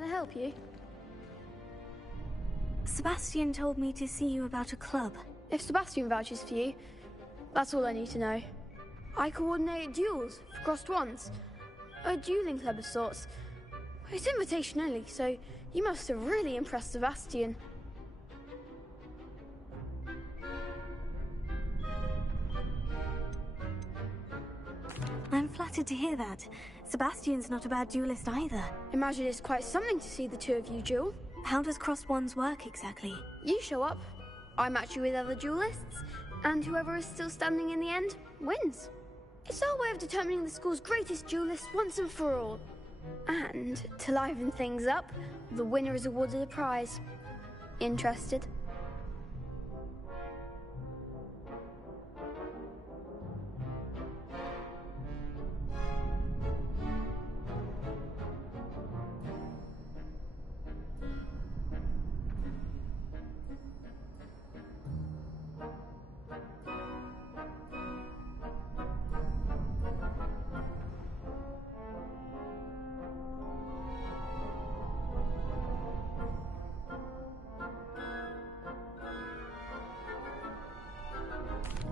can I help you? Sebastian told me to see you about a club. If Sebastian vouches for you, that's all I need to know. I coordinate duels for crossed wands. A dueling club of sorts. It's invitation only, so you must have really impressed Sebastian. I'm flattered to hear that. Sebastian's not a bad duelist either. Imagine it's quite something to see the two of you duel. How does crossed wands work exactly? You show up, I match you with other duelists, and whoever is still standing in the end wins. It's our way of determining the school's greatest duelist once and for all. And to liven things up, the winner is awarded a prize. Interested?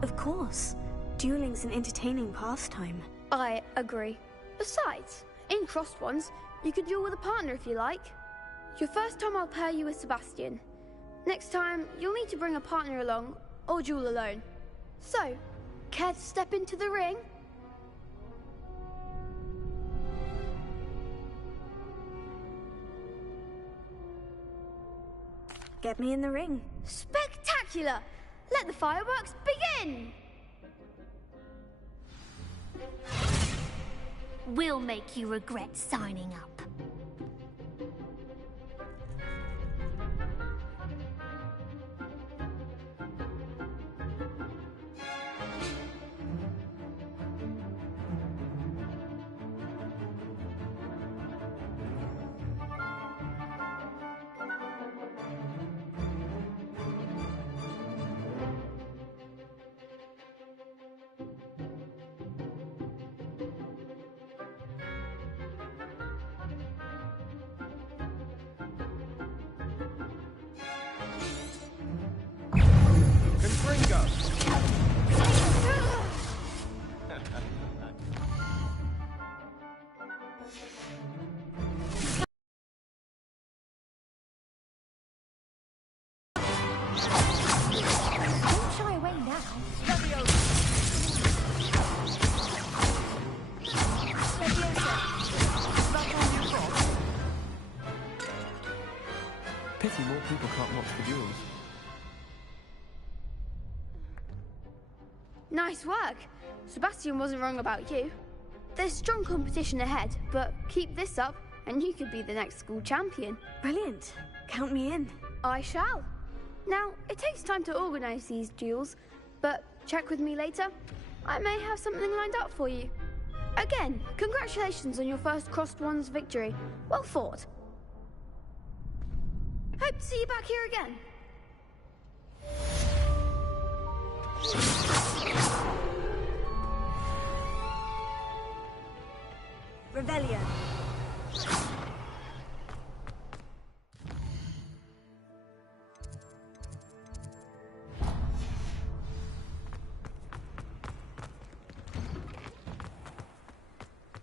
Of course. Dueling's an entertaining pastime. I agree. Besides, in crossed ones, you could duel with a partner if you like. Your first time I'll pair you with Sebastian. Next time, you'll need to bring a partner along, or duel alone. So, care to step into the ring? Get me in the ring. Spectacular! Let the fireworks begin! We'll make you regret signing up. Pity more people can't watch the duels. Nice work. Sebastian wasn't wrong about you. There's strong competition ahead, but keep this up and you could be the next school champion. Brilliant. Count me in. I shall. Now, it takes time to organise these duels, but check with me later. I may have something lined up for you. Again, congratulations on your first crossed wands victory. Well fought. Hope to see you back here again. Revelio.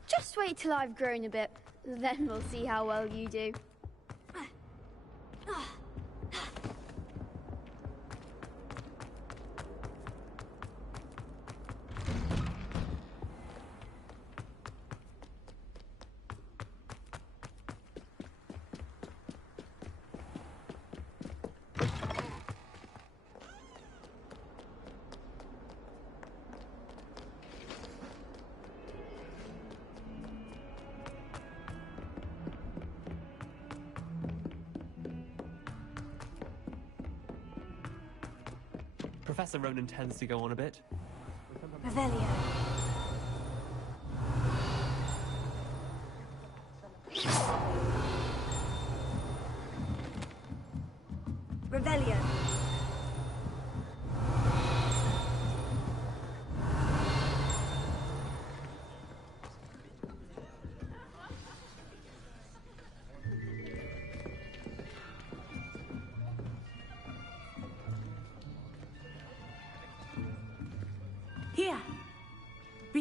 Just wait till I've grown a bit, then we'll see how well you do. Professor Ronan tends to go on a bit. Revelio. Revelio.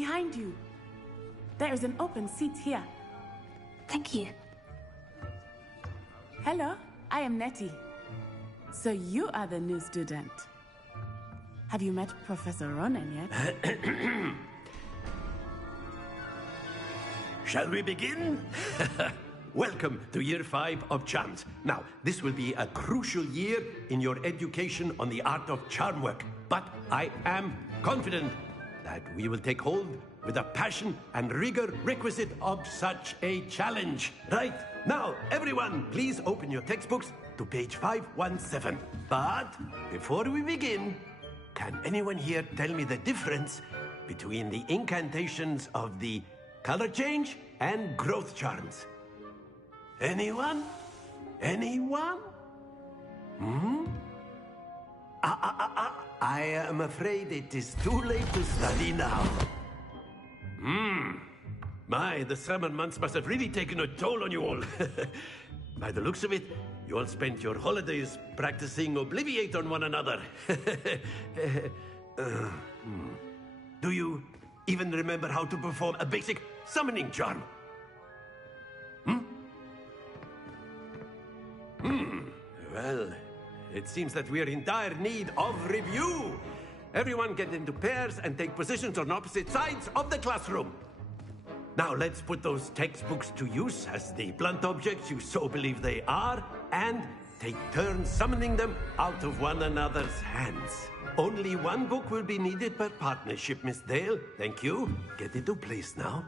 behind you. There is an open seat here. Thank you. Hello, I am Nettie. So you are the new student. Have you met Professor Ronan yet? Shall we begin? Welcome to Year 5 of Charms. Now, this will be a crucial year in your education on the art of charm work. But I am confident that we will take hold with the passion and rigor requisite of such a challenge. Right, now, everyone, please open your textbooks to page 517. But before we begin, can anyone here tell me the difference between the incantations of the color change and growth charms? Anyone? Anyone? I am afraid it is too late to study now. My, the summer months must have really taken a toll on you all. By the looks of it, you all spent your holidays practicing Obliviate on one another. Do you even remember how to perform a basic summoning charm? Well, it seems that we are in dire need of review. Everyone get into pairs and take positions on opposite sides of the classroom. Now let's put those textbooks to use as the blunt objects you so believe they are, and take turns summoning them out of one another's hands. Only one book will be needed per partnership, Miss Dale. Thank you. Get into place now.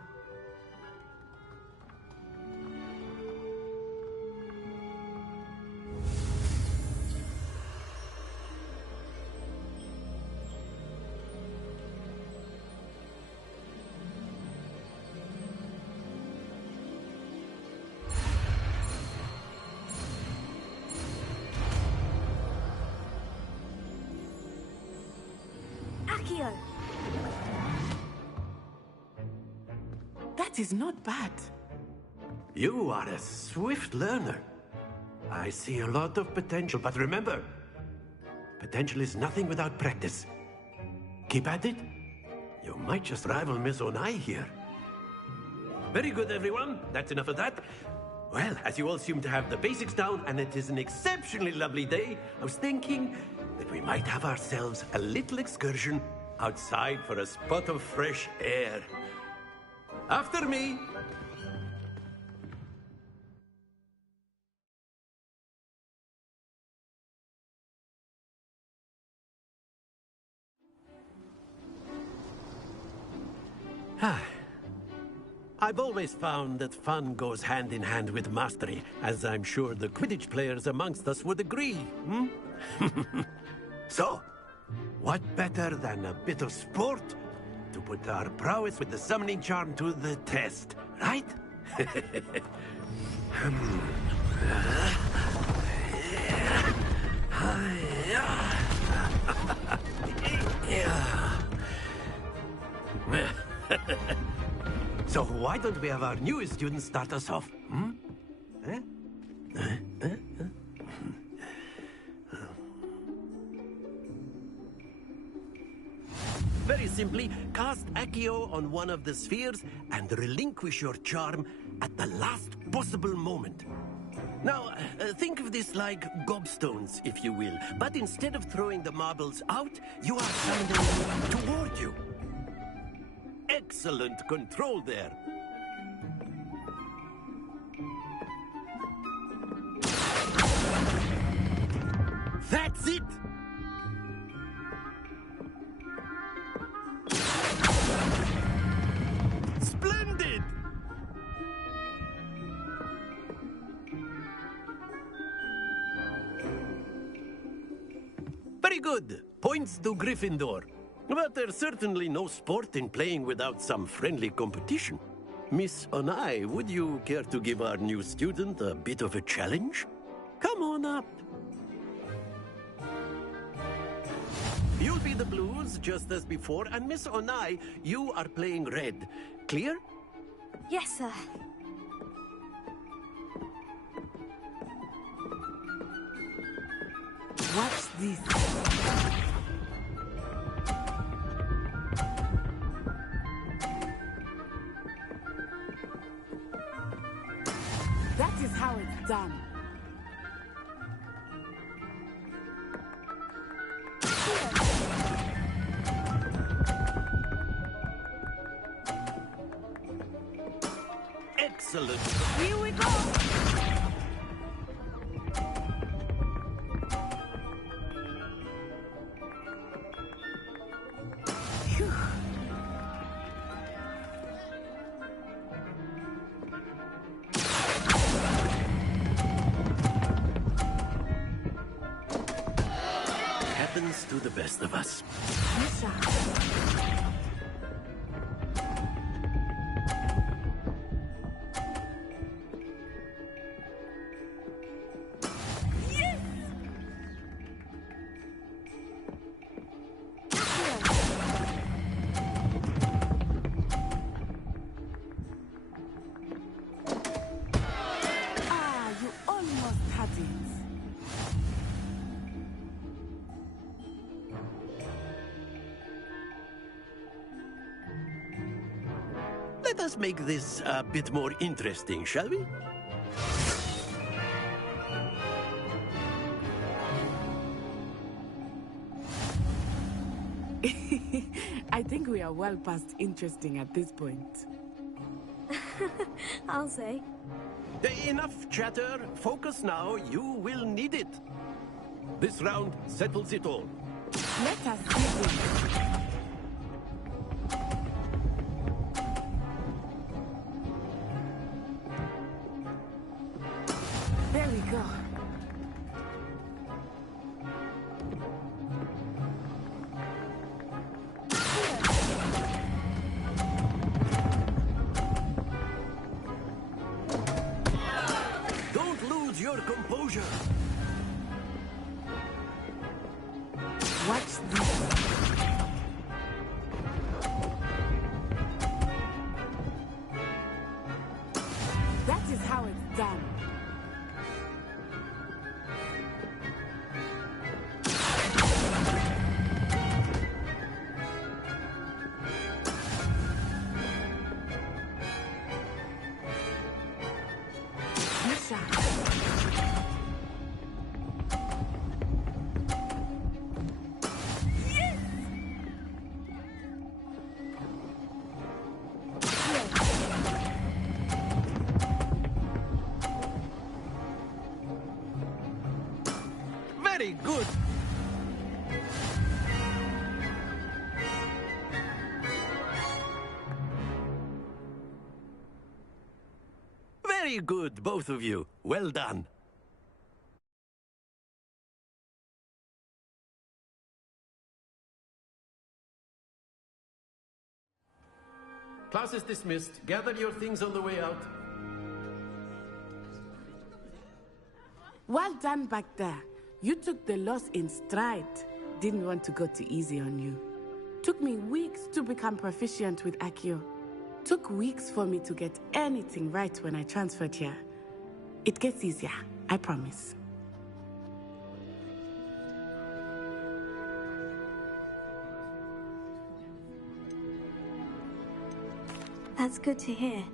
That is not bad. You are a swift learner. I see a lot of potential, but remember, potential is nothing without practice. Keep at it. You might just rival Miss Onai here. Very good, everyone. That's enough of that. Well, as you all seem to have the basics down, and it is an exceptionally lovely day, I was thinking that we might have ourselves a little excursion outside for a spot of fresh air. After me. I've always found that fun goes hand in hand with mastery, as I'm sure the Quidditch players amongst us would agree. So, what better than a bit of sport to put our prowess with the summoning charm to the test, right? So why don't we have our newest student start us off? Very simply, cast Accio on one of the spheres and relinquish your charm at the last possible moment. Now, think of this like gobstones, if you will. But instead of throwing the marbles out, you are summoning them toward you. Excellent control there. That's it! Splendid! Very good. Points to Gryffindor. But there's certainly no sport in playing without some friendly competition. Miss Onai, would you care to give our new student a bit of a challenge? Come on up. You'll be the blues, just as before, and Miss Onai, you are playing red. Clear? Yes, sir. Watch this. That is how it's done. Excellent. Here we go. Phew. Happens to the best of us. Ah, you almost had it. Let us make this a bit more interesting, shall we? I think we are well past interesting at this point. I'll say. Enough chatter. Focus now. You will need it. This round settles it all. Let us see this. There we go. Don't lose your composure. Watch this. That is how it's done. Misha. Very good. Very good, both of you. Well done. Class is dismissed. Gather your things on the way out. Well done back there. You took the loss in stride. Didn't want to go too easy on you. Took me weeks to become proficient with Accio. Took weeks for me to get anything right when I transferred here. It gets easier, I promise. That's good to hear.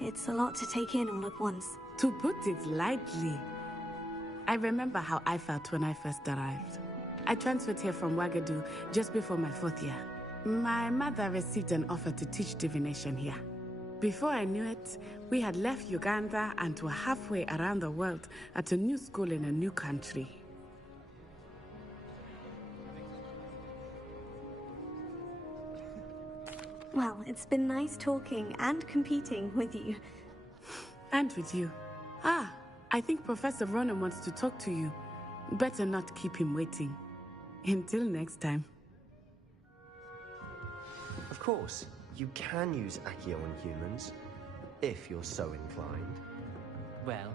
It's a lot to take in all at once. To put it lightly, I remember how I felt when I first arrived. I transferred here from Wagadu just before my 4th year. My mother received an offer to teach divination here. Before I knew it, we had left Uganda and were halfway around the world at a new school in a new country. Well, it's been nice talking and competing with you. And with you. Ah, I think Professor Ronan wants to talk to you. Better not keep him waiting. Until next time. Of course, you can use Accio on humans, if you're so inclined. Well,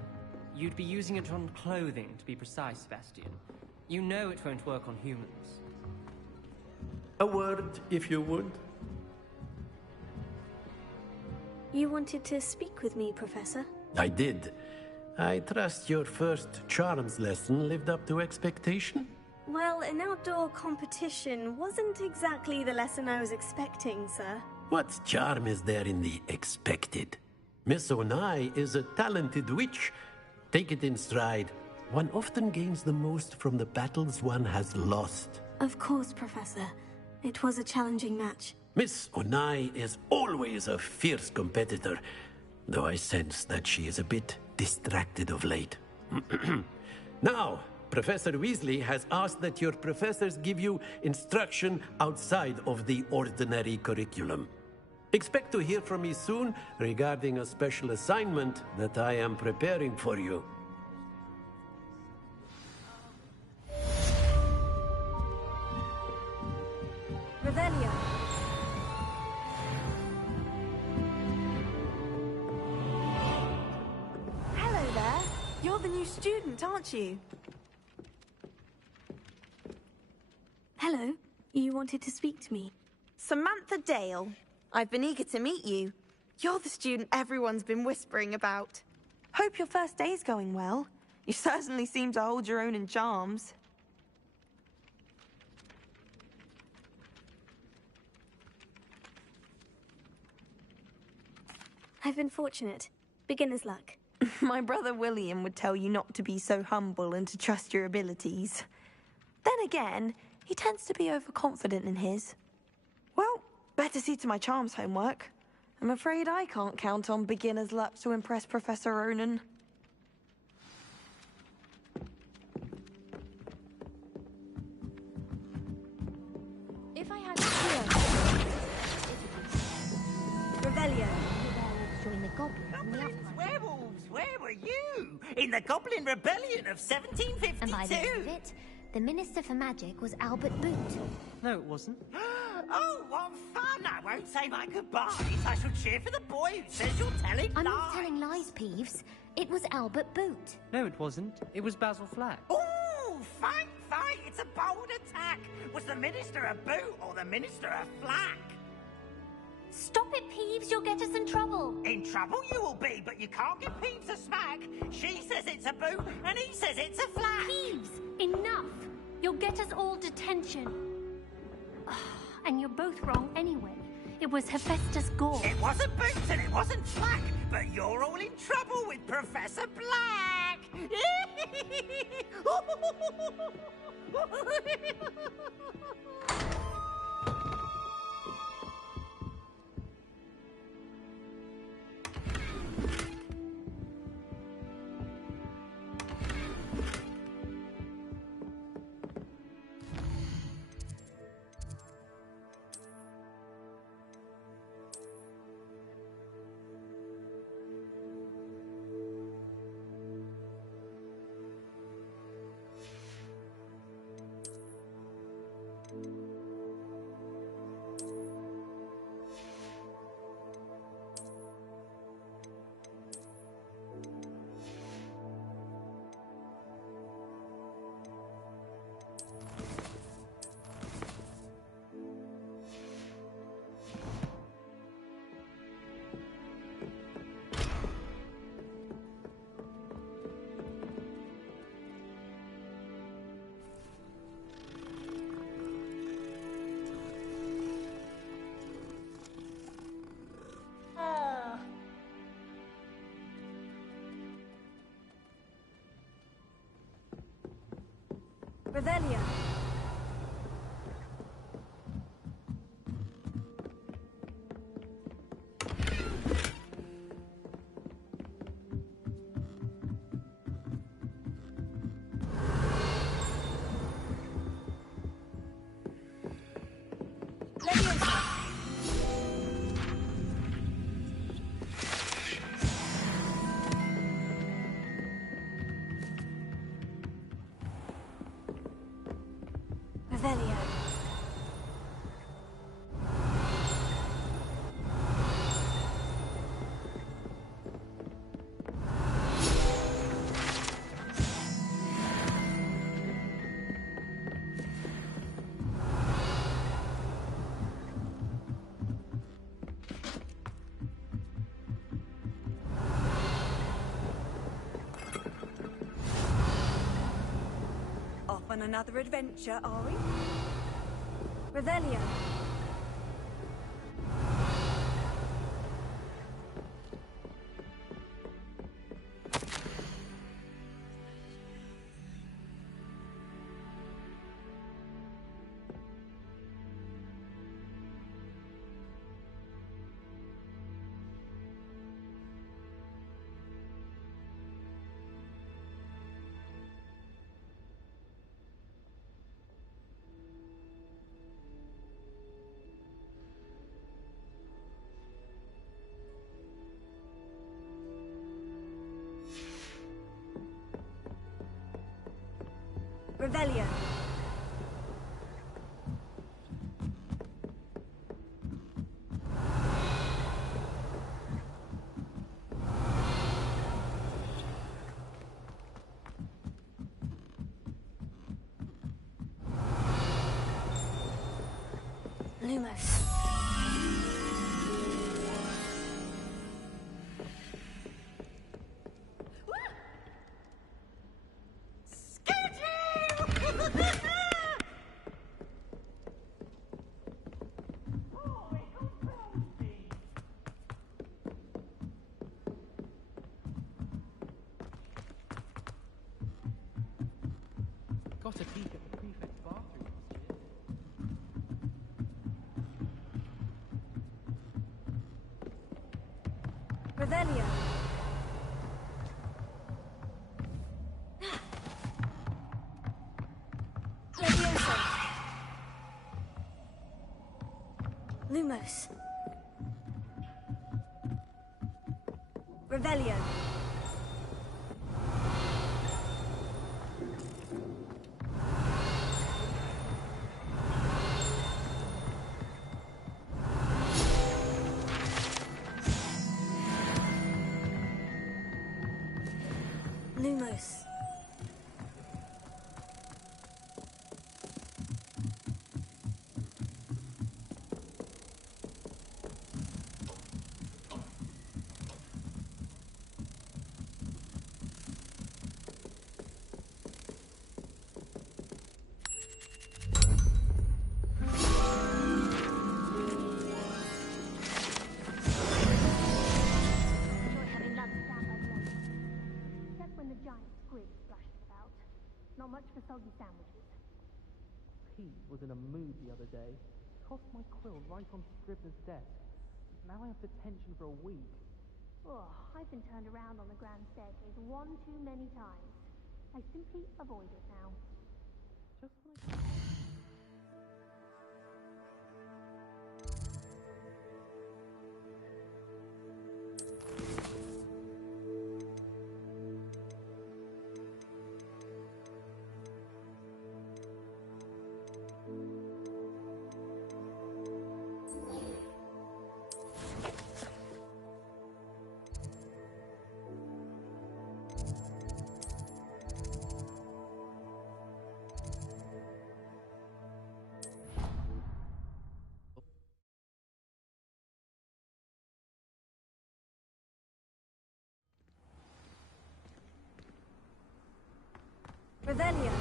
you'd be using it on clothing, to be precise, Sebastian. You know it won't work on humans. A word, if you would. You wanted to speak with me, Professor? I did. I trust your first charms lesson lived up to expectation? Well, an outdoor competition wasn't exactly the lesson I was expecting, sir. What charm is there in the expected? Miss Onai is a talented witch. Take it in stride. One often gains the most from the battles one has lost. Of course, Professor. It was a challenging match. Miss Onai is always a fierce competitor, though I sense that she is a bit distracted of late. Now, Professor Weasley has asked that your professors give you instruction outside of the ordinary curriculum. Expect to hear from me soon regarding a special assignment that I am preparing for you. Revelio. Hello there. You're the new student, aren't you? Hello. You wanted to speak to me? Samantha Dale. I've been eager to meet you. You're the student everyone's been whispering about. Hope your first day's going well. You certainly seem to hold your own in charms. I've been fortunate. Beginner's luck. My brother William would tell you not to be so humble and to trust your abilities. Then again, he tends to be overconfident in his. Well, better see to my charms homework. I'm afraid I can't count on beginner's luck to impress Professor Ronan. If I had Revelio. Join the goblins in the Goblins, upper. werewolves, where were you? In the Goblin Rebellion of 1752? And by the end of it, the Minister for Magic was Albert Boot. No, it wasn't. Oh, what fun! I won't say my goodbyes. I shall cheer for the boy who says you're telling I'm lies. not telling lies, Peeves. It was Albert Boot. No, it wasn't. It was Basil Flack. Ooh, fight! It's a bold attack. Was the Minister a boot or the Minister a flack? Stop it, Peeves. You'll get us in trouble. In trouble you will be, but you can't give Peeves a smack. She says it's a boot, and he says it's a flack. Peeves, enough. You'll get us all detention. And you're both wrong anyway. It was Hephaestus Gore. It wasn't boots and it wasn't flack, but you're all in trouble with Professor Black. Revelio. Revelio. Off on another adventure, are we? Revelio. Revelio. Lumos. Got a peek at the prefect's bathroom last year. Revelio. Levioso. Lumos. Revelio. Lumos. Not much for soggy sandwiches. Pete was in a mood the other day. Tossed my quill right on Scribner's desk. Now I have detention for a week. Oh, I've been turned around on the grand staircase one too many times. I simply avoid it now. Just when I... Revelio.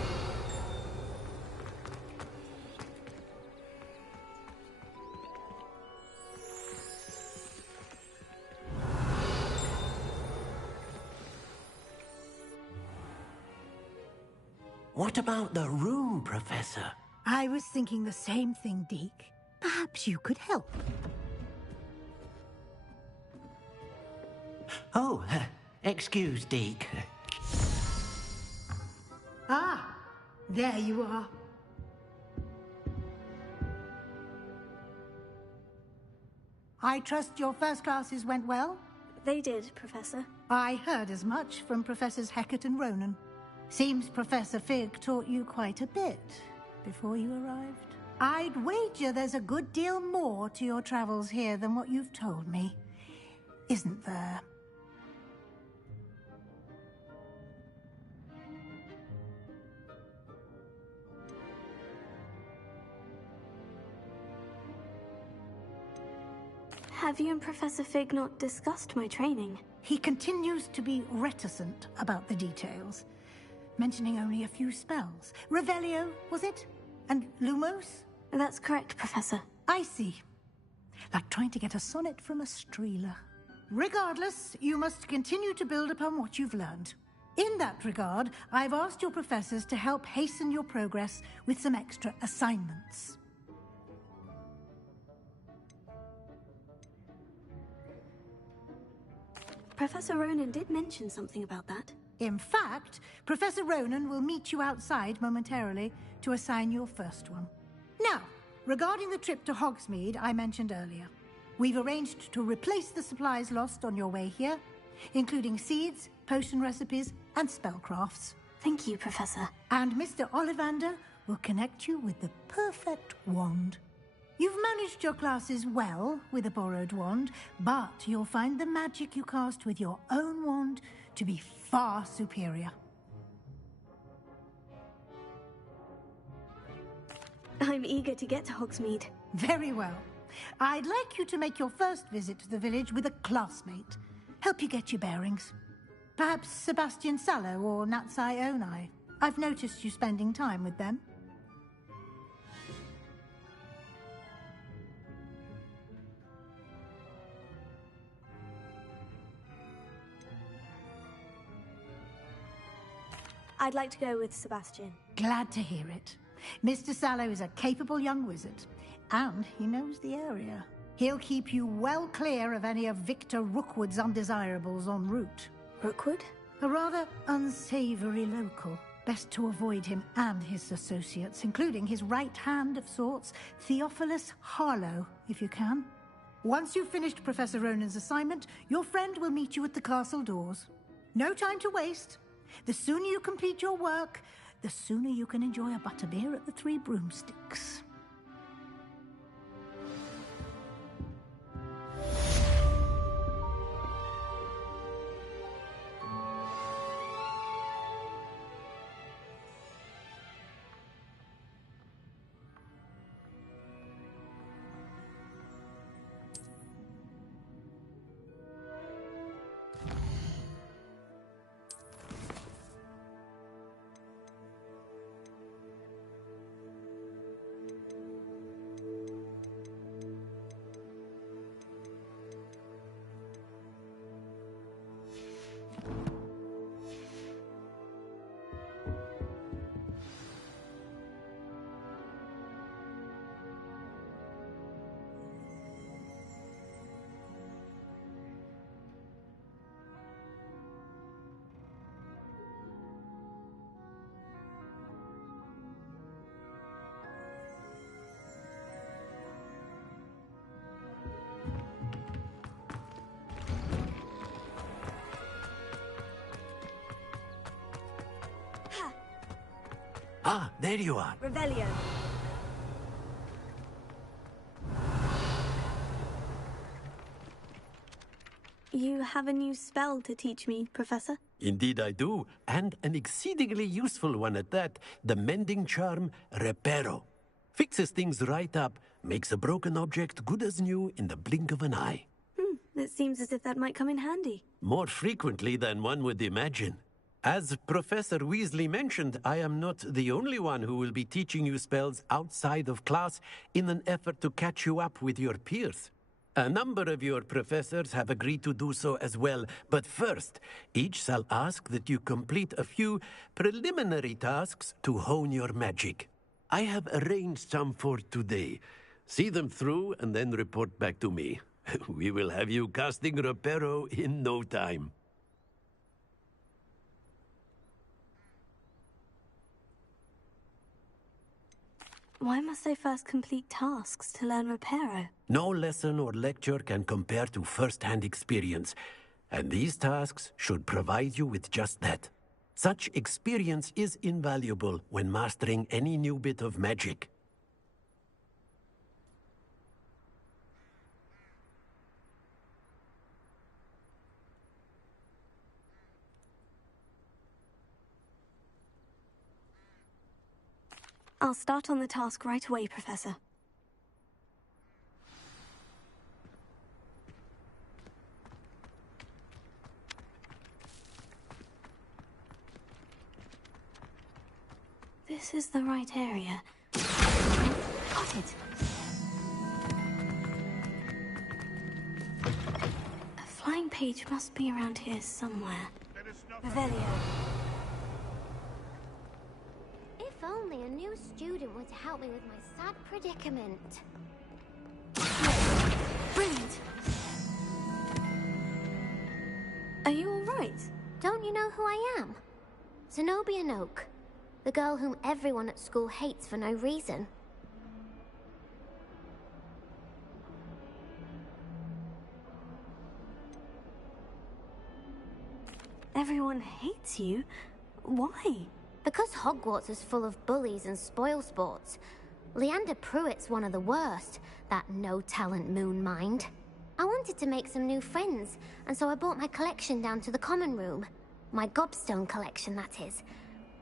What about the room, Professor? I was thinking the same thing, Deke. Perhaps you could help. Oh, excuse, Deke. Ah, there you are. I trust your first classes went well? They did, Professor. I heard as much from Professors Hecat and Ronan. Seems Professor Fig taught you quite a bit before you arrived. I'd wager there's a good deal more to your travels here than what you've told me. Isn't there? Have you and Professor Fig not discussed my training? He continues to be reticent about the details, mentioning only a few spells. Revelio, was it? And Lumos? That's correct, Professor. I see. Like trying to get a sonnet from a streeler. Regardless, you must continue to build upon what you've learned. In that regard, I've asked your professors to help hasten your progress with some extra assignments. Professor Ronan did mention something about that. In fact, Professor Ronan will meet you outside momentarily to assign your first one. Now, regarding the trip to Hogsmeade I mentioned earlier, we've arranged to replace the supplies lost on your way here, including seeds, potion recipes, and spellcrafts. Thank you, Professor. And Mr. Ollivander will connect you with the perfect wand. You've managed your classes well with a borrowed wand, but you'll find the magic you cast with your own wand to be far superior. I'm eager to get to Hogsmeade. Very well. I'd like you to make your first visit to the village with a classmate. Help you get your bearings. Perhaps Sebastian Sallow or Natsai Onai. I've noticed you spending time with them. I'd like to go with Sebastian. Glad to hear it. Mr. Sallow is a capable young wizard, and he knows the area. He'll keep you well clear of any of Victor Rookwood's undesirables en route. Rookwood? A rather unsavory local. Best to avoid him and his associates, including his right hand of sorts, Theophilus Harlow, if you can. Once you've finished Professor Ronan's assignment, your friend will meet you at the castle doors. No time to waste. The sooner you complete your work, the sooner you can enjoy a butterbeer at the Three Broomsticks. Ah, there you are. Revelio. You have a new spell to teach me, Professor? Indeed I do, and an exceedingly useful one at that. The mending charm, Reparo. Fixes things right up, makes a broken object good as new in the blink of an eye. It seems as if that might come in handy. More frequently than one would imagine. As Professor Weasley mentioned, I am not the only one who will be teaching you spells outside of class in an effort to catch you up with your peers. A number of your professors have agreed to do so as well, but first, each shall ask that you complete a few preliminary tasks to hone your magic. I have arranged some for today. See them through and then report back to me. We will have you casting Reparo in no time. Why must I first complete tasks to learn Reparo? No lesson or lecture can compare to first-hand experience, and these tasks should provide you with just that. Such experience is invaluable when mastering any new bit of magic. I'll start on the task right away, Professor. This is the right area. Got it. A flying page must be around here somewhere. Revelio. If only a new student were to help me with my sad predicament. Brilliant. Are you all right? Don't you know who I am? Zenobia Noak, the girl whom everyone at school hates for no reason. Everyone hates you? Why? Because Hogwarts is full of bullies and spoilsports. Leander Pruitt's one of the worst, that no-talent moon mind. I wanted to make some new friends, and so I brought my collection down to the common room. My gobstone collection, that is.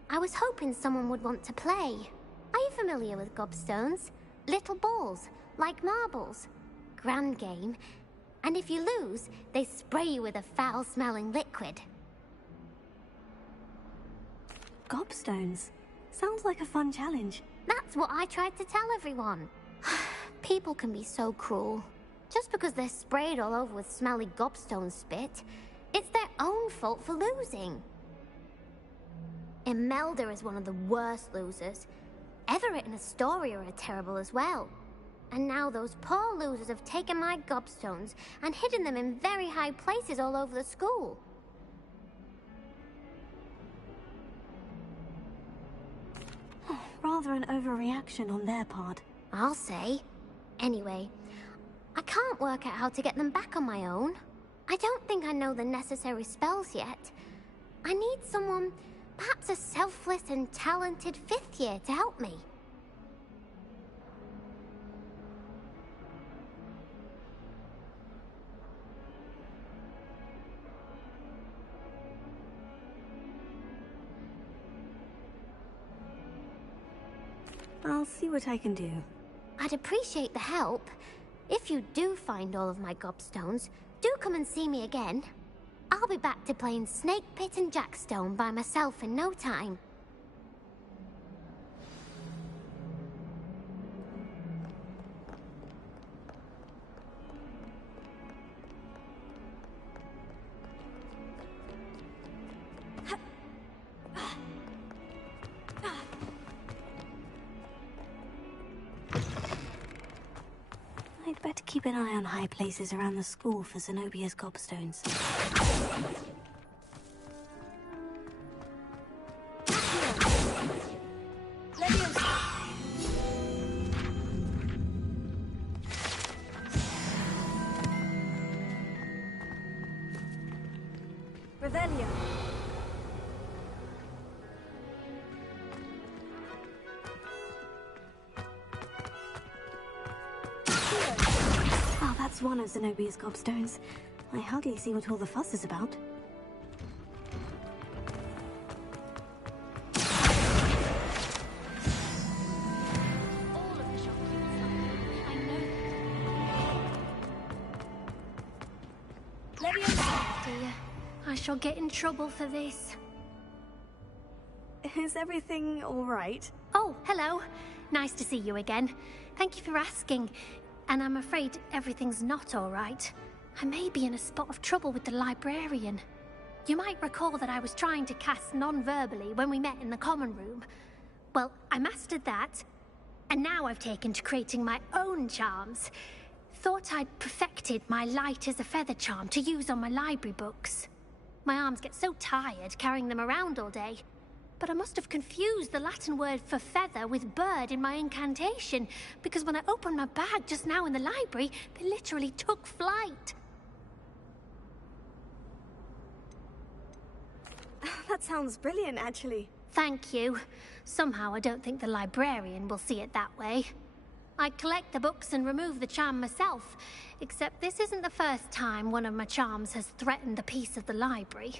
I was hoping someone would want to play. Are you familiar with gobstones? Little balls, like marbles. Grand game. And if you lose, they spray you with a foul-smelling liquid. Gobstones. Sounds like a fun challenge. That's what I tried to tell everyone. People can be so cruel. Just because they're sprayed all over with smelly gobstone spit, it's their own fault for losing. Imelda is one of the worst losers. Everett and Astoria are terrible as well. And now those poor losers have taken my gobstones and hidden them in very high places all over the school. Rather an overreaction on their part. I'll say. Anyway, I can't work out how to get them back on my own. I don't think I know the necessary spells yet. I need someone, perhaps a selfless and talented 5th year to help me. I'll see what I can do. I'd appreciate the help. If you do find all of my gobstones, do come and see me again. I'll be back to playing Snake Pit and Jackstone by myself in no time. I'd better keep an eye on high places around the school for Zenobia's gobstones. Revelio. Oh, that's one of Zenobia's gobstones. I hardly see what all the fuss is about. Dear, I shall get in trouble for this. Is everything all right? Oh, hello. Nice to see you again. Thank you for asking. And I'm afraid everything's not all right. I may be in a spot of trouble with the librarian. You might recall that I was trying to cast non-verbally when we met in the common room. Well, I mastered that, and now I've taken to creating my own charms. Thought I'd perfected my light as a feather charm to use on my library books. My arms get so tired carrying them around all day. But I must have confused the Latin word for feather with bird in my incantation, because when I opened my bag just now in the library, they literally took flight. That sounds brilliant, actually. Thank you. Somehow I don't think the librarian will see it that way. I collect the books and remove the charm myself, except this isn't the first time one of my charms has threatened the peace of the library.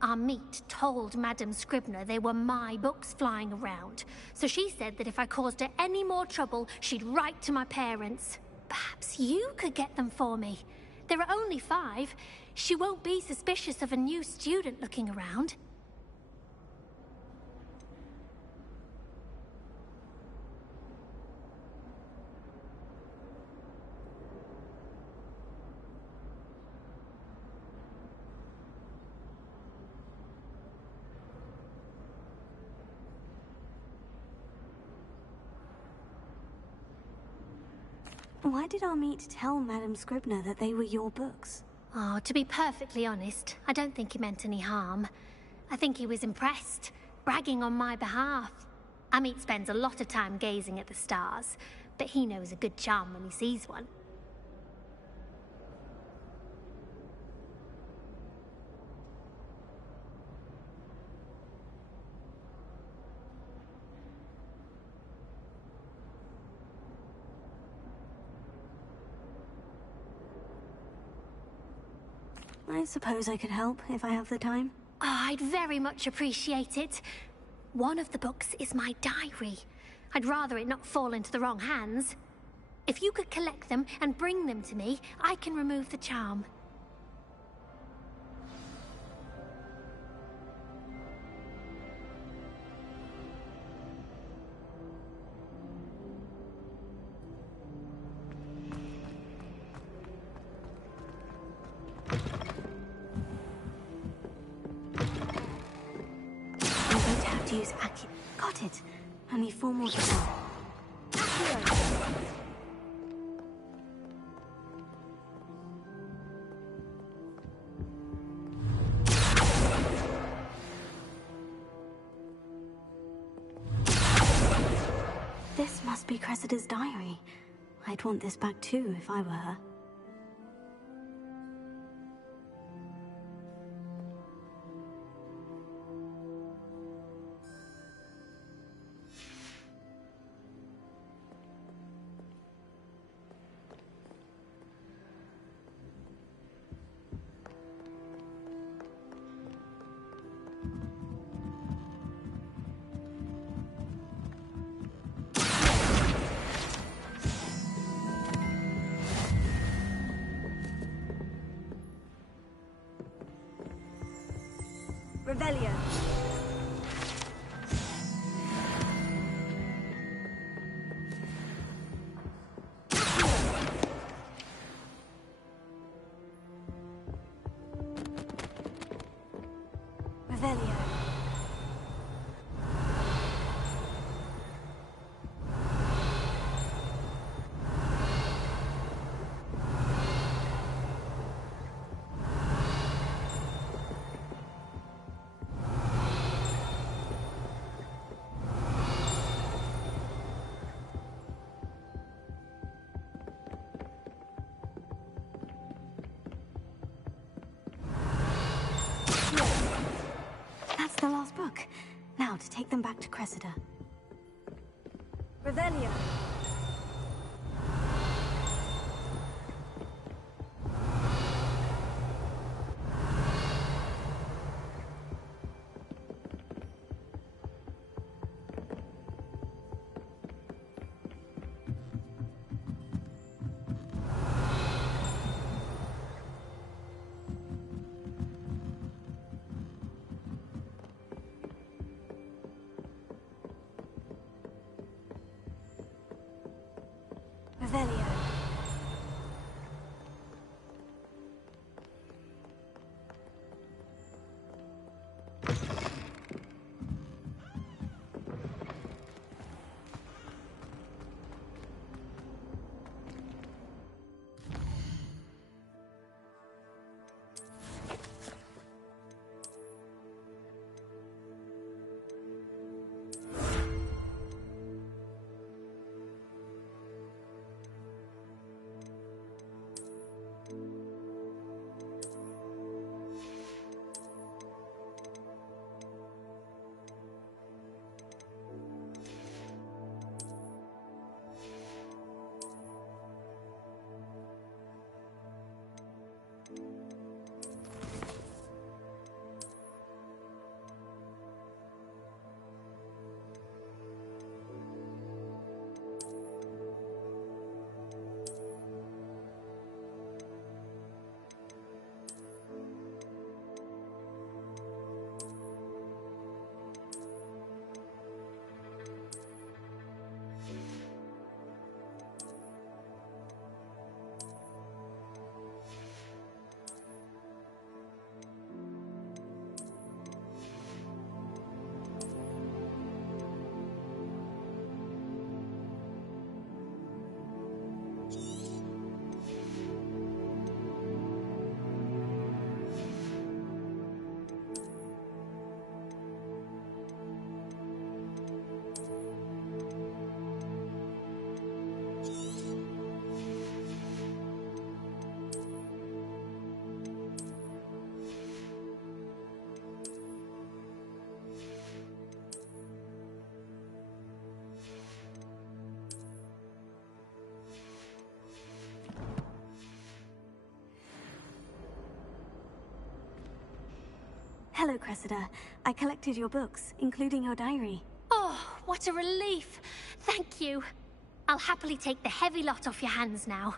Our meet told Madame Scribner they were my books flying around, so she said that if I caused her any more trouble, she'd write to my parents. Perhaps you could get them for me. There are only 5. She won't be suspicious of a new student looking around. Why did our meet tell Madame Scribner that they were your books? Oh, to be perfectly honest, I don't think he meant any harm. I think he was impressed, bragging on my behalf. Amit spends a lot of time gazing at the stars, but he knows a good charm when he sees one. I suppose I could help if I have the time. Oh, I'd very much appreciate it. One of the books is my diary. I'd rather it not fall into the wrong hands. If you could collect them and bring them to me, I can remove the charm. I'm going to have to use Accio. Got it. Only 4 more to go. This must be Cressida's diary. I'd want this back too if I were her. Revelio. Revelio. That's the last book. Now to take them back to Cressida. Revelio. Revelio. Hello, Cressida. I collected your books, including your diary. Oh, what a relief. Thank you. I'll happily take the heavy lot off your hands now.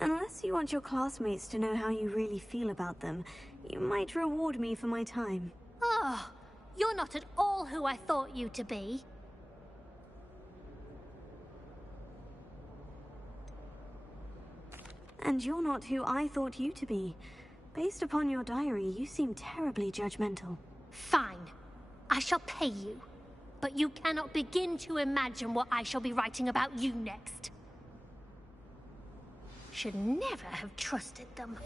Unless you want your classmates to know how you really feel about them, you might reward me for my time. Oh, you're not at all who I thought you to be. And you're not who I thought you to be. Based upon your diary, you seem terribly judgmental. Fine. I shall pay you. But you cannot begin to imagine what I shall be writing about you next. Should never have trusted them.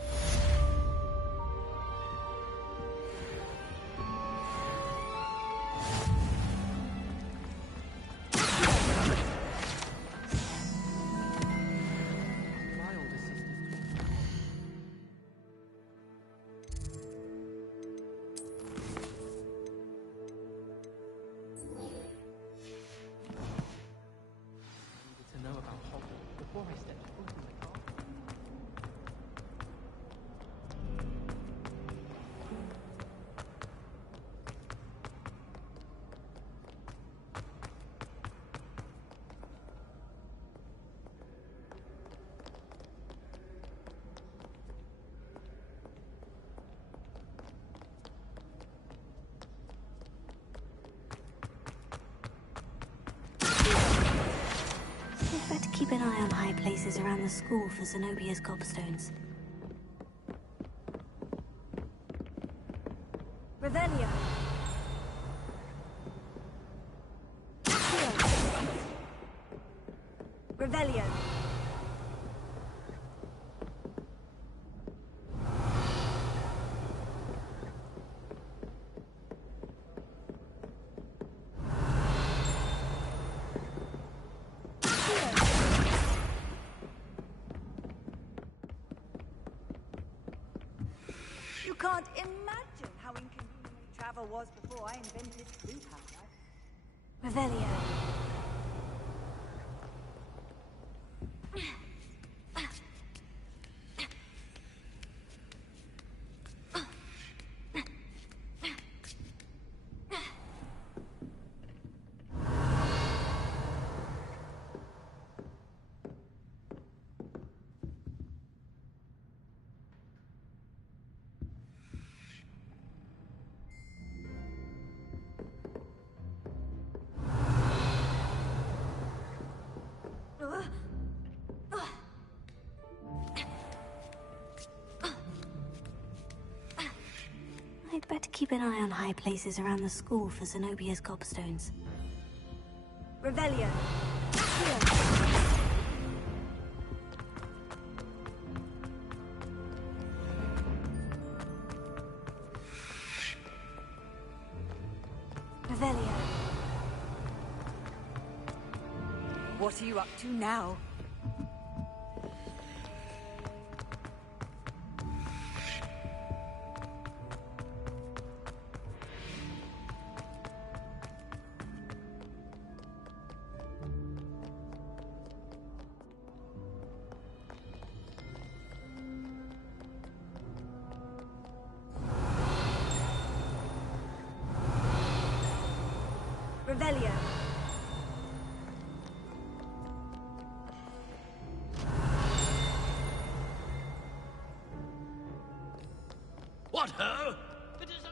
To know about Hogwarts before I stepped foot in the car. You'd better keep an eye on high places around the school for Zenobia's gobstones. Revelio. Revelio. You can't imagine how inconvenient travel was before I invented blue powder. Revelio. I'd better keep an eye on high places around the school for Zenobia's gobstones. Revelio. Revelio. What are you up to now? Revelio. What ho? It is I,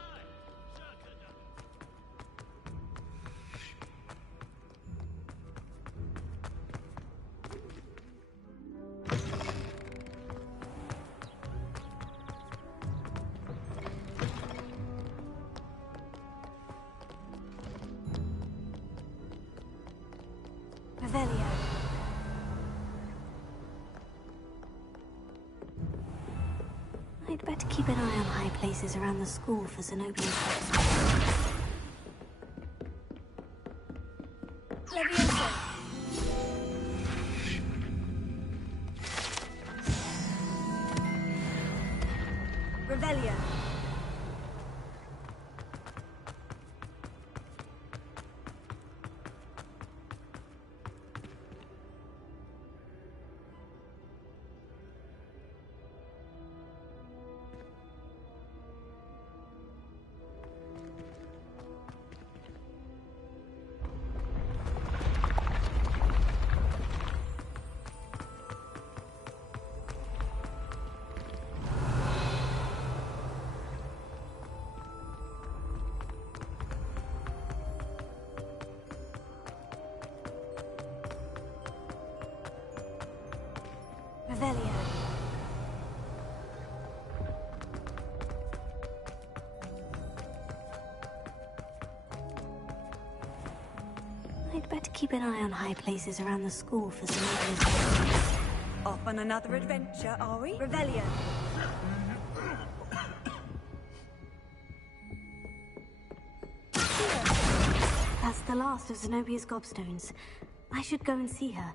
Revelio. I'd better keep an eye on high places around the school for Zenobia's gobstones. Levioso. Revelio. keep an eye on high places around the school for some obvious... Off on another adventure, are we? Revelio. That's the last of Zenobia's gobstones. I should go and see her.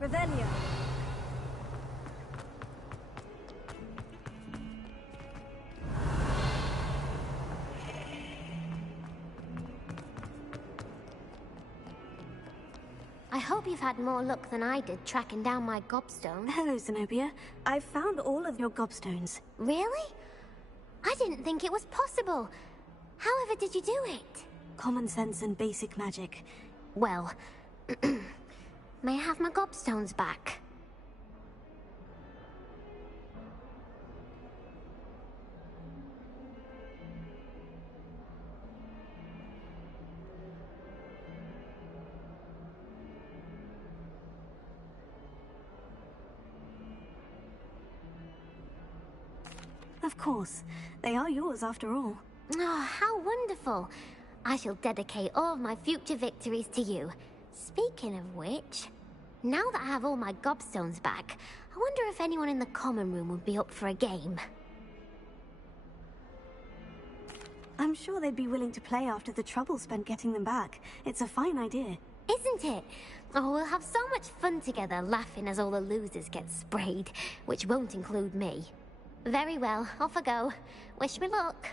Revelio. I hope you've had more luck than I did tracking down my gobstone. Hello, Zenobia. I've found all of your gobstones. Really? I didn't think it was possible. However did you do it? Common sense and basic magic. Well, may I have my gobstones back? Of course. They are yours after all. Oh, how wonderful. I shall dedicate all of my future victories to you. Speaking of which, now that I have all my gobstones back, I wonder if anyone in the common room would be up for a game. I'm sure they'd be willing to play after the trouble spent getting them back. It's a fine idea. Isn't it? Oh, we'll have so much fun together, laughing as all the losers get sprayed, which won't include me. Very well, off I go. Wish me luck.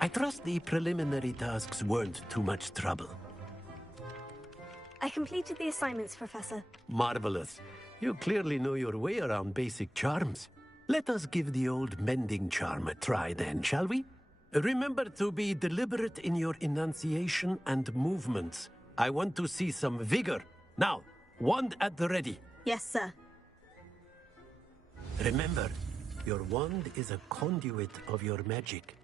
I trust the preliminary tasks weren't too much trouble. I completed the assignments, Professor. Marvelous. You clearly know your way around basic charms. Let us give the old mending charm a try then, shall we? Remember to be deliberate in your enunciation and movements. I want to see some vigor. Now, wand at the ready. Yes, sir. Remember, Your wand is a conduit of your magic.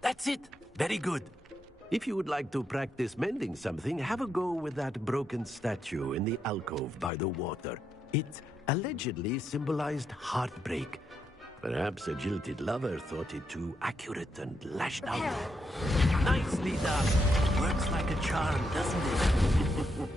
That's it! Very good. If you would like to practice mending something, have a go with that broken statue in the alcove by the water. It allegedly symbolized heartbreak. Perhaps a jilted lover thought it too accurate and lashed out. Nicely done! Works like a charm, doesn't it?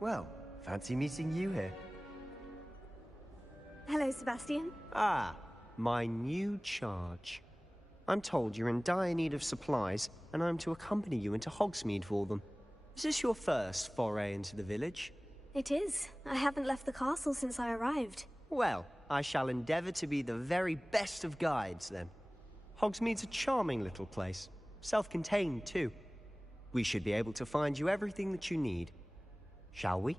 Well, fancy meeting you here. Hello, Sebastian. Ah, my new charge. I'm told you're in dire need of supplies, and I'm to accompany you into Hogsmeade for them. Is this your first foray into the village? It is. I haven't left the castle since I arrived. Well, I shall endeavor to be the very best of guides, then. Hogsmeade's a charming little place. Self-contained, too. We should be able to find you everything that you need. Shall we?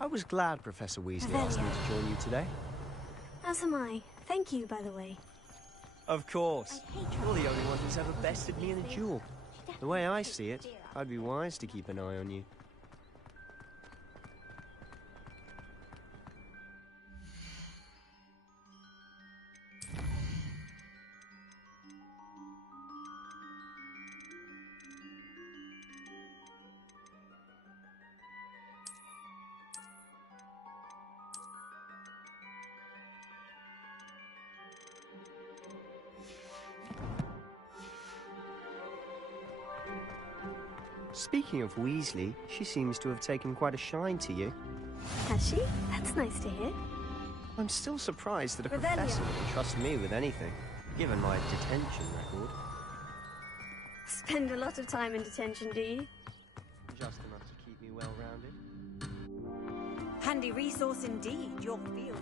I was glad Professor Weasley asked me to join you today. As am I. Thank you, by the way. Of course. You're the only one who's ever bested me in a duel. The way I see it, I'd be wise to keep an eye on you. Speaking of Weasley, she seems to have taken quite a shine to you. Has she? That's nice to hear. I'm still surprised that a Revelio. professor would trust me with anything, given my detention record. Spend a lot of time in detention, do you? Just enough to keep me well-rounded. Handy resource indeed, your field.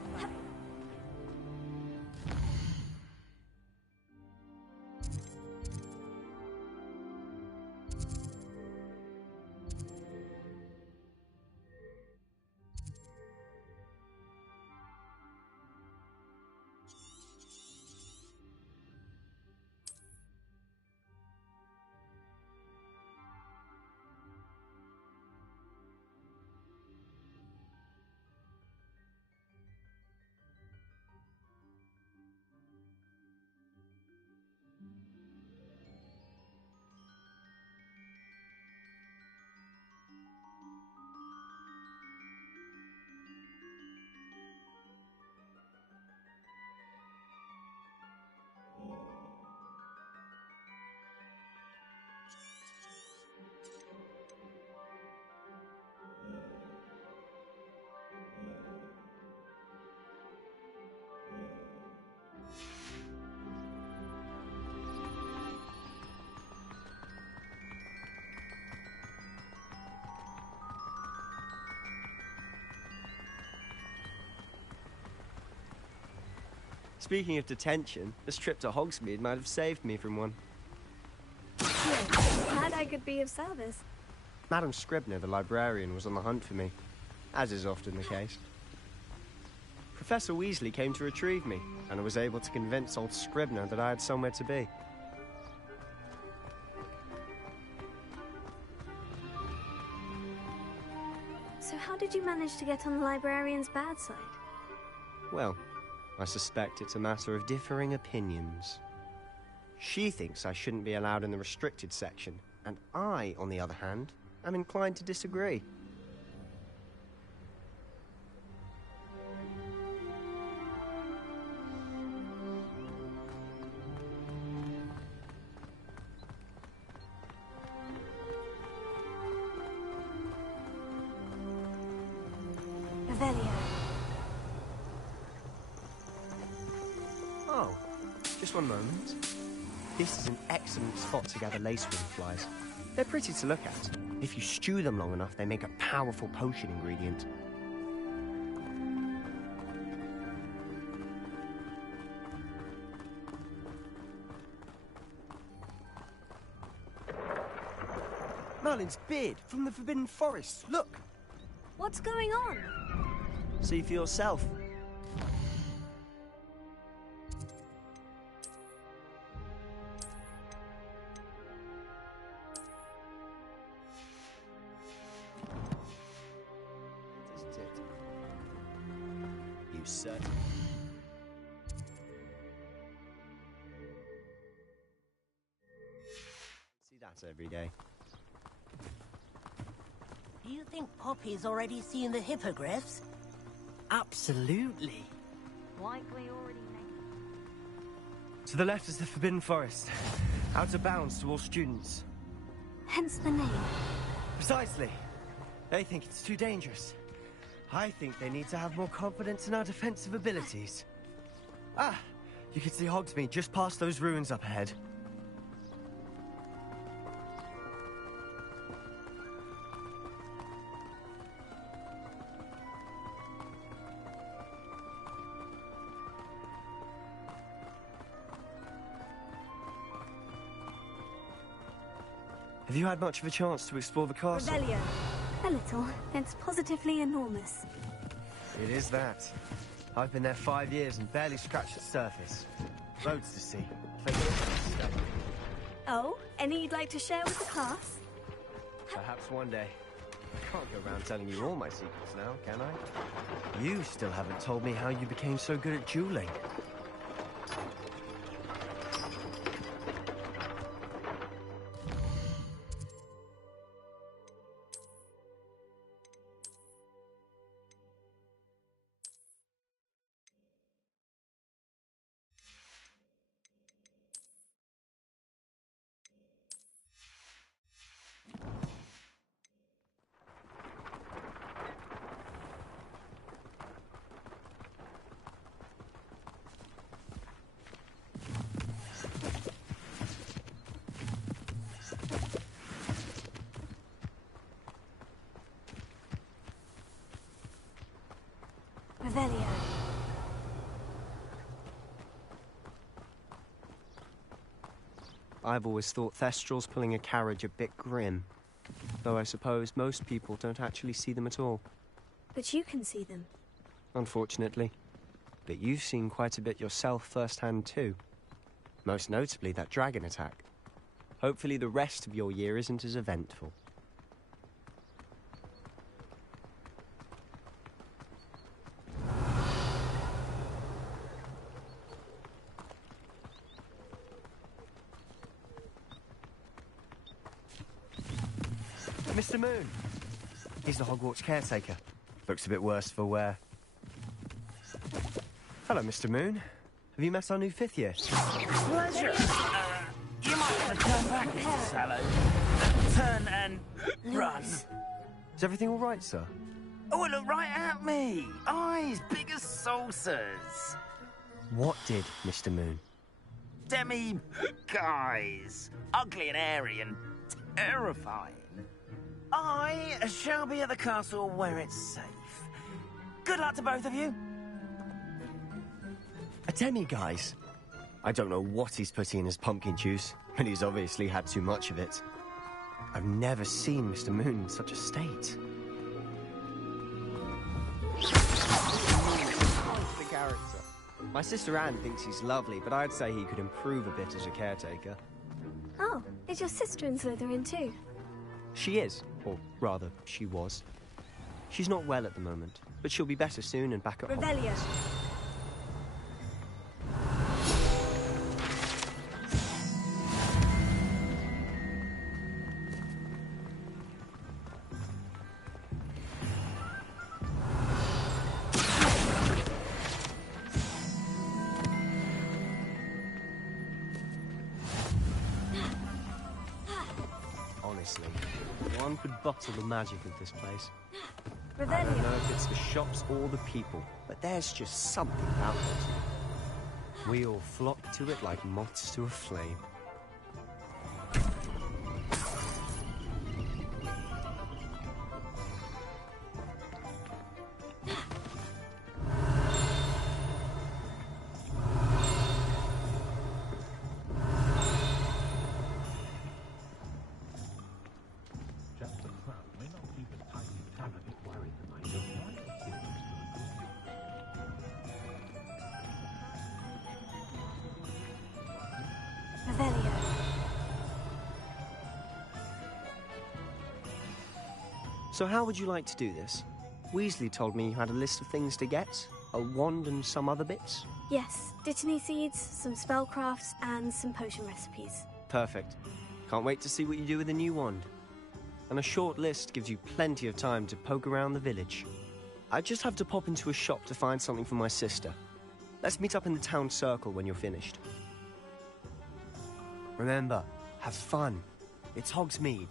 Speaking of detention, this trip to Hogsmeade might have saved me from one. Glad I could be of service. Madam Scribner, the librarian, was on the hunt for me, as is often the case. Professor Weasley came to retrieve me, and I was able to convince old Scribner that I had somewhere to be. So how did you manage to get on the librarian's bad side? Well, I suspect it's a matter of differing opinions. She thinks I shouldn't be allowed in the restricted section, and I, on the other hand, am inclined to disagree. Revelio. Oh, just one moment. This is an excellent spot to gather lacewing flies. They're pretty to look at. If you stew them long enough, they make a powerful potion ingredient. Merlin's beard from the Forbidden Forest. Look! What's going on? See for yourself. Isn't it? You certain? See that every day. Do you think Poppy's already seen the hippogriffs? Absolutely. Likely already made. To the left is the Forbidden Forest. Out of bounds to all students. Hence the name. Precisely. They think it's too dangerous. I think they need to have more confidence in our defensive abilities. Ah! You can see Hogsmeade just past those ruins up ahead. Have you had much of a chance to explore the castle? Revelio. A little. It's positively enormous. It is that. I've been there 5 years and barely scratched the surface. Loads to see. Places to study. Oh, any you'd like to share with the class? Perhaps one day. I can't go around telling you all my secrets now, can I? You still haven't told me how you became so good at dueling. I've always thought Thestrals pulling a carriage a bit grim. Though I suppose most people don't actually see them at all. But you can see them. Unfortunately. But you've seen quite a bit yourself firsthand too. Most notably that dragon attack. Hopefully the rest of your year isn't as eventful. Mr. Moon. He's the Hogwarts caretaker. Looks a bit worse for wear. Hello, Mr. Moon. Have you met our new 5th year? Pleasure. You might want to turn back, Mr. Sallow. Turn and run. Is everything all right, sir? Oh, look right at me. Eyes big as saucers. What did, Mr. Moon? Guys. Ugly and hairy and terrifying. I shall be at the castle where it's safe. Good luck to both of you. A demi-guise? I don't know what he's putting in his pumpkin juice, but he's obviously had too much of it. I've never seen Mr. Moon in such a state. The character. My sister Anne thinks he's lovely, but I'd say he could improve a bit as a caretaker. Oh, is your sister in Slytherin too? She is, or rather, she was. She's not well at the moment, but she'll be better soon and back at home. Revelio. Honestly, one could bottle the magic of this place. Revelio. I don't know if it's the shops or the people, but there's just something about it. We all flock to it like moths to a flame. Revelio. So how would you like to do this? Weasley told me you had a list of things to get, a wand and some other bits. Yes, Dittany seeds, some spellcrafts, and some potion recipes. Perfect. Can't wait to see what you do with the new wand. And a short list gives you plenty of time to poke around the village. I just have to pop into a shop to find something for my sister. Let's meet up in the town circle when you're finished. Remember, have fun. It's Hogsmeade.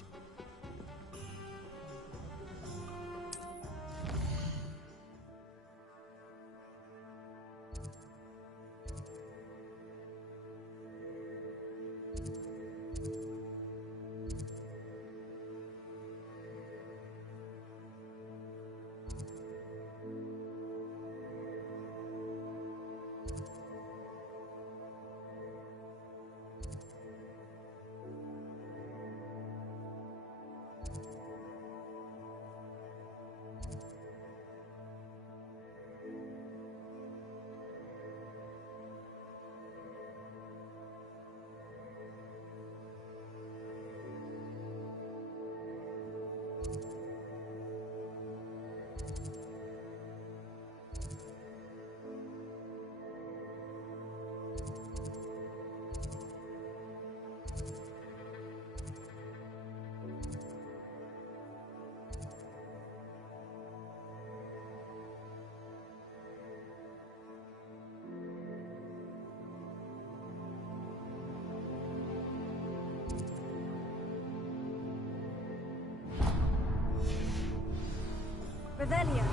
Revelio.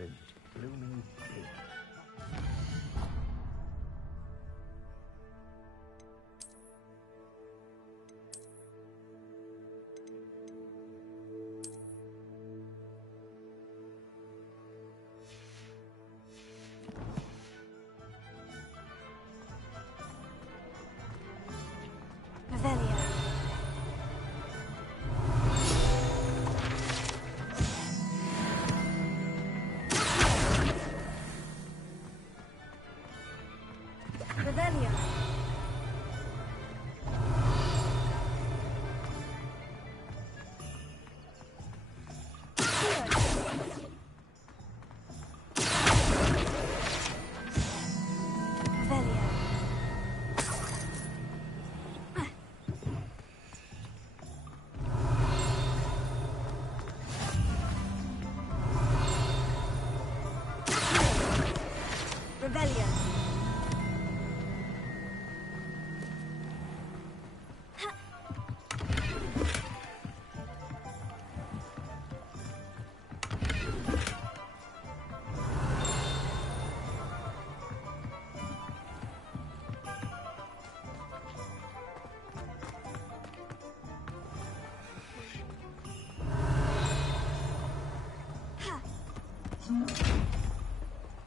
excellent, blooming pink.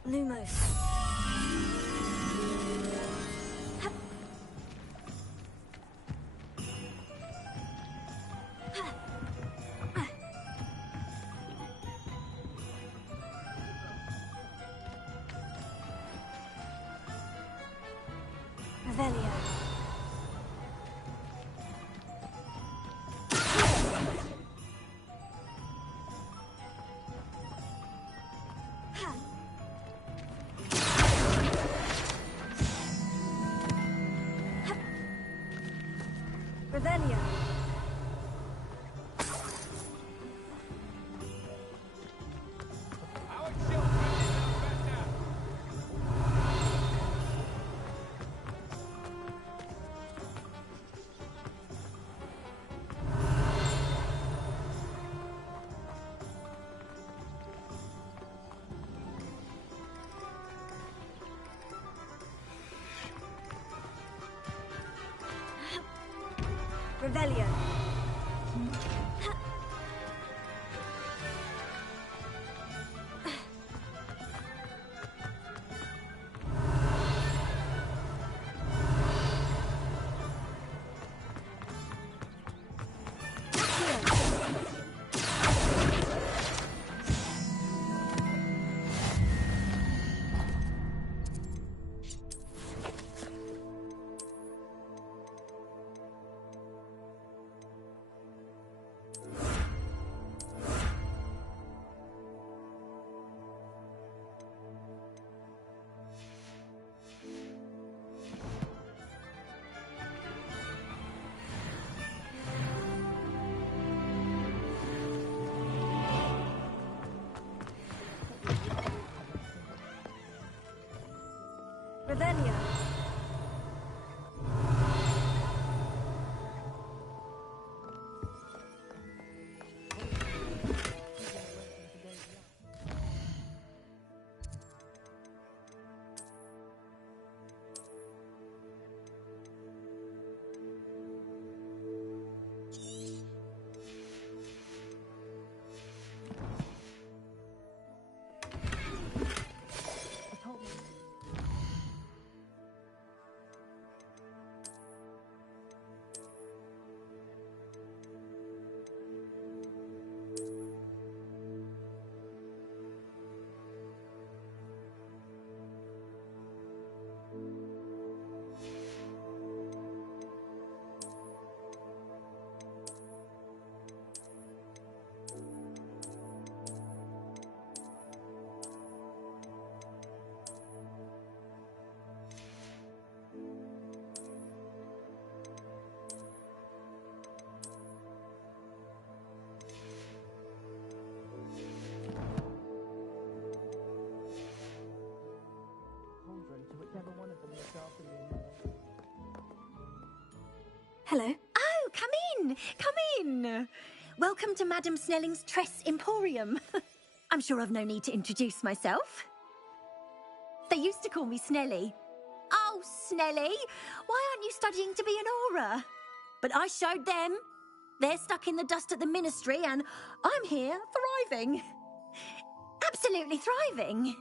Lumos. Revelio. Revelio. Revelio. Revelio. Hello. Oh, come in. Come in. Welcome to Madame Snelling's Tress Emporium. I'm sure I've no need to introduce myself. They used to call me Snelly. Oh, Snelly, why aren't you studying to be an Auror? But I showed them. They're stuck in the dust at the Ministry, and I'm here, thriving. Absolutely thriving.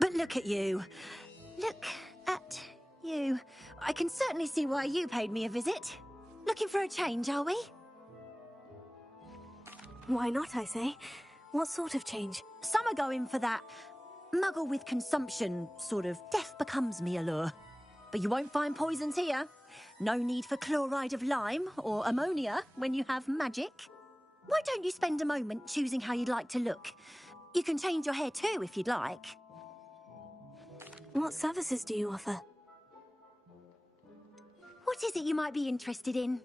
But look at you. Look at you. I can certainly see why you paid me a visit. Looking for a change, are we? Why not, I say? What sort of change? Some are going for that muggle with consumption, sort of death becomes me allure. But you won't find poisons here. No need for chloride of lime or ammonia when you have magic. Why don't you spend a moment choosing how you'd like to look? You can change your hair too if you'd like. What services do you offer? What is it you might be interested in?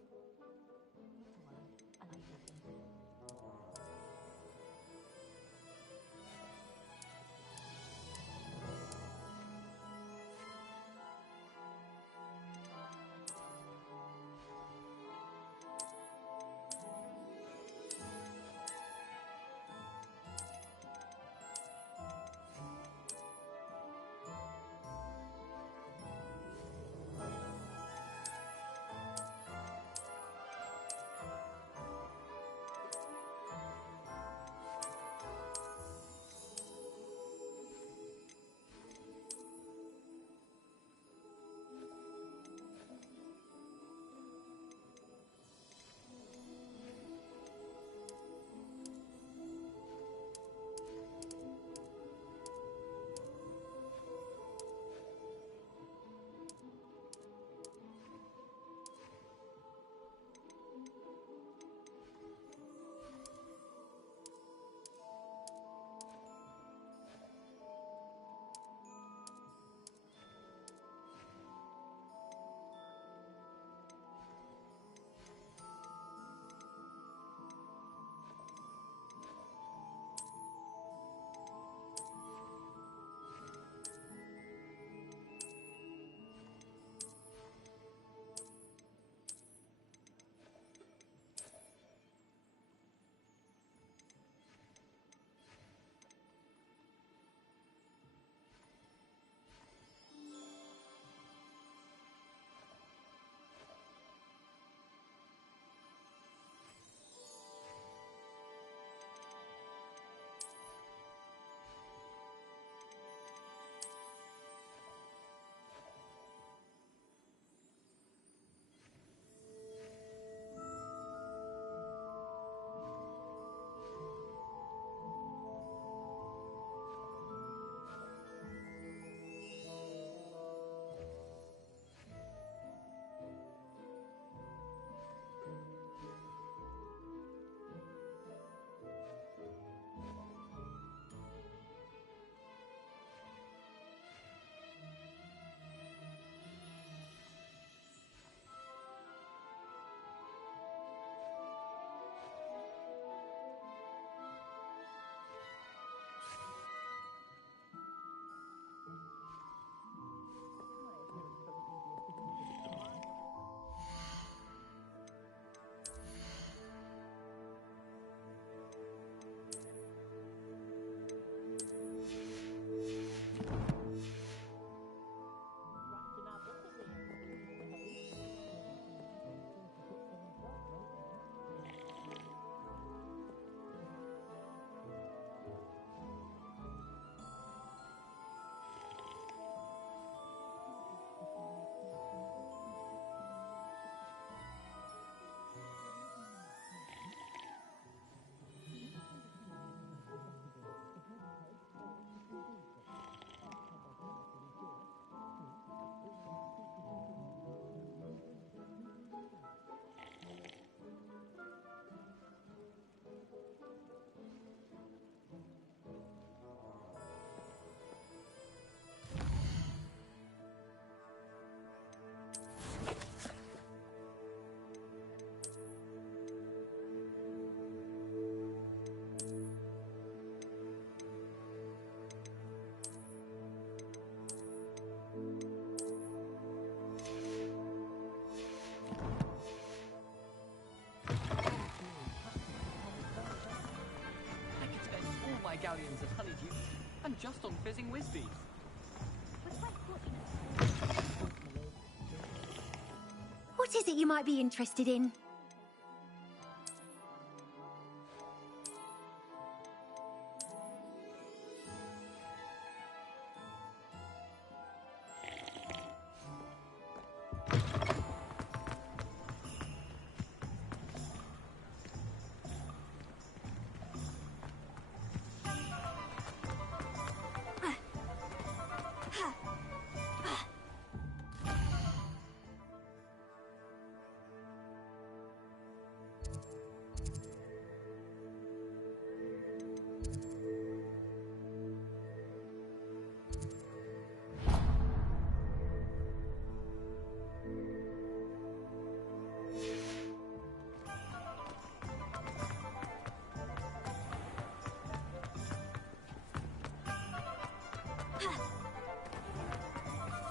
galleons of honey is it you might be interested in?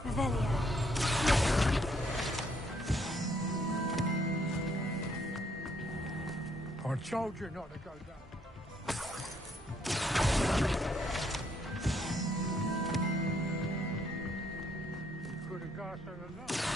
Revelio. I told you not to go down. You could have got enough.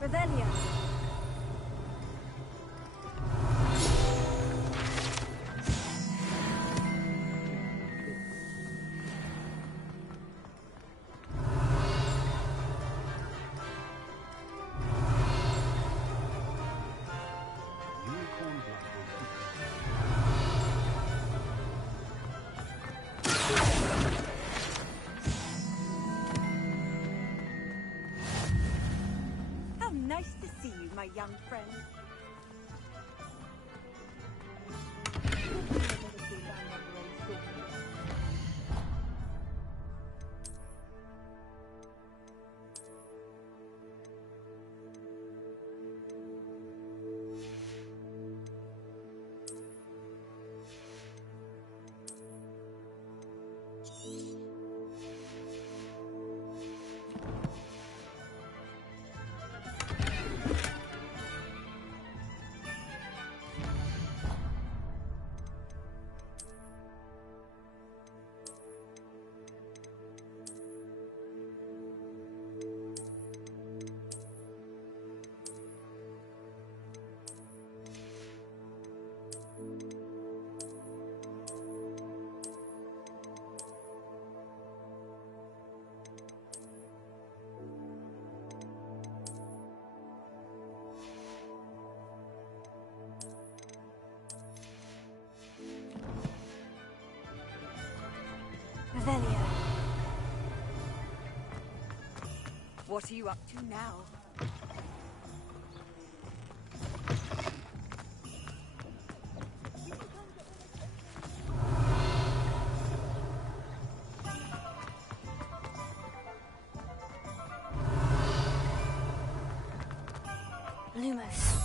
Revelio. How nice to see you, my young friend. Revelio. What are you up to now? Lumos.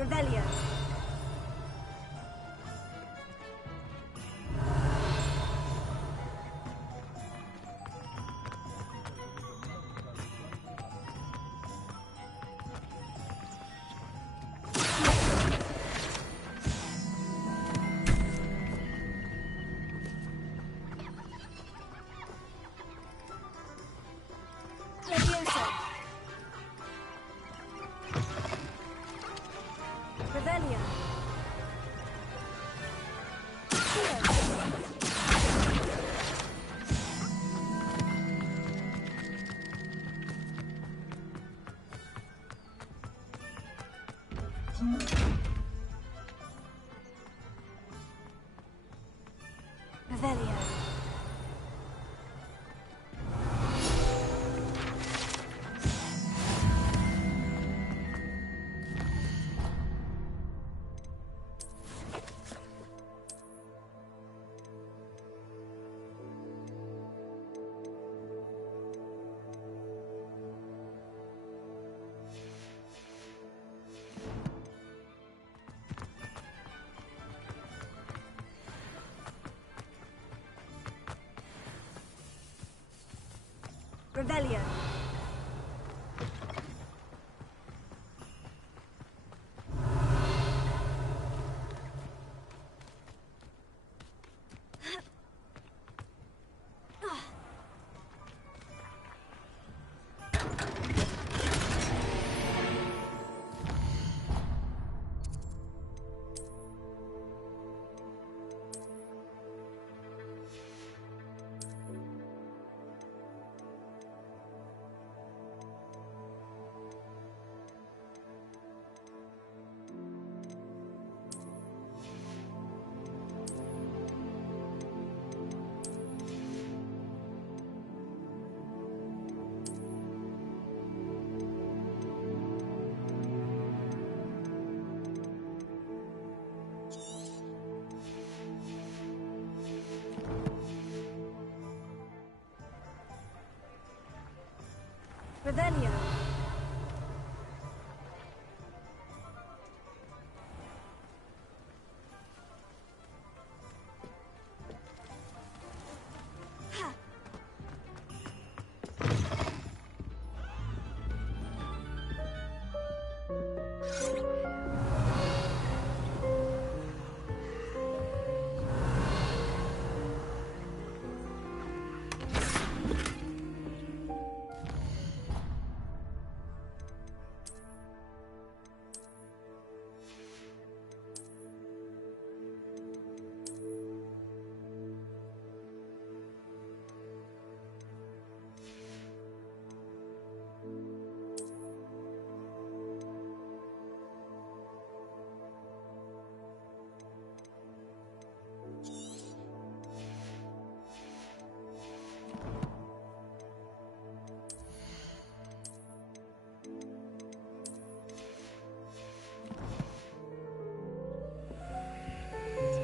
Revelio. Levioso. Revelio. Revelio. Revelio. Revelio.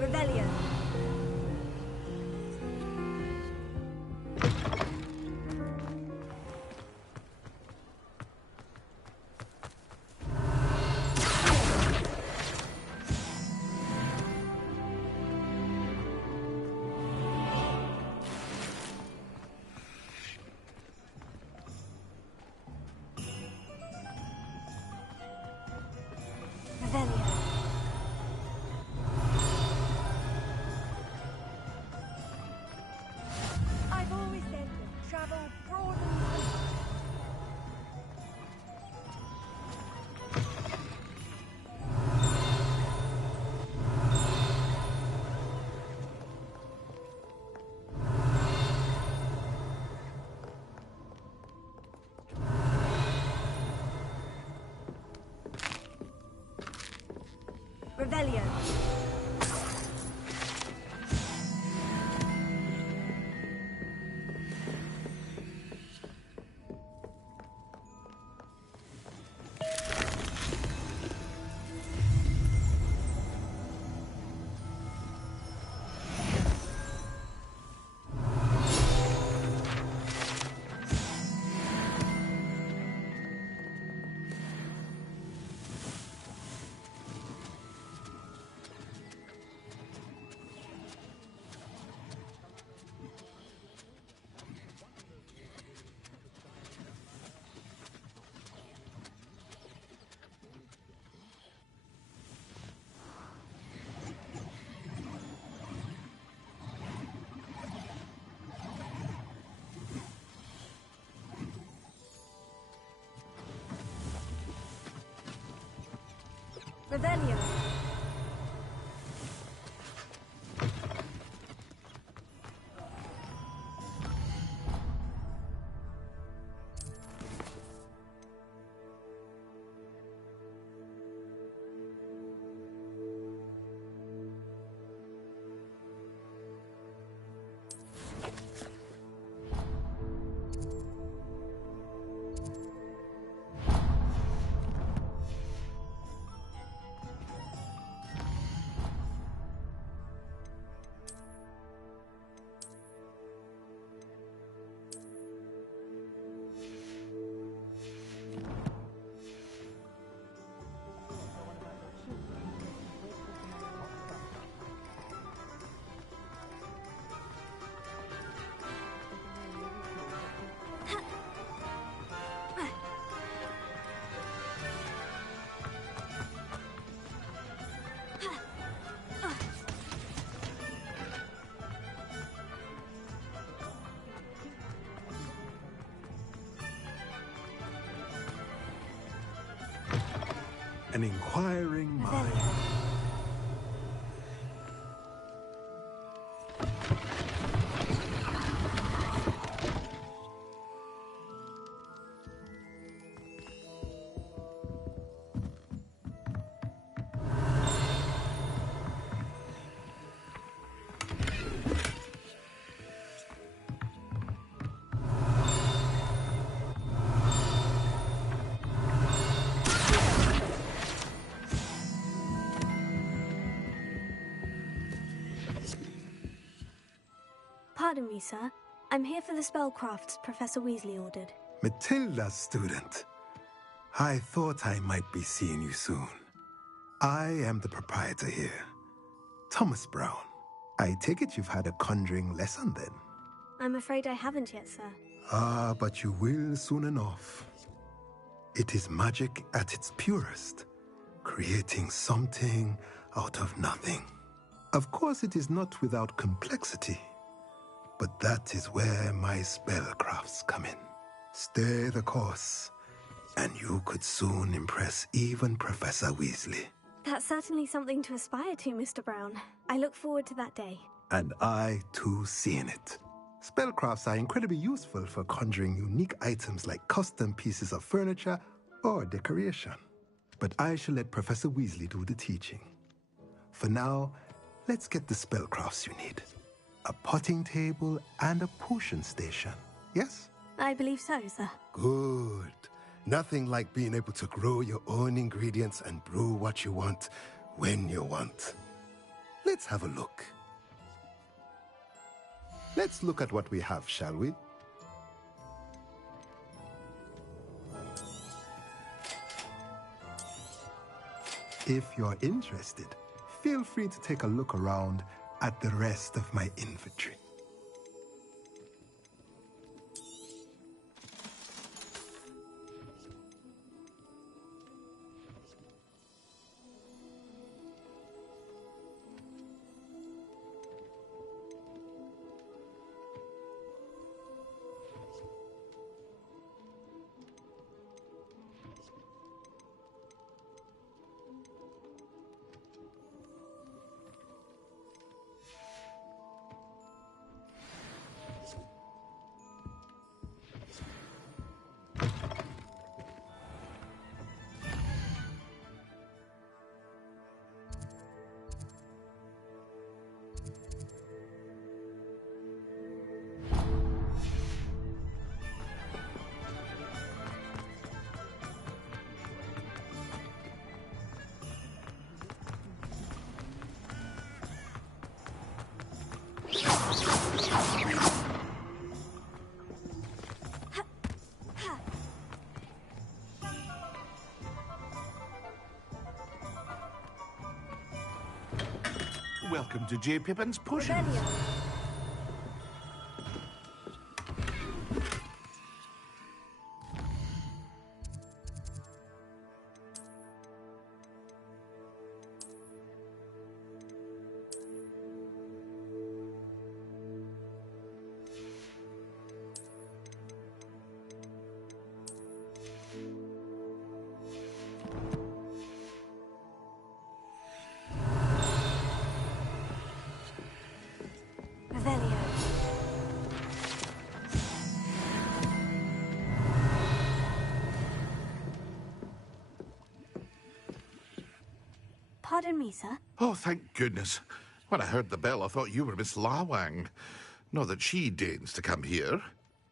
Revelio. Revelio. I've always said that travel broadens the mind. Revelio. Revelio. An inquiring mind. Pardon me, sir. I'm here for the spellcrafts Professor Weasley ordered. Matilda's student. I thought I might be seeing you soon. I am the proprietor here, Thomas Brown. I take it you've had a conjuring lesson then? I'm afraid I haven't yet, sir. Ah, but you will soon enough. It is magic at its purest, creating something out of nothing. Of course, it is not without complexity, but that is where my spellcrafts come in. Stay the course, and you could soon impress even Professor Weasley. That's certainly something to aspire to, Mr. Brown. I look forward to that day. And I, too, seeing it. Spellcrafts are incredibly useful for conjuring unique items like custom pieces of furniture or decoration. But I shall let Professor Weasley do the teaching. For now, let's get the spellcrafts you need. A potting table and a potion station, yes? I believe so, sir. Good. Nothing like being able to grow your own ingredients and brew what you want when you want. Let's have a look. Let's look at what we have, shall we? If you're interested, feel free to take a look around at the rest of my inventory. Welcome to J. Pippin's Potions. Pardon me, sir. Oh, thank goodness. When I heard the bell, I thought you were Miss Lawang. Not that she deigns to come here.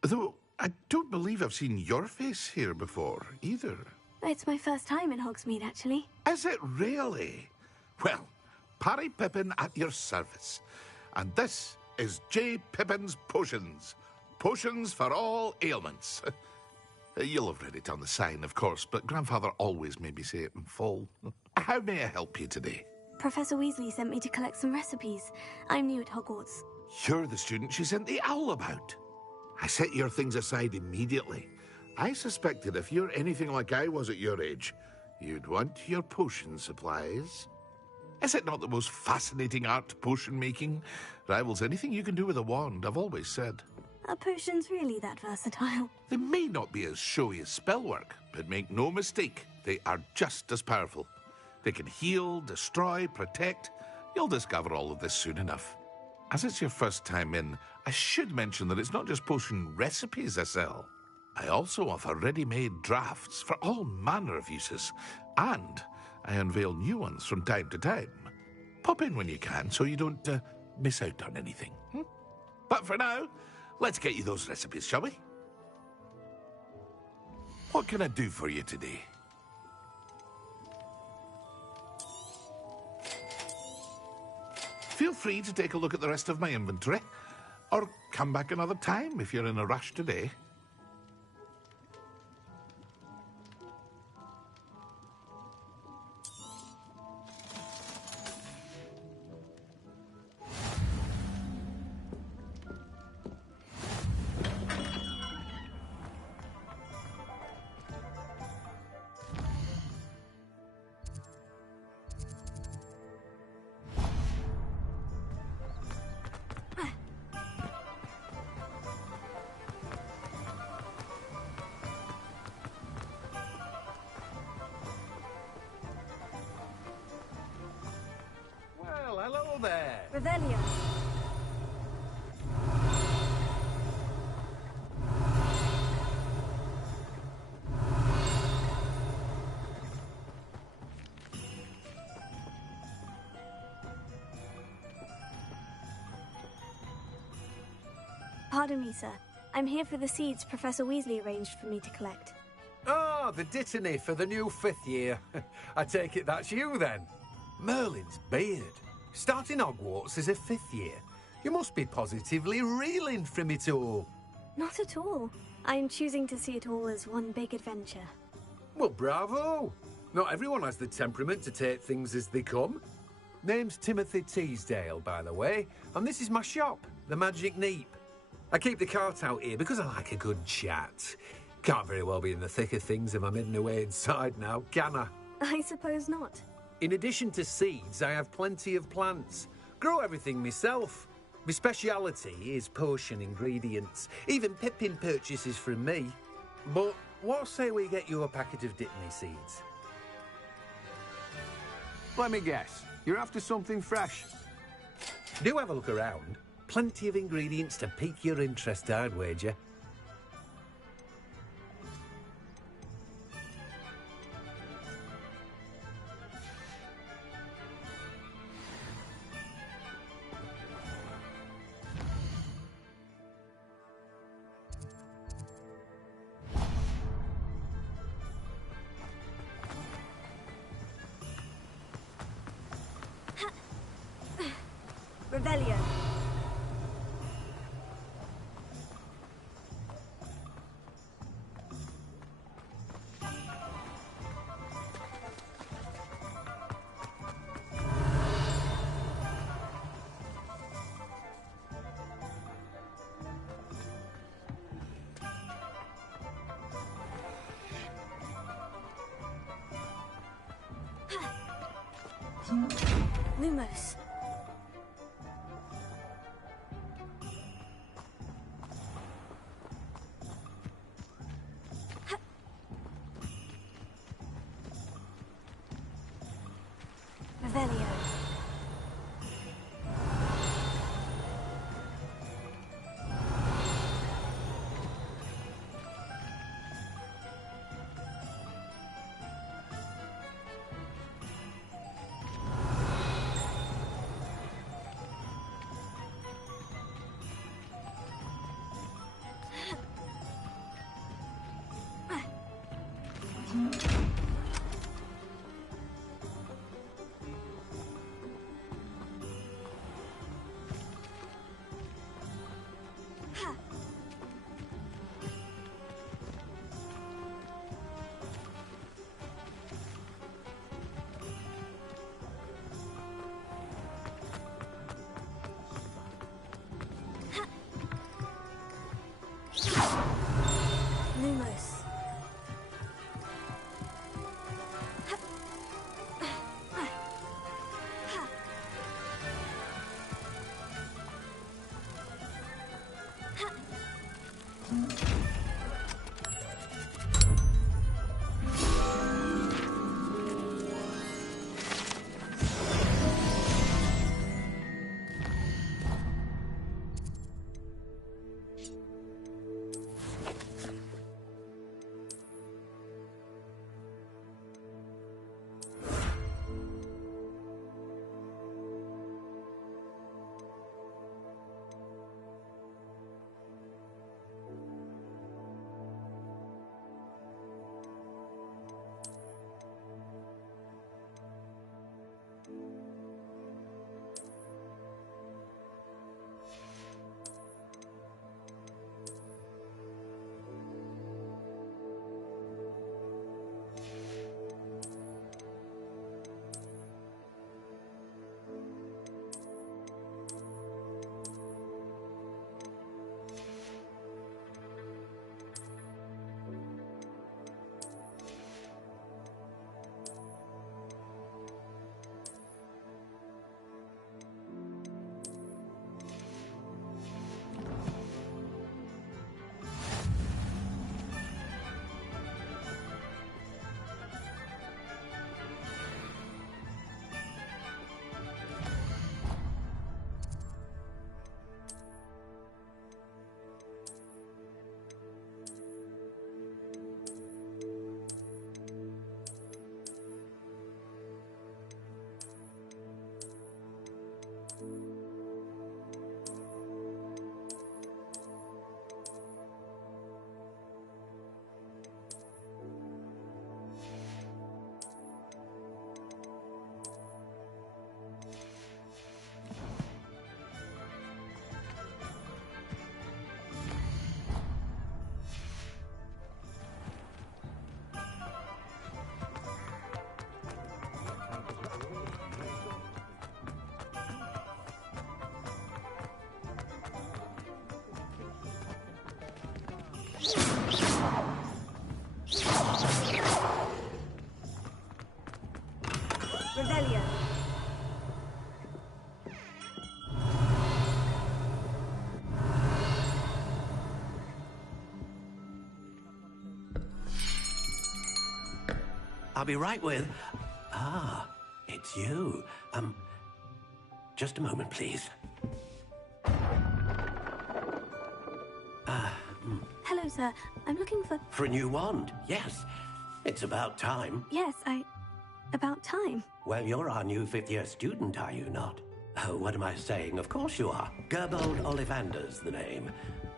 Though, I don't believe I've seen your face here before, either. It's my first time in Hogsmeade, actually. Is it really? Well, Parry Pippin at your service. And this is J. Pippin's Potions. Potions for all ailments. You'll have read it on the sign, of course, but Grandfather always made me say it in full. How may I help you today? Professor Weasley sent me to collect some recipes. I'm new at Hogwarts. You're the student she sent the owl about. I set your things aside immediately. I suspected if you're anything like I was at your age, you'd want your potion supplies. Is it not the most fascinating art, potion making? Rivals anything you can do with a wand, I've always said. Are potions really that versatile? They may not be as showy as spellwork, but make no mistake, they are just as powerful. They can heal, destroy, protect. You'll discover all of this soon enough. As it's your first time in, I should mention that it's not just potion recipes I sell. I also offer ready-made drafts for all manner of uses, and I unveil new ones from time to time. Pop in when you can so you don't miss out on anything. But for now, let's get you those recipes, shall we? What can I do for you today? Feel free to take a look at the rest of my inventory, or come back another time if you're in a rush today. Well, hello there. Revelio. Pardon me, sir. I'm here for the seeds Professor Weasley arranged for me to collect. Ah, the dittany for the new 5th year. I take it that's you, then. Merlin's beard. Starting Hogwarts as a 5th year. You must be positively reeling from it all. Not at all. I'm choosing to see it all as one big adventure. Well, bravo. Not everyone has the temperament to take things as they come. Name's Timothy Teasdale, by the way, and this is my shop, the Magic Neep. I keep the cart out here because I like a good chat. Can't very well be in the thick of things if I'm hidden away inside now, can I? I suppose not. In addition to seeds, I have plenty of plants. Grow everything myself. My speciality is potion ingredients. Even Pippin purchases from me. But what say we get you a packet of Dittany seeds? Let me guess. You're after something fresh. Do have a look around. Plenty of ingredients to pique your interest, I'd wager. Revelio. Lumos. Revelio. Revelio. I'll be right with... Ah, it's you. Just a moment, please. Hello, sir. I'm looking for... For a new wand, yes. It's about time. Yes, about time. Well, you're our new fifth-year student, are you not? Oh, what am I saying? Of course you are. Gerbold Ollivander's the name.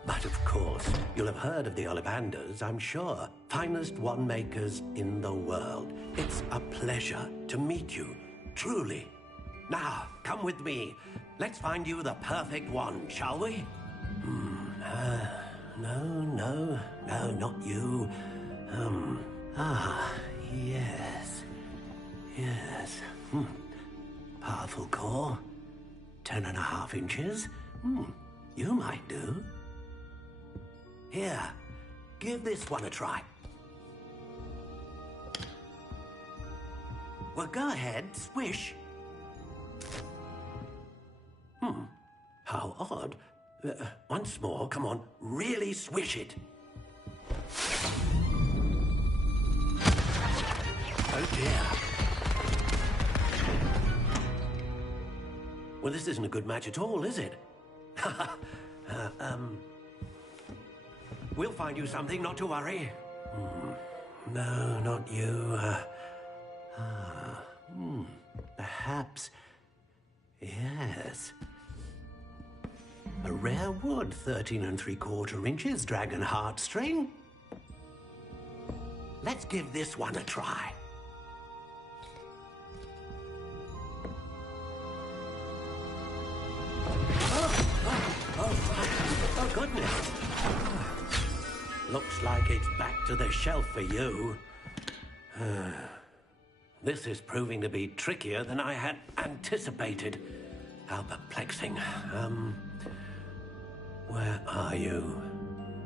But of course, you'll have heard of the Ollivanders, I'm sure. Finest wand makers in the world. It's a pleasure to meet you, truly. Now, come with me. Let's find you the perfect wand, shall we? No, not you. Yes. Powerful core. 10.5 inches. You might do. Here, give this one a try. Well, go ahead, swish. How odd. Once more, come on, really swish it. Oh dear. Well, this isn't a good match at all, is it? We'll find you something, not to worry. No, not you. Perhaps... Yes. A rare wood, 13 3/4 inches, dragon heartstring. Let's give this one a try. Oh, goodness. Looks like it's back to the shelf for you. This is proving to be trickier than I had anticipated. How perplexing. Where are you?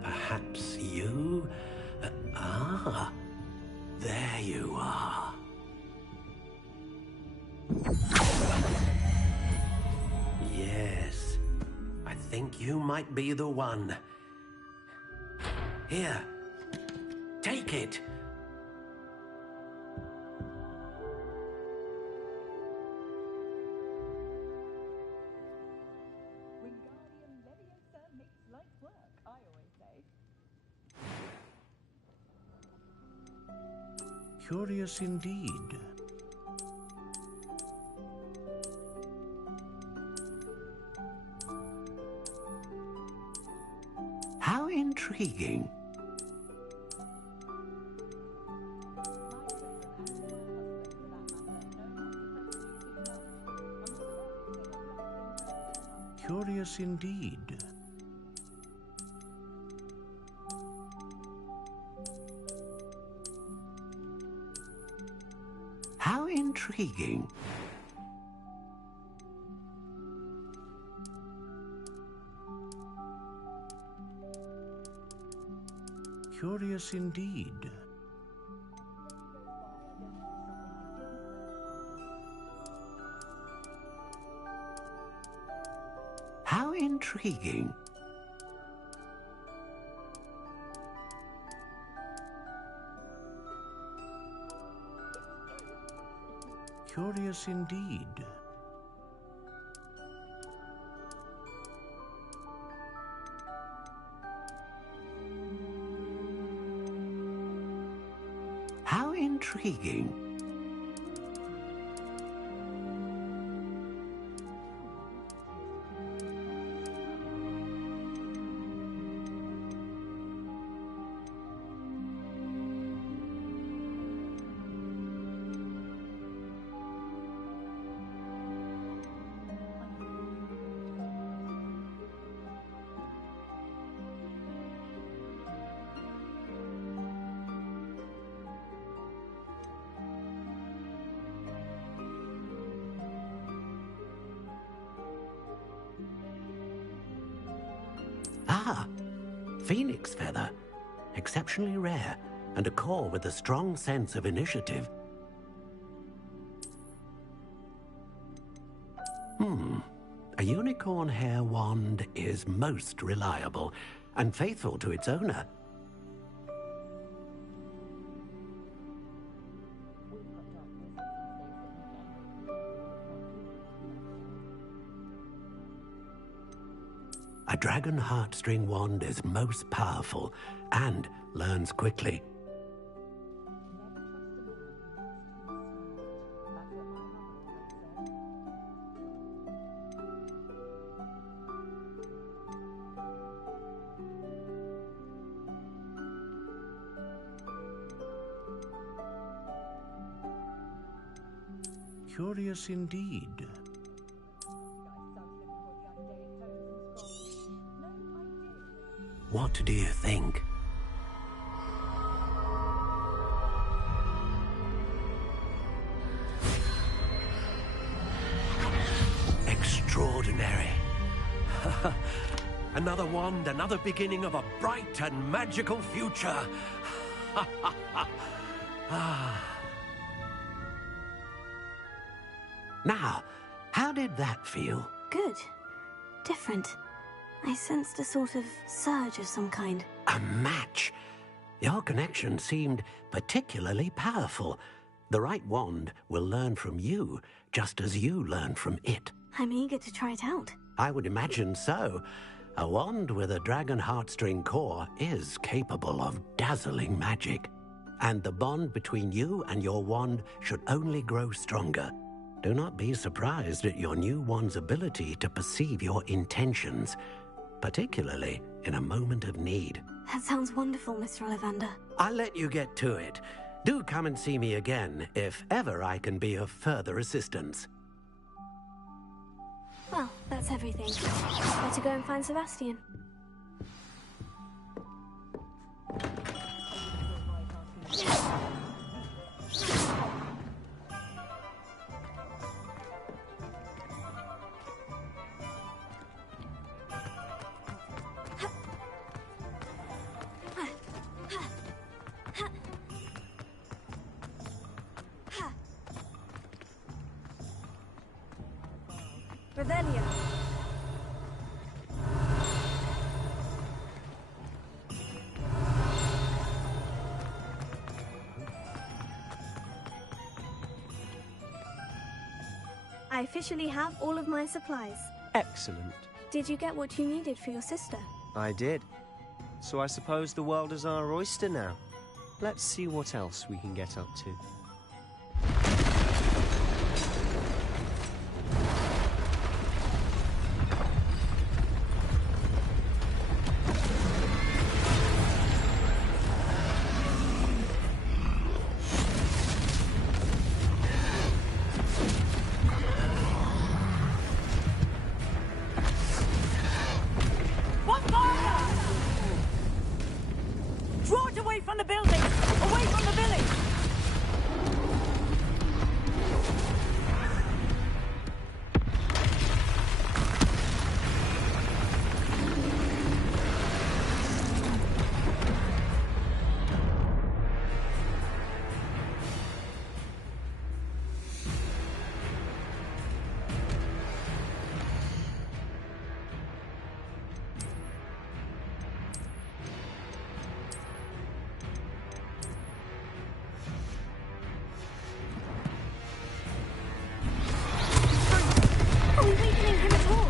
Perhaps you? There you are. Yes, I think you might be the one. Here. Take it. Wingardium Leviosa makes light work, I always say. Curious indeed. How intriguing. Curious indeed. How intriguing. Curious indeed. How intriguing. Curious indeed. How intriguing. Ah, phoenix feather. Exceptionally rare, and a core with a strong sense of initiative. A unicorn hair wand is most reliable and faithful to its owner. A dragon heartstring wand is most powerful and learns quickly. Curious indeed. What do you think? Extraordinary. Another wand, another beginning of a bright and magical future. Now, how did that feel? Good. Different. I sensed a sort of surge of some kind. A match. Your connection seemed particularly powerful. The right wand will learn from you, just as you learn from it. I'm eager to try it out. I would imagine so. A wand with a dragon heartstring core is capable of dazzling magic. And the bond between you and your wand should only grow stronger. Do not be surprised at your new wand's ability to perceive your intentions, particularly in a moment of need. That sounds wonderful, Mr. Ollivander. I'll let you get to it. Do come and see me again if ever I can be of further assistance. Well, that's everything. Better go and find Sebastian. Revelio. I officially have all of my supplies. Excellent. Did you get what you needed for your sister? I did. So I suppose the world is our oyster now. Let's see what else we can get up to. Draw it away from the building! Away from the village! Are we weakening him at all?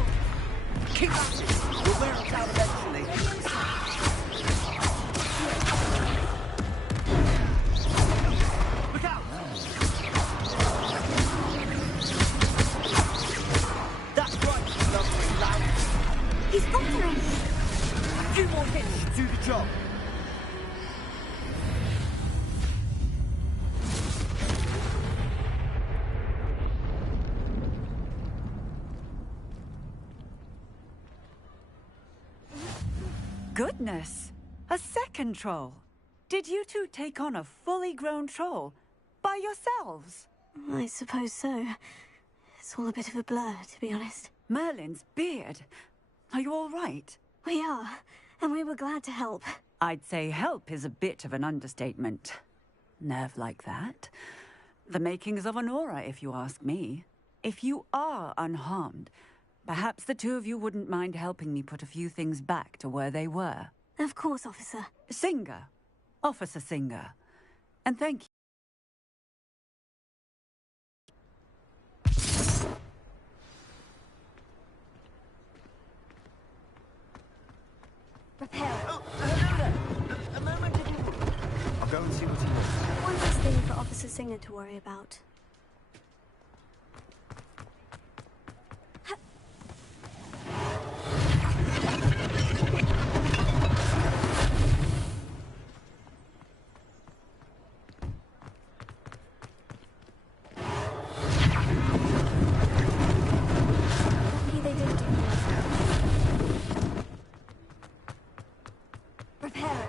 Keep at it! We'll wear it out eventually. Look out! That's right, lovely lad. He's faltering! A few more hits should do the job. Goodness! A second troll! Did you two take on a fully grown troll by yourselves? I suppose so. It's all a bit of a blur, to be honest. Merlin's beard. Are you all right? We are, and we were glad to help. I'd say help is a bit of an understatement. Nerve like that. The makings of an aura, if you ask me. If you are unharmed, perhaps the two of you wouldn't mind helping me put a few things back to where they were. Of course, officer. Singer. Officer Singer. And thank you. Repair. Oh, hello there. A moment. I'll go and see what he wants. One less thing for Officer Singer to worry about. Lucky they didn't do that. Repair it.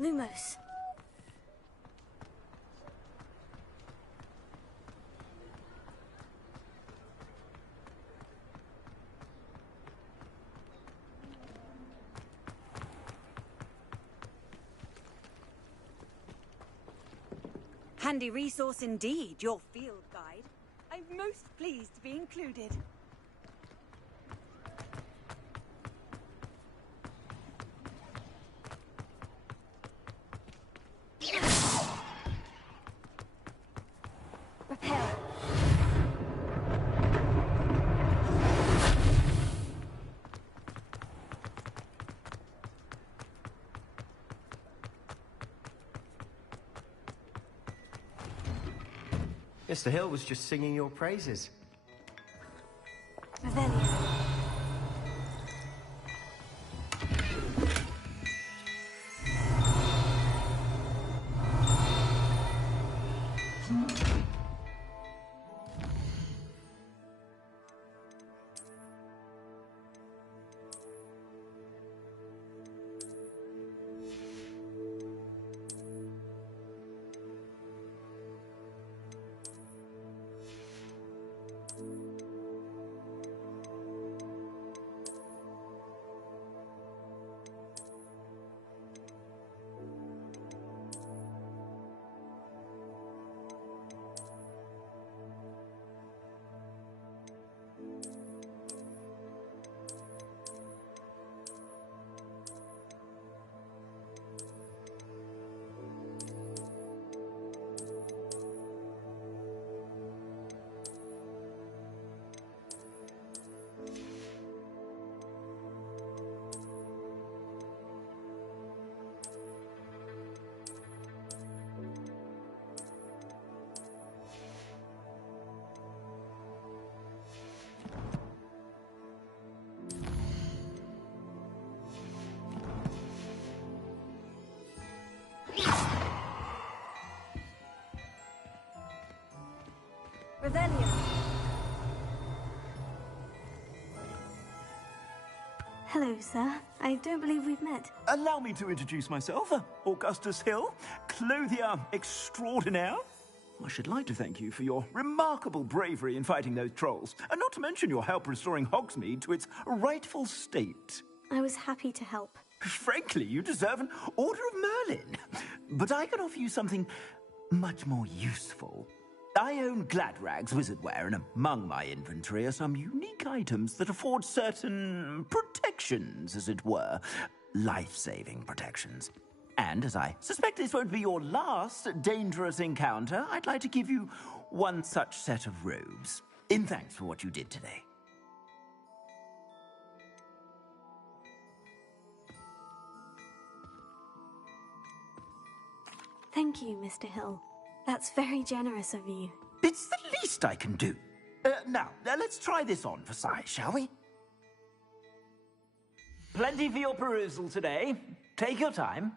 Lumos. Handy resource indeed, your field guide. I'm most pleased to be included. Repair. Mr. Hill was just singing your praises. Revelio. Revelio. Hello, sir. I don't believe we've met. Allow me to introduce myself. Augustus Hill, clothier extraordinaire. I should like to thank you for your remarkable bravery in fighting those trolls, and not to mention your help restoring Hogsmeade to its rightful state. I was happy to help. Frankly, you deserve an Order of Merlin. But I can offer you something much more useful. I own Gladrag's wizardwear, and among my inventory are some unique items that afford certain protections, as it were. Life-saving protections. And as I suspect this won't be your last dangerous encounter, I'd like to give you one such set of robes, in thanks for what you did today. Thank you, Mr. Hill. That's very generous of you. It's the least I can do. Now, let's try this on for size, shall we? Plenty for your perusal today. Take your time.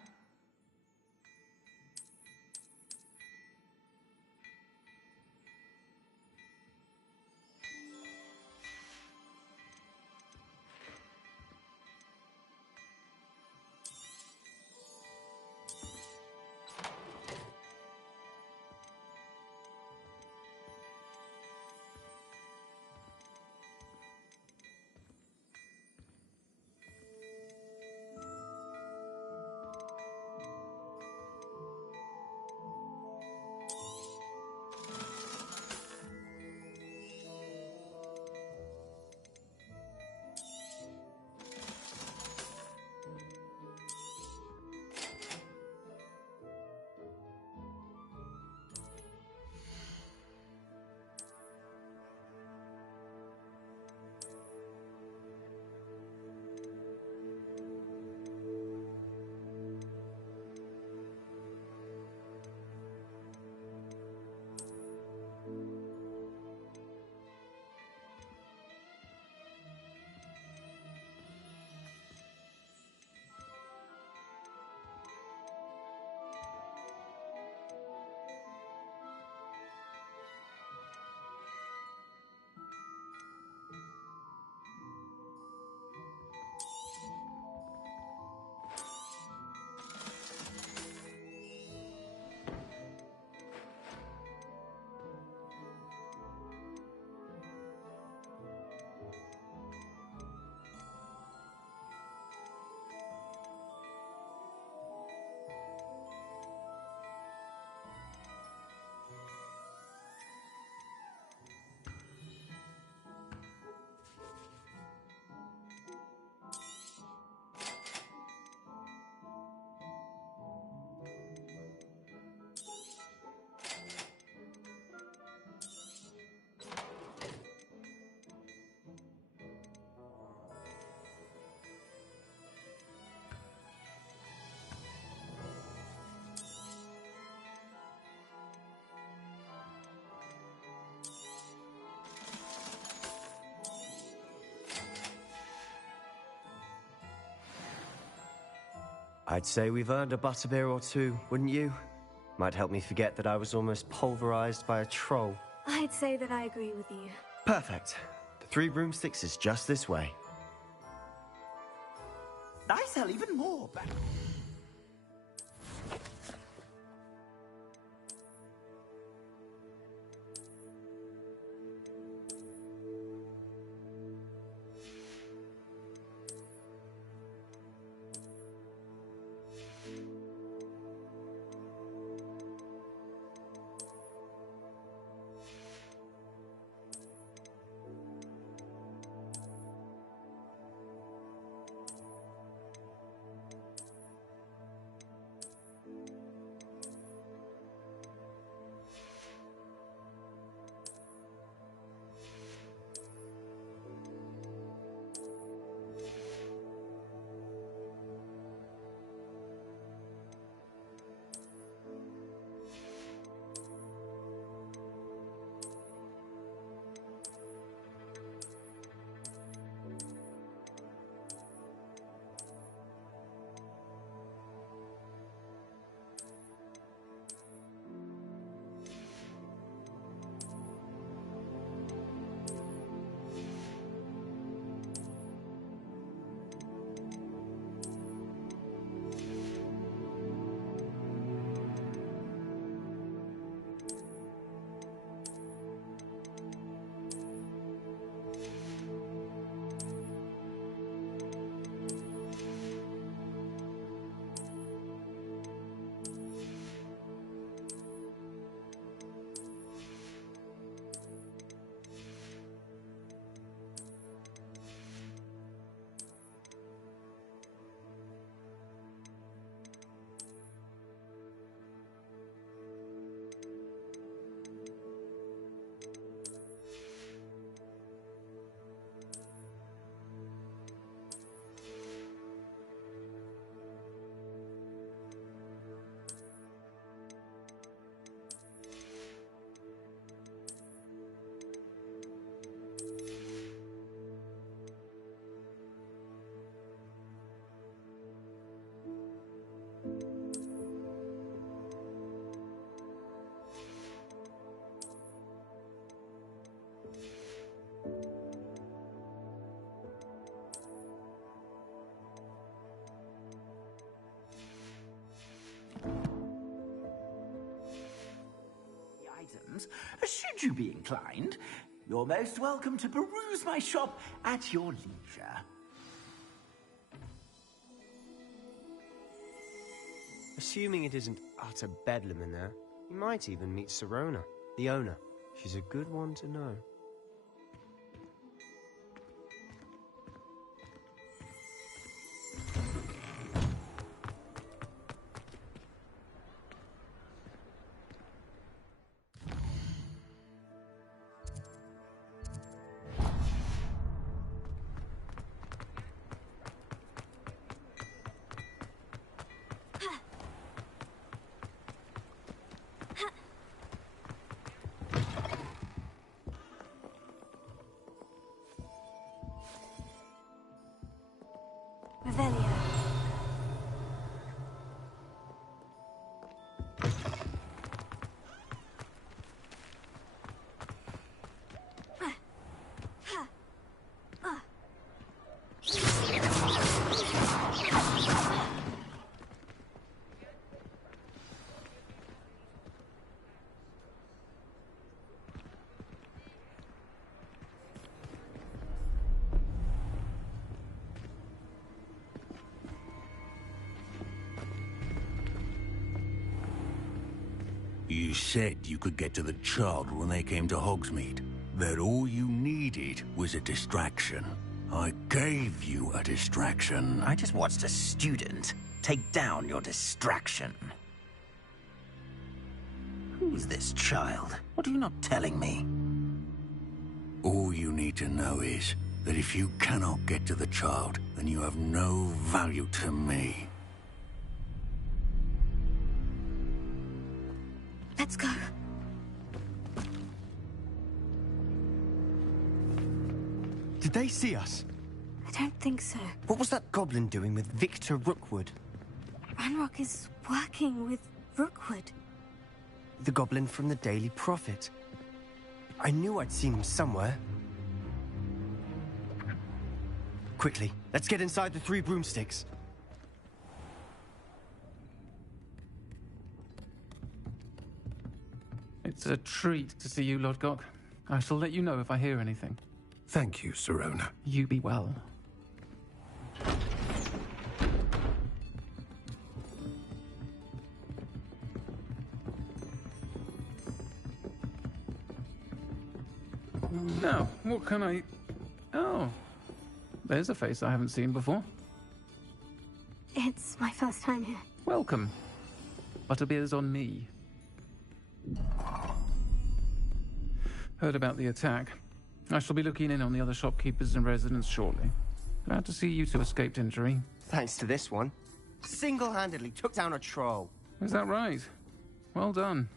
I'd say we've earned a butterbeer or two, wouldn't you? Might help me forget that I was almost pulverized by a troll. I'd say that I agree with you. Perfect. The 3 broomsticks is just this way. I sell even more. items, should you be inclined. You're most welcome to peruse my shop at your leisure. Assuming it isn't utter bedlam in there, you might even meet Sirona, the owner. She's a good one to know. You said you could get to the child when they came to Hogsmeade. That all you needed was a distraction. I gave you a distraction. I just watched a student take down your distraction. Who's this child? What are you not telling me? All you need to know is that if you cannot get to the child, then you have no value to me. Let's go. Did they see us? I don't think so. What was that goblin doing with Victor Rookwood? Ranrock is working with Rookwood. The goblin from the Daily Prophet. I knew I'd seen him somewhere. Quickly, let's get inside the 3 broomsticks. It's a treat to see you, Lodgok. I shall let you know if I hear anything. Thank you, Sirona. You be well. Now, what can I... Oh, there's a face I haven't seen before. It's my first time here. Welcome. Butterbeer's on me. Heard about the attack. I shall be looking in on the other shopkeepers and residents shortly. Glad to see you two escaped injury. Thanks to this one. Single-handedly took down a troll. Is that right? Well done.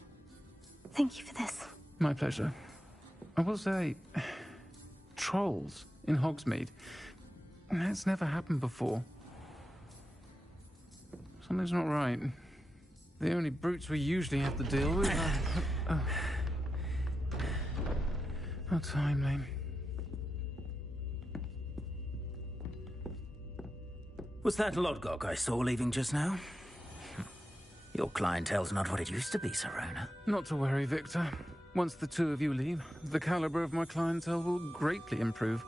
Thank you for this. My pleasure. I will say, trolls in Hogsmeade. That's never happened before. Something's not right. The only brutes we usually have to deal with are... How timely. Was that Lodgok I saw leaving just now? Your clientele's not what it used to be, Sirona. Not to worry, Victor. Once the 2 of you leave, the caliber of my clientele will greatly improve.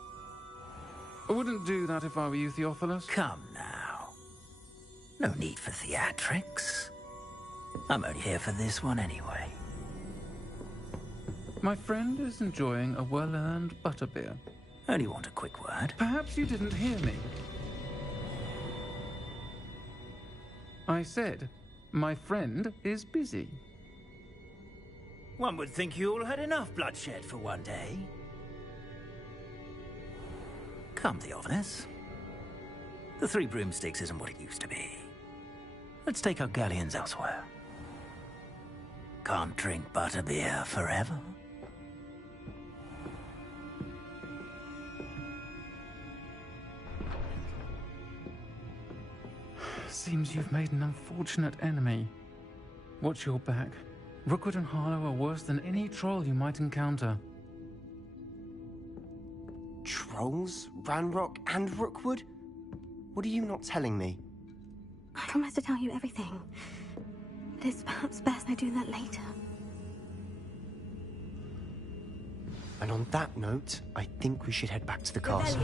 I wouldn't do that if I were you, Theophilus. Come now. No need for theatrics. I'm only here for this one anyway. My friend is enjoying a well-earned butterbeer. Only want a quick word. Perhaps you didn't hear me. I said, my friend is busy. One would think you all had enough bloodshed for one day. Come, Theophilus. The 3 broomsticks isn't what it used to be. Let's take our galleons elsewhere. Can't drink butterbeer forever. Seems you've made an unfortunate enemy. Watch your back. Rookwood and Harlow are worse than any troll you might encounter. Trolls? Ranrock and Rookwood? What are you not telling me? I promise to tell you everything. But it's perhaps best I do that later. And on that note, I think we should head back to the castle.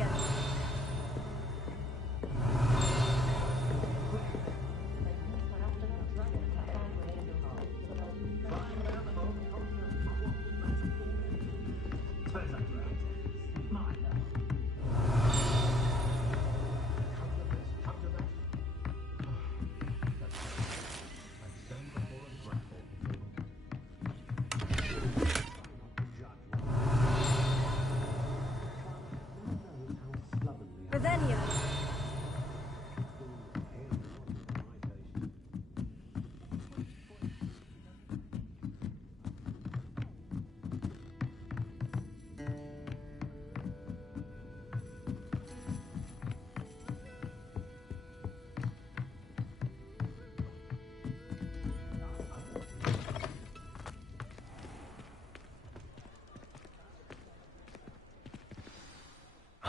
Revelio.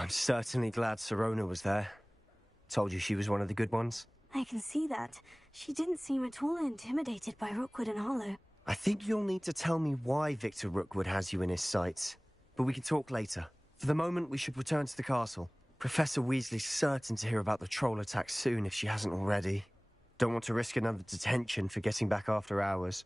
I'm certainly glad Sirona was there. Told you she was one of the good ones. I can see that. She didn't seem at all intimidated by Rookwood and Harlow. I think you'll need to tell me why Victor Rookwood has you in his sights. But we can talk later. For the moment, we should return to the castle. Professor Weasley's certain to hear about the troll attack soon if she hasn't already. Don't want to risk another detention for getting back after hours.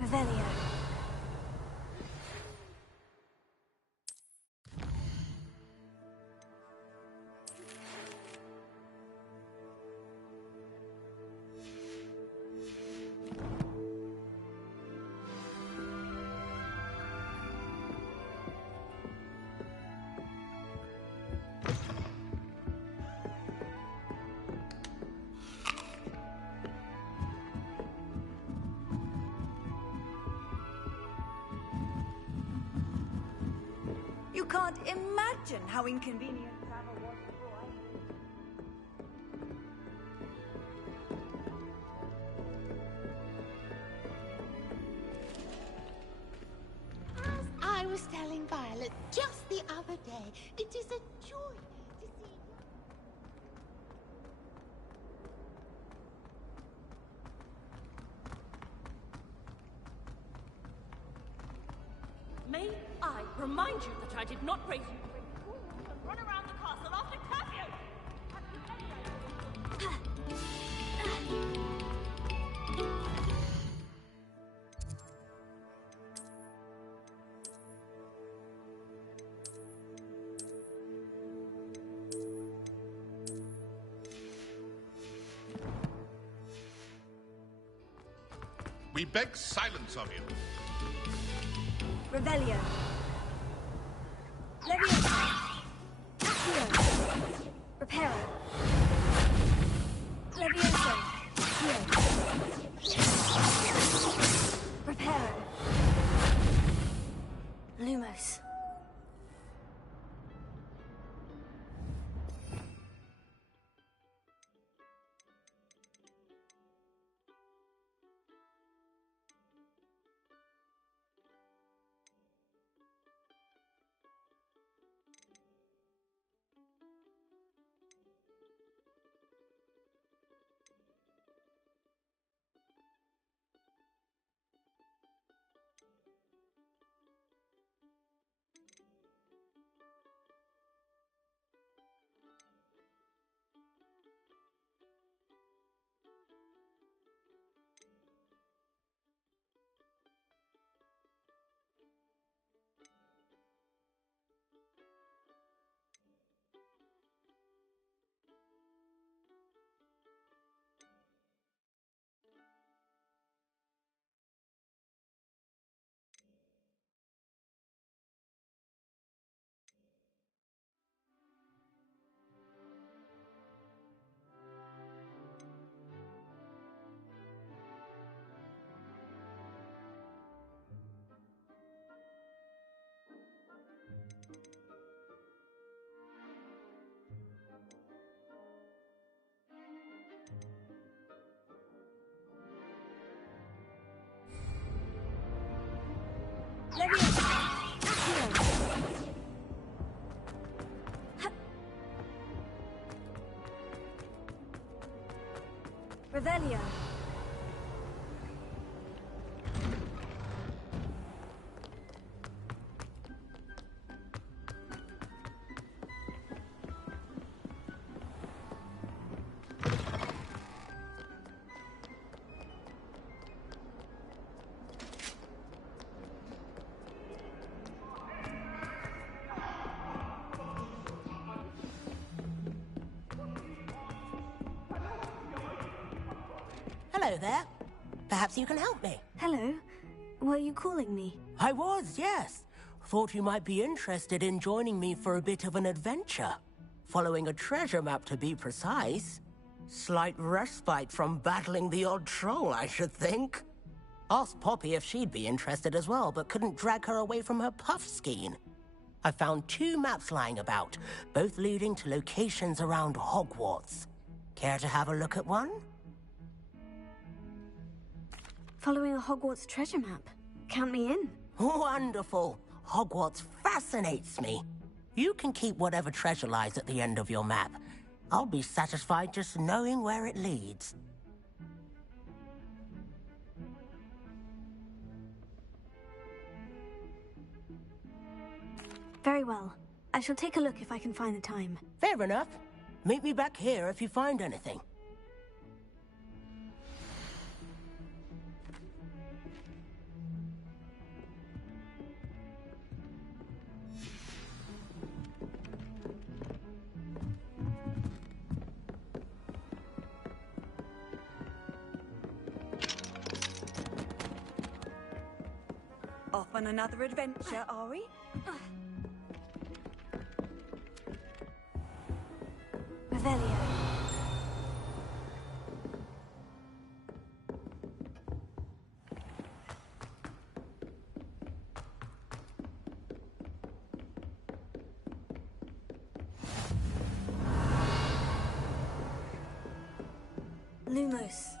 Revelio. You can't imagine how inconvenient travel was before As I was telling Violet just the other day, it is a joy to see you. May I remind you that I did not raise you to break rules and run around the castle after curfew? We beg silence of you. Revelio. Leviosa. Accio. Reparo. Leviosa. Accio. Reparo. Lumos. Revelio. Hello there. Perhaps you can help me. Hello. Were you calling me? I was, yes. Thought you might be interested in joining me for a bit of an adventure. Following a treasure map, to be precise. Slight respite from battling the odd troll, I should think. Asked Poppy if she'd be interested as well, but couldn't drag her away from her puff skein. I found 2 maps lying about, both leading to locations around Hogwarts. Care to have a look at one? Following a Hogwarts treasure map. Count me in. Wonderful. Hogwarts fascinates me. You can keep whatever treasure lies at the end of your map. I'll be satisfied just knowing where it leads. Very well. I shall take a look if I can find the time. Fair enough. Meet me back here if you find anything. Off on another adventure, are we? Revelio. Lumos.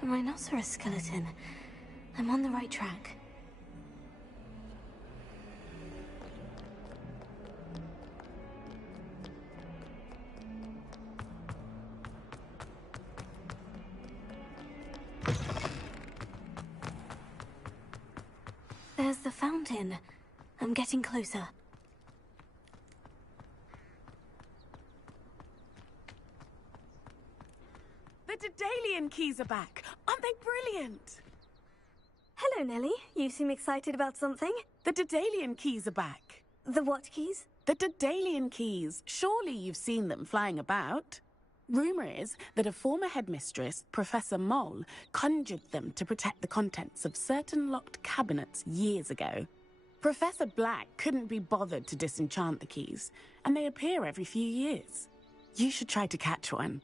A rhinoceros skeleton. I'm on the right track. There's the fountain. I'm getting closer. The Daedalian keys are back. Aren't they brilliant? Hello, Nellie. You seem excited about something. The Daedalian keys are back. The what keys? The Daedalian keys. Surely you've seen them flying about. Rumour is that a former headmistress, Professor Mole, conjured them to protect the contents of certain locked cabinets years ago. Professor Black couldn't be bothered to disenchant the keys, and they appear every few years. You should try to catch one.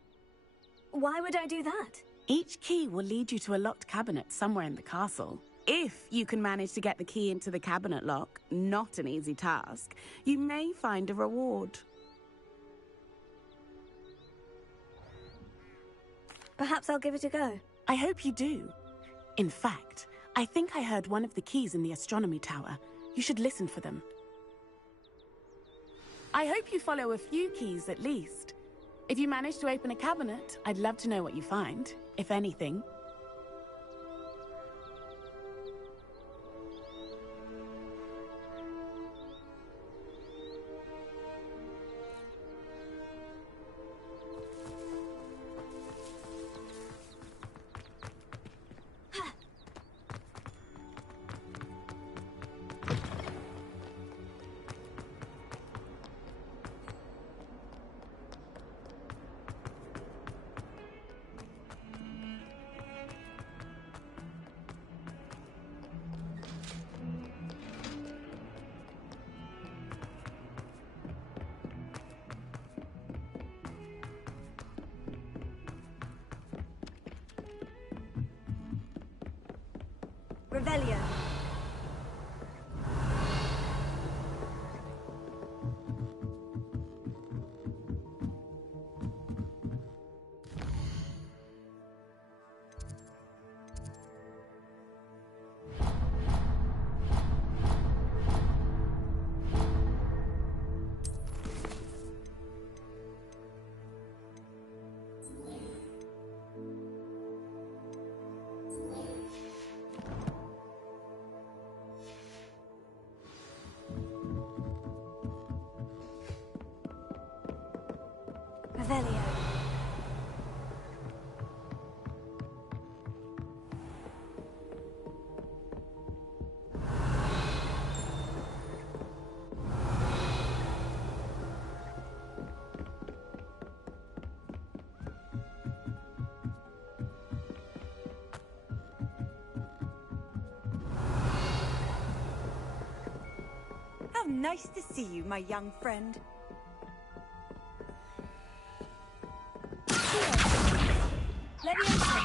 Why would I do that? Each key will lead you to a locked cabinet somewhere in the castle. If you can manage to get the key into the cabinet lock, not an easy task, you may find a reward. Perhaps I'll give it a go. I hope you do. In fact, I think I heard one of the keys in the astronomy tower. You should listen for them. I hope you follow a few keys at least. If you manage to open a cabinet, I'd love to know what you find, if anything. Revelio. Revelio. How nice to see you, my young friend. Leviosa.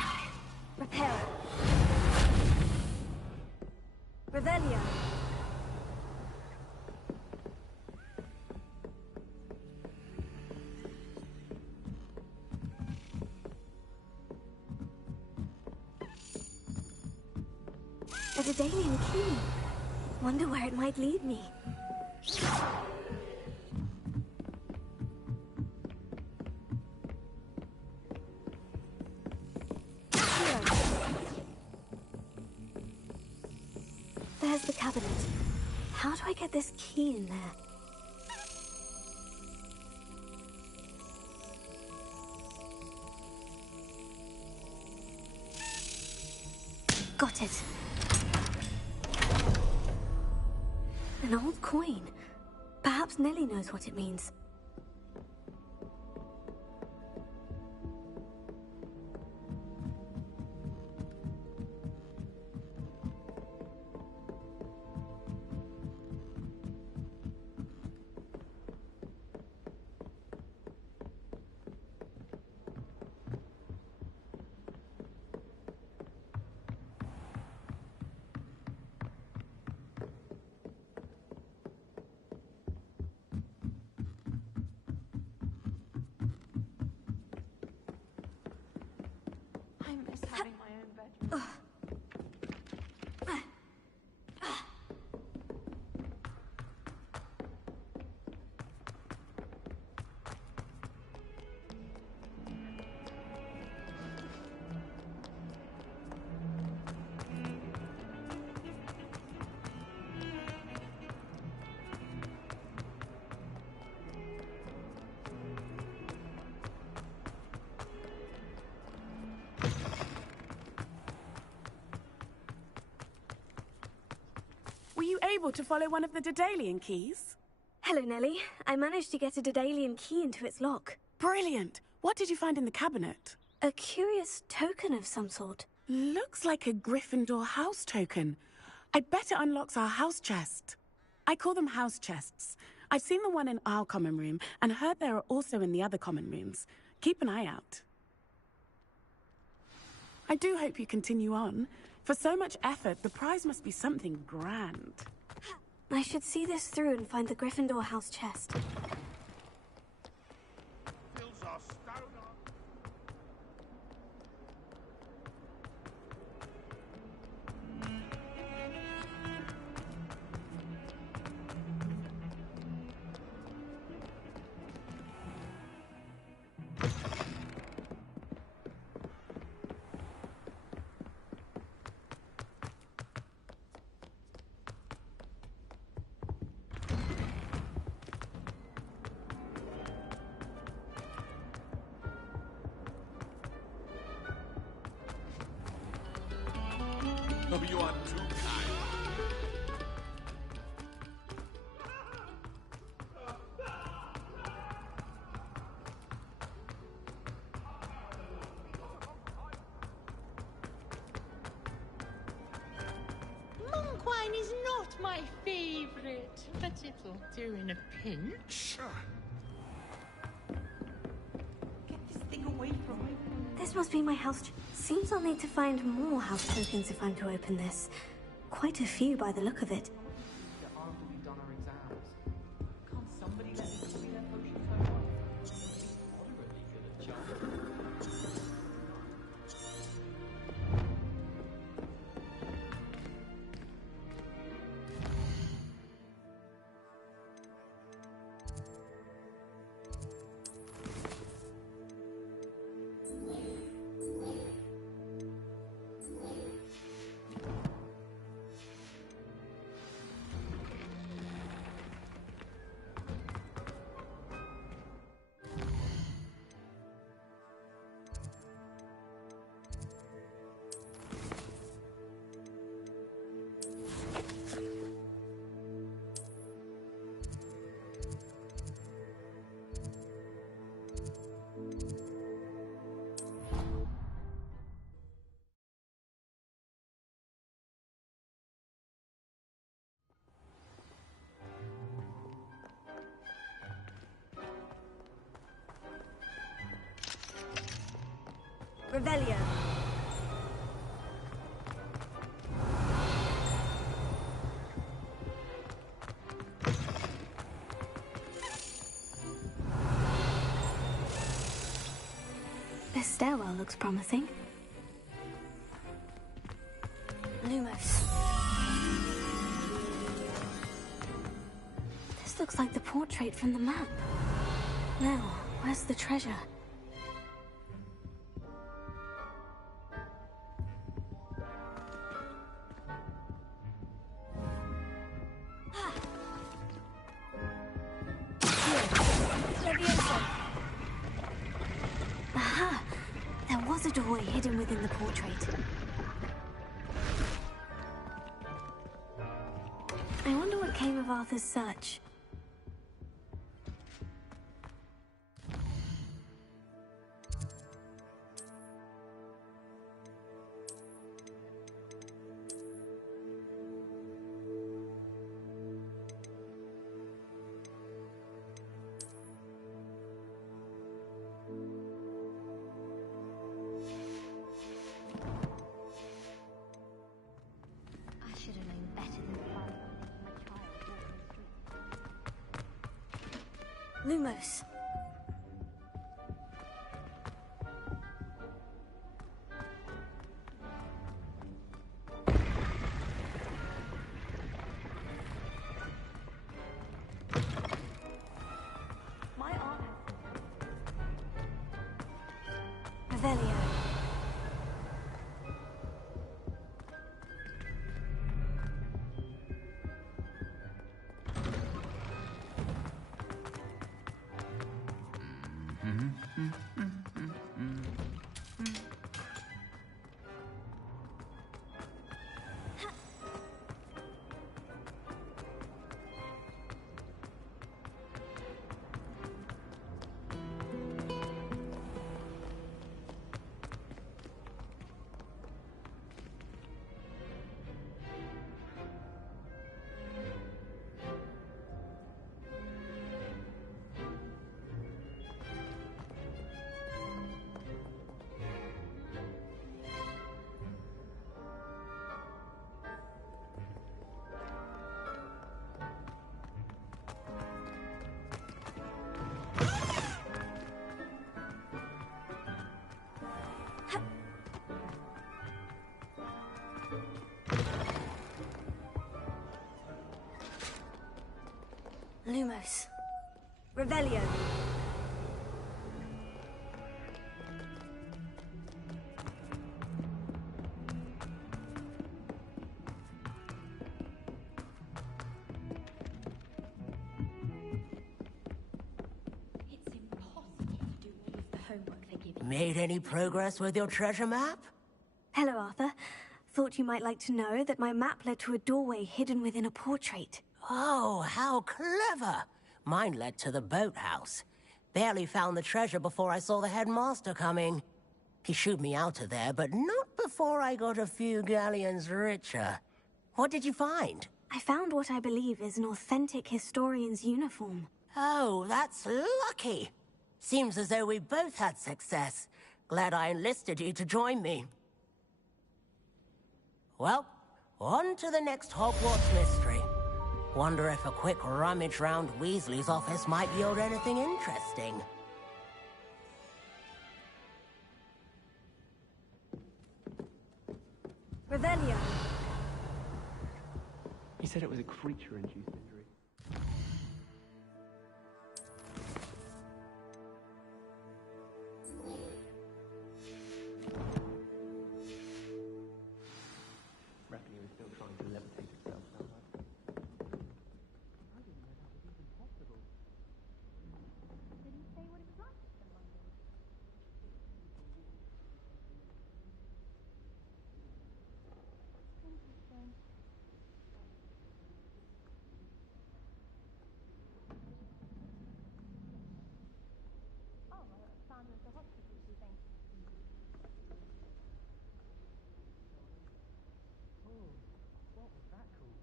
Reparo. Revelio. A Daedalian key. Wonder where it might lead me. There's the cabinet. How do I get this key in there? Got it. An old coin. Perhaps Nellie knows what it means. I miss having my own bedroom. Were you able to follow one of the Daedalian keys? Hello, Nellie. I managed to get a Daedalian key into its lock. Brilliant! What did you find in the cabinet? A curious token of some sort. Looks like a Gryffindor house token. I bet it unlocks our house chest. I call them house chests. I've seen the one in our common room and heard there are also in the other common rooms. Keep an eye out. I do hope you continue on. For so much effort, the prize must be something grand. I should see this through and find the Gryffindor house chest. Oh, you are too kind. Monk wine is not my favorite, but it'll do in a pinch. Get this thing away from me. This must be my house. Seems I'll need to find more house tokens if I'm to open this. Quite a few by the look of it. After we've done our exams. Can't somebody let me copy their potions home? Moderately good at charming. Revelio. This stairwell looks promising. Lumos. This looks like the portrait from the map. Now, where's the treasure? Aha! There was a doorway hidden within the portrait. I wonder what came of Arthur's search. I should have known better than to find my child walking the streets. Lumos. My aunt. Revelio. Lumos. Revelio. It's impossible to do all of the homework they give you. Made any progress with your treasure map? Hello, Arthur. Thought you might like to know that my map led to a doorway hidden within a portrait. Oh, how clever! Mine led to the boathouse. Barely found the treasure before I saw the headmaster coming. He shooed me out of there, but not before I got a few galleons richer. What did you find? I found what I believe is an authentic historian's uniform. Oh, that's lucky. Seems as though we both had success. Glad I enlisted you to join me. Well, On to the next Hogwarts mystery. Wonder if a quick rummage round Weasley's office might yield anything interesting. Revelio. He said it was a creature-induced injury. Reckon he was still trying to levitate himself that way. I didn't know that was even possible. Did he say what it was like in London? Interesting. Oh, well, it found her at the hospital, do you think? Oh, what was that called?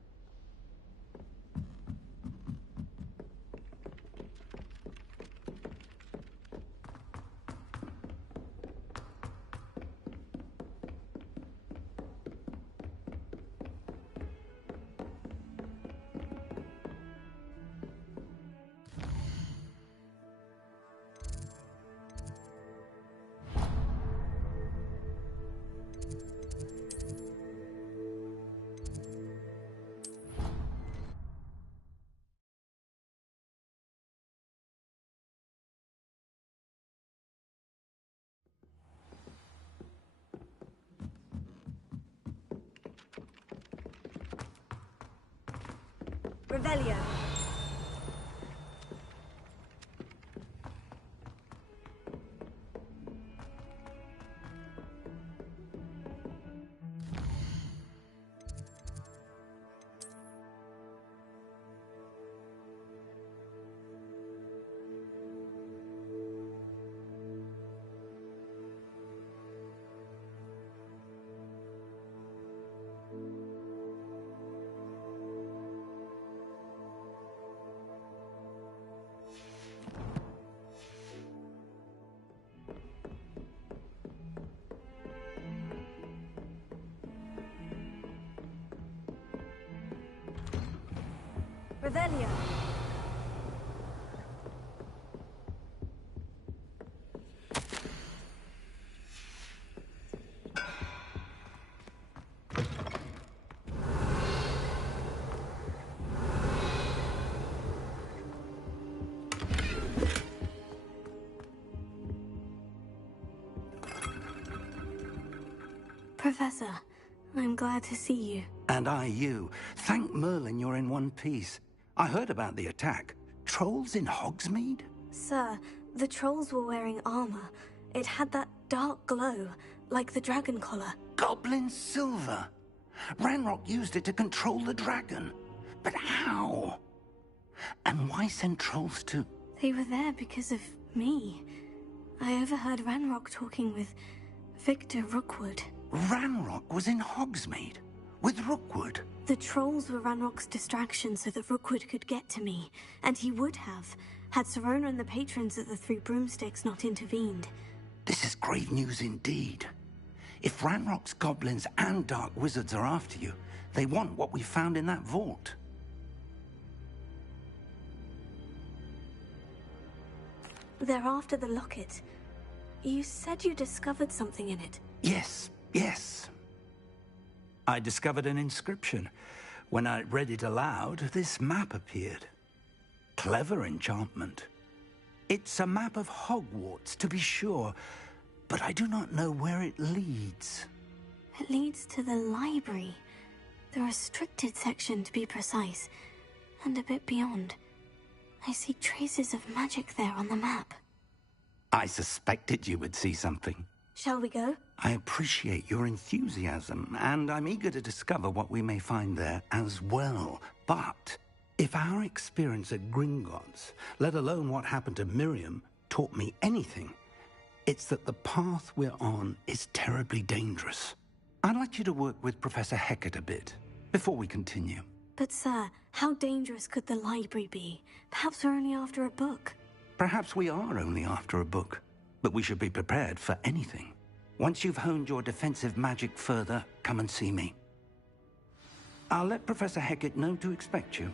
Revelio. Revelio. Professor, I'm glad to see you. And I you. Thank Merlin you're in one piece. I heard about the attack. Trolls in Hogsmeade? Sir, the trolls were wearing armor. It had that dark glow, like the dragon collar. Goblin silver. Ranrock used it to control the dragon. But how? And why send trolls to... They were there because of me. I overheard Ranrock talking with Victor Rookwood. Ranrock was in Hogsmeade? With Rookwood? The trolls were Ranrock's distraction so that Rookwood could get to me. And he would have, had Serona and the patrons at the Three Broomsticks not intervened. This is grave news indeed. If Ranrock's goblins and dark wizards are after you, they want what we found in that vault. They're after the locket. You said you discovered something in it. Yes. I discovered an inscription. When I read it aloud, this map appeared. Clever enchantment. It's a map of Hogwarts, to be sure, but I do not know where it leads. It leads to the library. The restricted section, to be precise. And a bit beyond. I see traces of magic there on the map. I suspected you would see something. Shall we go? I appreciate your enthusiasm, and I'm eager to discover what we may find there as well. But if our experience at Gringotts, let alone what happened to Miriam, taught me anything, it's that the path we're on is terribly dangerous. I'd like you to work with Professor Hecat a bit, before we continue. But sir, how dangerous could the library be? Perhaps we're only after a book. Perhaps we are only after a book, but we should be prepared for anything. Once you've honed your defensive magic further, come and see me. I'll let Professor Hecat know to expect you.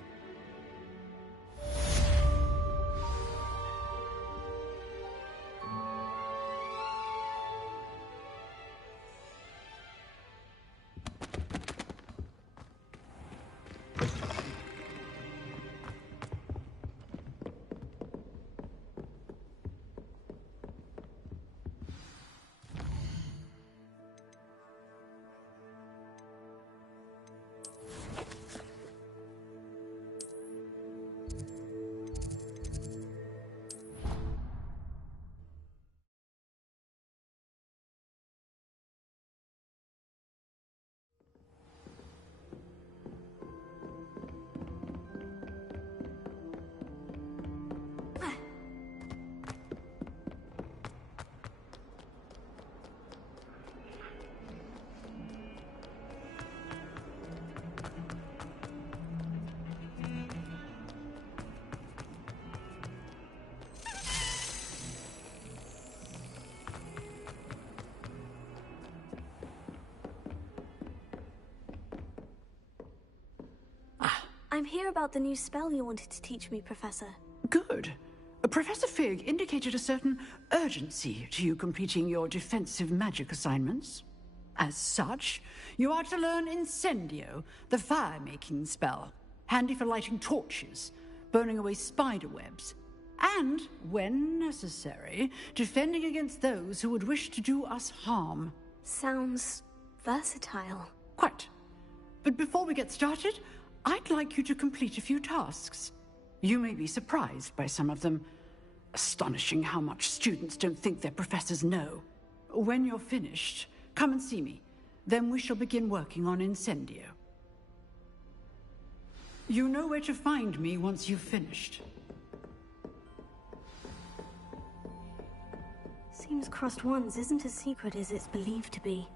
I'm here about the new spell you wanted to teach me, Professor. Good. Professor Fig indicated a certain urgency to you completing your defensive magic assignments. As such, you are to learn Incendio, the fire-making spell, handy for lighting torches, burning away spider webs, and, when necessary, defending against those who would wish to do us harm. Sounds versatile. Quite. But before we get started, I'd like you to complete a few tasks. You may be surprised by some of them. Astonishing how much students don't think their professors know. When you're finished, come and see me. Then we shall begin working on Incendio. You know where to find me once you've finished. Seems Crossed Wands isn't as secret as it's believed to be.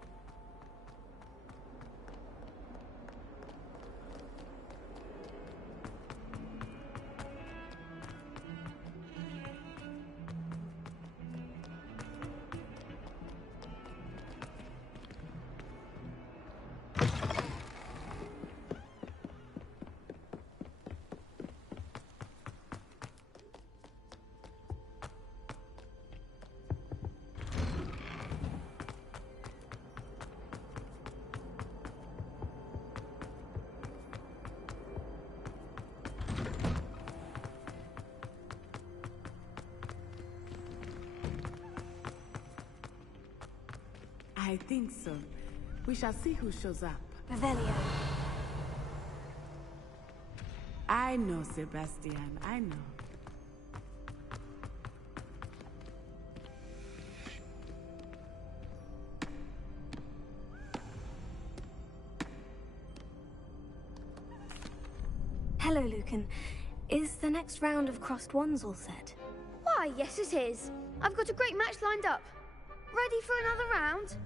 I think so. We shall see who shows up. Revelio. I know, Sebastian. I know. Hello, Lucan. Is the next round of Crossed Wands all set? Why, yes it is. I've got a great match lined up. Ready for another round?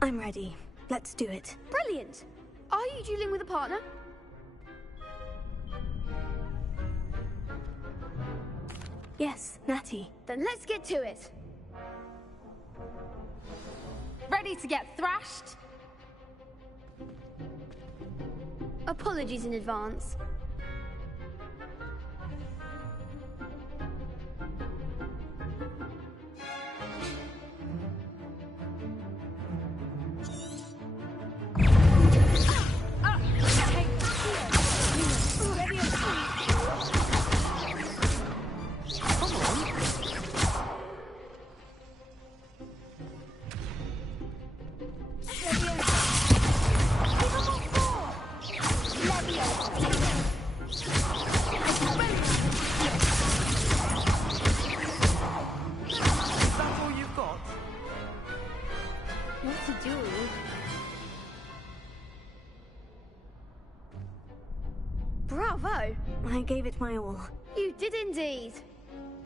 I'm ready. Let's do it. Brilliant. Are you dueling with a partner? Yes, Natty. Then let's get to it. Ready to get thrashed? Apologies in advance. Bravo! I gave it my all. You did indeed.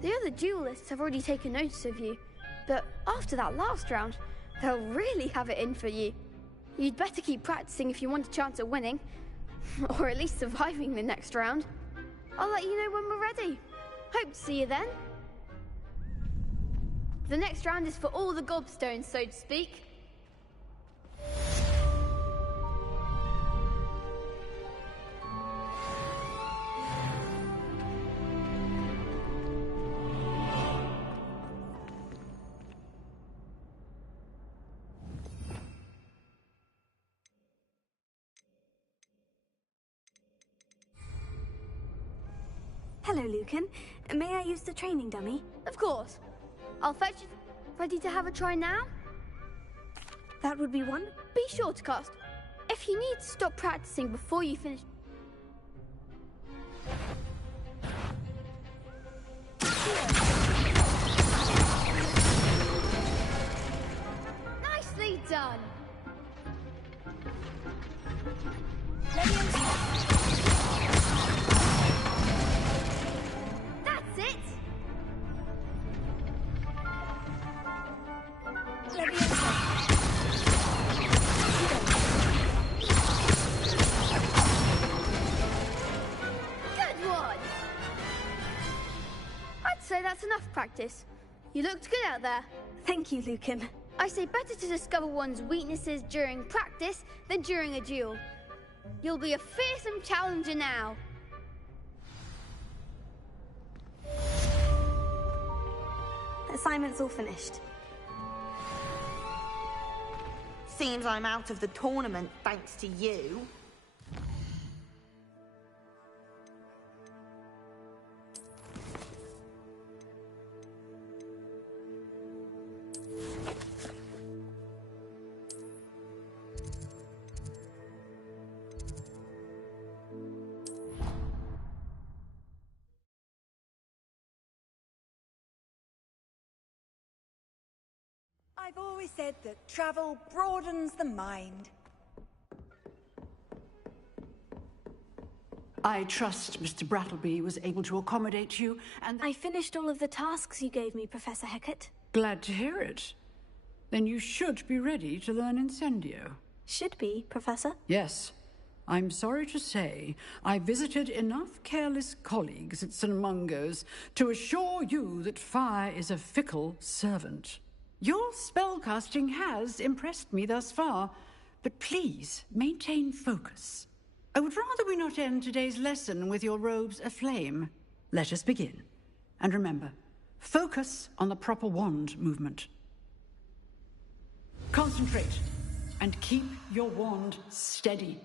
The other duelists have already taken notice of you, but after that last round, they'll really have it in for you. You'd better keep practicing if you want a chance at winning, or at least surviving the next round. I'll let you know when we're ready. Hope to see you then. The next round is for all the gobstones, so to speak. Hello, Lucan. May I use the training dummy? Of course. I'll fetch it. Ready to have a try now? That would be one. Be sure to cast. If you need to stop practicing before you finish... Nicely done! That's it! Good one! I'd say that's enough practice. You looked good out there. Thank you, Lucan. I say better to discover one's weaknesses during practice than during a duel. You'll be a fearsome challenger now. Assignment's all finished. Seems I'm out of the tournament thanks to you. I've always said that travel broadens the mind. I trust Mr. Brattleby was able to accommodate you, and I finished all of the tasks you gave me, Professor Hecat. Glad to hear it. Then you should be ready to learn Incendio. Should be, Professor? Yes. I'm sorry to say, I visited enough careless colleagues at St. Mungo's to assure you that fire is a fickle servant. Your spellcasting has impressed me thus far, but please maintain focus. I would rather we not end today's lesson with your robes aflame. Let us begin. And remember, focus on the proper wand movement. Concentrate, and keep your wand steady.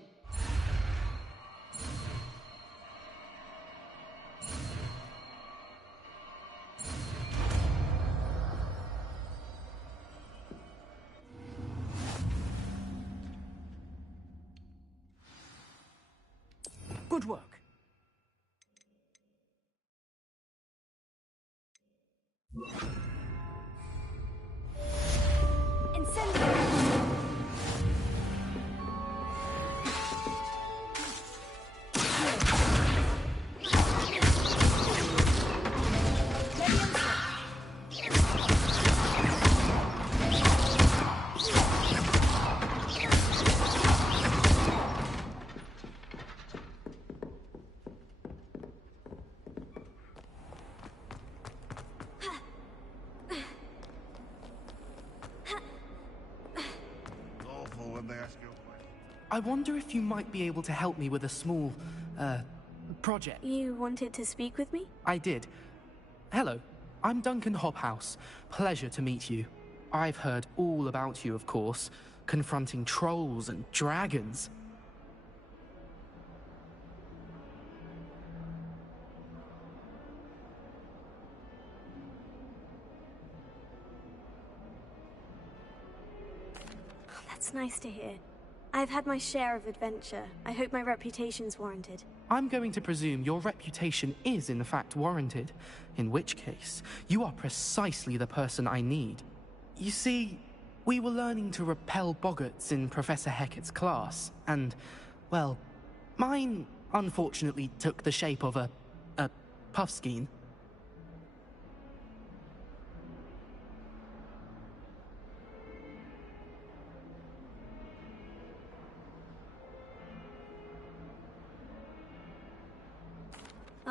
Good work. Incendio! I wonder if you might be able to help me with a small, project. You wanted to speak with me? I did. Hello, I'm Duncan Hobhouse. Pleasure to meet you. I've heard all about you, of course, confronting trolls and dragons. That's nice to hear. I've had my share of adventure. I hope my reputation's warranted. I'm going to presume your reputation is in fact warranted, in which case, you are precisely the person I need. You see, we were learning to repel boggarts in Professor Hecat's class, and, well, mine unfortunately took the shape of a puffskein.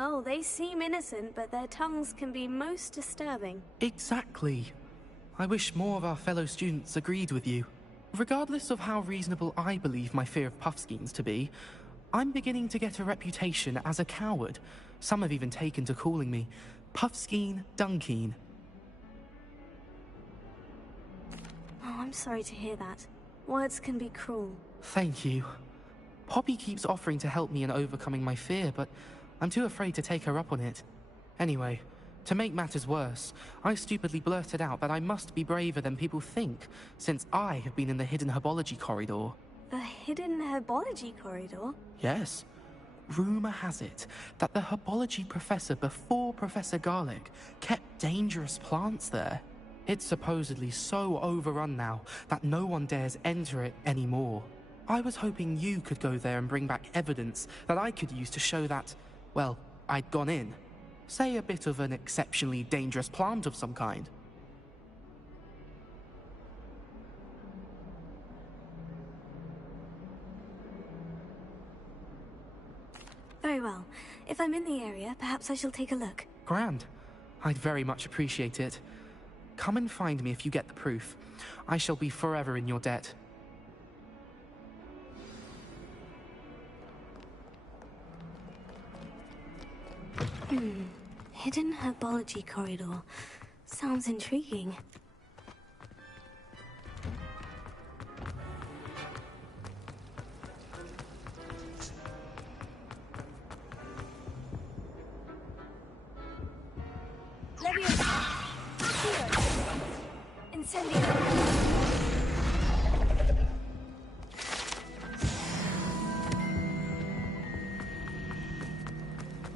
Oh, they seem innocent, but their tongues can be most disturbing. Exactly. I wish more of our fellow students agreed with you. Regardless of how reasonable I believe my fear of Puffskeins to be, I'm beginning to get a reputation as a coward. Some have even taken to calling me Puffskeen Dunkeen. Oh, I'm sorry to hear that. Words can be cruel. Thank you. Poppy keeps offering to help me in overcoming my fear, but I'm too afraid to take her up on it. Anyway, to make matters worse, I stupidly blurted out that I must be braver than people think, since I have been in the hidden herbology corridor. The hidden herbology corridor? Yes. Rumor has it that the herbology professor before Professor Garlic kept dangerous plants there. It's supposedly so overrun now that no one dares enter it anymore. I was hoping you could go there and bring back evidence that I could use to show that, well, I'd gone in. Say a bit of an exceptionally dangerous plant of some kind. Very well. If I'm in the area, perhaps I shall take a look. Grand. I'd very much appreciate it. Come and find me if you get the proof. I shall be forever in your debt. Hidden herbology corridor. Sounds intriguing.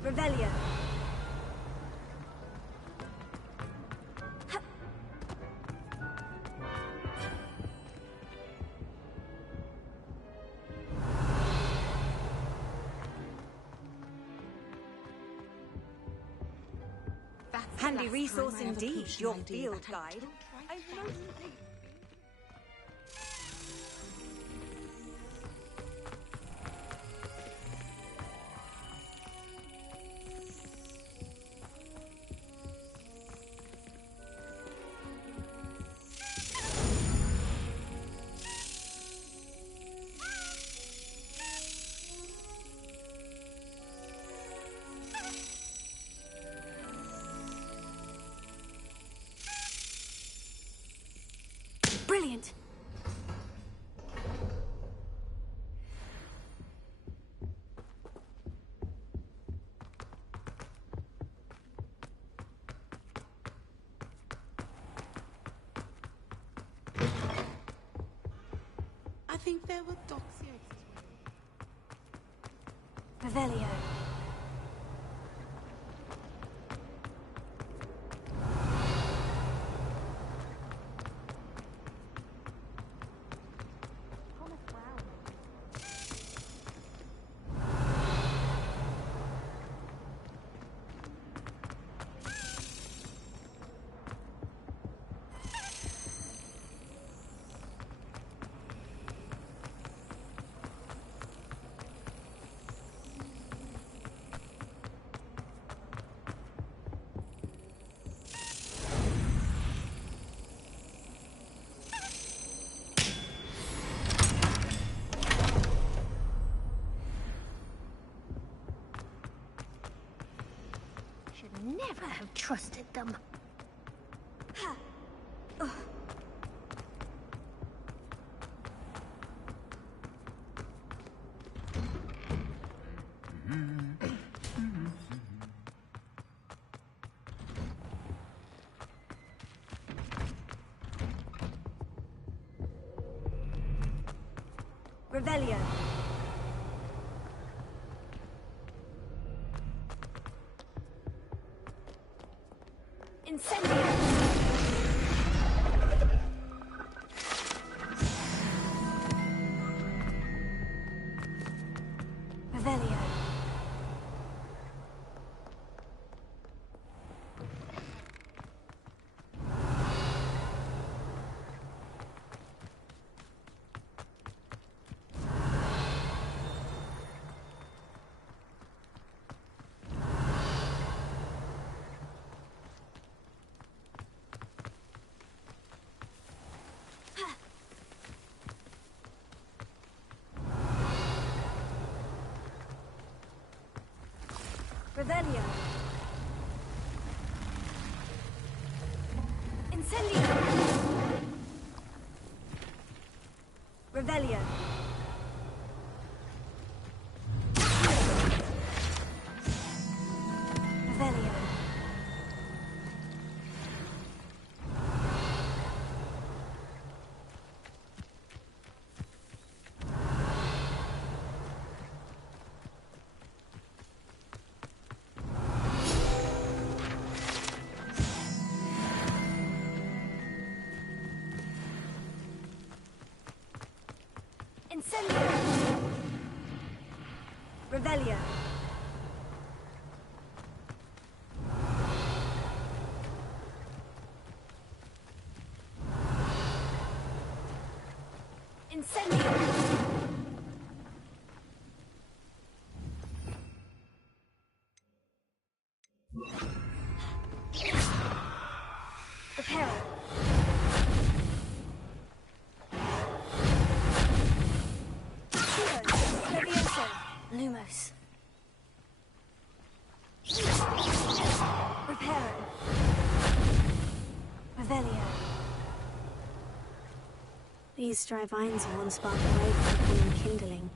Revelio. Handy resource indeed, your field guide. Brilliant! I think there were docks here. Revelio. Never have trusted them. Revelio. Incendio. Revelio. Revelio. Incendio. Revelio. Revelio. Incendio. Revelio. Incendio. Reparo. Levioso. Lumos. Reparo. Revelio. These strive irons are one spark away from becoming kindling.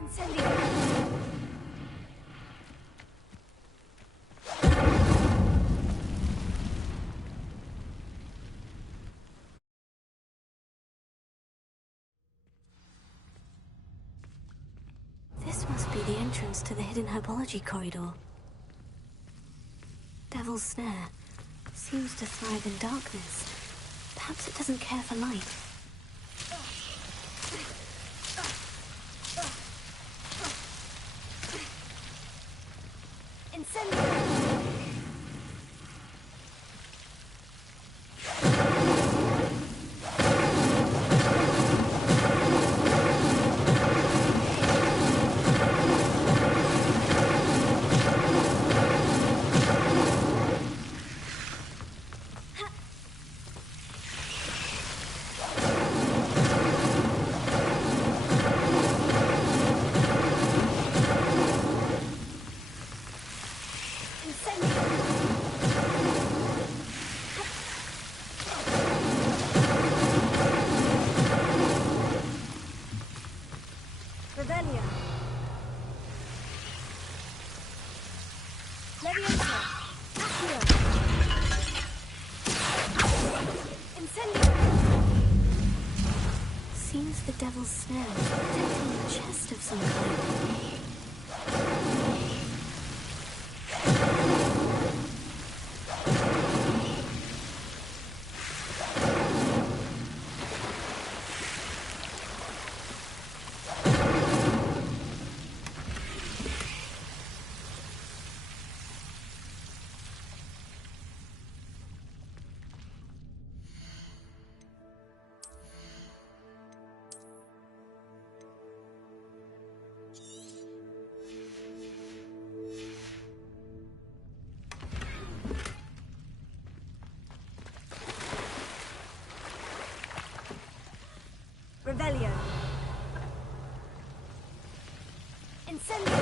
Incendio. This must be the entrance to the hidden herbology corridor. Devil's Snare seems to thrive in darkness. Perhaps it doesn't care for light. Incendio! Seems the Devil's Snare is protecting a chest of some kind. Revelio. Incendio.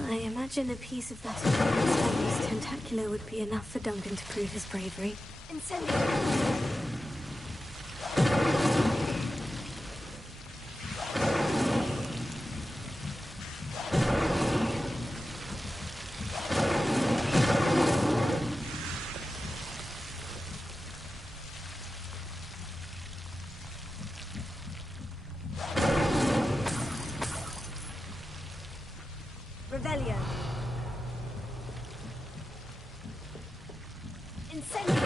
I imagine a piece of that enormous tentacular would be enough for Duncan to prove his bravery. Incendio. Revelio. Incendio.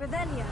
Revelio.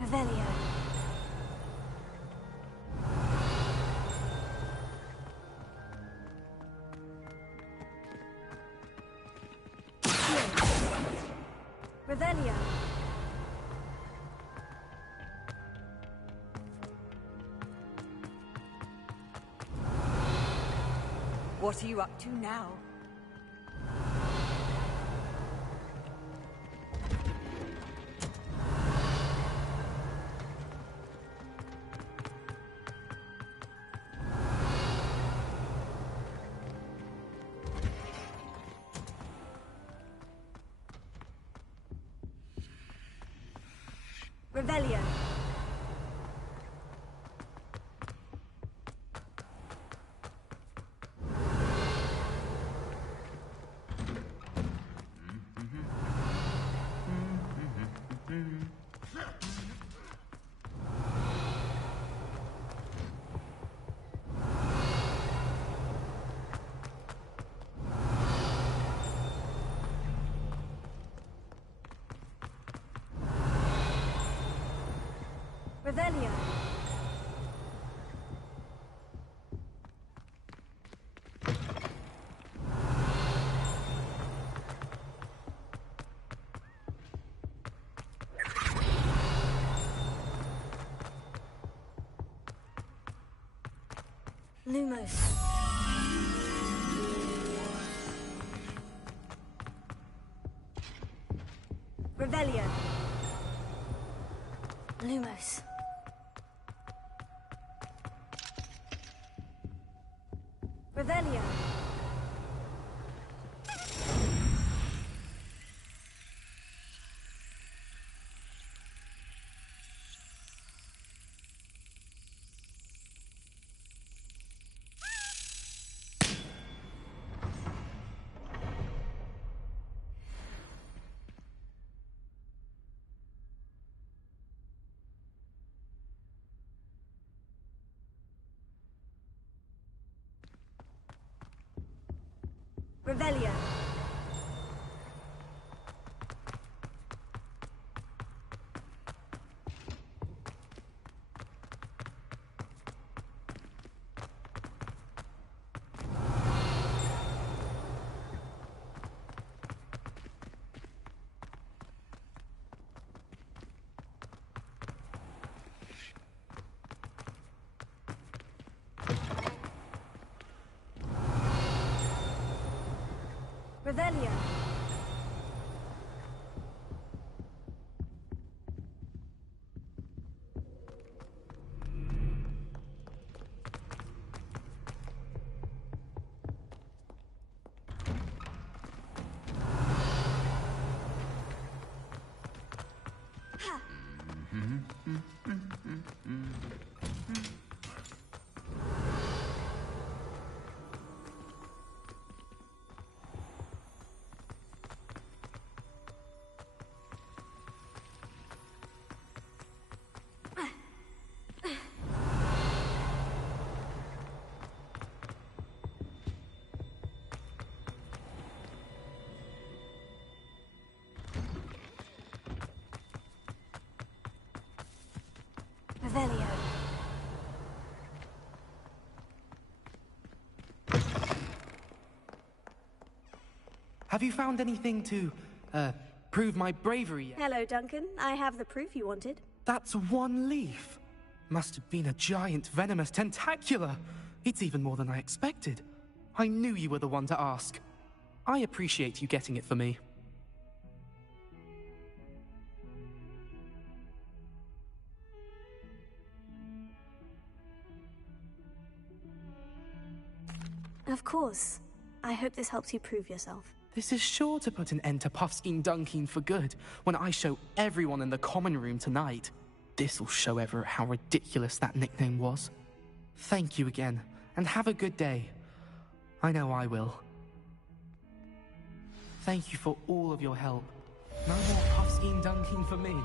Revelio. Revelio. What are you up to now? Revelio. Revelio. Lumos. Revelio. Lumos. Revelio. Revelio. Revelio. Revelio. Have you found anything to, prove my bravery yet? Hello, Duncan. I have the proof you wanted. That's one leaf. Must have been a giant venomous tentacula. It's even more than I expected. I knew you were the one to ask. I appreciate you getting it for me. Of course. I hope this helps you prove yourself. This is sure to put an end to Puffskein Dunkeen for good when I show everyone in the common room tonight. This'll show Everett how ridiculous that nickname was. Thank you again, and have a good day. I know I will. Thank you for all of your help. No more Puffskein Dunkeen for me.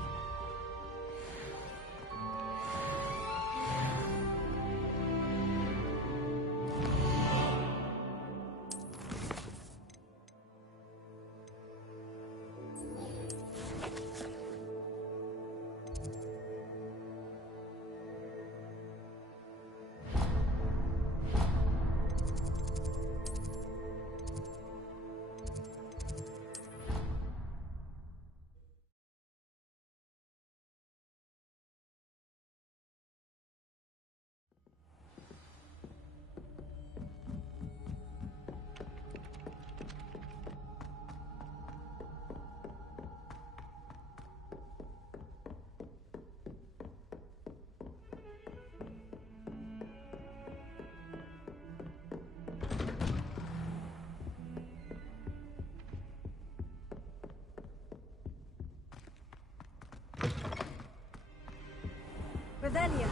Revelio.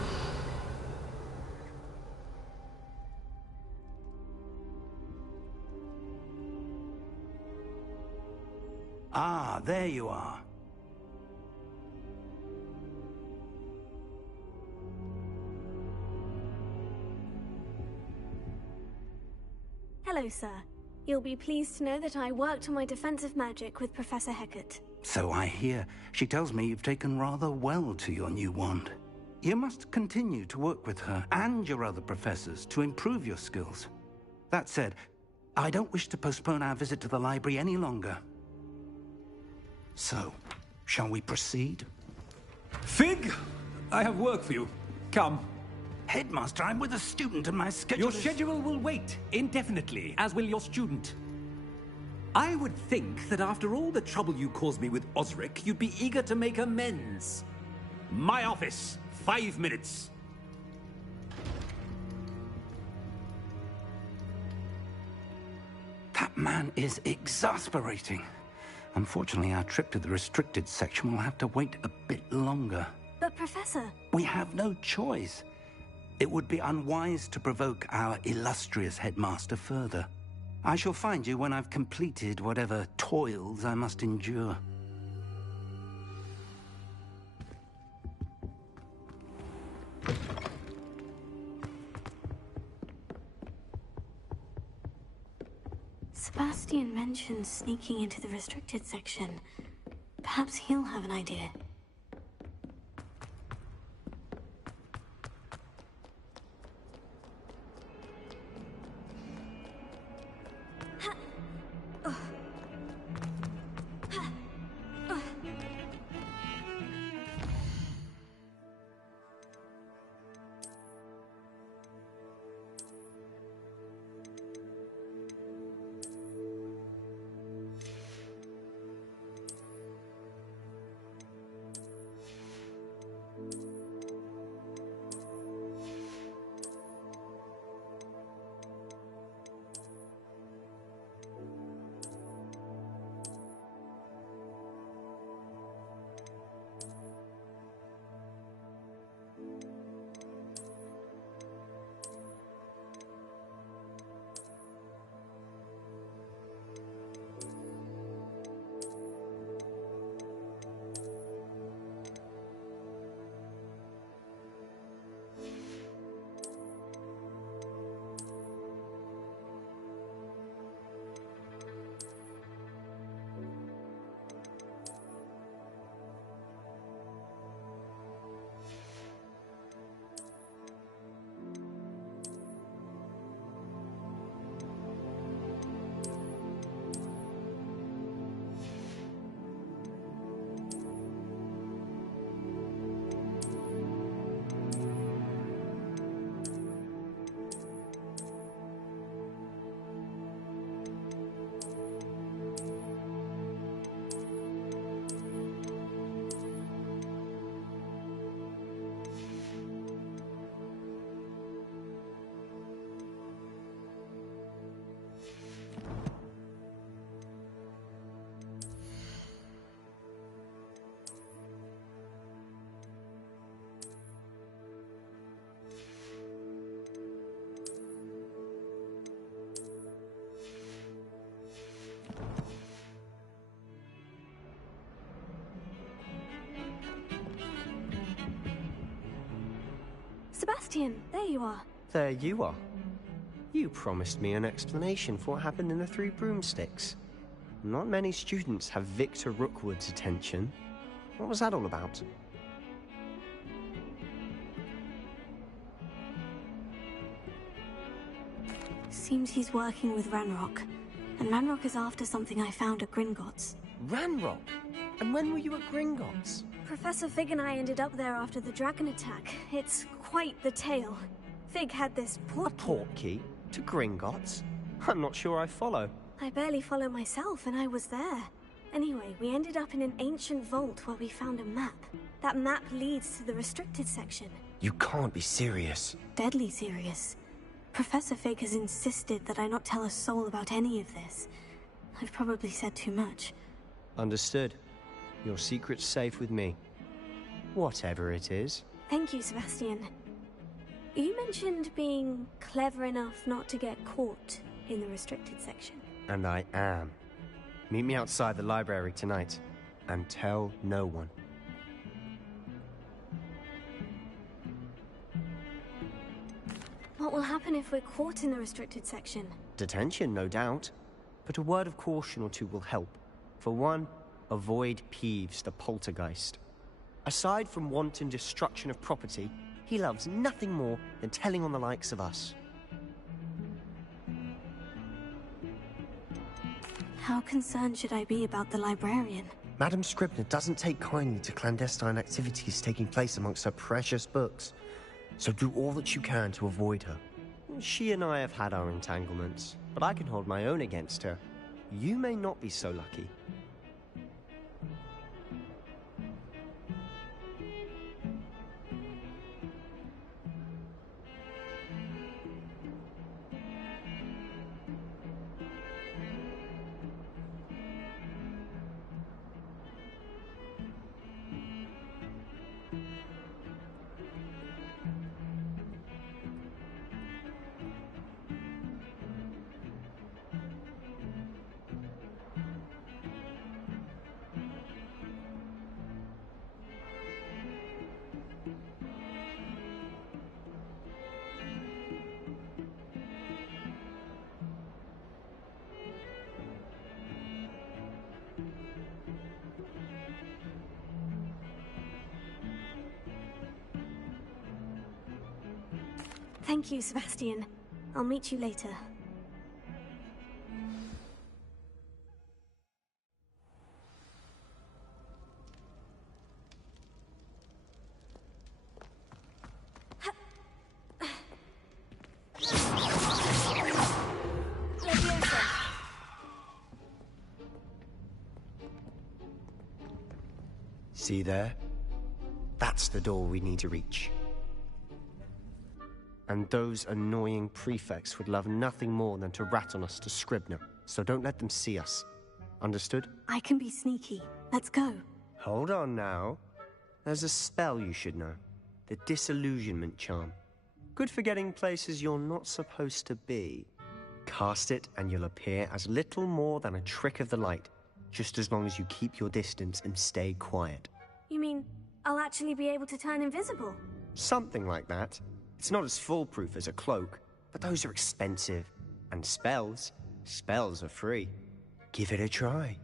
Ah, there you are. Hello, sir. You'll be pleased to know that I worked on my defensive magic with Professor Hecat. So I hear. She tells me you've taken rather well to your new wand. You must continue to work with her and your other professors to improve your skills. That said, I don't wish to postpone our visit to the library any longer. So, shall we proceed? Fig! I have work for you. Come. Headmaster, I'm with a student and my schedule Your schedule will wait indefinitely, as will your student. I would think that after all the trouble you caused me with Osric, you'd be eager to make amends. My office, 5 minutes. That man is exasperating. Unfortunately, our trip to the restricted section will have to wait a bit longer. But, Professor... We have no choice. It would be unwise to provoke our illustrious headmaster further. I shall find you when I've completed whatever toils I must endure. Sebastian mentioned sneaking into the restricted section. Perhaps he'll have an idea. Sebastian, there you are. There you are. You promised me an explanation for what happened in the Three Broomsticks. Not many students have Victor Rookwood's attention. What was that all about? Seems he's working with Ranrock. And Ranrock is after something I found at Gringotts. Ranrock? And when were you at Gringotts? Professor Fig and I ended up there after the dragon attack. It's quite the tale. Fig had this portkey. A portkey? To Gringotts? I'm not sure I follow. I barely follow myself, and I was there. Anyway, we ended up in an ancient vault where we found a map. That map leads to the restricted section. You can't be serious. Deadly serious. Professor Fig has insisted that I not tell a soul about any of this. I've probably said too much. Understood. Your secret's safe with me. Whatever it is. Thank you, Sebastian. You mentioned being clever enough not to get caught in the restricted section. And I am. Meet me outside the library tonight, and tell no one. What will happen if we're caught in the restricted section? Detention, no doubt. But a word of caution or two will help. For one, avoid Peeves, the poltergeist. Aside from wanton destruction of property, he loves nothing more than telling on the likes of us. How concerned should I be about the librarian? Madame Scribner doesn't take kindly to clandestine activities taking place amongst her precious books. So do all that you can to avoid her. She and I have had our entanglements, but I can hold my own against her. You may not be so lucky. Thank you, Sebastian. I'll meet you later. See there? That's the door we need to reach. And those annoying prefects would love nothing more than to rat on us to Scribner, so don't let them see us. Understood? I can be sneaky. Let's go. Hold on now. There's a spell you should know. The Disillusionment Charm. Good for getting places you're not supposed to be. Cast it and you'll appear as little more than a trick of the light, just as long as you keep your distance and stay quiet. You mean I'll actually be able to turn invisible? Something like that. It's not as foolproof as a cloak, but those are expensive. And spells are free. Give it a try.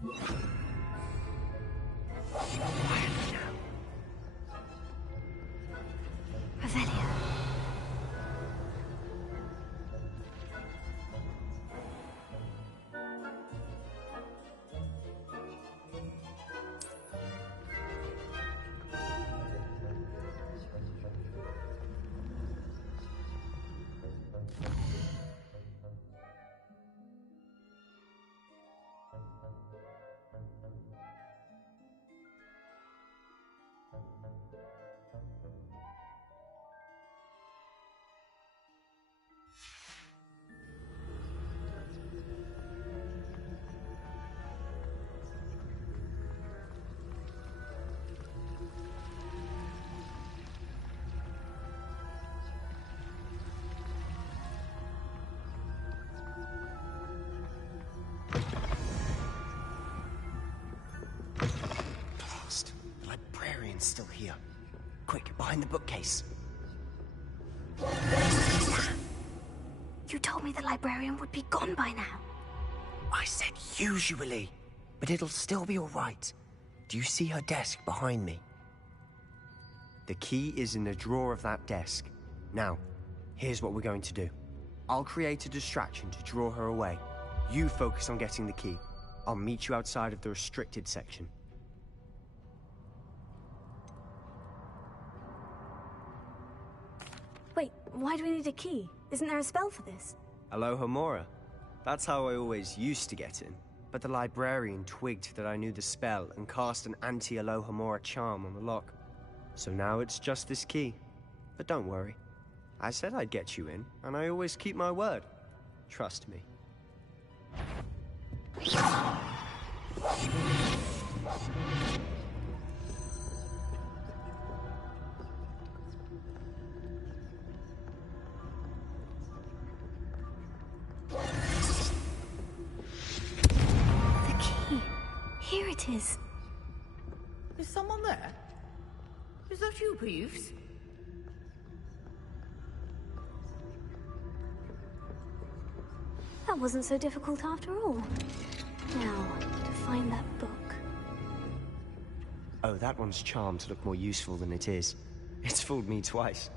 Revelio. The librarian's still here. Quick, behind the bookcase. You told me the librarian would be gone by now. I said usually, but it'll still be all right. Do you see her desk behind me? The key is in the drawer of that desk. Now, here's what we're going to do. I'll create a distraction to draw her away. You focus on getting the key. I'll meet you outside of the restricted section. Wait, why do we need a key? Isn't there a spell for this? Alohomora. That's how I always used to get in. But the librarian twigged that I knew the spell and cast an anti-Alohomora charm on the lock. So now it's just this key. But don't worry. I said I'd get you in, and I always keep my word. Trust me. Here it is. Is someone there? Is that you, Peeves? That wasn't so difficult after all. Now, to find that book. Oh, that one's charmed to look more useful than it is. It's fooled me twice.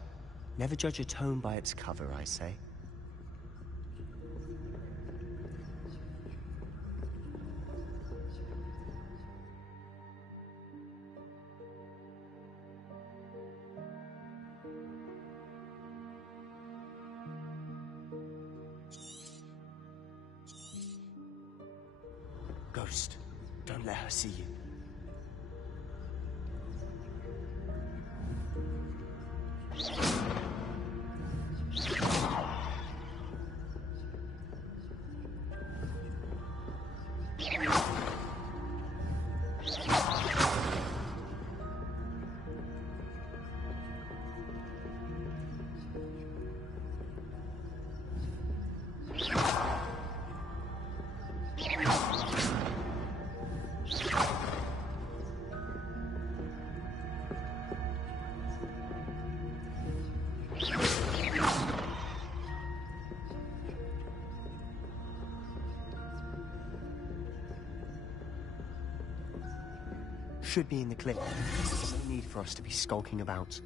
Never judge a tome by its cover, I say. Ghost, don't let her see you. Should be in the clip. There's no need for us to be skulking about.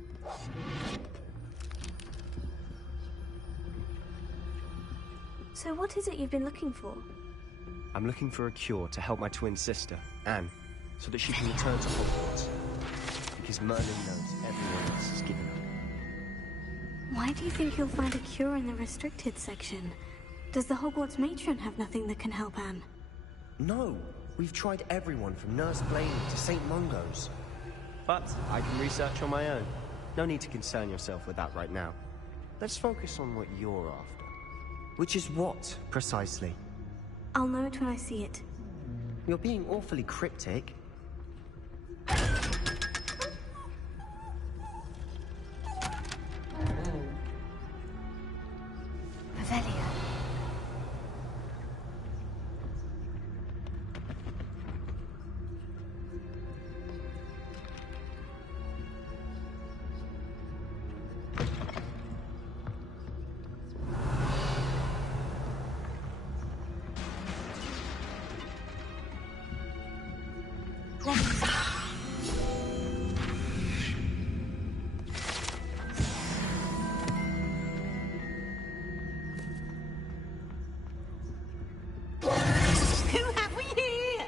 So what is it you've been looking for? I'm looking for a cure to help my twin sister, Anne, so that she can return to Hogwarts. Because Merlin knows everyone else has given up. Why do you think you'll find a cure in the restricted section? Does the Hogwarts matron have nothing that can help Anne? No! We've tried everyone from Nurse Blaney to St. Mungo's. But I can research on my own. No need to concern yourself with that right now. Let's focus on what you're after. Which is what, precisely? I'll know it when I see it. You're being awfully cryptic. Revelio. Who have we here?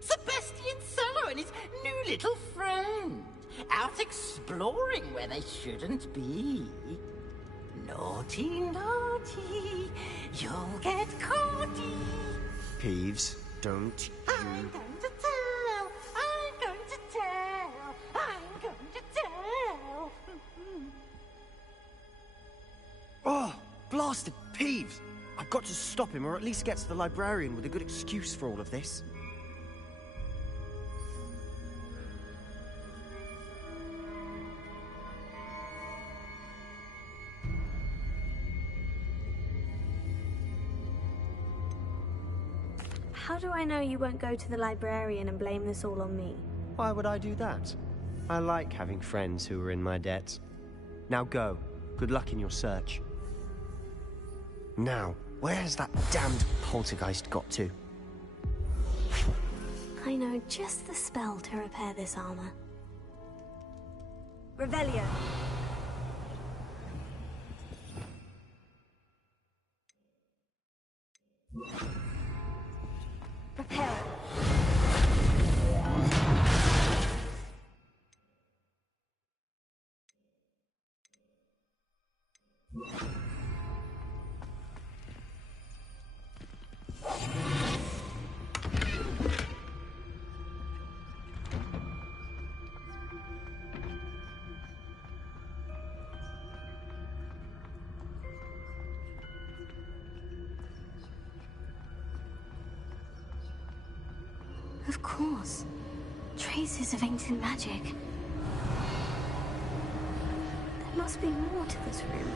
Sebastian Solo and his new little friend. Out exploring where they shouldn't be. Naughty, naughty. You'll get caughty. Peeves, don't I'm you... going to tell. I'm going to tell. I'm going to tell. Oh, blasted Peeves! I've got to stop him, or at least get to the librarian with a good excuse for all of this. How do I know you won't go to the librarian and blame this all on me? Why would I do that? I like having friends who are in my debt. Now go. Good luck in your search. Now, where has that damned poltergeist got to? I know just the spell to repair this armor. Revelio. Repair. Of course. Traces of ancient magic. There must be more to this room.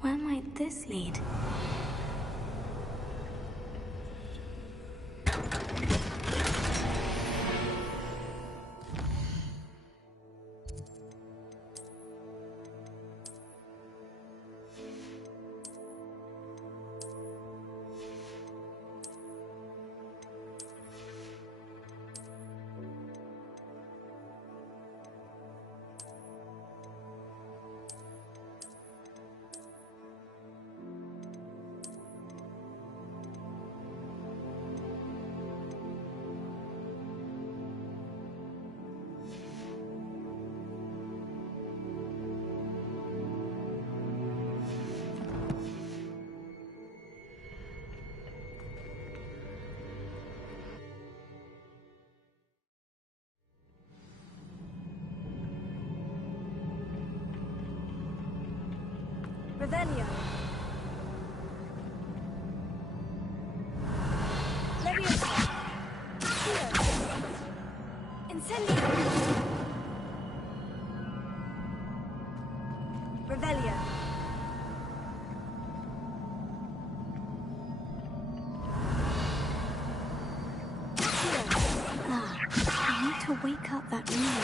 Where might this lead? Revelio. Leviosa. Incendio. Revelio. I need to wake up that room.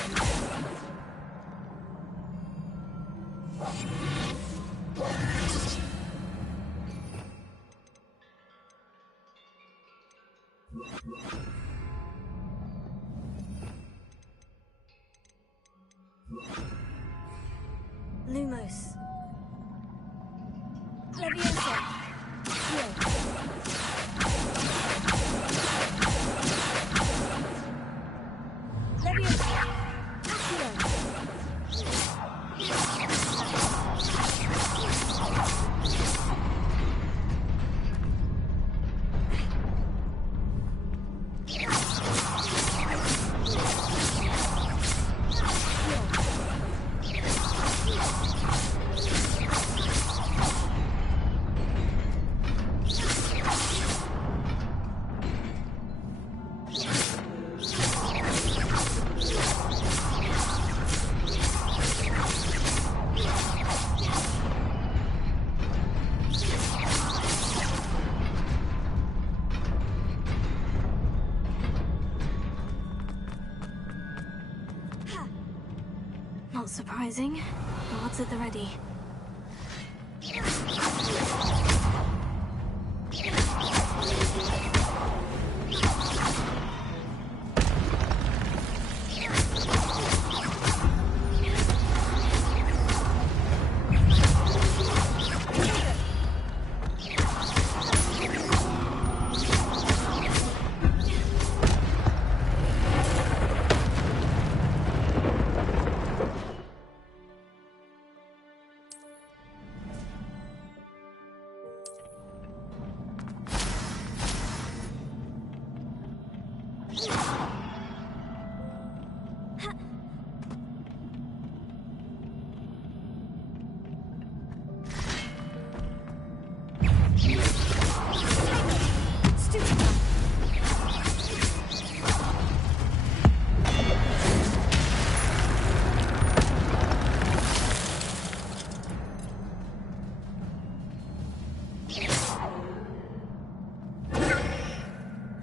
Lumos. Leviosa. Heal. Leviosa. Not surprising. The odds at the ready.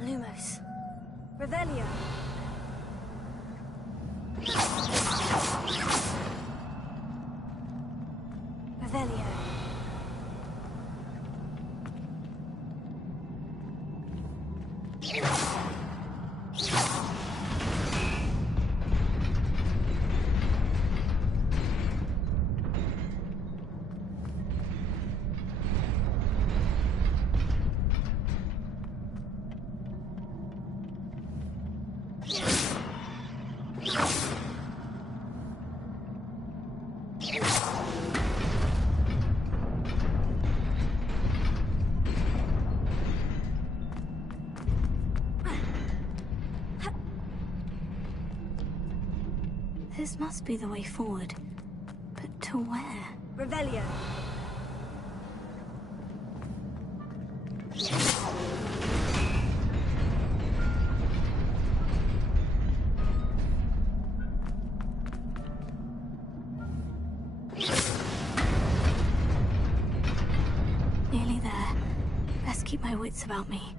Lumos. Revelio. Revelio. This must be the way forward. But to where? Revelio. Nearly there. Best keep my wits about me.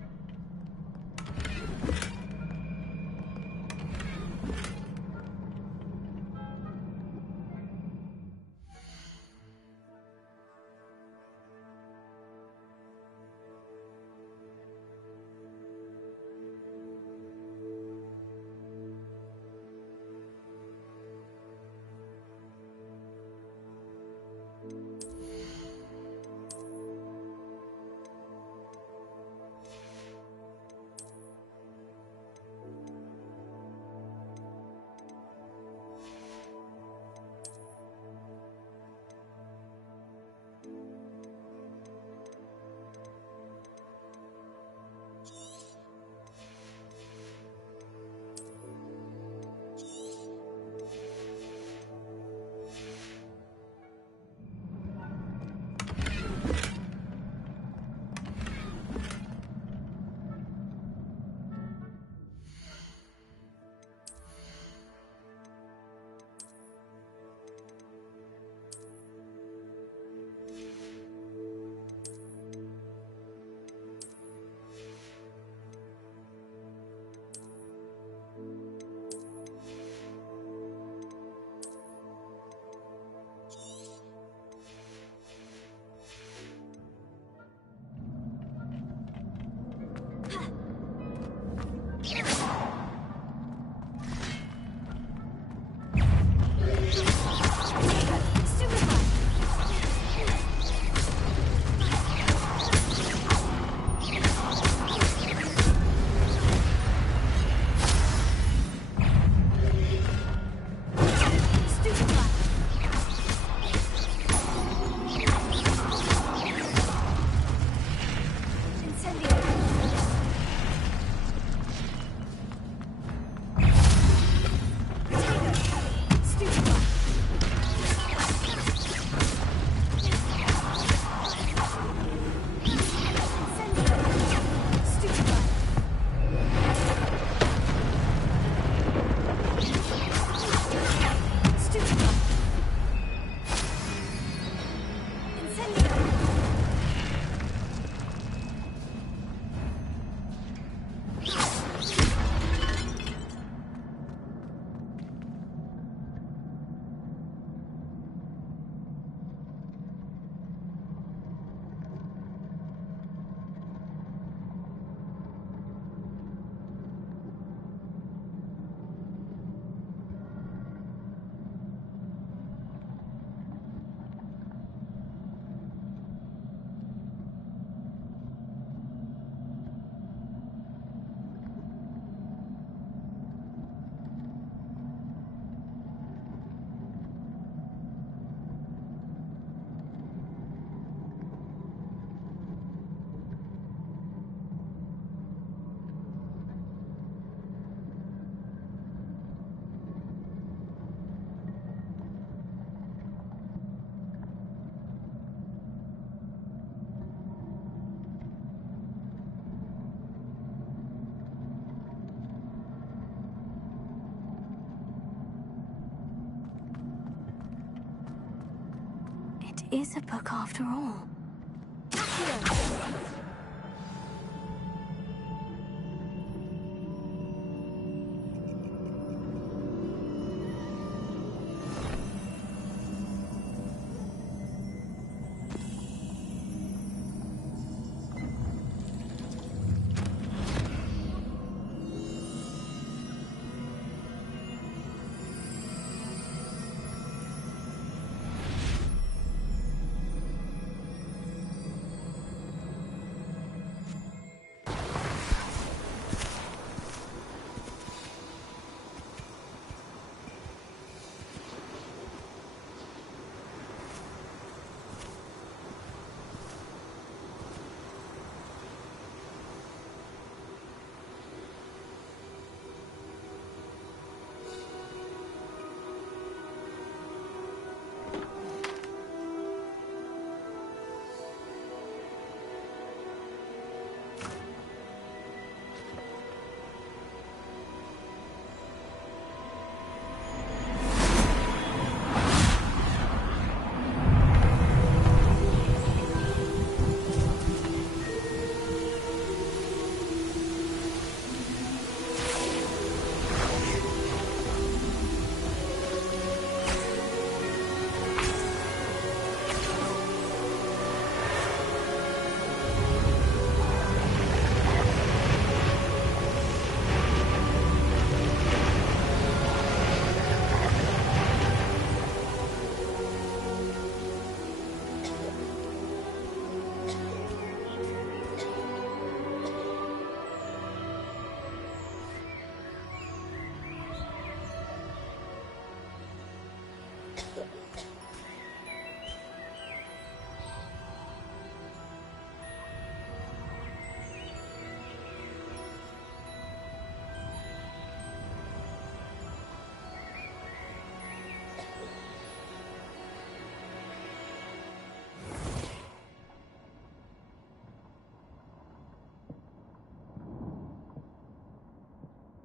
It is a book after all.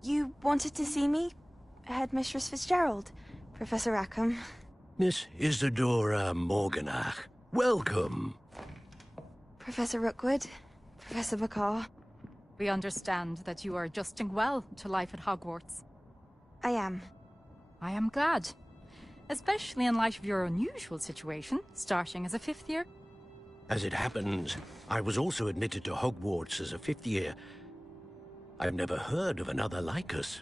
You wanted to see me? Headmistress Fitzgerald, Professor Rackham. Miss Isadora Morganach, welcome. Professor Rookwood, Professor Bakar. We understand that you are adjusting well to life at Hogwarts. I am. I am glad. Especially in light of your unusual situation, starting as a 5th year. As it happens, I was also admitted to Hogwarts as a 5th year. I've never heard of another like us.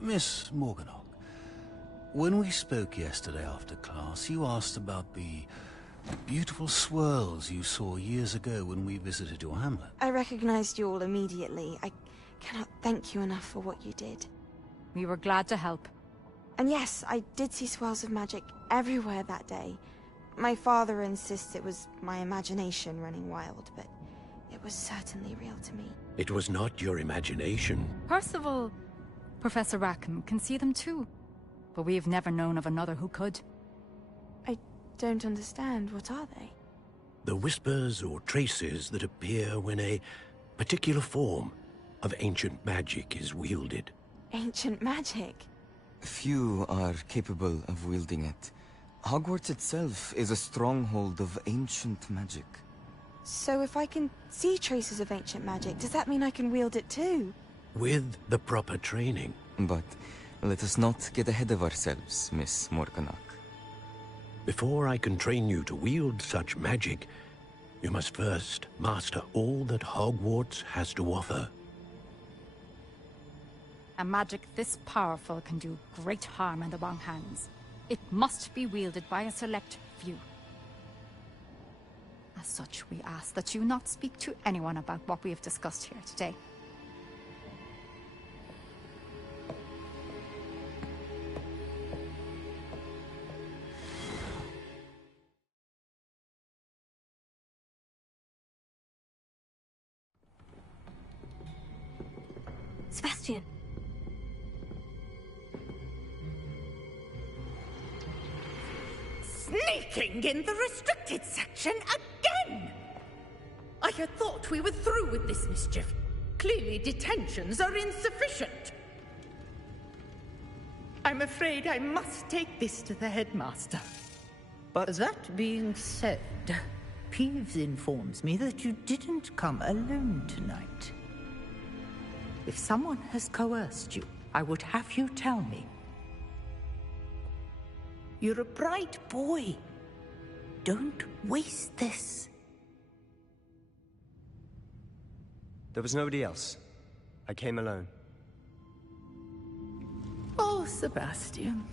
Miss Morganach, when we spoke yesterday after class, you asked about the beautiful swirls you saw years ago when we visited your hamlet. I recognized you all immediately. I cannot thank you enough for what you did. We were glad to help. And yes, I did see swirls of magic everywhere that day. My father insists it was my imagination running wild, but it was certainly real to me. It was not your imagination. Percival, Professor Rackham can see them too. But we have never known of another who could. I don't understand. What are they? The whispers or traces that appear when a particular form of ancient magic is wielded. Ancient magic? Few are capable of wielding it. Hogwarts itself is a stronghold of ancient magic. So if I can see traces of ancient magic, does that mean I can wield it too? With the proper training. But let us not get ahead of ourselves, Miss Morganach. Before I can train you to wield such magic, you must first master all that Hogwarts has to offer. A magic this powerful can do great harm in the wrong hands. It must be wielded by a select few. As such, we ask that you not speak to anyone about what we have discussed here today. Sebastian. Sneaking in the restricted section again! I had thought we were through with this mischief. Clearly detentions are insufficient. I'm afraid I must take this to the headmaster. But that being said, Peeves informs me that you didn't come alone tonight. If someone has coerced you, I would have you tell me. You're a bright boy. Don't waste this. there was nobody else. I came alone. Oh, Sebastian.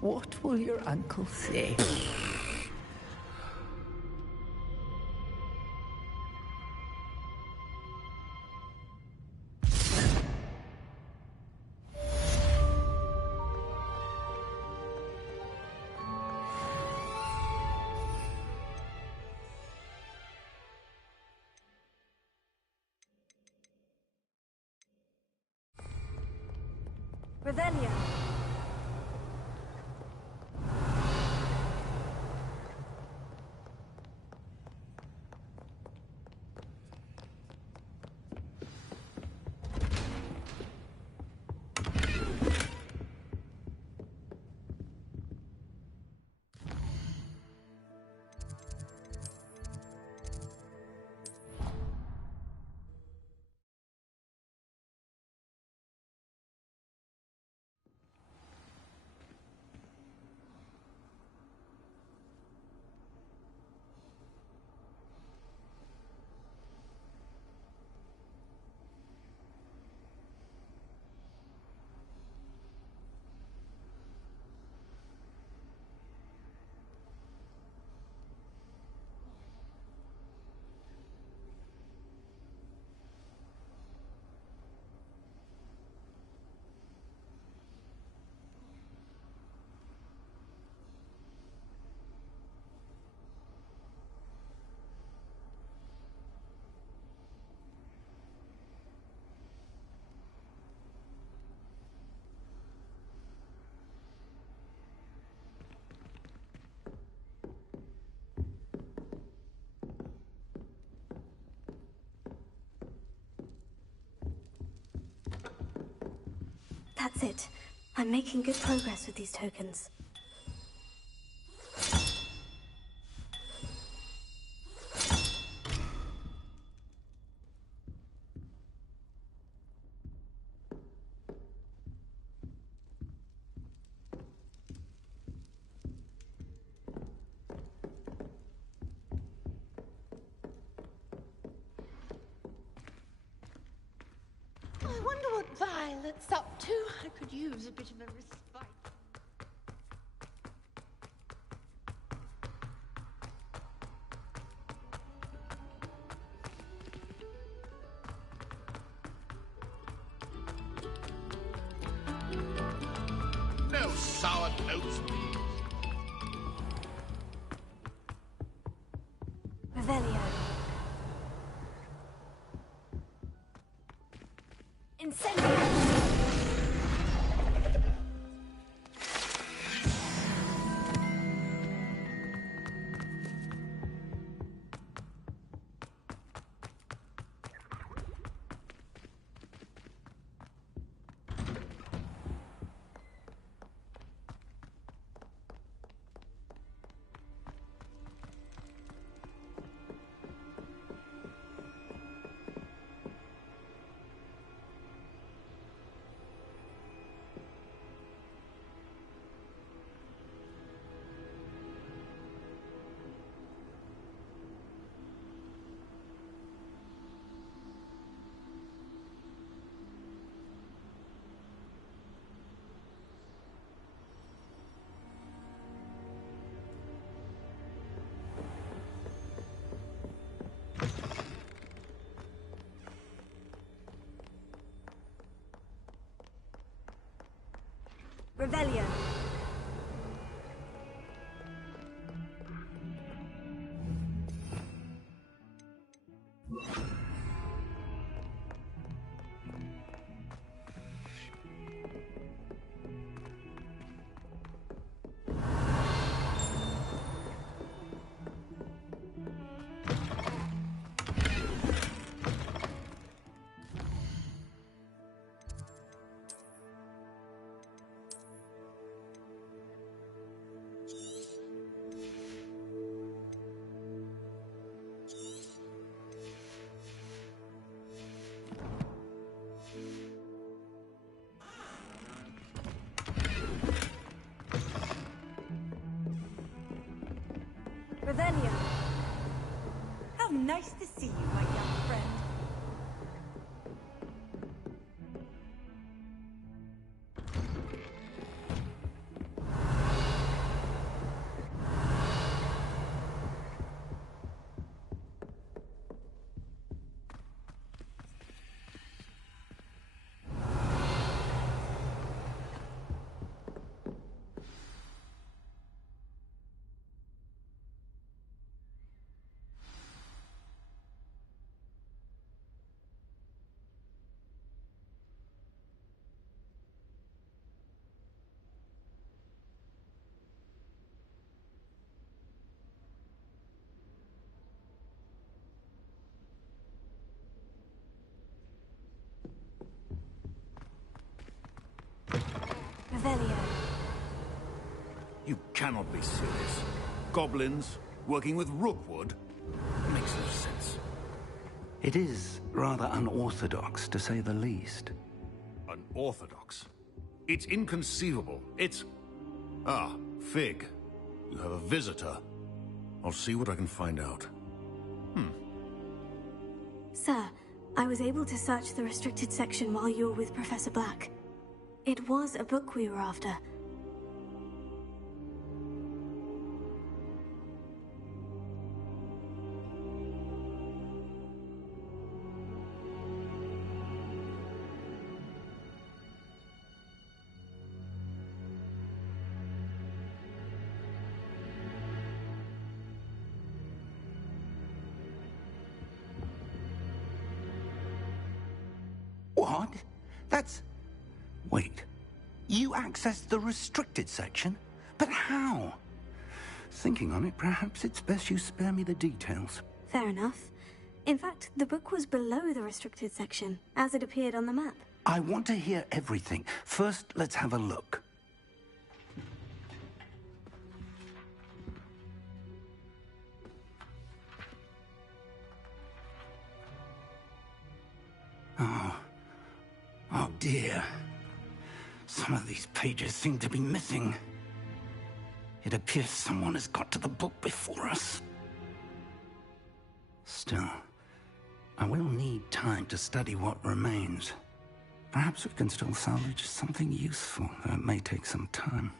What will your uncle say? Revelio. That's it. I'm making good progress with these tokens. I wonder what Violet's up to. I could use a bit of a respite. No sour notes, please. Revelio. Incendio. Revelio. Revelio. How nice to see you, my young friend. Revelio. You cannot be serious. Goblins working with rookwood? Makes no sense. It is rather unorthodox, to say the least. Unorthodox? It's inconceivable. It's... Ah, Fig. You have a visitor. I'll see what I can find out. Sir, I was able to search the restricted section while you were with Professor Black. It was a book we were after. What? That's... Wait. You accessed the restricted section? But how? Thinking on it, perhaps it's best you spare me the details. Fair enough. In fact, the book was below the restricted section, as it appeared on the map. I want to hear everything. First, let's have a look. Oh dear. Some of these pages seem to be missing. It appears someone has got to the book before us. Still, I will need time to study what remains. Perhaps we can still salvage something useful, though it may take some time.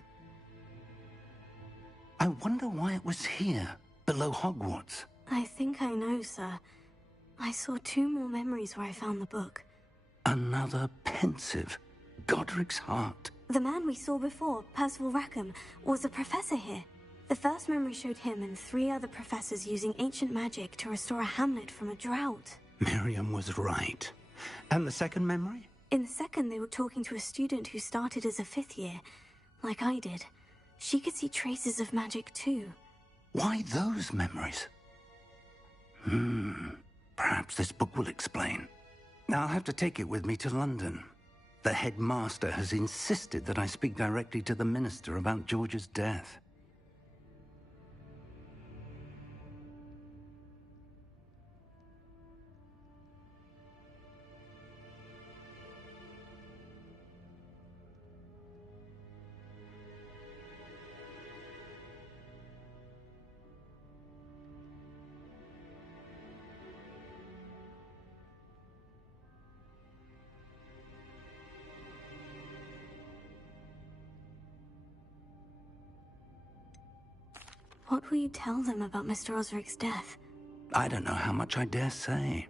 I wonder why it was here, below Hogwarts. I think I know, sir. I saw 2 more memories where I found the book. Another pensive. Godric's heart. The man we saw before, Percival Rackham, was a professor here. The first memory showed him and 3 other professors using ancient magic to restore a hamlet from a drought. Miriam was right. And the second memory? In the second, they were talking to a student who started as a 5th year, like I did. She could see traces of magic too. Why those memories? Perhaps this book will explain. I'll have to take it with me to London. The headmaster has insisted that I speak directly to the minister about George's death. What will you tell them about Mr. Osric's death? I don't know how much I dare say.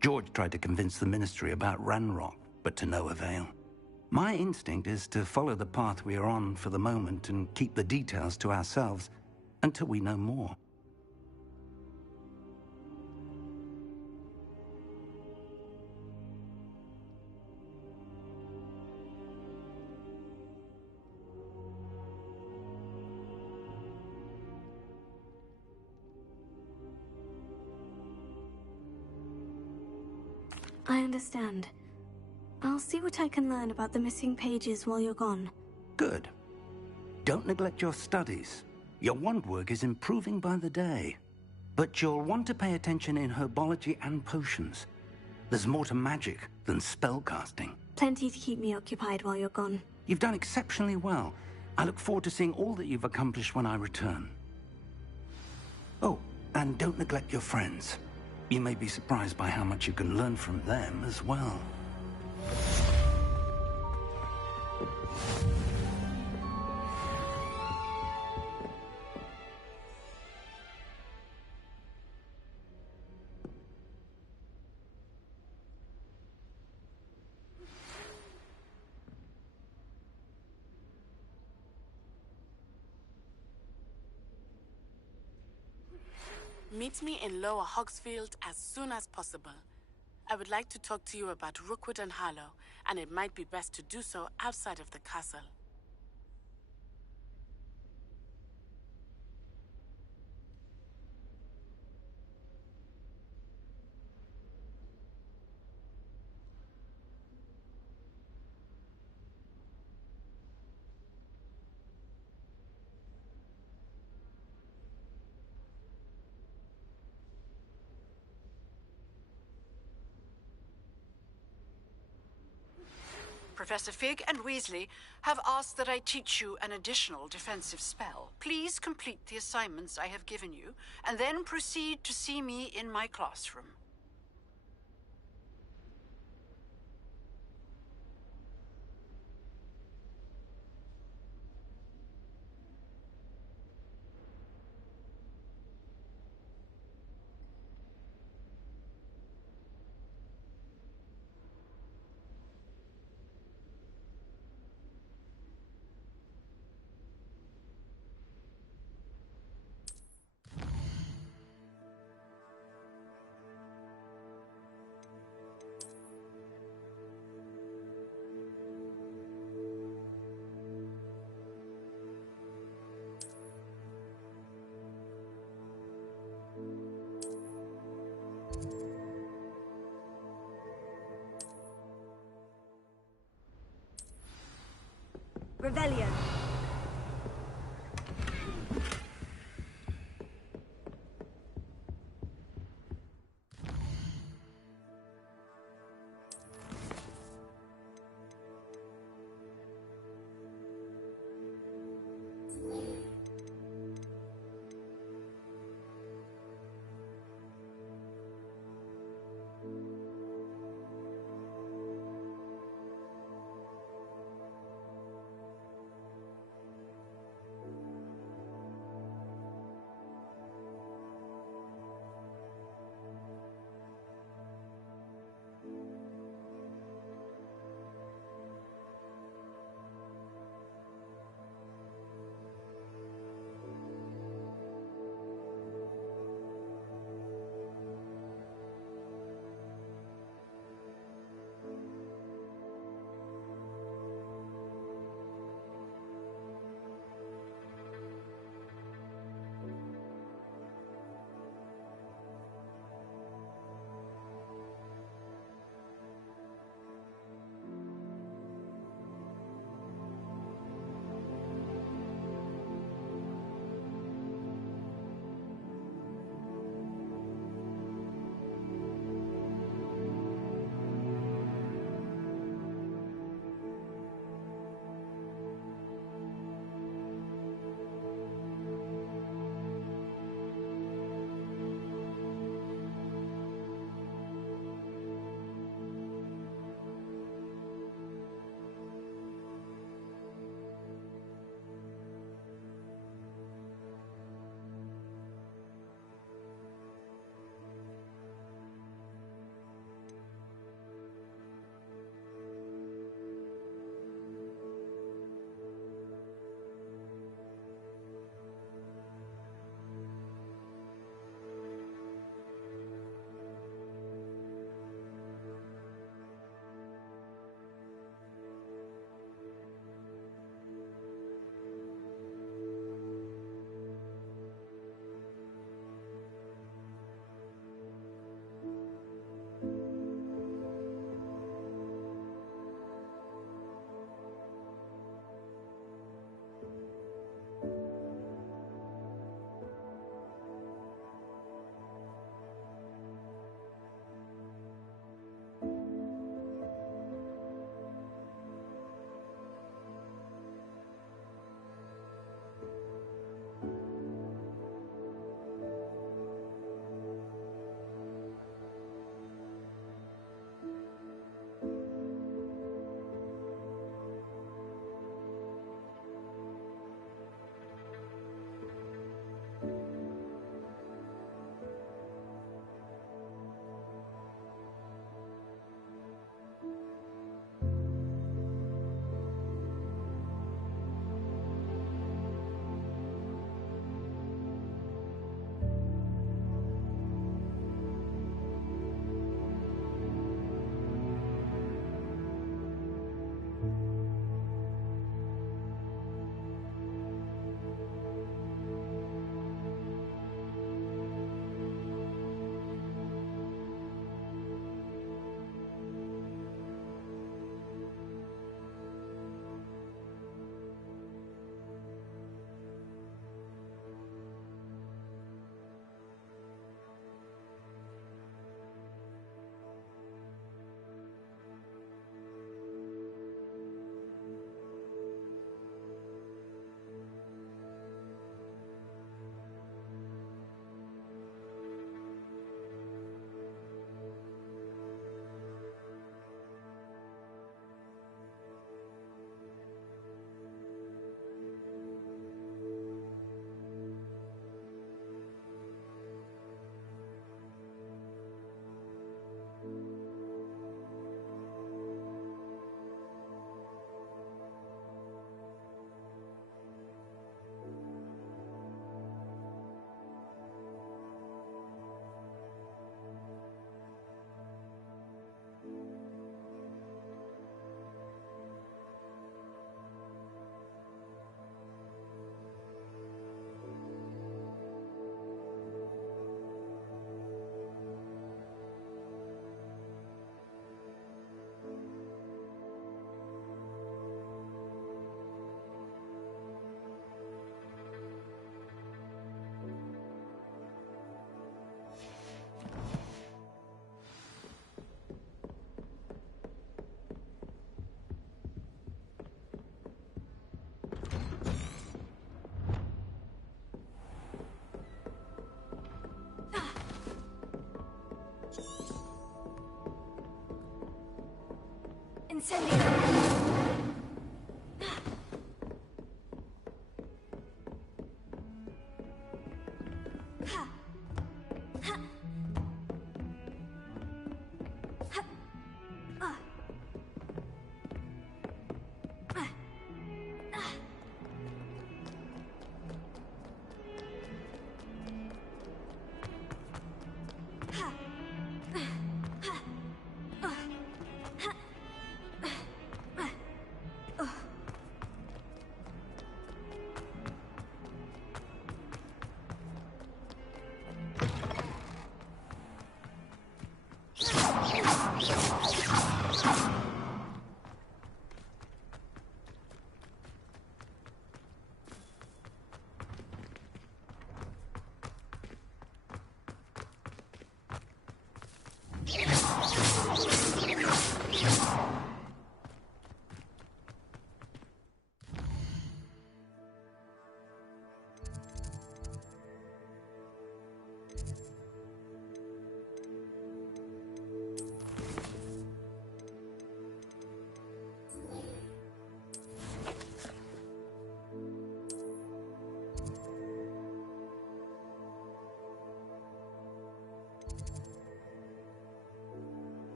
George tried to convince the ministry about Ranrock, but to no avail. My instinct is to follow the path we are on for the moment and keep the details to ourselves until we know more. I understand. I'll see what I can learn about the missing pages while you're gone. Good. Don't neglect your studies. Your wand work is improving by the day. But you'll want to pay attention in herbology and potions. There's more to magic than spellcasting. Plenty to keep me occupied while you're gone. You've done exceptionally well. I look forward to seeing all that you've accomplished when I return. Oh, and don't neglect your friends. You may be surprised by how much you can learn from them as well. Meet me in Lower Hogsfield as soon as possible. I would like to talk to you about Rookwood and Harlow, and it might be best to do so outside of the castle. Professor Fig and Weasley have asked that I teach you an additional defensive spell. Please complete the assignments I have given you, and then proceed to see me in my classroom. Revelio.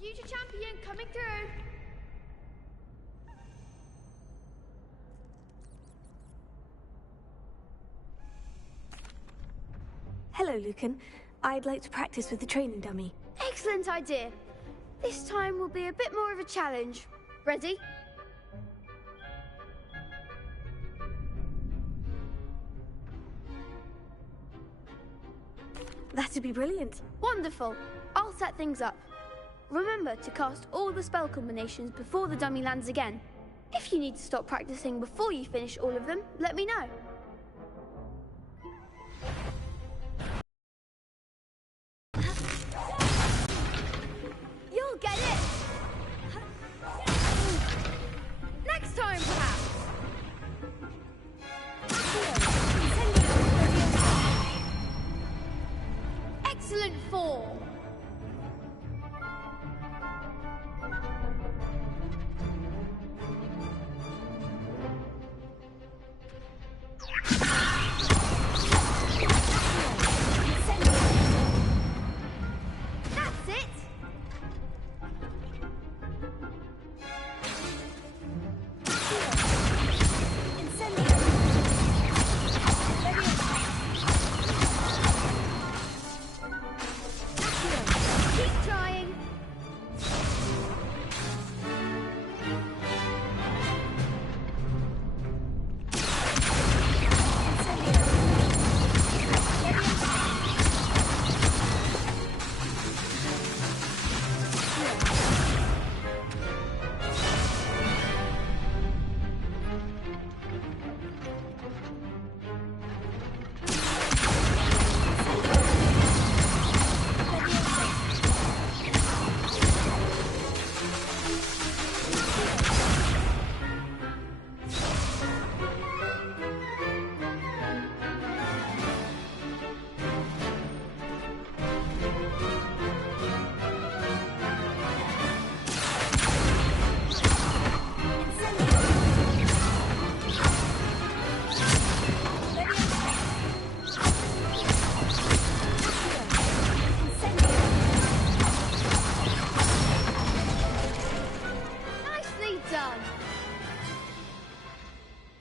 Future champion coming through. Hello, Lucan. I'd like to practice with the training dummy. Excellent idea. This time will be a bit more of a challenge. Ready? That'd be brilliant. Wonderful. I'll set things up. Remember to cast all the spell combinations before the dummy lands again. If you need to stop practicing before you finish all of them, let me know. You'll get it! Next time, perhaps! Excellent form!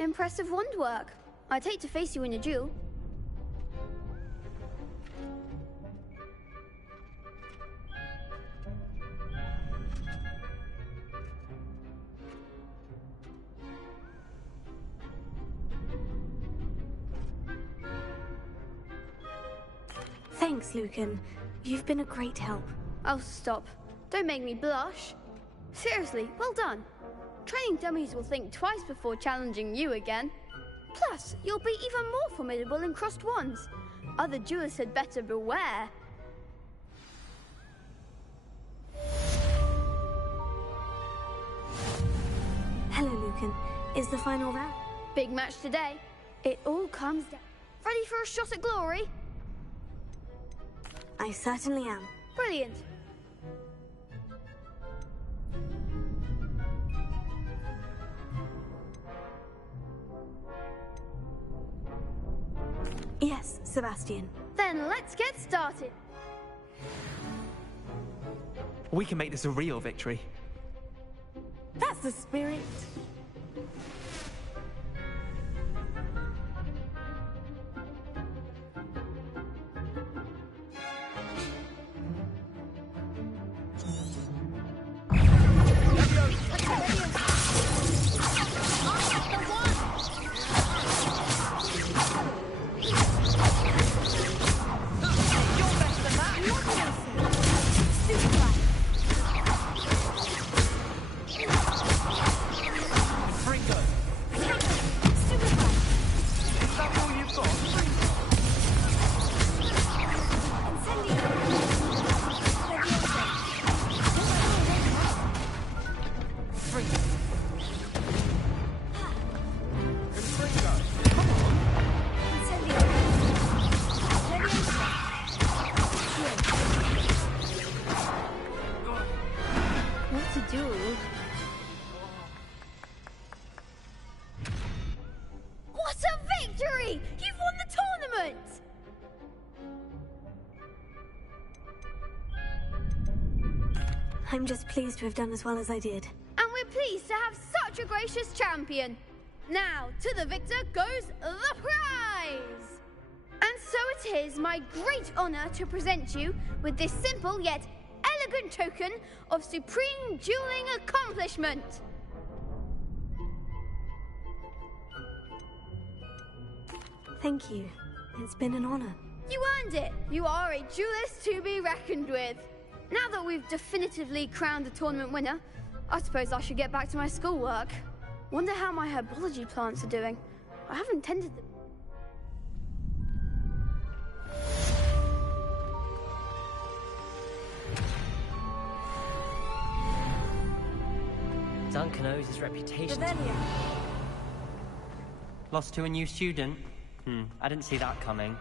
Impressive wand work. I'd hate to face you in a duel. Thanks, Lucan. You've been a great help. Oh, stop. Don't make me blush. Seriously, well done. Training dummies will think twice before challenging you again. Plus, you'll be even more formidable in crossed wands. Other duelists had better beware. Hello, Lucan. Is the final round? Big match today. It all comes down. Ready for a shot at glory? I certainly am. Brilliant. Yes, Sebastian. Then let's get started. We can make this a real victory. That's the spirit. What a victory! You've won the tournament! I'm just pleased to have done as well as I did. And we're pleased to have such a gracious champion. Now, to the victor goes the prize! And so it is my great honor to present you with this simple yet elegant token of supreme dueling accomplishment. Thank you. It's been an honor. You earned it. You are a duelist to be reckoned with. Now that we've definitively crowned the tournament winner, I suppose I should get back to my schoolwork. Wonder how my herbology plants are doing. I haven't tended them. Duncan owes his reputation to me. Lost to a new student? I didn't see that coming.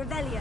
Revelio.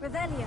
Revelio.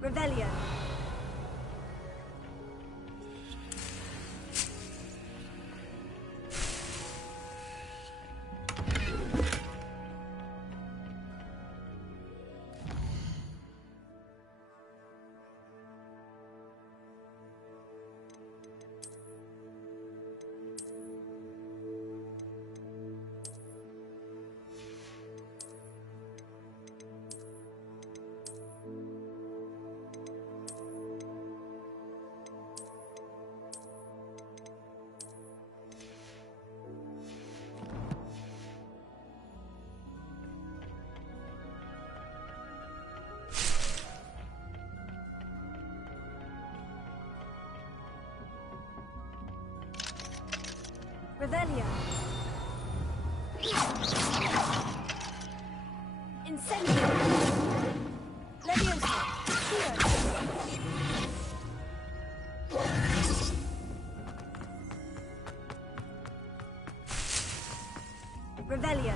Revelio. Revelio. Incendio. Leviosa. Revelio.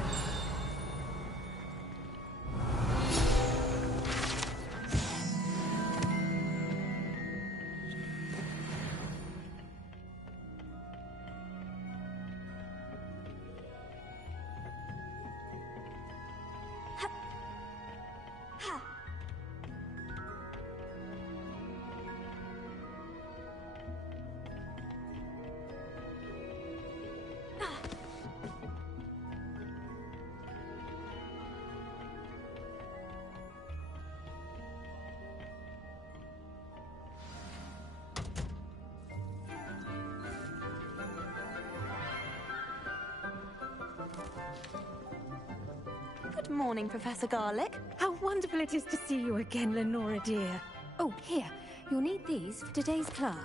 Good morning, Professor Garlick. How wonderful it is to see you again, Lenora dear. Oh, here. You'll need these for today's class.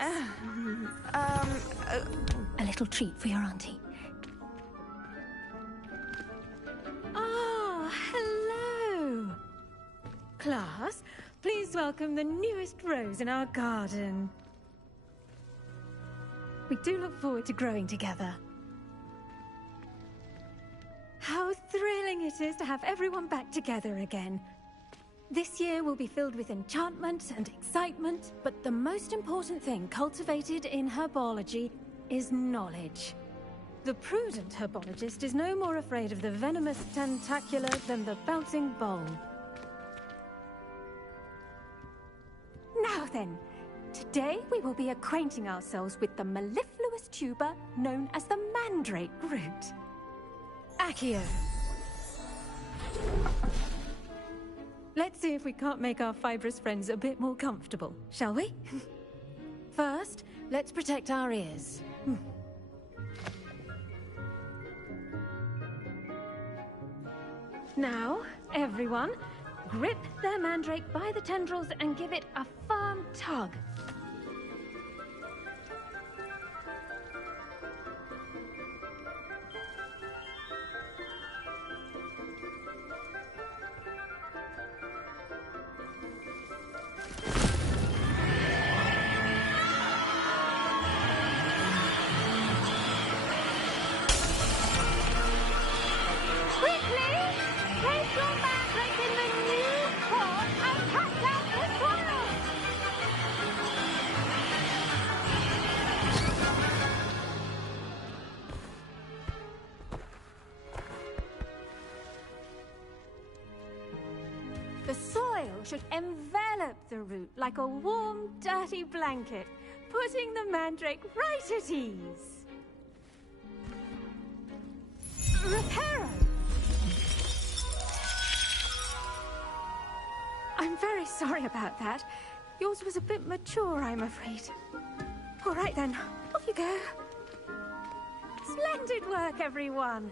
A little treat for your auntie. Ah, hello. Class, please welcome the newest rose in our garden. We do look forward to growing together. How thrilling it is to have everyone back together again. This year will be filled with enchantment and excitement, but the most important thing cultivated in herbology is knowledge. The prudent herbologist is no more afraid of the venomous tentacula than the bouncing bulb. Now then, today Today we will be acquainting ourselves with the mellifluous tuber known as the mandrake root. Accio. Let's see if we can't make our fibrous friends a bit more comfortable, shall we? First, let's protect our ears. Now, everyone, grip their mandrake by the tendrils and give it a firm tug. The soil should envelop the root like a warm, dirty blanket, putting the mandrake right at ease. Reparo! I'm very sorry about that. Yours was a bit mature, I'm afraid. All right then, off you go. Splendid work, everyone!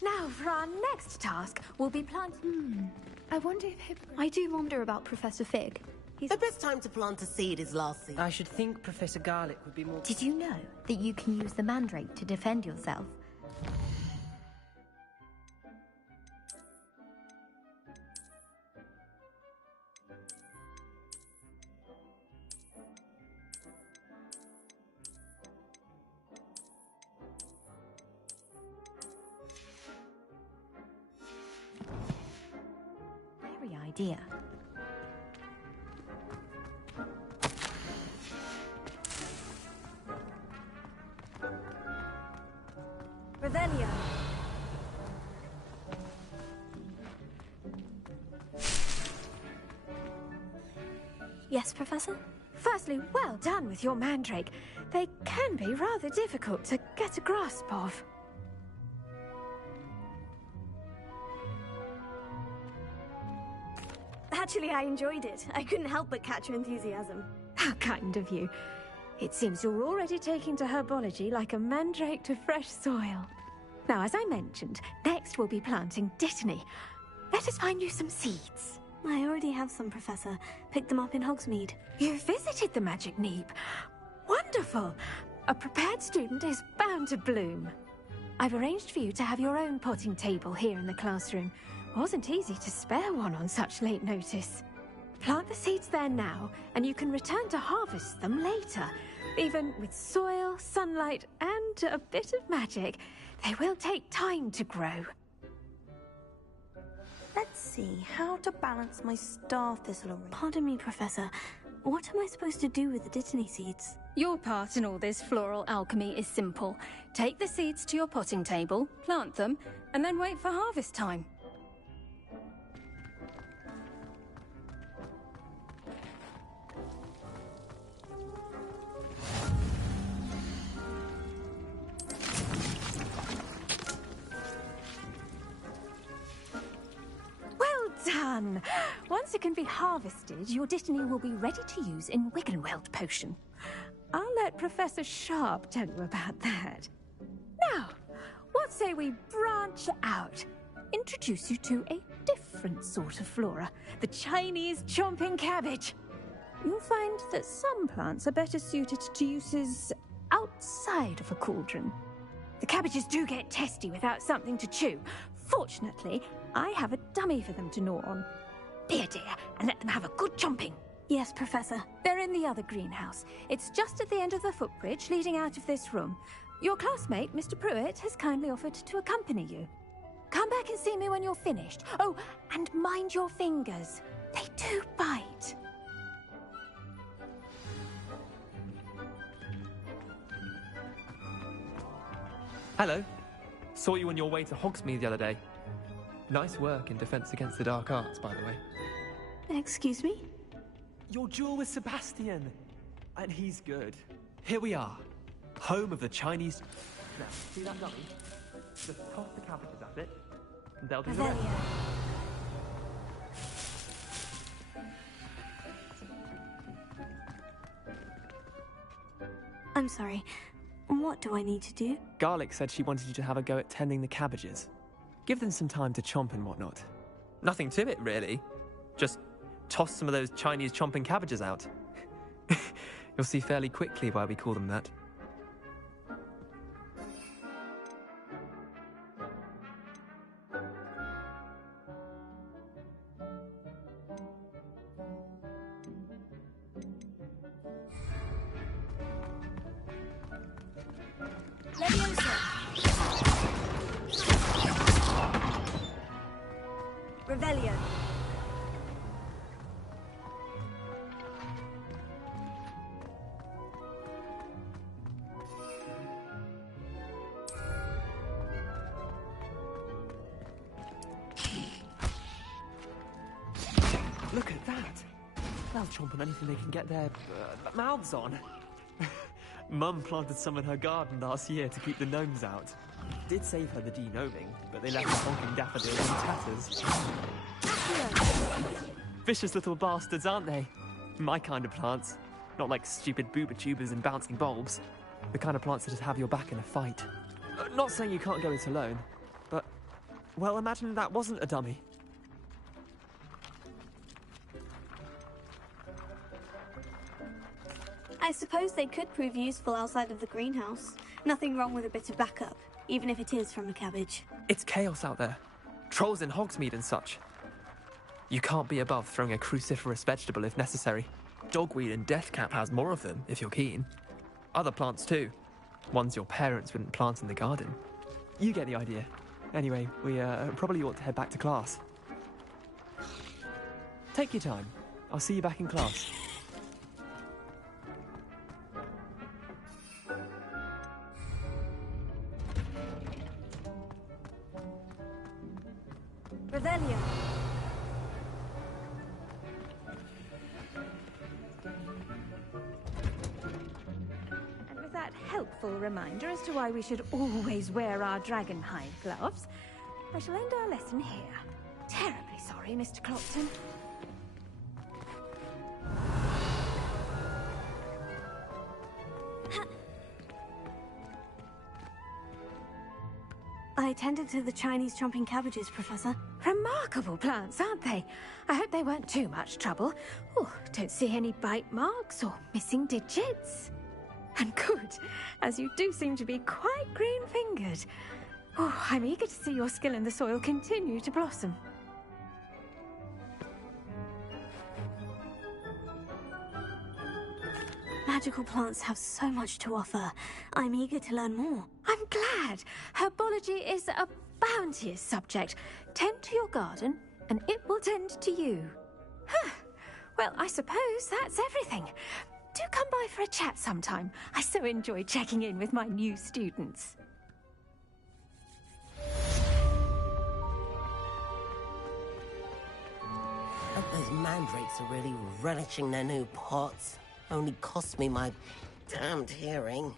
Now, for our next task, we'll be planting... I wonder if I do wonder about Professor Fig. The best time to plant a seed is last season. I should think Professor Garlic would be more... Did you know that you can use the mandrake to defend yourself? Idea. Revelio. Yes, Professor? Firstly, well done with your mandrake. They can be rather difficult to get a grasp of. Actually, I enjoyed it. I couldn't help but catch your enthusiasm. How kind of you. It seems you're already taking to herbology like a mandrake to fresh soil. Now, as I mentioned, next we'll be planting Dittany. Let us find you some seeds. I already have some, Professor. Picked them up in Hogsmeade. You visited the Magic Neep. Wonderful. A prepared student is bound to bloom. I've arranged for you to have your own potting table here in the classroom. Wasn't easy to spare one on such late notice. Plant the seeds there now, and you can return to harvest them later. Even with soil, sunlight, and a bit of magic, they will take time to grow. Let's see, how to balance my star thistle array. Pardon me, Professor. What am I supposed to do with the Dittany seeds? Your part in all this floral alchemy is simple. Take the seeds to your potting table, plant them, and then wait for harvest time. Done! Once it can be harvested, your Dittany will be ready to use in Wiggenweld potion. I'll let Professor Sharp tell you about that. Now, what say we branch out? Introduce you to a different sort of flora, the Chinese chomping cabbage. You'll find that some plants are better suited to uses outside of a cauldron. The cabbages do get testy without something to chew. Fortunately, I have a dummy for them to gnaw on. Be a dear and let them have a good chomping. Yes, Professor. They're in the other greenhouse. It's just at the end of the footbridge leading out of this room. Your classmate, Mr. Pruitt, has kindly offered to accompany you. Come back and see me when you're finished. Oh, and mind your fingers. They do bite. Hello. Saw you on your way to Hogsmeade the other day. Nice work in Defense Against the Dark Arts, by the way. Excuse me? Your duel with Sebastian. And he's good. Here we are. Home of the Chinese... Now, see that dummy? Just toss the cabbages at it, and they'll do the rest. I'm sorry. What do I need to do? Garlic said she wanted you to have a go at tending the cabbages. Give them some time to chomp and whatnot. Nothing to it, really. Just toss some of those Chinese chomping cabbages out. You'll see fairly quickly why we call them that. Revelio. Look at that! They'll chomp on anything they can get their mouths on. Mum planted some in her garden last year to keep the gnomes out. Did save her the de-gnoming, but they left the honking daffodils in tatters. Vicious little bastards, aren't they? My kind of plants. Not like stupid booba tubers and bouncing bulbs. The kind of plants that just have your back in a fight. Not saying you can't go it alone, but... well, imagine that wasn't a dummy. I suppose they could prove useful outside of the greenhouse. Nothing wrong with a bit of backup, even if it is from a cabbage. It's chaos out there. Trolls in Hogsmeade and such. You can't be above throwing a cruciferous vegetable if necessary. Dogweed and deathcap has more of them, if you're keen. Other plants too. Ones your parents wouldn't plant in the garden. You get the idea. Anyway, we probably ought to head back to class. Take your time. I'll see you back in class. Revelio. And with that helpful reminder as to why we should always wear our dragonhide gloves, I shall end our lesson here. Terribly sorry, Mr. Clopton. I tended to the Chinese chomping cabbages, Professor. Remarkable plants, aren't they? I hope they weren't too much trouble. Oh, don't see any bite marks or missing digits. And good, as you do seem to be quite green-fingered. Oh, I'm eager to see your skill in the soil continue to blossom. Magical plants have so much to offer. I'm eager to learn more. I'm glad. Herbology is a bounteous subject. Tend to your garden, and it will tend to you. Huh. Well, I suppose that's everything. Do come by for a chat sometime. I so enjoy checking in with my new students. Hope those mandrakes are really relishing their new pots. Only cost me my damned hearing.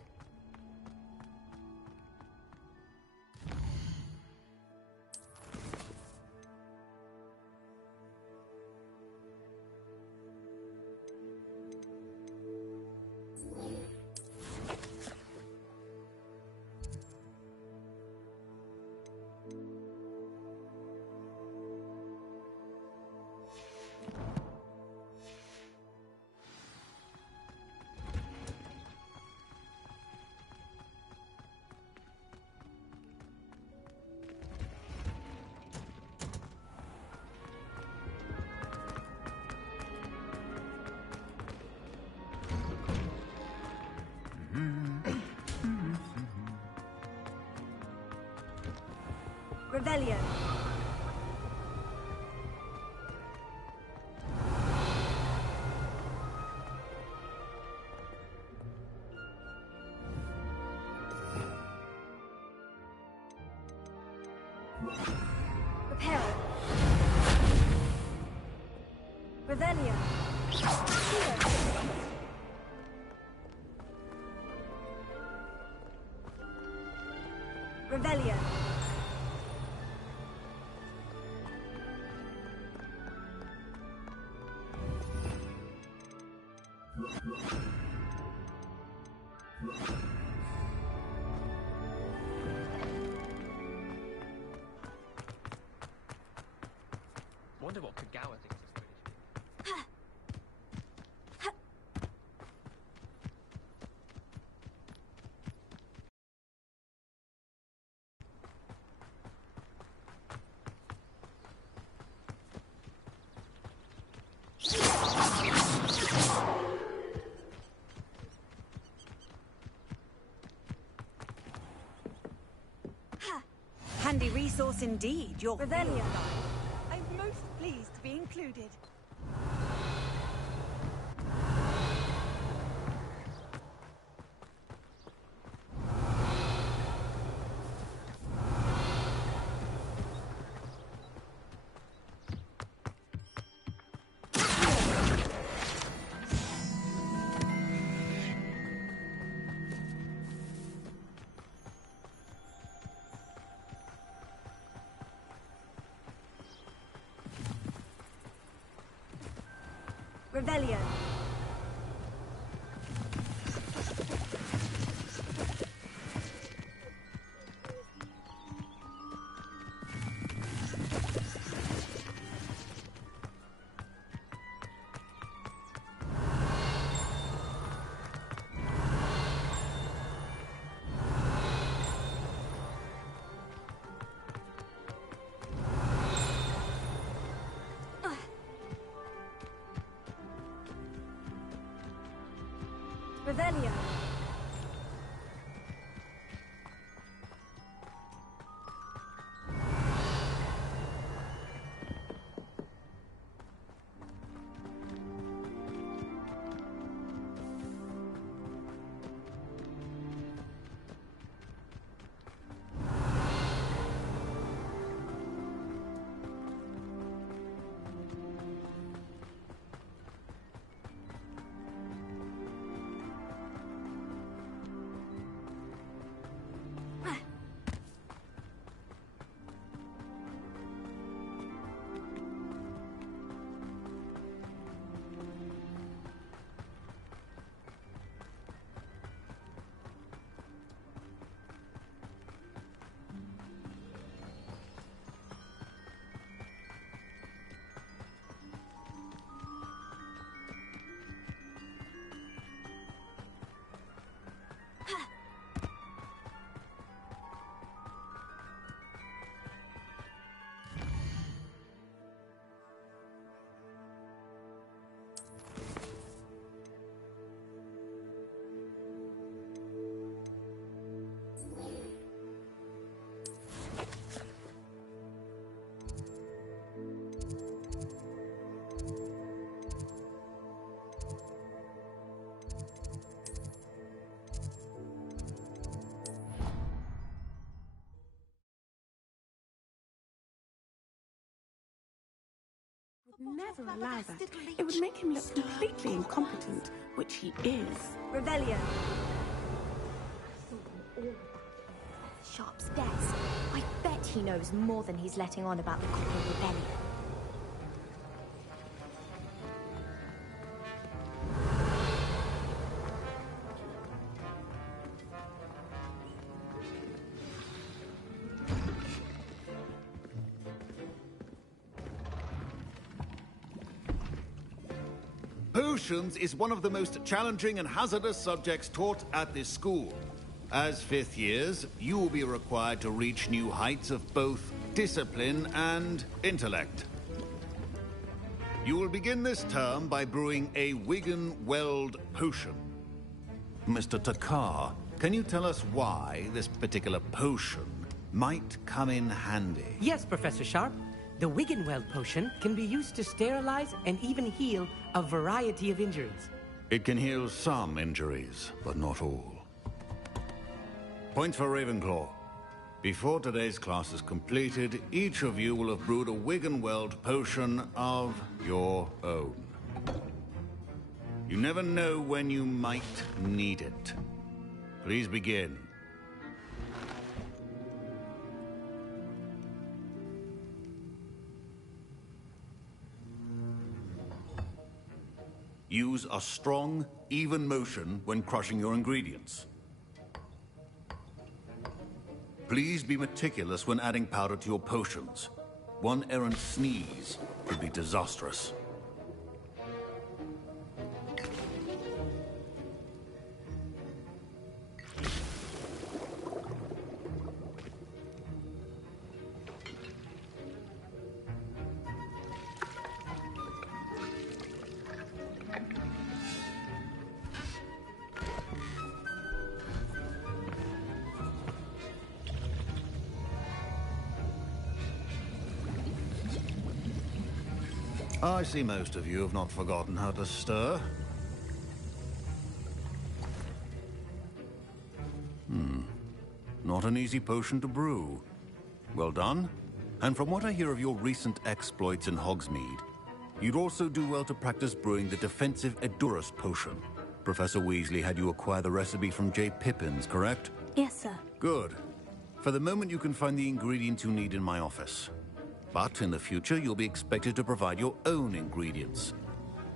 Revelio. Reparo. Revelio. Revelio. Wonder what Kagawa thinks is British. Handy resource indeed, your Revelio. I'm most pleased to be included. Revelio. Revelio. Never allow that. It would make him look completely incompetent, which he is. Revelio. Sharp's desk. I bet he knows more than he's letting on about the Copper Rebellion. Potions is one of the most challenging and hazardous subjects taught at this school. As fifth years, you will be required to reach new heights of both discipline and intellect. You will begin this term by brewing a Wigan-Weld potion. Mr. Takar, can you tell us why this particular potion might come in handy? Yes, Professor Sharp. The Wigan-Weld potion can be used to sterilize and even heal a variety of injuries. It can heal some injuries, but not all. Point for Ravenclaw. Before today's class is completed, each of you will have brewed a Wigan-Weld potion of your own. You never know when you might need it. Please begin. Use a strong, even motion when crushing your ingredients. Please be meticulous when adding powder to your potions. One errant sneeze could be disastrous. I see most of you have not forgotten how to stir. Not an easy potion to brew. Well done. And from what I hear of your recent exploits in Hogsmeade, you'd also do well to practice brewing the defensive Edurus potion. Professor Weasley had you acquire the recipe from J. Pippins, correct? Yes, sir. Good. For the moment, you can find the ingredients you need in my office. But in the future, you'll be expected to provide your own ingredients.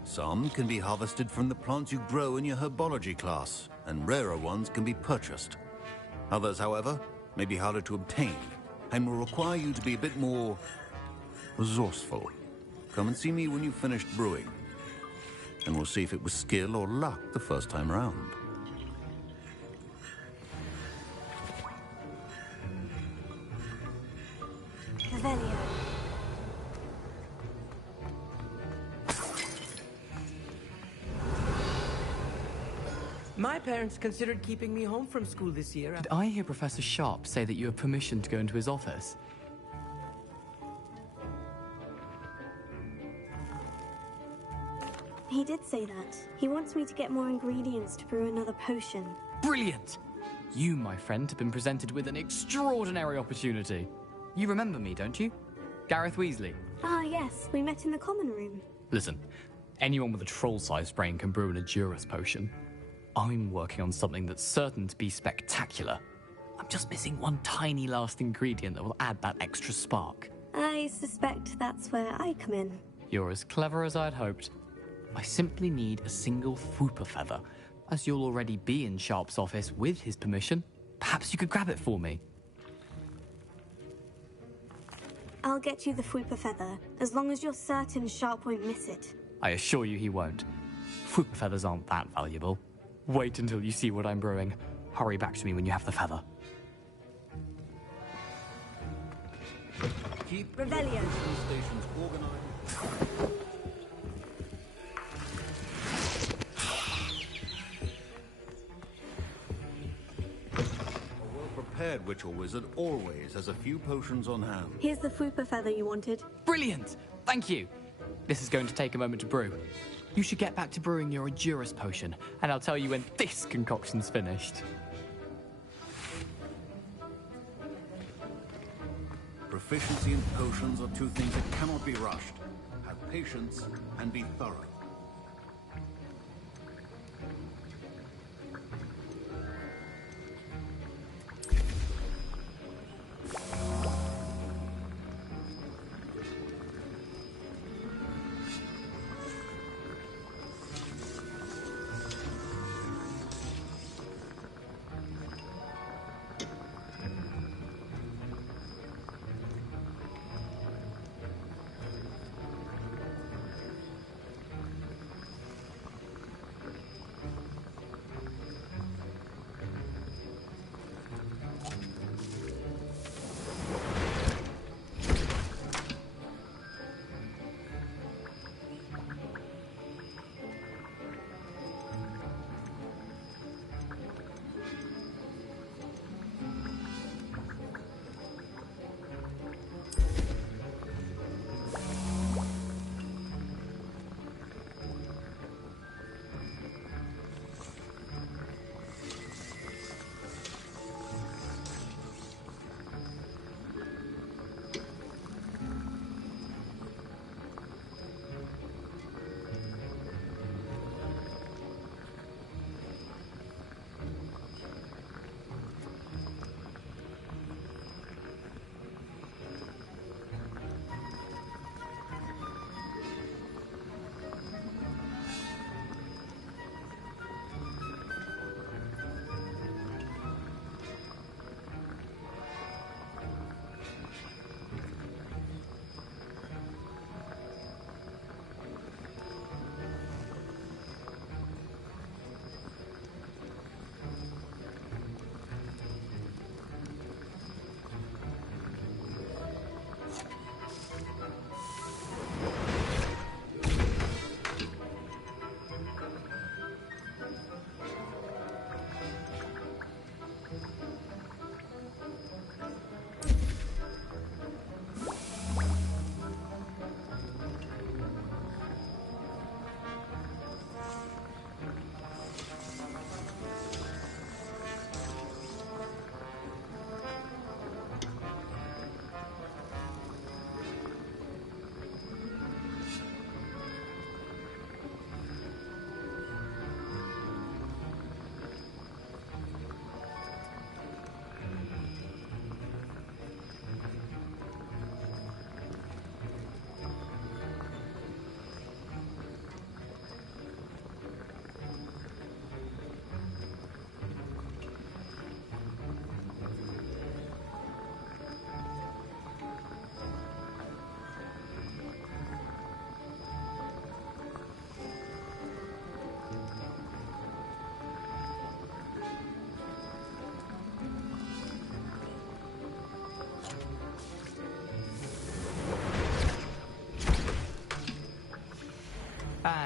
Some can be harvested from the plants you grow in your herbology class, and rarer ones can be purchased. Others, however, may be harder to obtain, and will require you to be a bit more resourceful. Come and see me when you've finished brewing, and we'll see if it was skill or luck the first time round. Revelio. My parents considered keeping me home from school this year. Did I hear Professor Sharp say that you have permission to go into his office? He did say that. He wants me to get more ingredients to brew another potion. Brilliant! You, my friend, have been presented with an extraordinary opportunity. You remember me, don't you? Gareth Weasley. Ah, yes. We met in the common room. Listen, anyone with a troll-sized brain can brew an Edurus potion. I'm working on something that's certain to be spectacular. I'm just missing one tiny last ingredient that will add that extra spark. I suspect that's where I come in. You're as clever as I'd hoped. I simply need a single Fwooper feather. As you'll already be in Sharp's office with his permission, perhaps you could grab it for me. I'll get you the Fwooper feather, as long as you're certain Sharp won't miss it. I assure you he won't. Fwooper feathers aren't that valuable. Wait until you see what I'm brewing. Hurry back to me when you have the feather. Keep Revelio. stations organized. A well-prepared witch or wizard always has a few potions on hand. Here's the Fwooper feather you wanted. Brilliant! Thank you! This is going to take a moment to brew. You should get back to brewing your Edurus potion, and I'll tell you when this concoction's finished. Proficiency in potions are two things that cannot be rushed. Have patience and be thorough.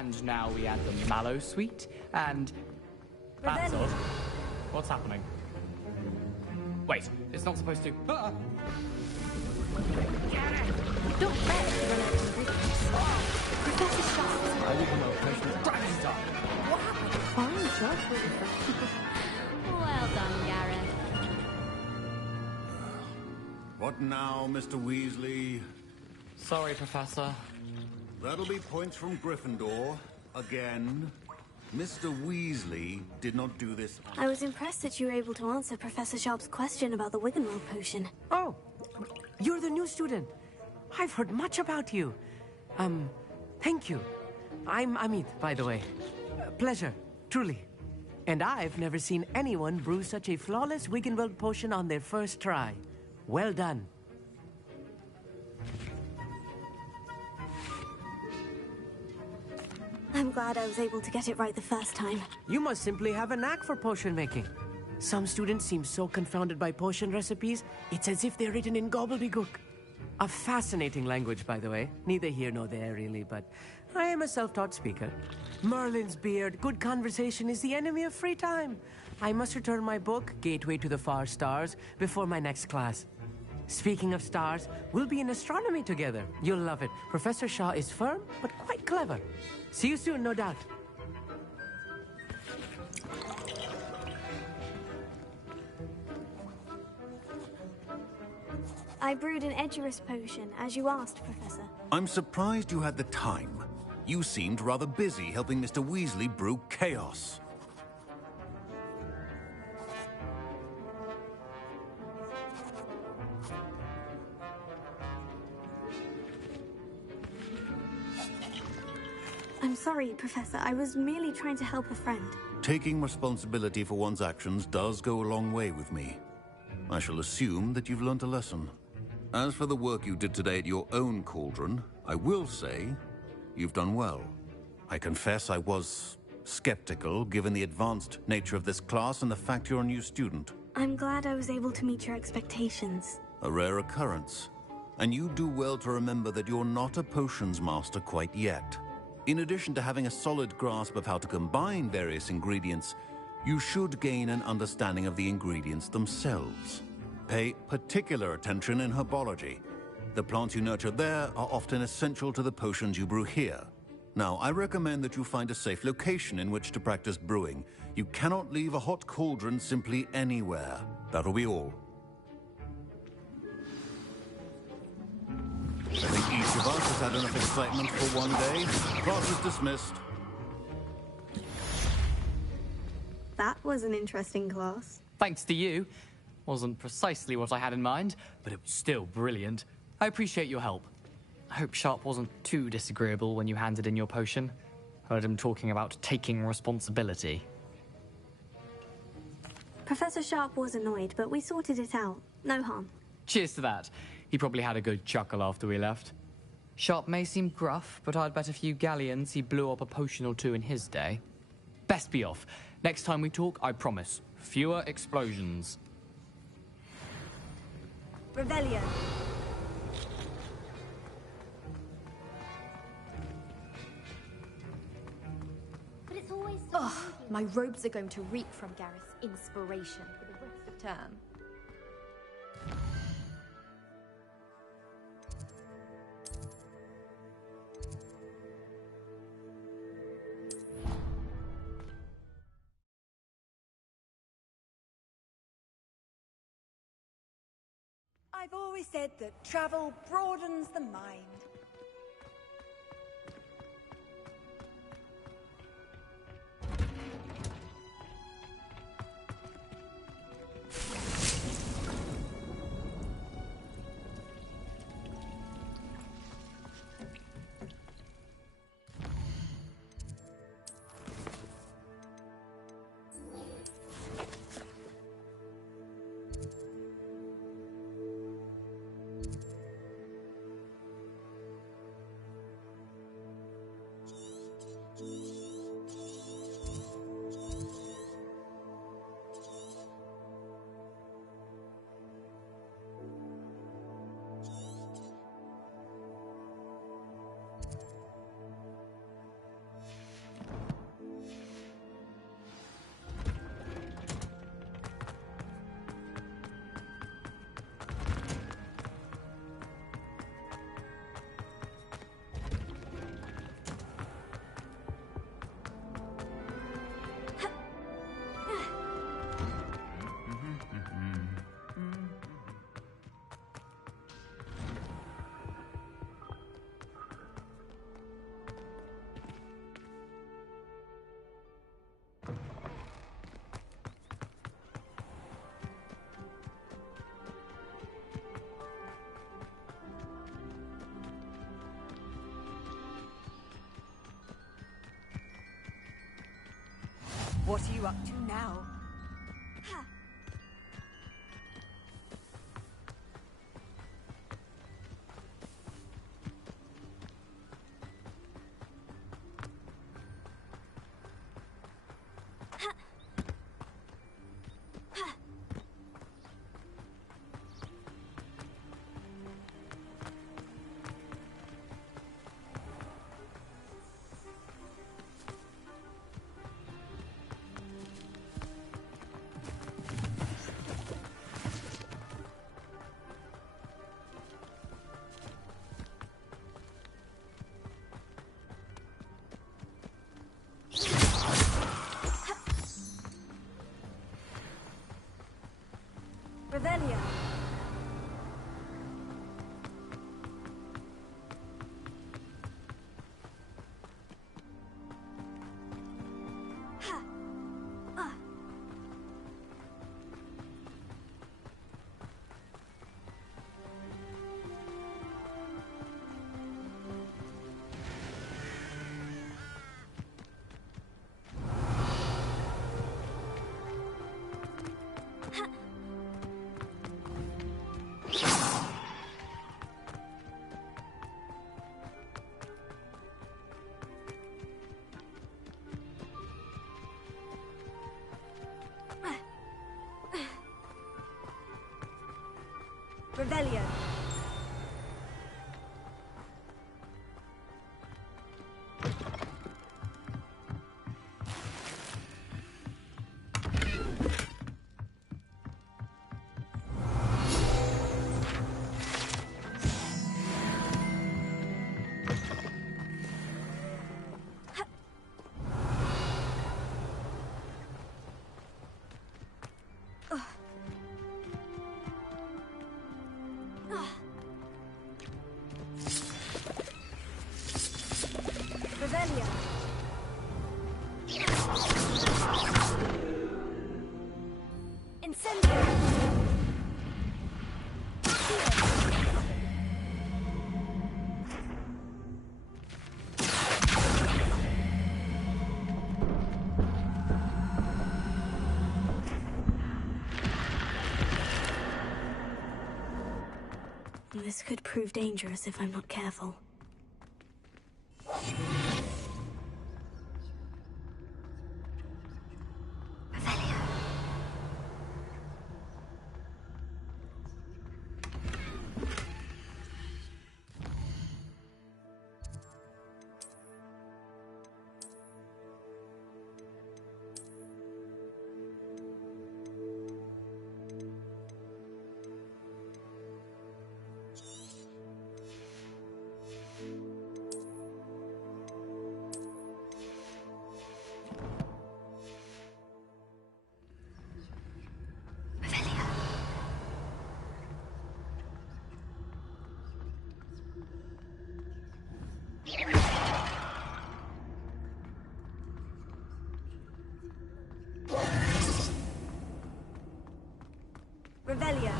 And now we add the Mallow Suite, and... That's odd. What's happening? Wait, it's not supposed to... Ah! Don't let it run out of ingredients. Professor Sharp. I will know potion dragon stuff. What happened? Fine job, Wilbur. Well done, Gareth. What now, Mr. Weasley? Sorry, Professor. That'll be points from Gryffindor. Again. Mr. Weasley did not do this. I was impressed that you were able to answer Professor Sharp's question about the Wiggenweld potion. Oh, you're the new student. I've heard much about you. Thank you. I'm Amit, by the way. Pleasure, truly. And I've never seen anyone brew such a flawless Wiggenweld potion on their first try. Well done. I'm glad I was able to get it right the first time. You must simply have a knack for potion making. Some students seem so confounded by potion recipes, it's as if they're written in gobbledygook. A fascinating language, by the way. Neither here nor there, really, but I am a self-taught speaker. Merlin's beard, good conversation is the enemy of free time. I must return my book, Gateway to the Far Stars, before my next class. Speaking of stars, we'll be in astronomy together. You'll love it. Professor Shaw is firm, but quite clever. See you soon, no doubt. I brewed an Edgerus potion, as you asked, Professor. I'm surprised you had the time. You seemed rather busy helping Mr. Weasley brew chaos. I'm sorry, Professor. I was merely trying to help a friend. Taking responsibility for one's actions does go a long way with me. I shall assume that you've learnt a lesson. As for the work you did today at your own cauldron, I will say you've done well. I confess I was skeptical, given the advanced nature of this class and the fact you're a new student. I'm glad I was able to meet your expectations. A rare occurrence. And you do well to remember that you're not a potions master quite yet. In addition to having a solid grasp of how to combine various ingredients, you should gain an understanding of the ingredients themselves. Pay particular attention in herbology. The plants you nurture there are often essential to the potions you brew here. Now, I recommend that you find a safe location in which to practice brewing. You cannot leave a hot cauldron simply anywhere. That'll be all. I think each of us has had enough excitement for one day. Class is dismissed. That was an interesting class. Thanks to you. Wasn't precisely what I had in mind, but it was still brilliant. I appreciate your help. I hope Sharp wasn't too disagreeable when you handed in your potion. Heard him talking about taking responsibility. Professor Sharp was annoyed, but we sorted it out. No harm. Cheers to that. He probably had a good chuckle after we left. Sharp may seem gruff, but I'd bet a few galleons he blew up a potion or two in his day. Best be off. Next time we talk, I promise, fewer explosions. Revelio. But it's always so ugh, my robes are going to reek from Gareth's inspiration for the rest of term. I've always said that travel broadens the mind. What are you up to now? Revelia. Revelia. Revelia. Incendio. This could prove dangerous if I'm not careful. Revelia.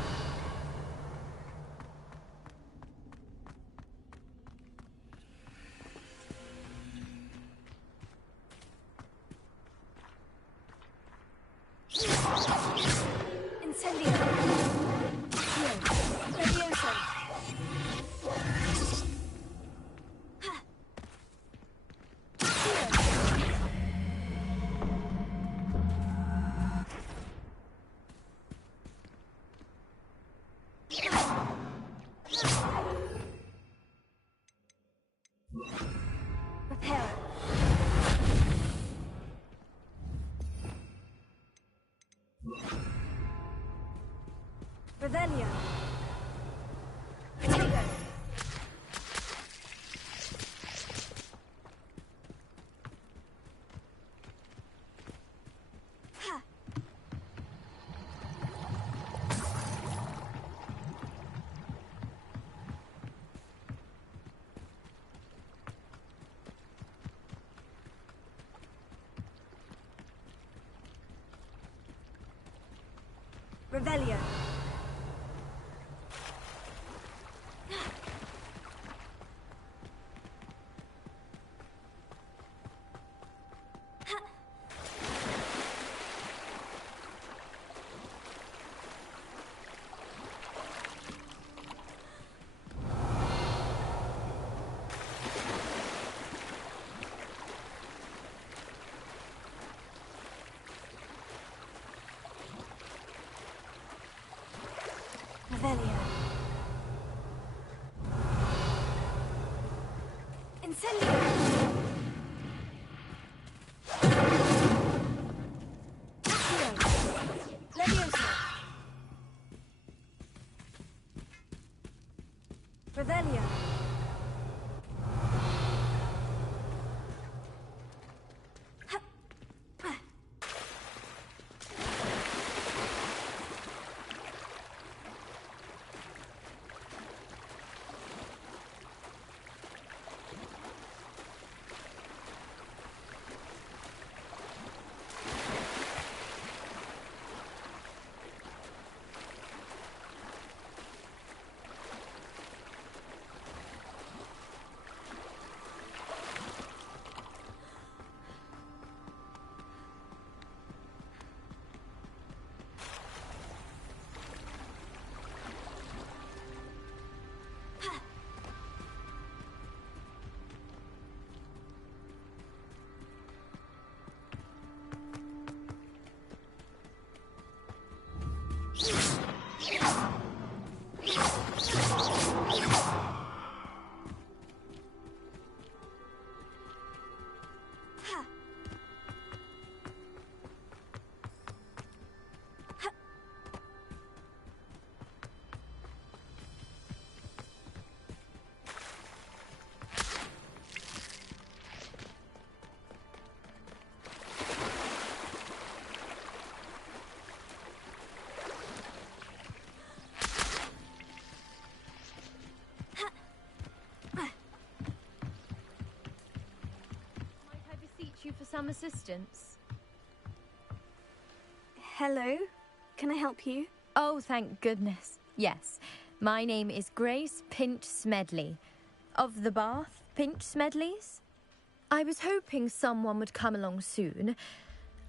Incendio. Levioso. Repair. Revelia. Potato. Ha. Revelia. Incendio! Leviosa! Revelio! You for some assistance? Hello? Can I help you? Oh, thank goodness. Yes. My name is Grace Pinch Smedley. Of the Bath Pinch Smedleys? I was hoping someone would come along soon.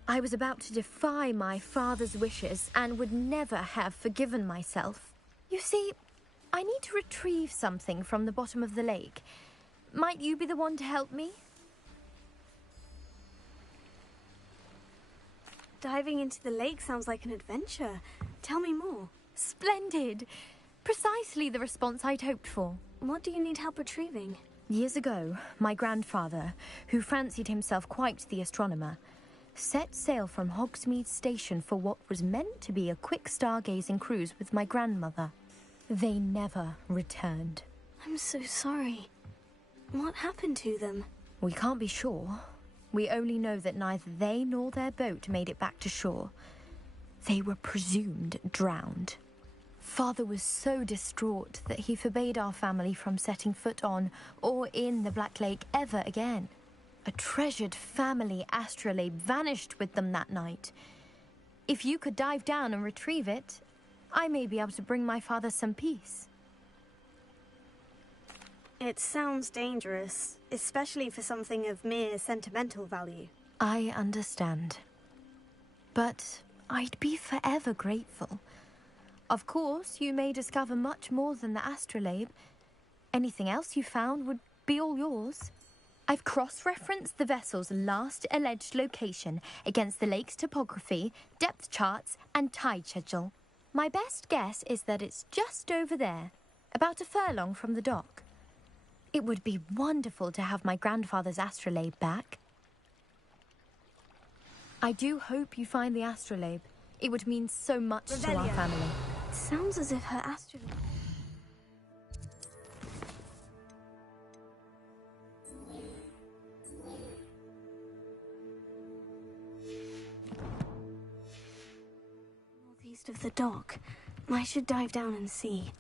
I was about to defy my father's wishes and would never have forgiven myself. You see, I need to retrieve something from the bottom of the lake. Might you be the one to help me? Diving into the lake sounds like an adventure. Tell me more. Splendid! Precisely the response I'd hoped for. What do you need help retrieving? Years ago, my grandfather, who fancied himself quite the astronomer, set sail from Hogsmeade Station for what was meant to be a quick stargazing cruise with my grandmother. They never returned. I'm so sorry. What happened to them? We can't be sure. We only know that neither they nor their boat made it back to shore. They were presumed drowned. Father was so distraught that he forbade our family from setting foot on or in the Black Lake ever again. A treasured family astrolabe vanished with them that night. If you could dive down and retrieve it, I may be able to bring my father some peace. It sounds dangerous, especially for something of mere sentimental value. I understand. But I'd be forever grateful. Of course, you may discover much more than the astrolabe. Anything else you found would be all yours. I've cross-referenced the vessel's last alleged location against the lake's topography, depth charts, and tide schedule. My best guess is that it's just over there, about a furlong from the dock. It would be wonderful to have my grandfather's astrolabe back. I do hope you find the astrolabe. It would mean so much to our family. It sounds as if her astrolabe... Northeast of the dock. I should dive down and see.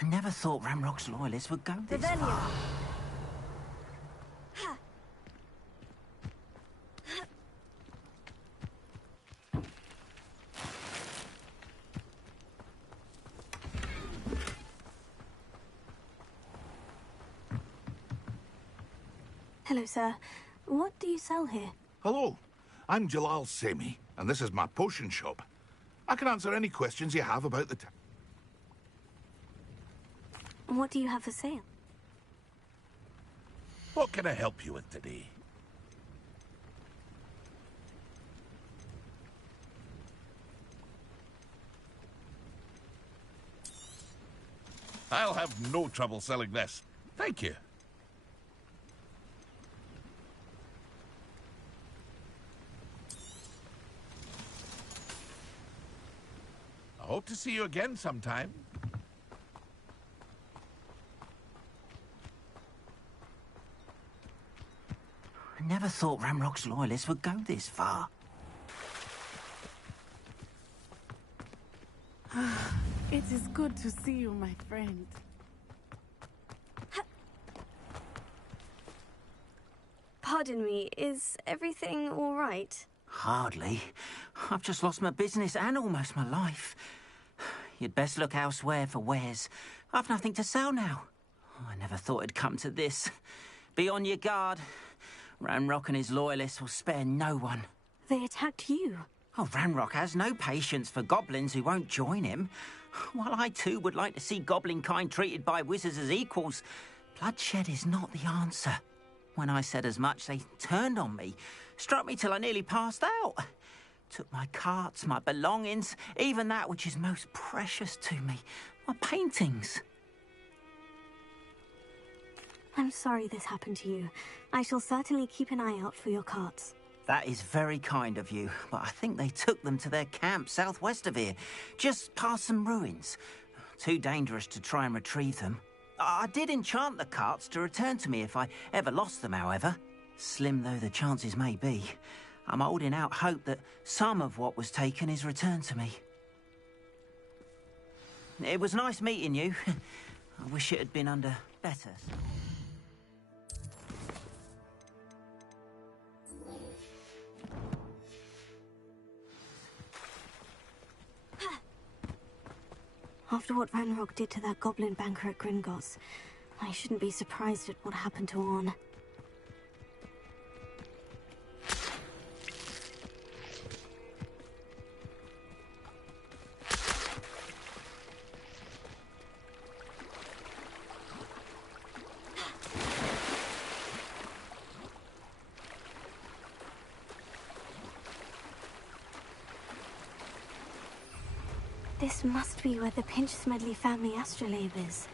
I never thought Ramrock's loyalists would go this far. Hello, sir. What do you sell here? Hello, I'm Jalal Semi, and this is my potion shop. I can answer any questions you have about the What do you have for sale? What can I help you with today? I'll have no trouble selling this. Thank you. I hope to see you again sometime. I never thought Ramrock's loyalists would go this far. It is good to see you, my friend. Pardon me, is everything all right? Hardly. I've just lost my business and almost my life. You'd best look elsewhere for wares. I've nothing to sell now. I never thought it'd come to this. Be on your guard. Ranrock and his loyalists will spare no one. They attacked you. Oh, Ranrock has no patience for goblins who won't join him. While I too would like to see goblin kind treated by wizards as equals, bloodshed is not the answer. When I said as much, they turned on me, struck me till I nearly passed out. Took my carts, my belongings, even that which is most precious to me, my paintings. I'm sorry this happened to you. I shall certainly keep an eye out for your carts. That is very kind of you, but I think they took them to their camp southwest of here, just past some ruins. Too dangerous to try and retrieve them. I did enchant the carts to return to me if I ever lost them, however. Slim though the chances may be, I'm holding out hope that some of what was taken is returned to me. It was nice meeting you. I wish it had been under better. After what Ranrock did to that goblin banker at Gringotts, I shouldn't be surprised at what happened to Orn. This must be where the Pinch-Smedley family astrolabe is.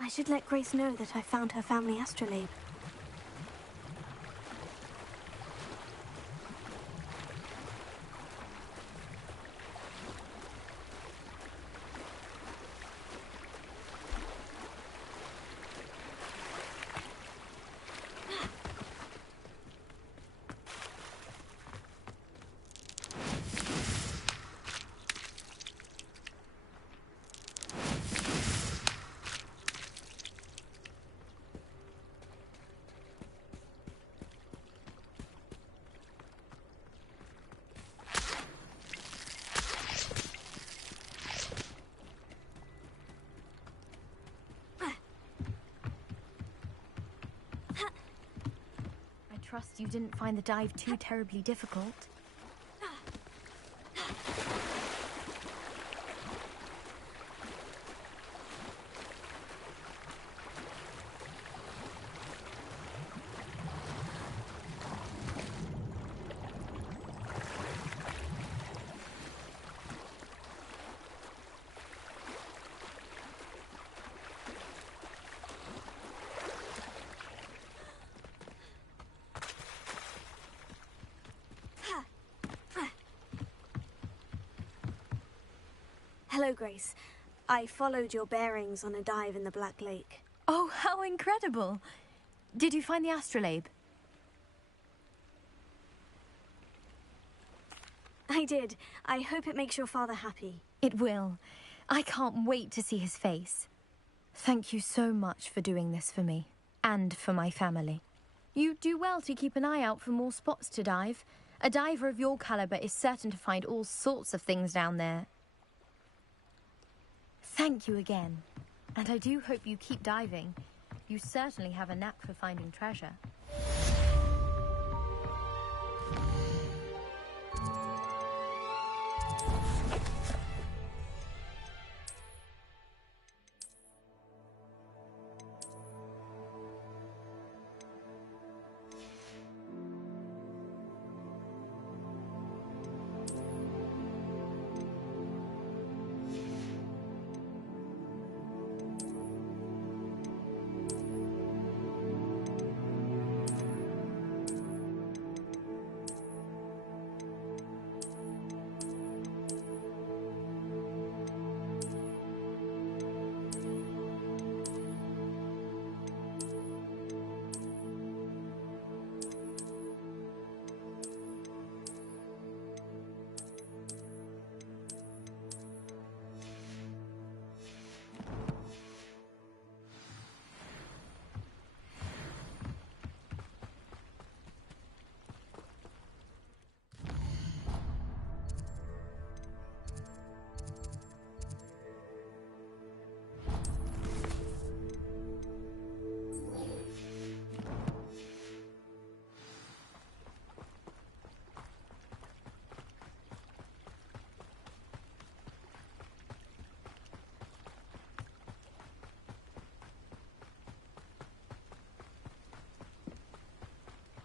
I should let Grace know that I found her family astrolabe. I trust you didn't find the dive too terribly difficult. Hello, Grace. I followed your bearings on a dive in the Black Lake. Oh, how incredible! Did you find the astrolabe? I did. I hope it makes your father happy. It will. I can't wait to see his face. Thank you so much for doing this for me, and for my family. You do well to keep an eye out for more spots to dive. A diver of your caliber is certain to find all sorts of things down there. Thank you again. And I do hope you keep diving. You certainly have a knack for finding treasure.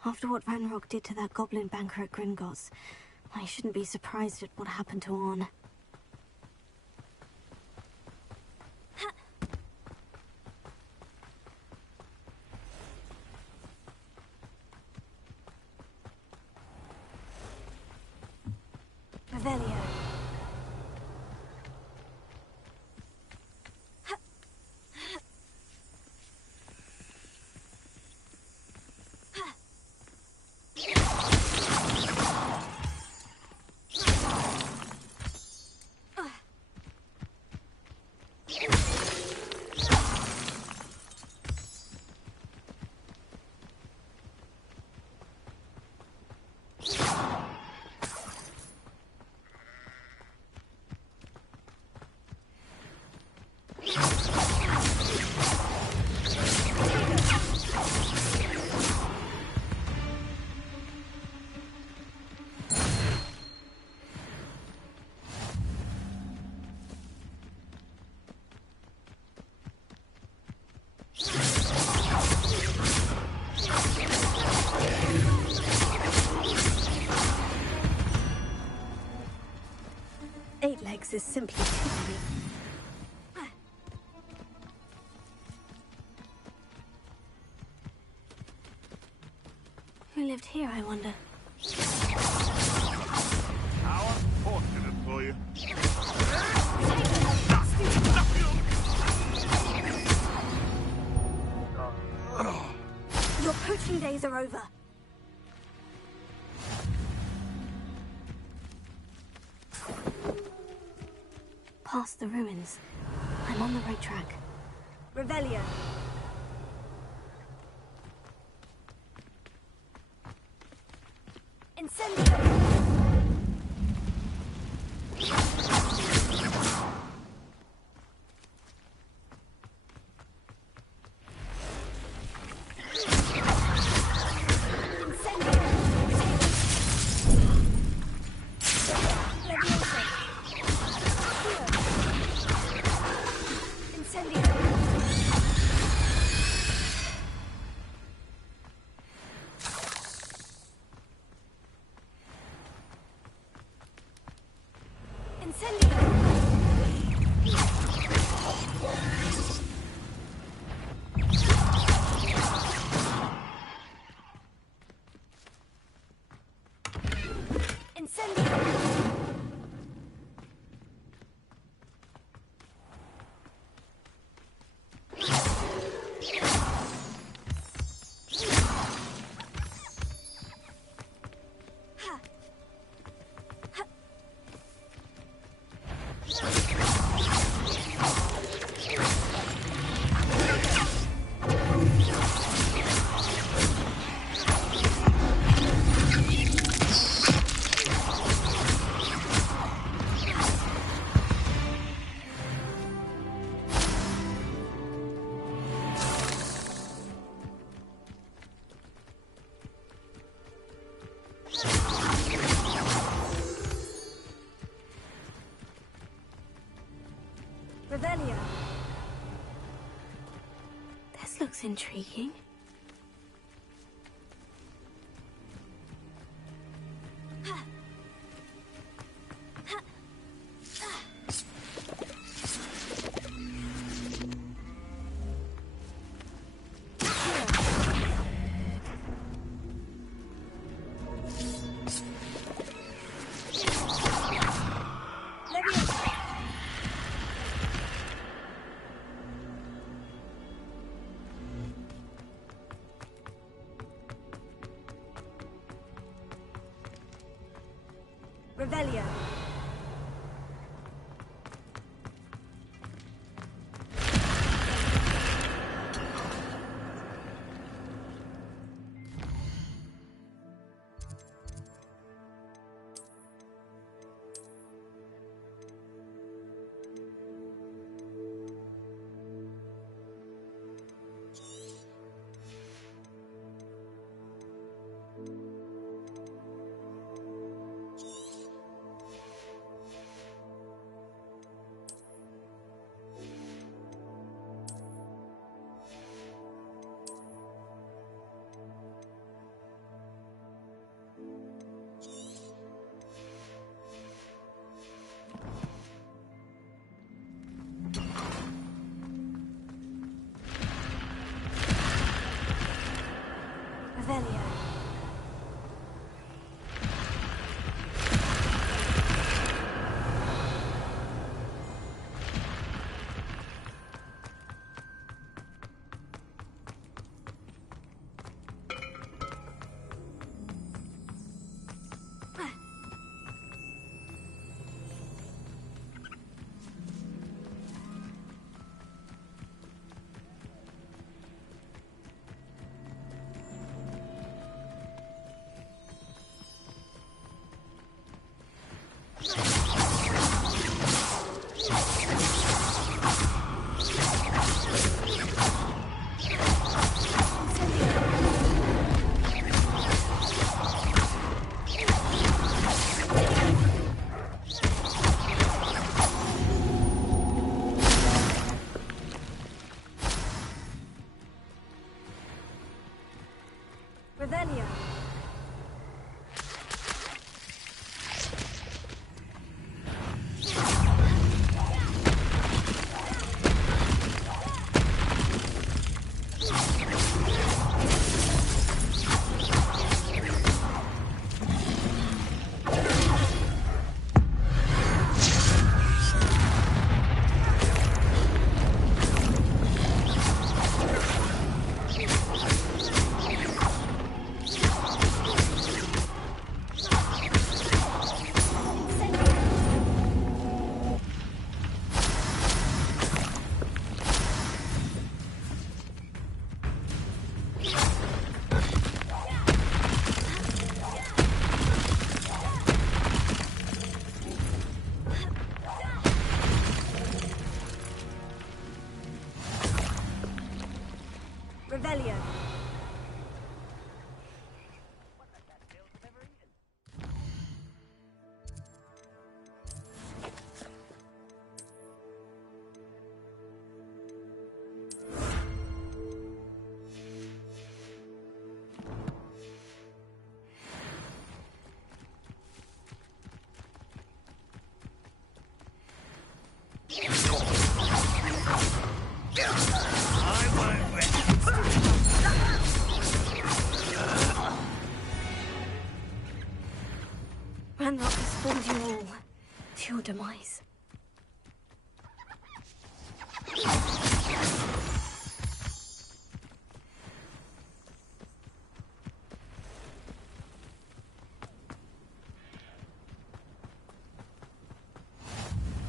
After what Ranrock did to that goblin banker at Gringotts, I shouldn't be surprised at what happened to Orn. Revelio. Eight legs is simply too many. Who lived here, I wonder? How unfortunate for you. Your poaching days are over. Past the ruins. I'm on the right track. Revelio. Incendio. looks intriguing. Revelio. Revelio. Revelio. Revelio. Ranrock has fooled you all to your demise.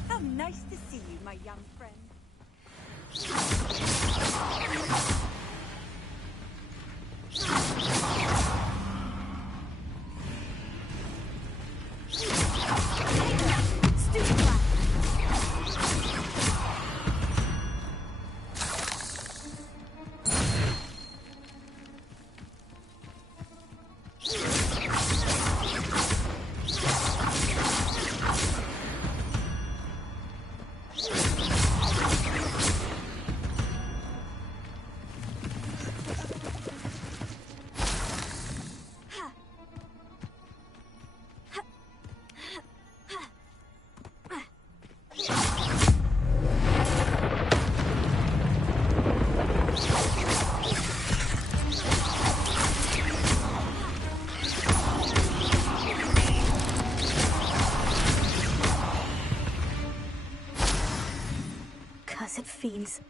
How nice to see you, my young friend. fees.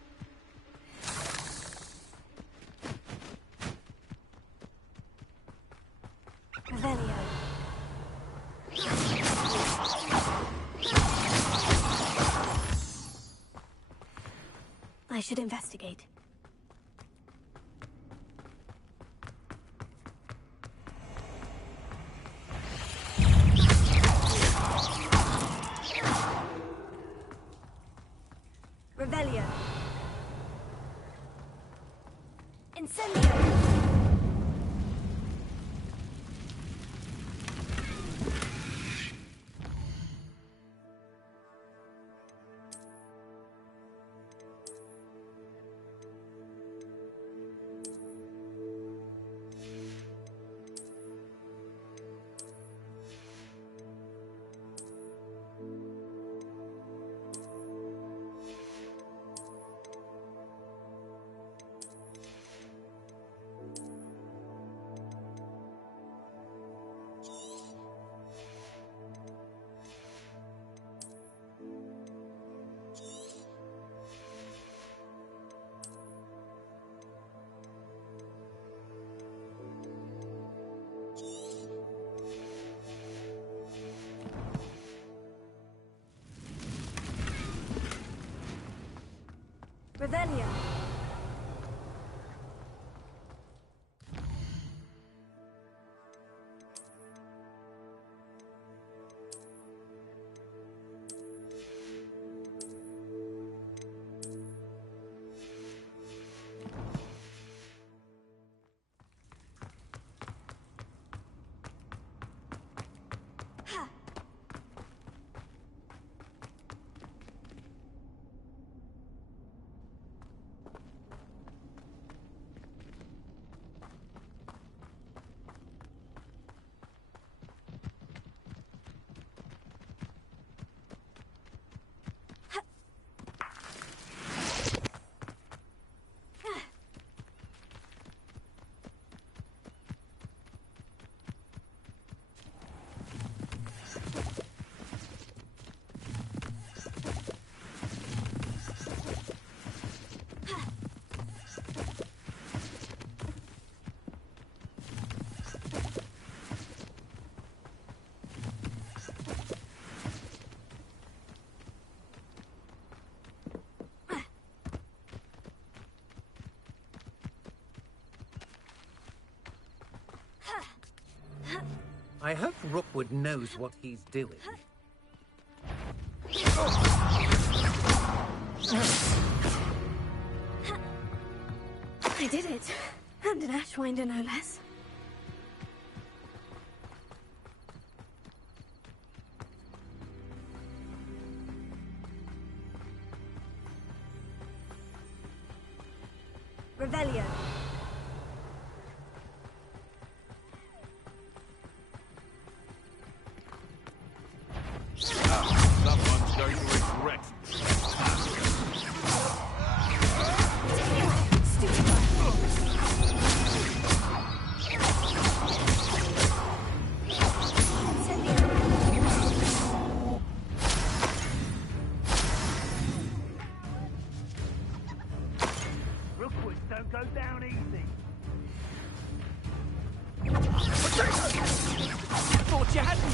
Revelio. I should investigate. Revelio. Incendio. Revelio. I hope Rookwood knows what he's doing. I did it. And an Ashwinder, no less. Revelio. Someone's going to regret. Rookwood, don't go down easy. Thought you hadn't.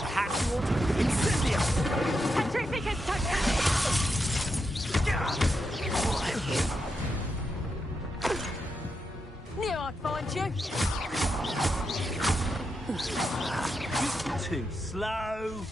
Perhaps you ought to incendio. Knew I'd find you. Too slow.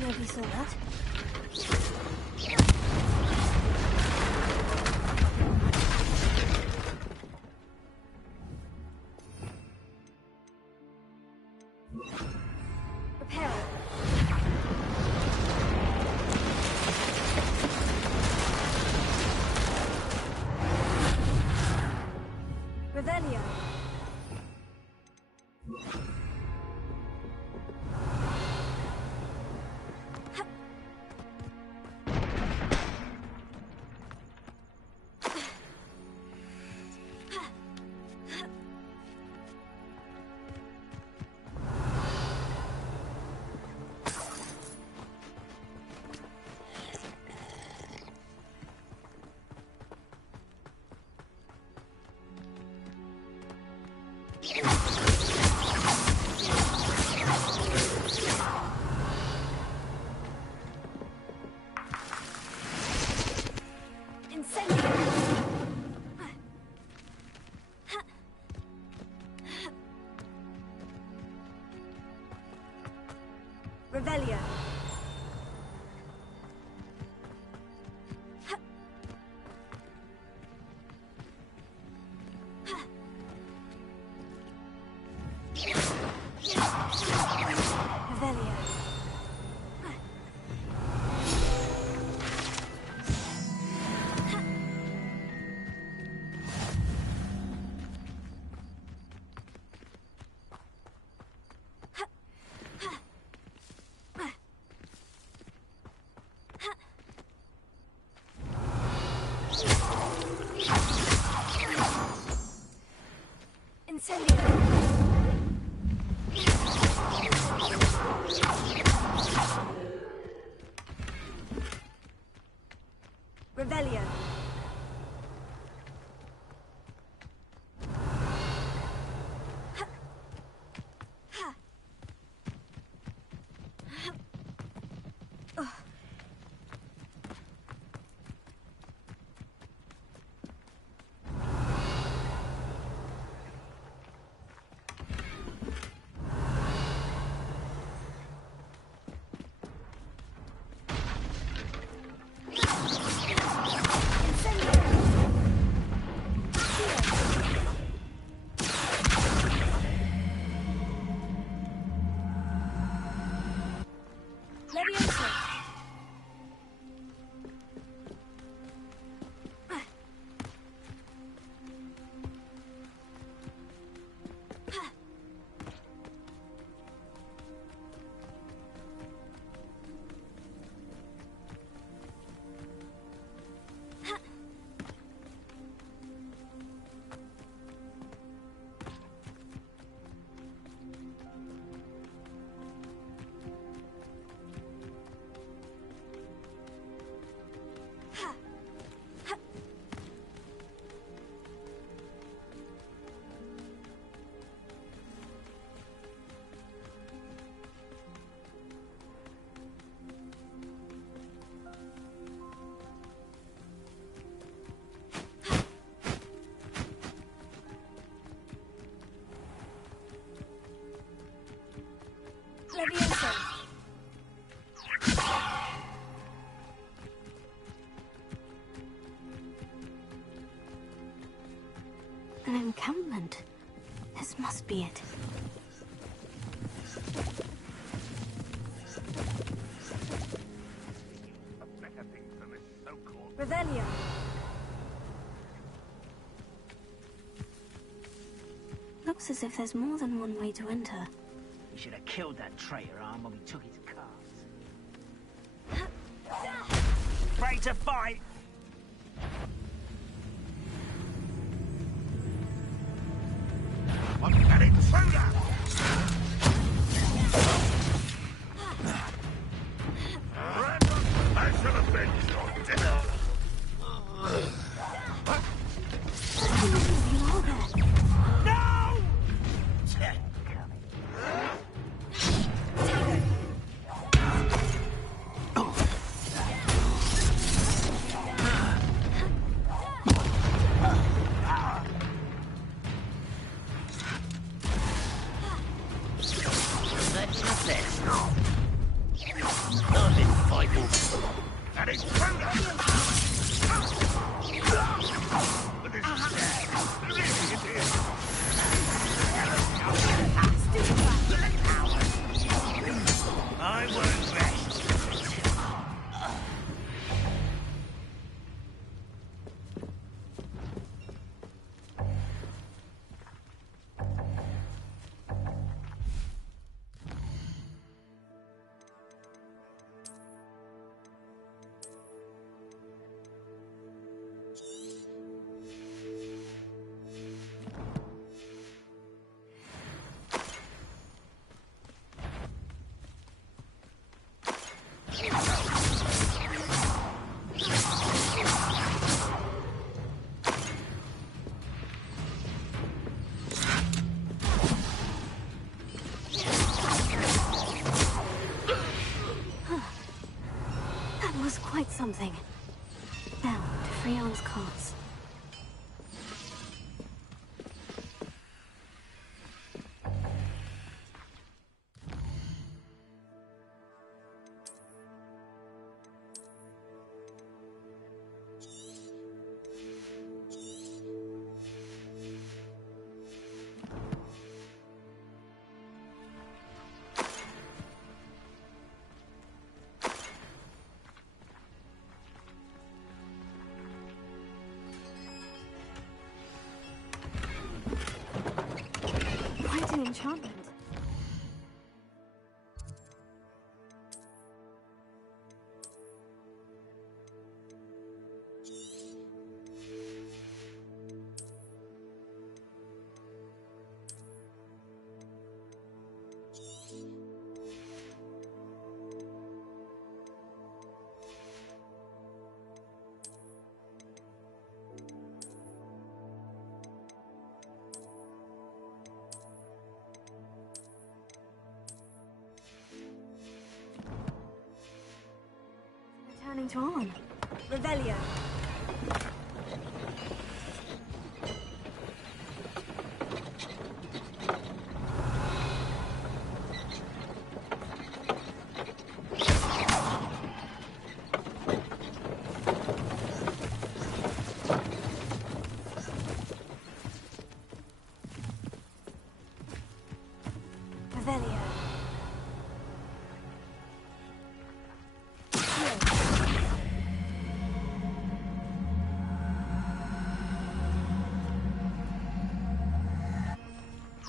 Nobody saw that. Revelio. Levioso. An encampment. This must be it. Revelio. Looks as if there's more than one way to enter. We should have killed that traitor arm when we took his cars. Ready to fight! I'm getting through that! I should have been your dinner! No! That was quite something. Now, to Freon's cards. Quite an enchantment. happening to Arn? Revelio. Revelio.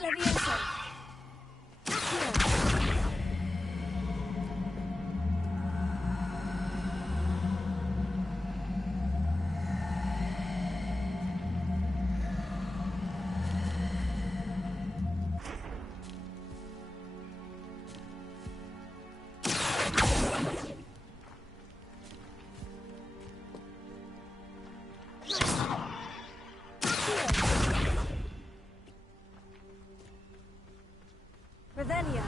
Levioso. Revelio.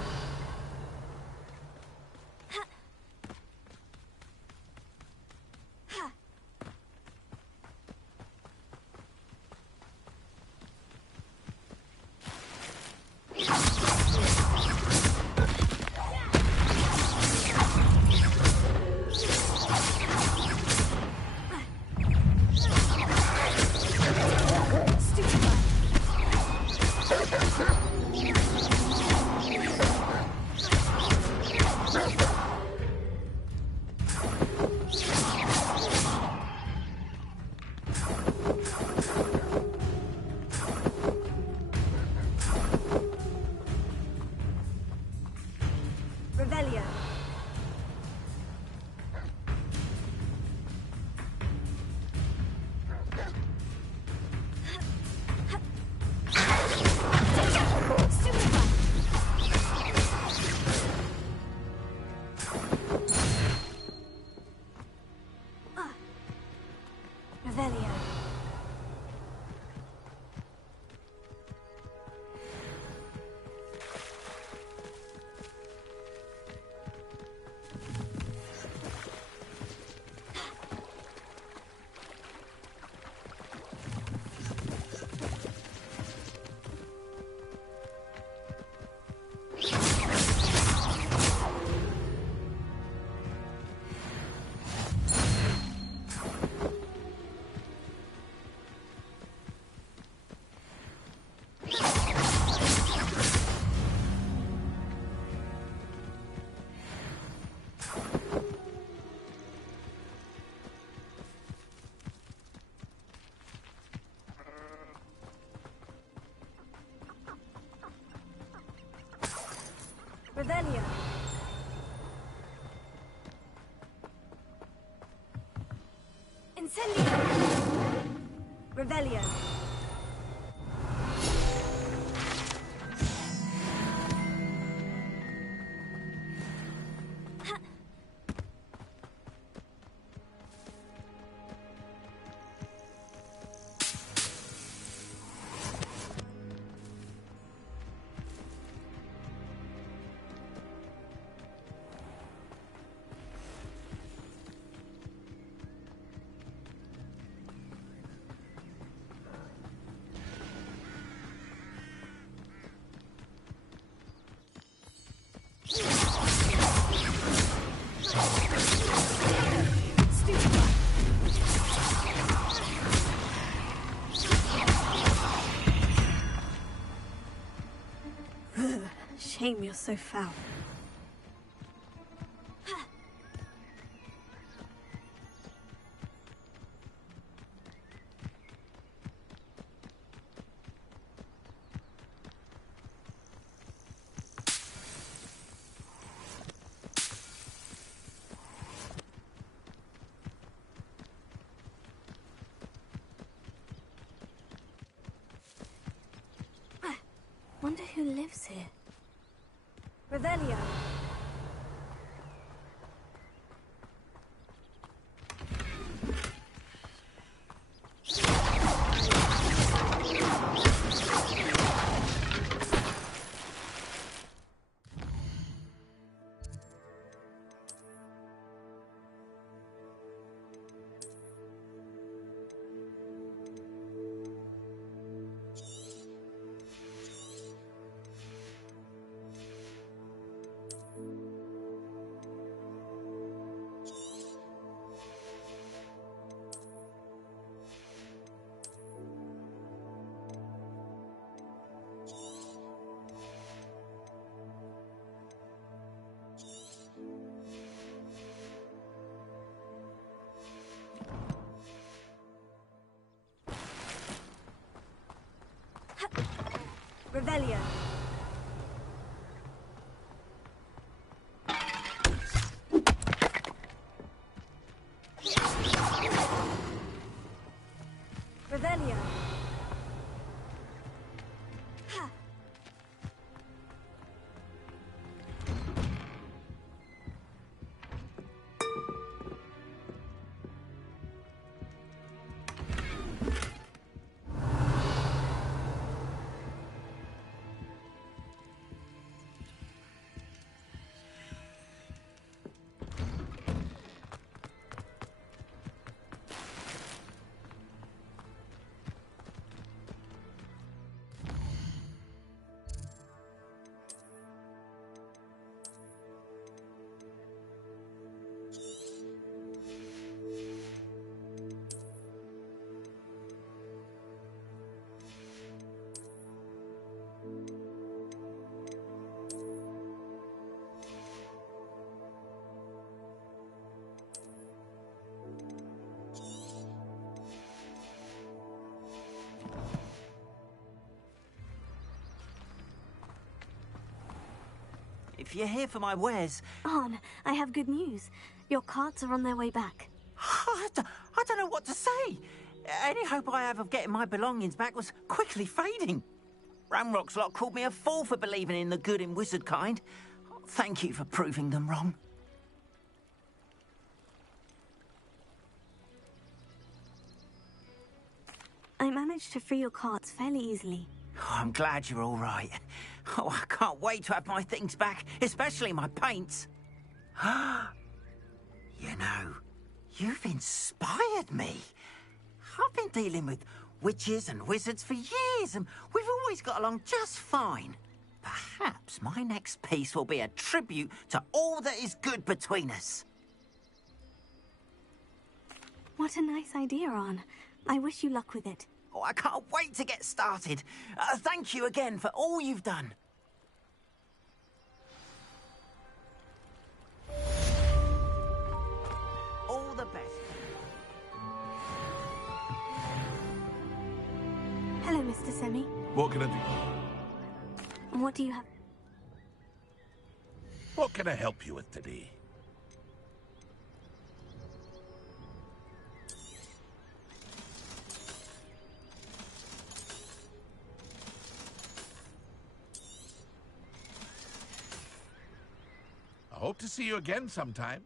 Ha. Ha. Revelio. Revelio. Revelio. Incendio. Revelio. Shame you're so foul. Wonder who lives here. Revelio. Revelio. Revelio. Ha. If you're here for my wares... Arn, I have good news. Your carts are on their way back. I don't know what to say. Any hope I have of getting my belongings back was quickly fading. Ramrock's lot called me a fool for believing in the good in wizard kind. Thank you for proving them wrong. I managed to free your carts fairly easily. Oh, I'm glad you're all right. Oh, I can't wait to have my things back, especially my paints. You know, you've inspired me. I've been dealing with witches and wizards for years, and we've always got along just fine. Perhaps my next piece will be a tribute to all that is good between us. What a nice idea, Arn. I wish you luck with it. Oh, I can't wait to get started. Thank you again for all you've done. All the best. Hello, Mr. Semi. What can I do? What do you have? What can I help you with today? I hope to see you again sometime.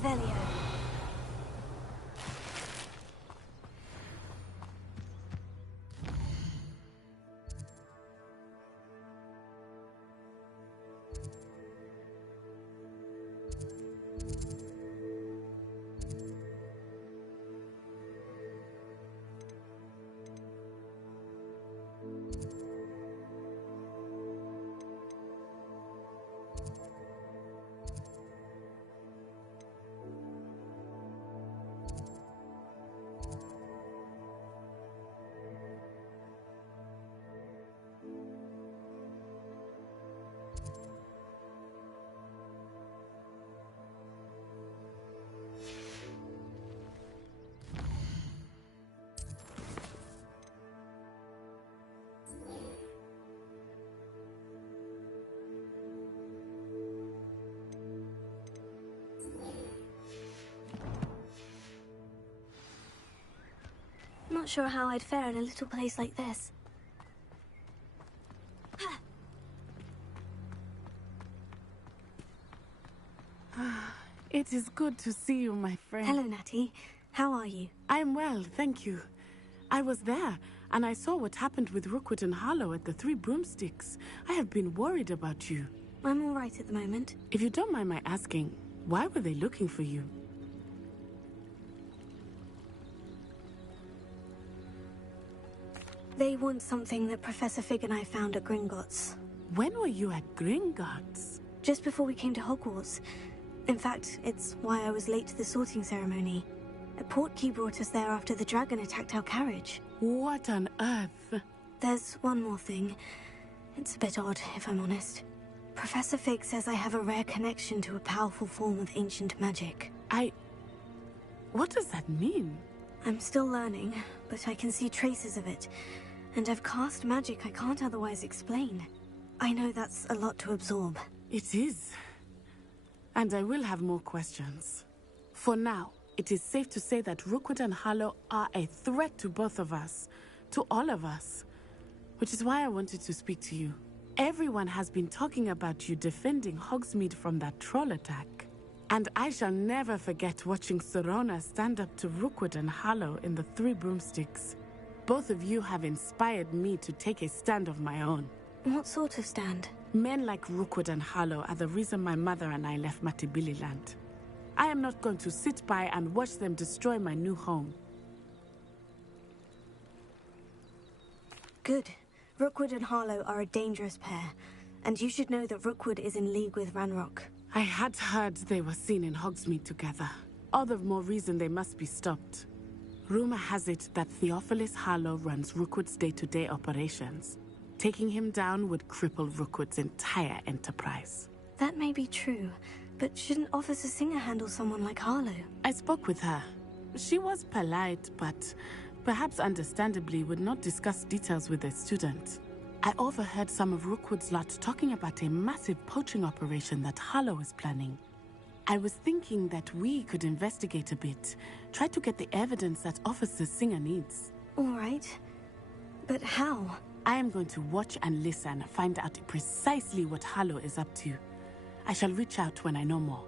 Revelio. Not sure how I'd fare in a little place like this. It is good to see you, my friend. Hello, Natty. How are you? I'm well, thank you. I was there, and I saw what happened with Rookwood and Harlow at the Three Broomsticks. I have been worried about you. I'm all right at the moment. If you don't mind my asking, why were they looking for you? They want something that Professor Fig and I found at Gringotts. When were you at Gringotts? Just before we came to Hogwarts. In fact, it's why I was late to the sorting ceremony. A portkey brought us there after the dragon attacked our carriage. What on earth? There's one more thing. It's a bit odd, if I'm honest. Professor Fig says I have a rare connection to a powerful form of ancient magic. What does that mean? I'm still learning, but I can see traces of it. And I've cast magic I can't otherwise explain. I know that's a lot to absorb. It is. And I will have more questions. For now, it is safe to say that Rookwood and Harlow are a threat to both of us. To all of us. Which is why I wanted to speak to you. Everyone has been talking about you defending Hogsmeade from that troll attack. And I shall never forget watching Serona stand up to Rookwood and Harlow in the Three Broomsticks. Both of you have inspired me to take a stand of my own. What sort of stand? Men like Rookwood and Harlow are the reason my mother and I left Matibili land. I am not going to sit by and watch them destroy my new home. Good. Rookwood and Harlow are a dangerous pair, and you should know that Rookwood is in league with Ranrock. I had heard they were seen in Hogsmeade together. All the more reason they must be stopped. Rumor has it that Theophilus Harlow runs Rookwood's day-to-day operations. Taking him down would cripple Rookwood's entire enterprise. That may be true, but shouldn't Officer Singer handle someone like Harlow? I spoke with her. She was polite, but perhaps understandably would not discuss details with a student. I overheard some of Rookwood's lot talking about a massive poaching operation that Harlow is planning. I was thinking that we could investigate a bit, try to get the evidence that Officer Singer needs. All right. But how? I am going to watch and listen, find out precisely what Harlow is up to. I shall reach out when I know more.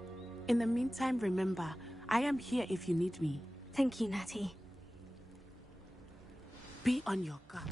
In the meantime, remember, I am here if you need me. Thank you, Natty. Be on your guard.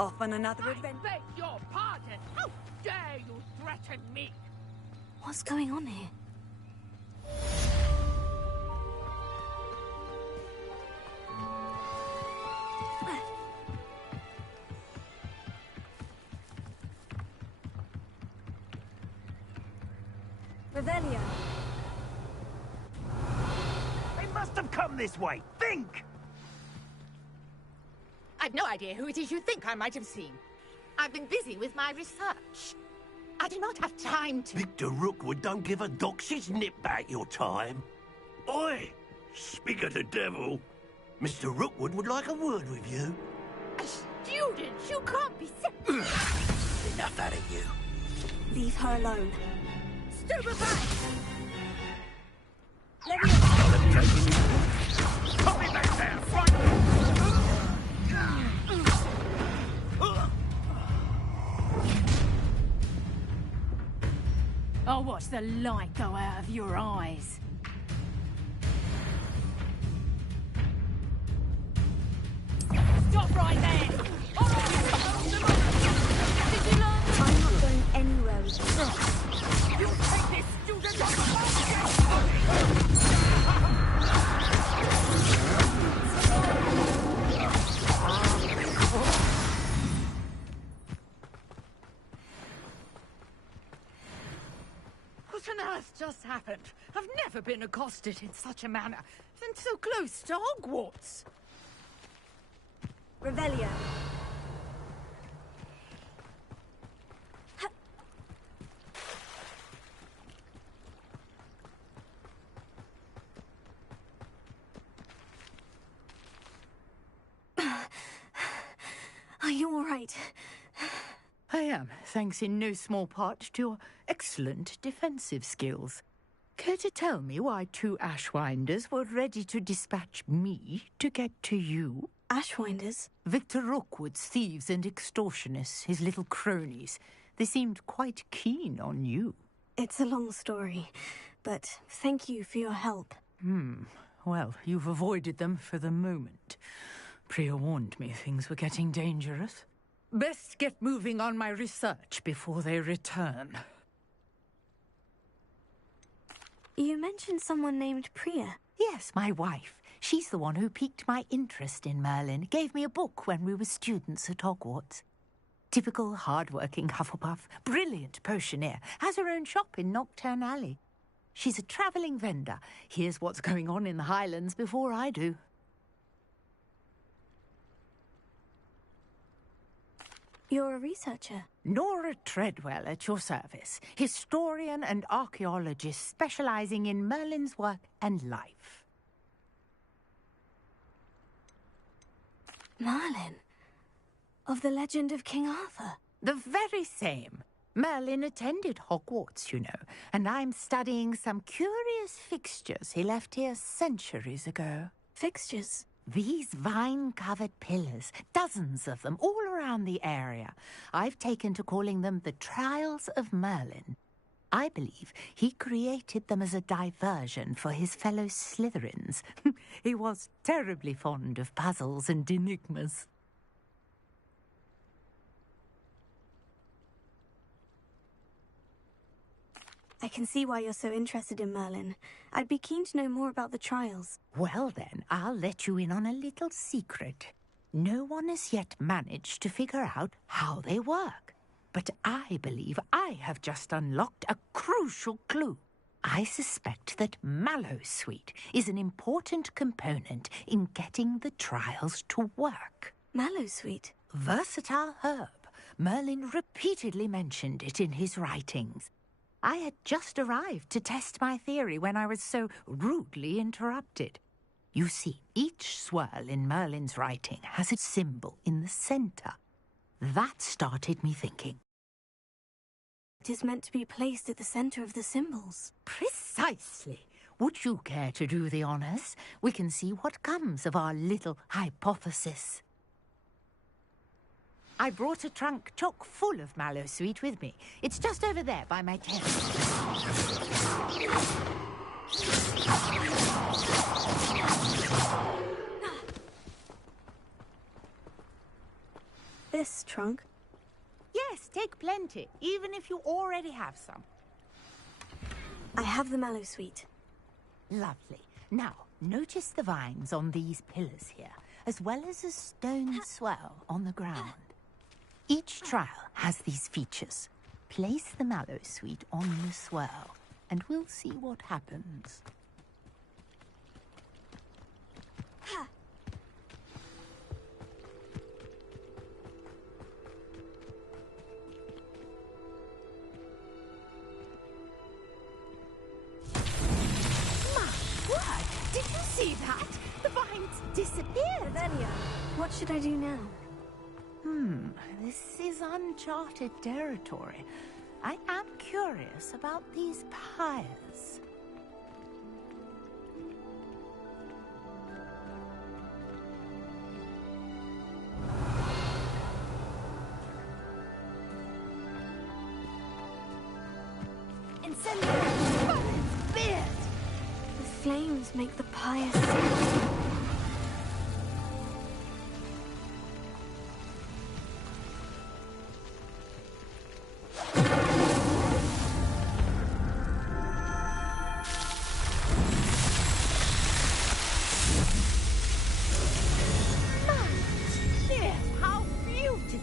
Off on another adventure. I beg your pardon! How dare you threaten me? What's going on here? Revelio. They must have come this way. Think! I've no idea who it is you think I might have seen. I've been busy with my research. I do not have time to... Victor Rookwood don't give a doxy's nip back your time. Oi! Speak of the devil. Mr. Rookwood would like a word with you. A student? You can't be... Enough out of you. Leave her alone. Stupefy! Put me back there! I'll watch the light go out of your eyes. Stop right there! I'm not going anywhere with you. You take this student off What on earth just happened? I've never been accosted in such a manner, and so close to Hogwarts. Revelio. Are you all right? I am, thanks in no small part to your excellent defensive skills. Care to tell me why 2 Ashwinders were ready to dispatch me to get to you? Ashwinders? Victor Rookwood's thieves and extortionists, his little cronies. They seemed quite keen on you. It's a long story, but thank you for your help. Well, you've avoided them for the moment. Priya warned me things were getting dangerous. Best get moving on my research before they return. You mentioned someone named Priya. Yes, my wife. She's the one who piqued my interest in Merlin. Gave me a book when we were students at Hogwarts. Typical hard-working Hufflepuff. Brilliant potioneer. Has her own shop in Nocturne Alley. She's a travelling vendor. Hears what's going on in the Highlands before I do. You're a researcher? Nora Treadwell at your service. Historian and archaeologist specialising in Merlin's work and life. Merlin? Of the legend of King Arthur? The very same. Merlin attended Hogwarts, you know, and I'm studying some curious fixtures he left here centuries ago. Fixtures? These vine-covered pillars, dozens of them, all around the area. I've taken to calling them the Trials of Merlin. I believe he created them as a diversion for his fellow Slytherins. He was terribly fond of puzzles and enigmas. I can see why you're so interested in Merlin. I'd be keen to know more about the trials. Well then, I'll let you in on a little secret. No one has yet managed to figure out how they work. But I believe I have just unlocked a crucial clue. I suspect that Mallowsweet is an important component in getting the trials to work. Mallowsweet? Versatile herb. Merlin repeatedly mentioned it in his writings. I had just arrived to test my theory when I was so rudely interrupted. You see, each swirl in Merlin's writing has its symbol in the centre. That started me thinking. It is meant to be placed at the centre of the symbols. Precisely. Would you care to do the honours? We can see what comes of our little hypothesis. I brought a trunk chock full of Mallowsweet with me. It's just over there by my tent. This trunk? Yes, take plenty, even if you already have some. I have the Mallowsweet. Lovely. Now, notice the vines on these pillars here, as well as a stone swell on the ground. Each trial has these features. Place the Mallowsweet on the swirl, and we'll see what happens. Did you see that? The vines disappeared! Revelio, what should I do now? This is uncharted territory. I am curious about these pyres. The flames make the pyre sing. How beautiful!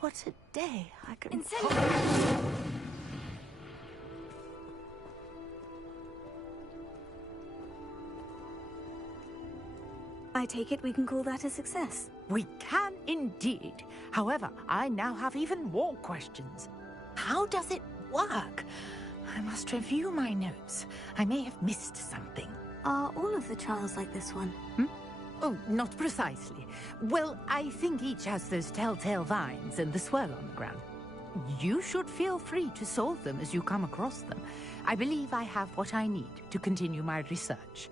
What a day! I can... I take it we can call that a success. We can indeed. However, I now have even more questions. How does it work? I must review my notes. I may have missed something. Are all of the trials like this one? Oh, not precisely. Well, I think each has those telltale vines and the swirl on the ground. You should feel free to solve them as you come across them. I believe I have what I need to continue my research.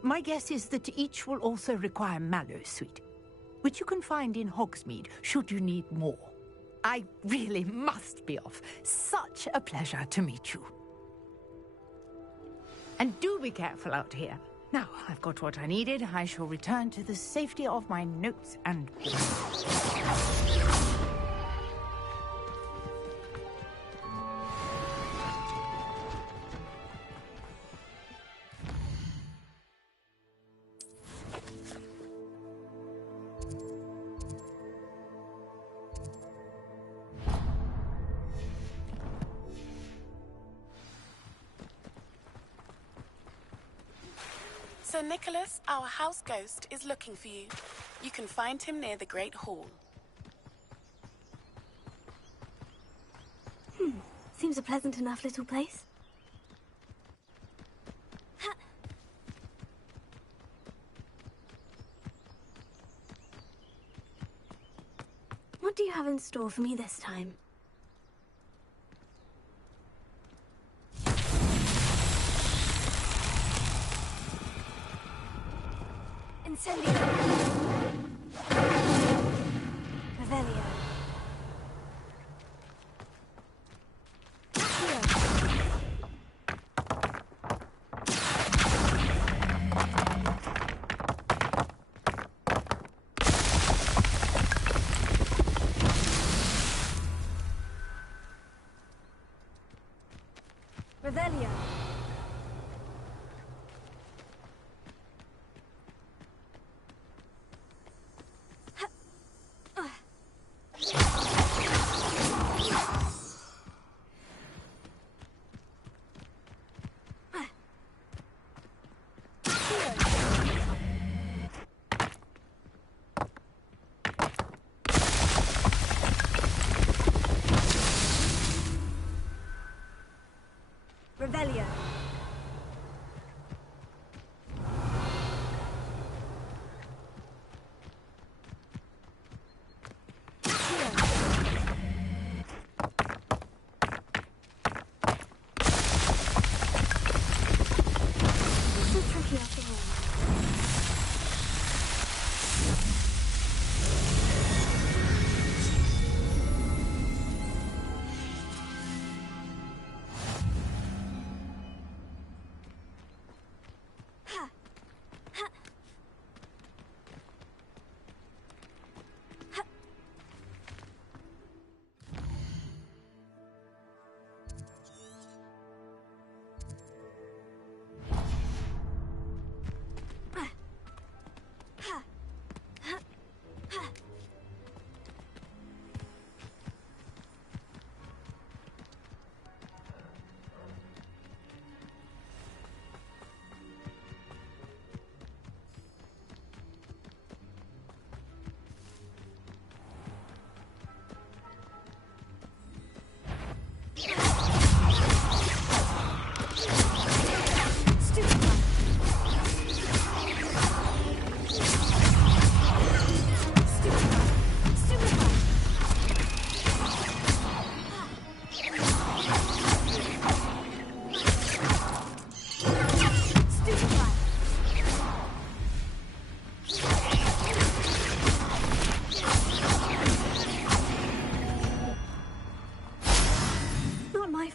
My guess is that each will also require mallow sweet, which you can find in Hogsmeade should you need more. I really must be off. Such a pleasure to meet you. And do be careful out here. Now, I've got what I needed. I shall return to the safety of my notes and books. Sir Nicholas, our house ghost, is looking for you. You can find him near the Great Hall. Seems a pleasant enough little place. What do you have in store for me this time? Incendio! Revelio. Revelio. Revelio.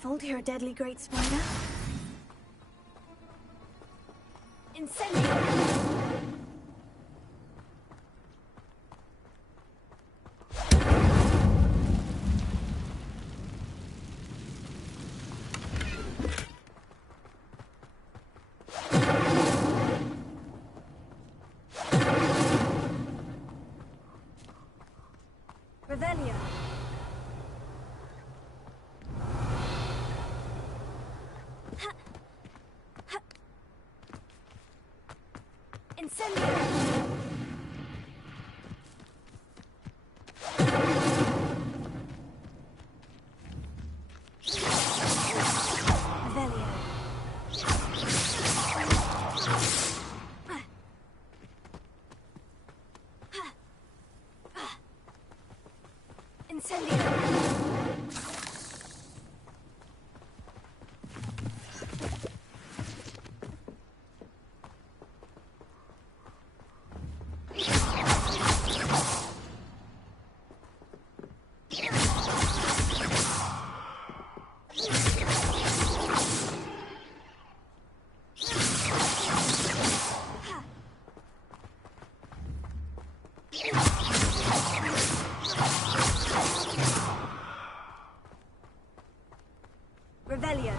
Careful, you're a deadly great spider. Incendio! Revelio. Incendio. Revelio. Incendio. Revelio.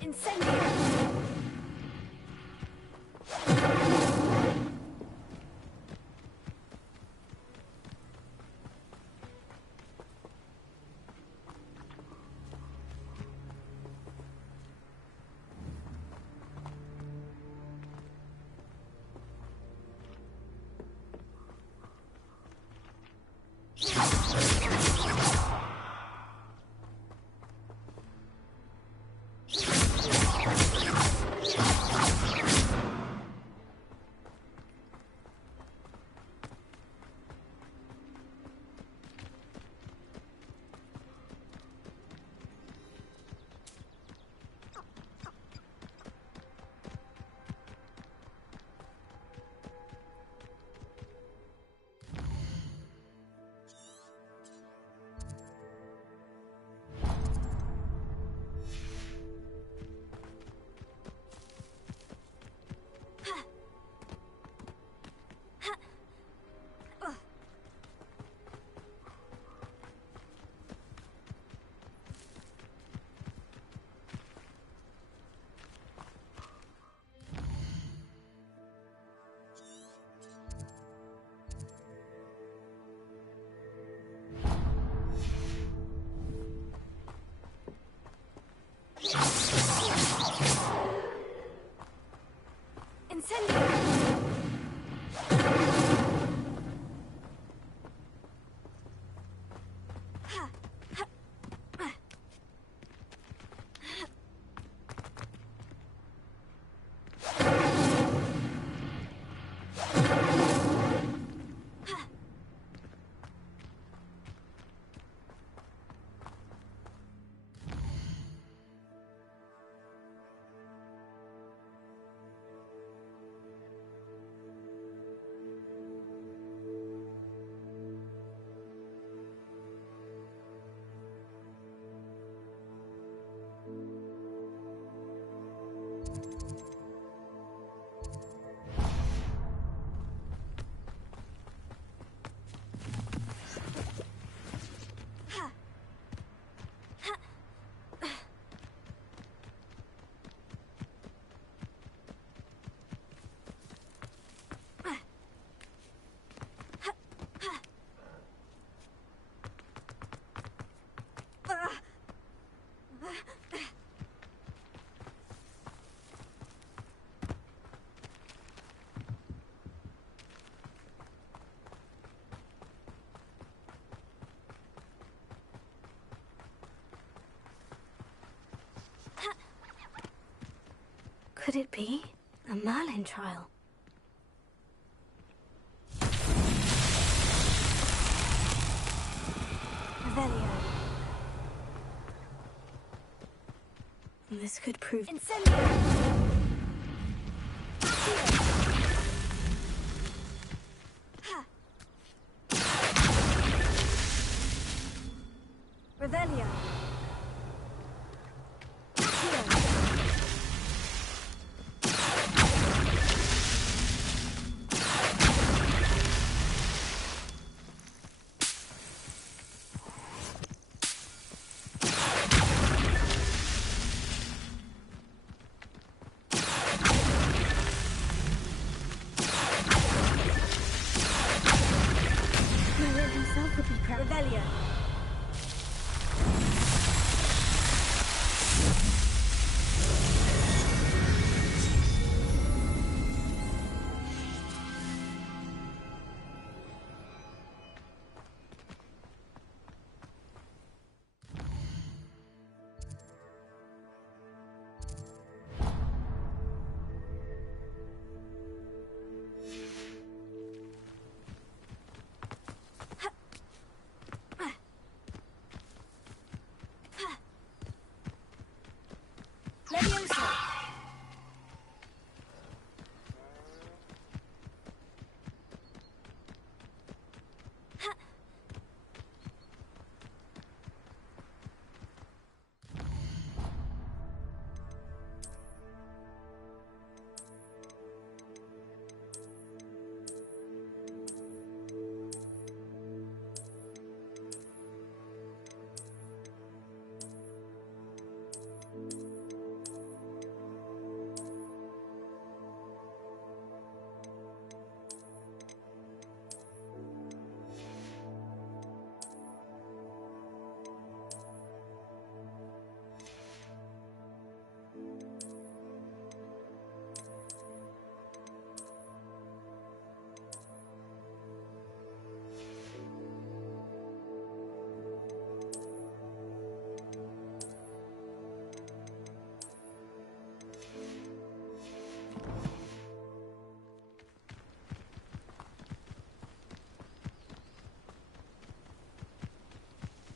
Incendio. Could it be a Merlin trial? Revelio. This could prove... Revelio. Merlin himself would be proud. Revelio. Leviosa.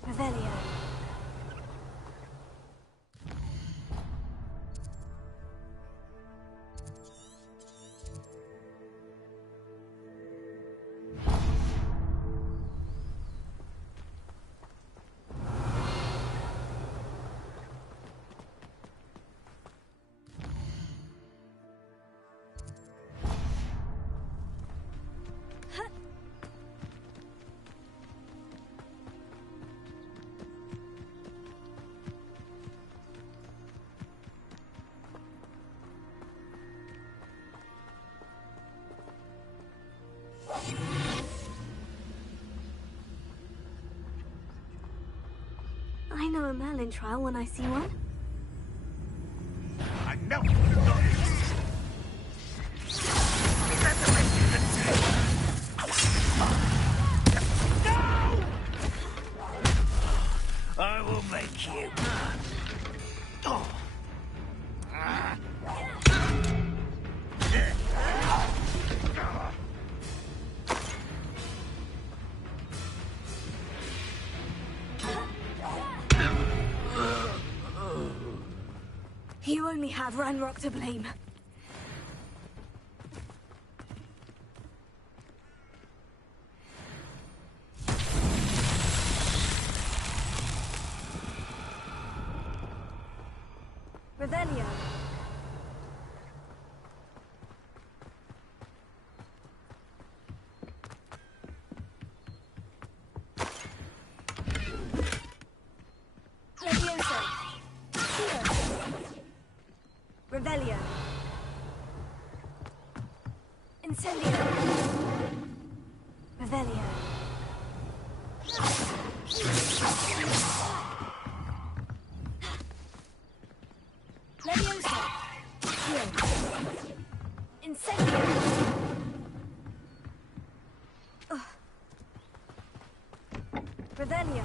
Revelio. I know a Merlin trial when I see one. I know. No! I will make you. Oh. You only have Ranrock to blame. Revelio. Leviosa. Revelio. Incendio. Revelio. Leviosa! Heal! Incendio! Revelio!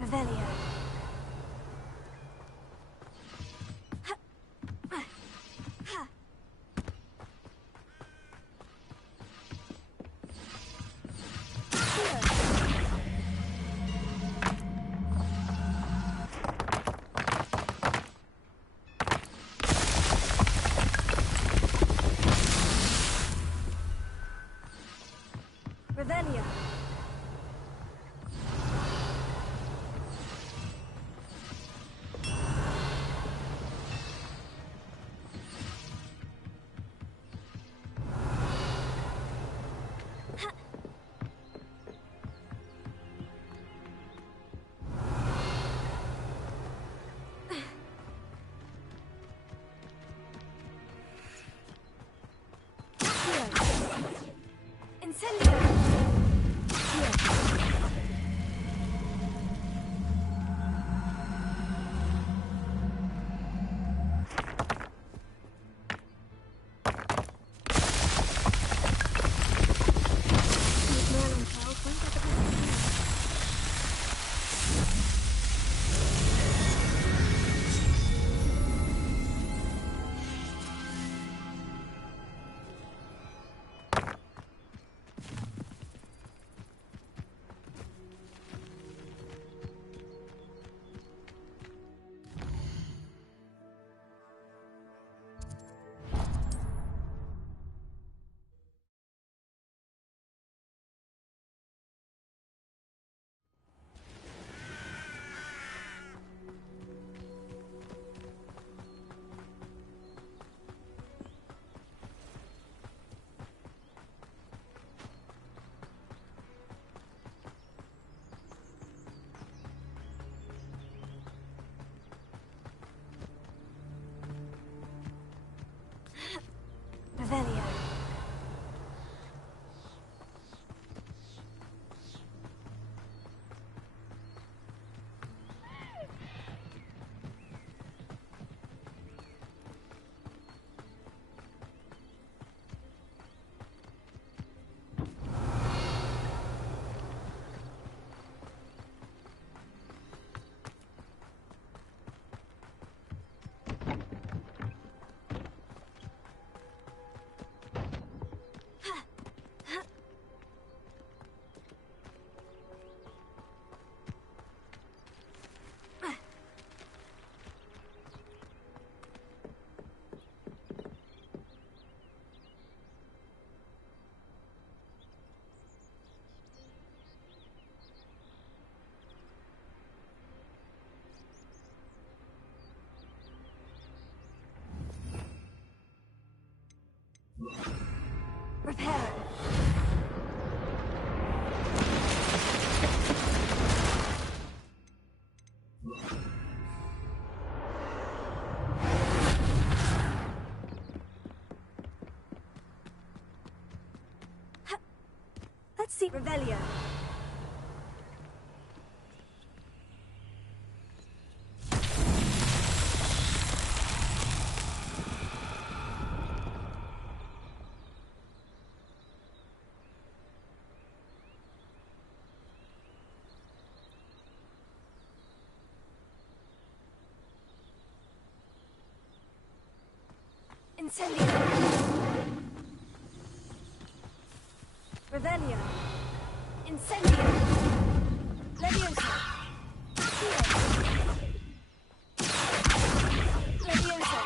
Revelio. Revelio. Incendio! Revelio. Repair. Let's see Revelio. Incendio! Revelio! Incendio! Leviosa! Heal! Leviosa!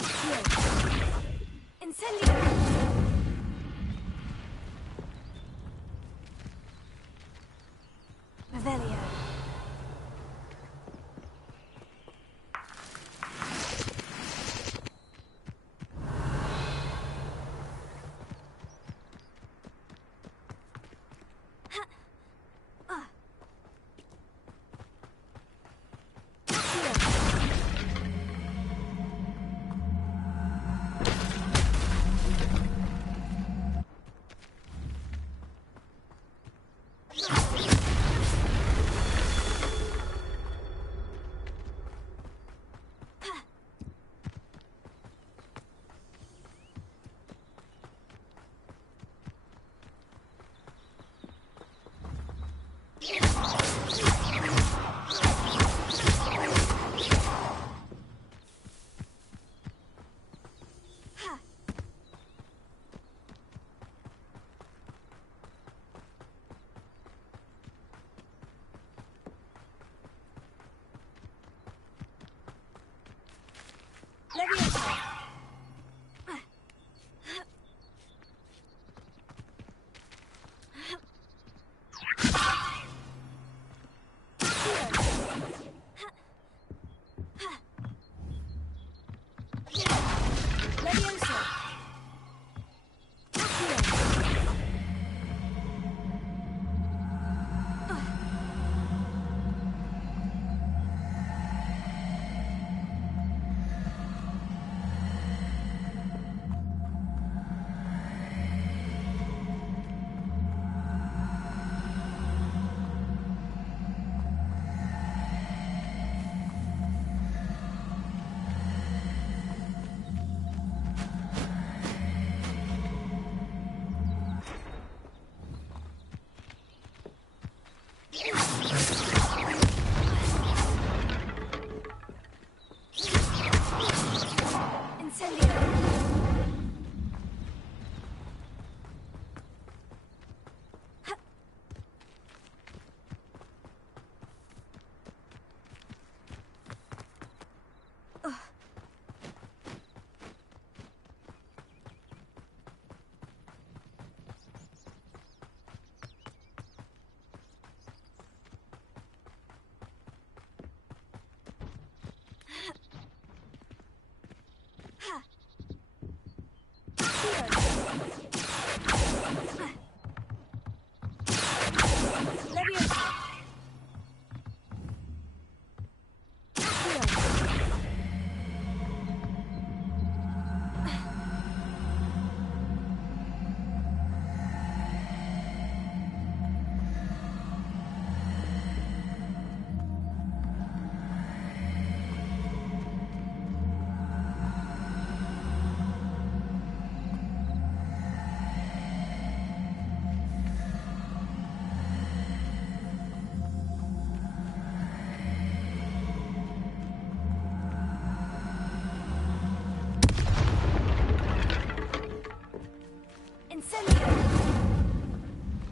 Heal! Incendio! Revelio!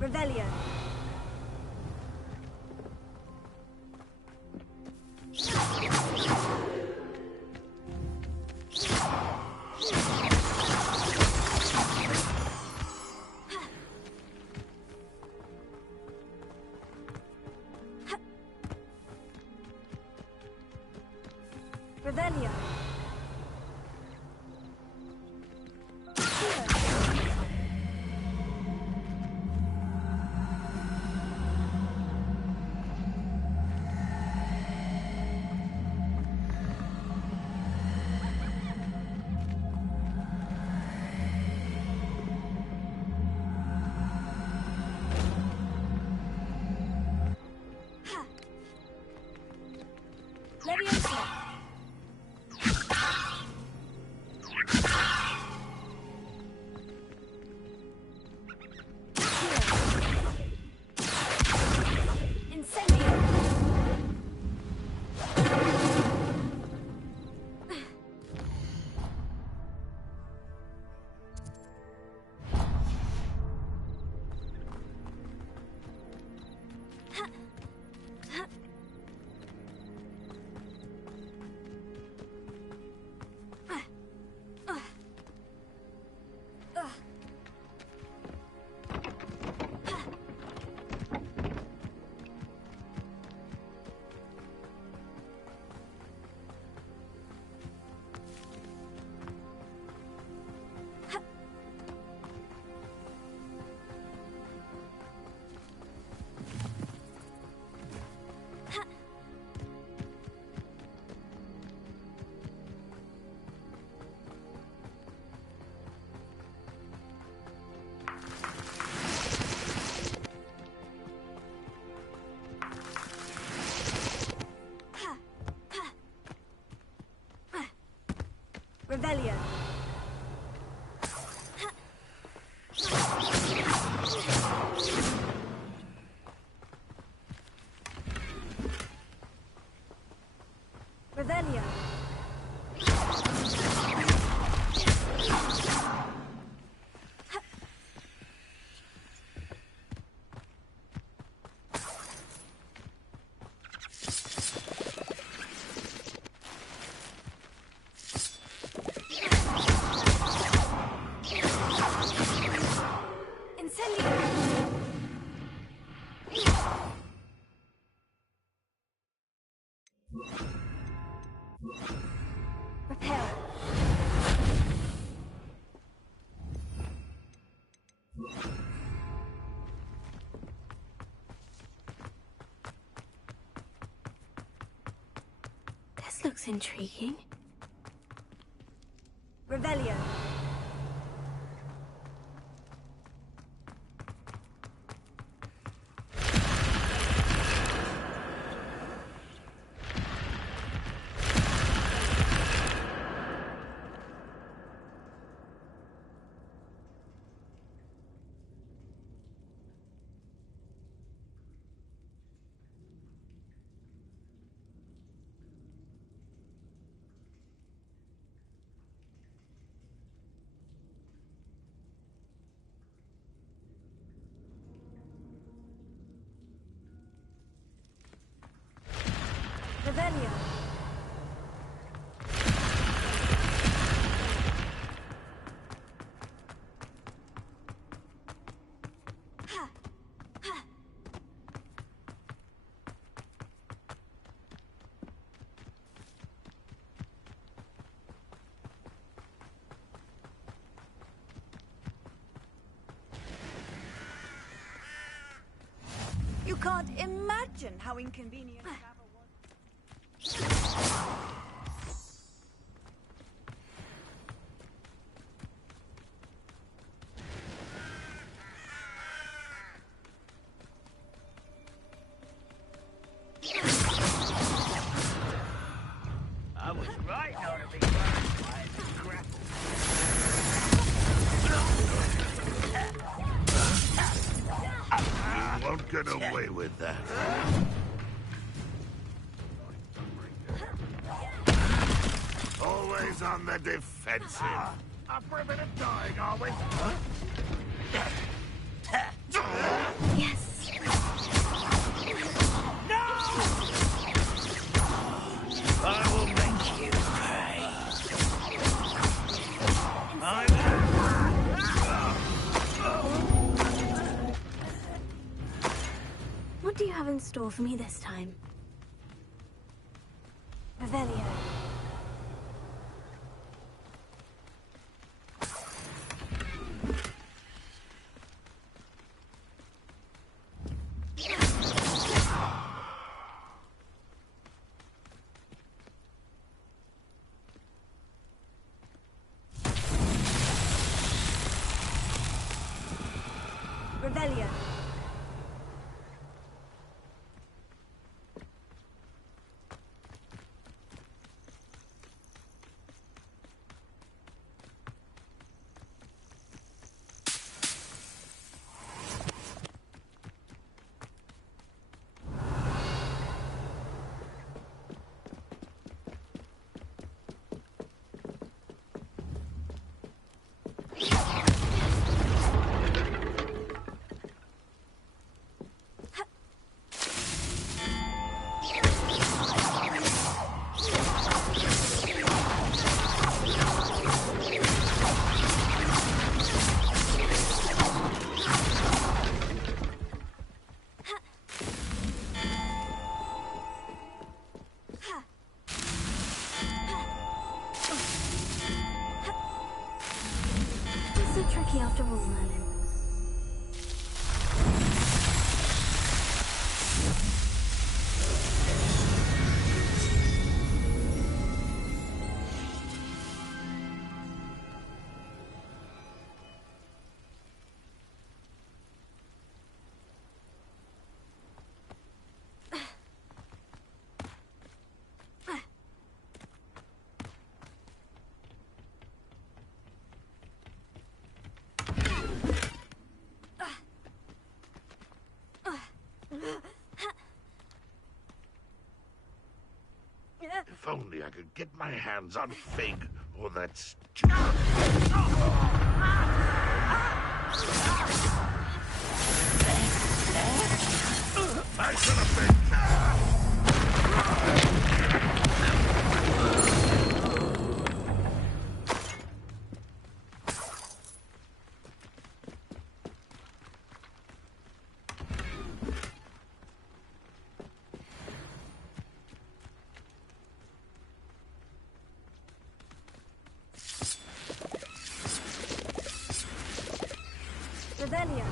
Revelio. Revelio. Revelio. Revelio. This looks intriguing. Revelio. Revelio. You can't imagine how inconvenient travel was. I was right not to be burned by this grapple. You won't get away with that. Always on the defensive. Up for a bit of dying, are we? Yes. No! I will make you pay. What do you have in store for me this time? Revelio. Revelio. It's so tricky after all, Merlin. If only I could get my hands on Fig or that I should have been. Revelio.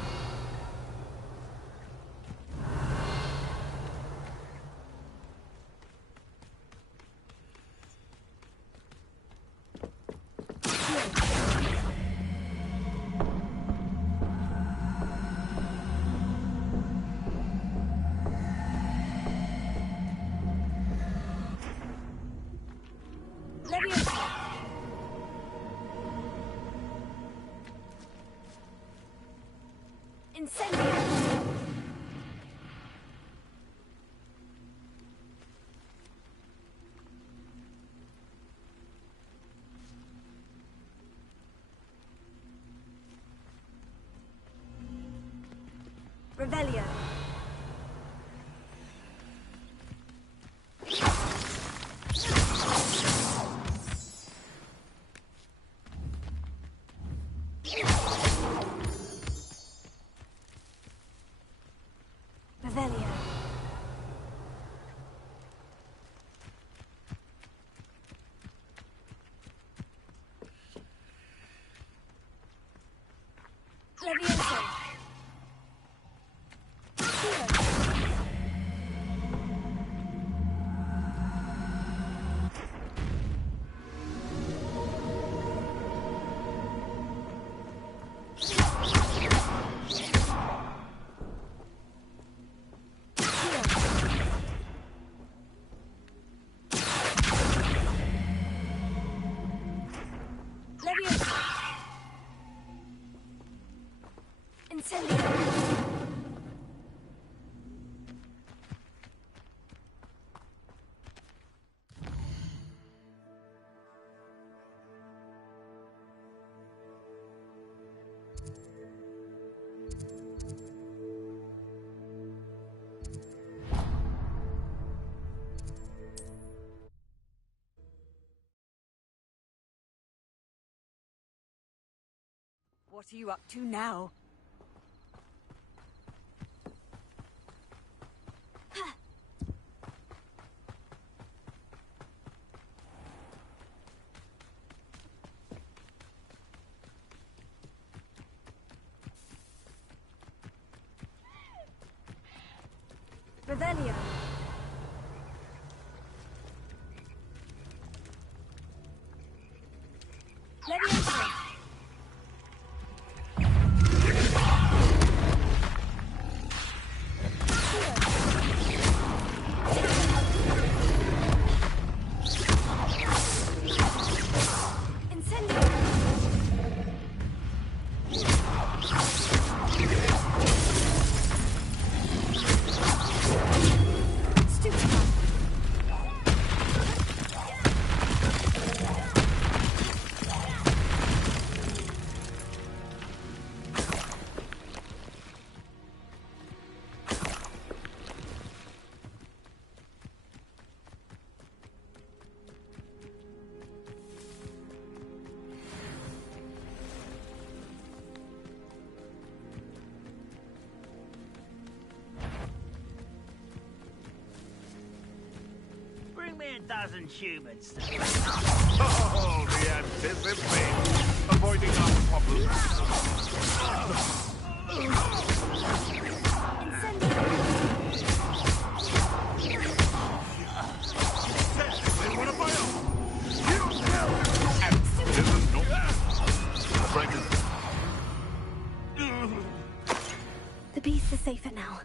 Revelio. Revelio. Levioso. Levioso. Incendio. What are you up to now? Revelio. Levioso. Bring me a dozen humans. Oh, the anticipation. Avoiding unpopular. The beast is safer now.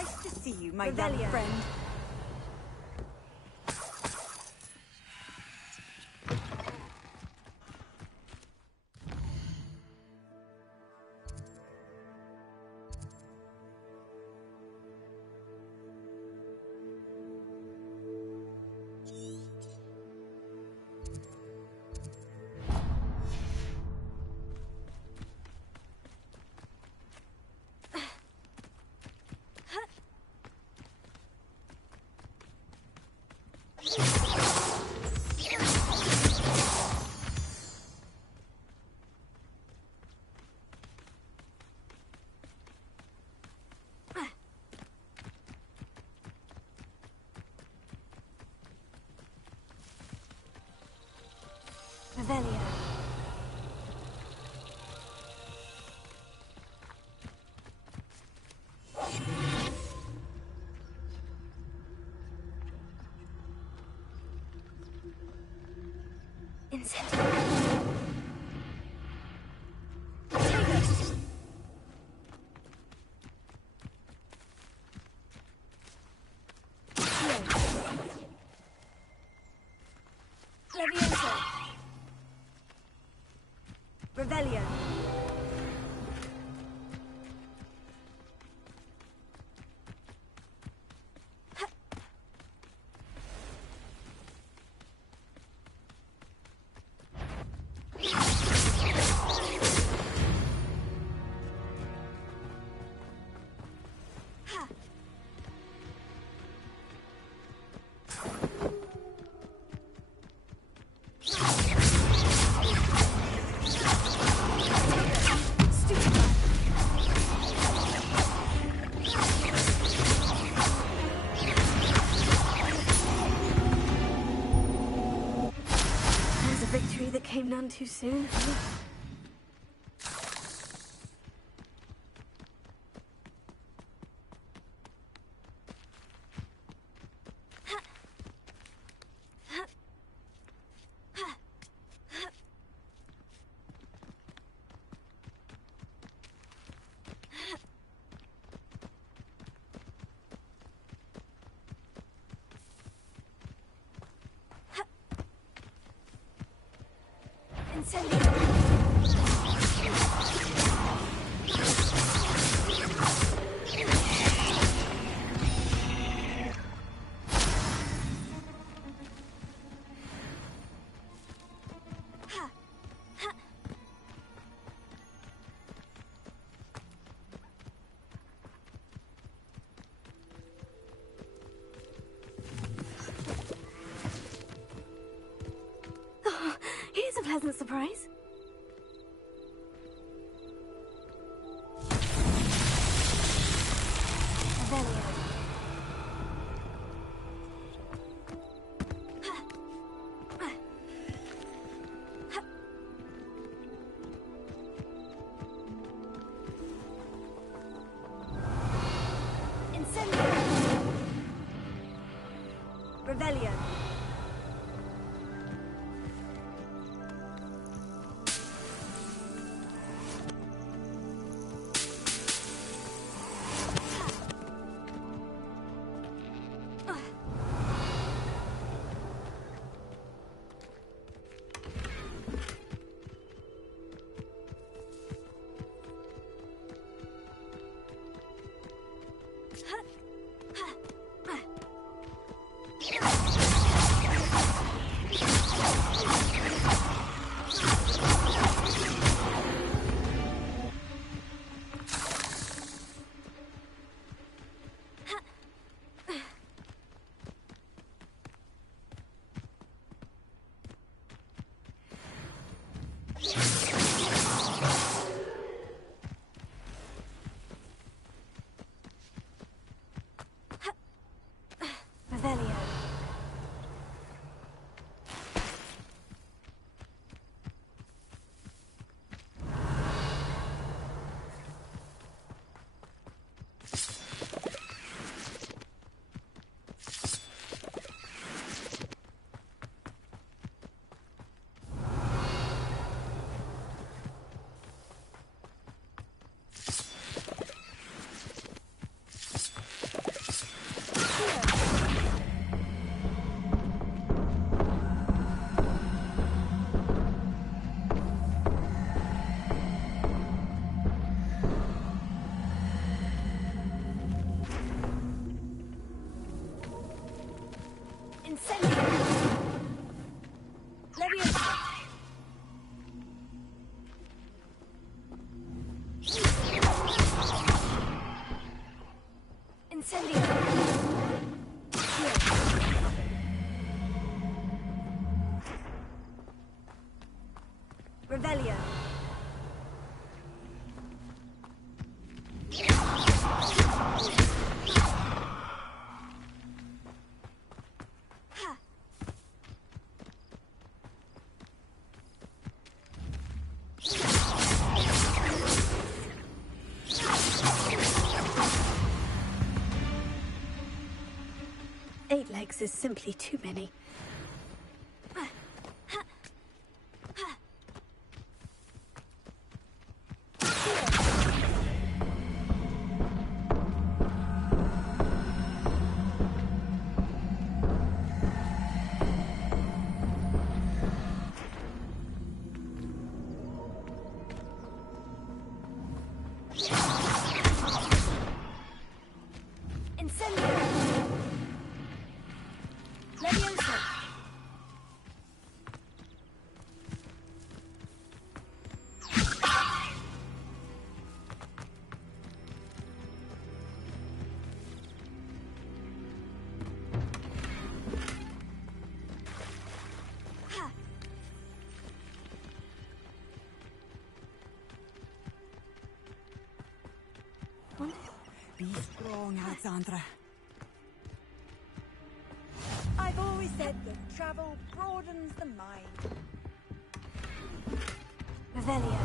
Nice to see you, my young Revelio. friend. Revelio. Incendio. Levioso. Revelio. There's a victory that came none too soon. Oh, here's a pleasant surprise. Revelio. Incendio. Revelio. Incendio! Revelio. Eight legs is simply too many. Be strong, Alexandra. I've always said that travel broadens the mind. Revelio.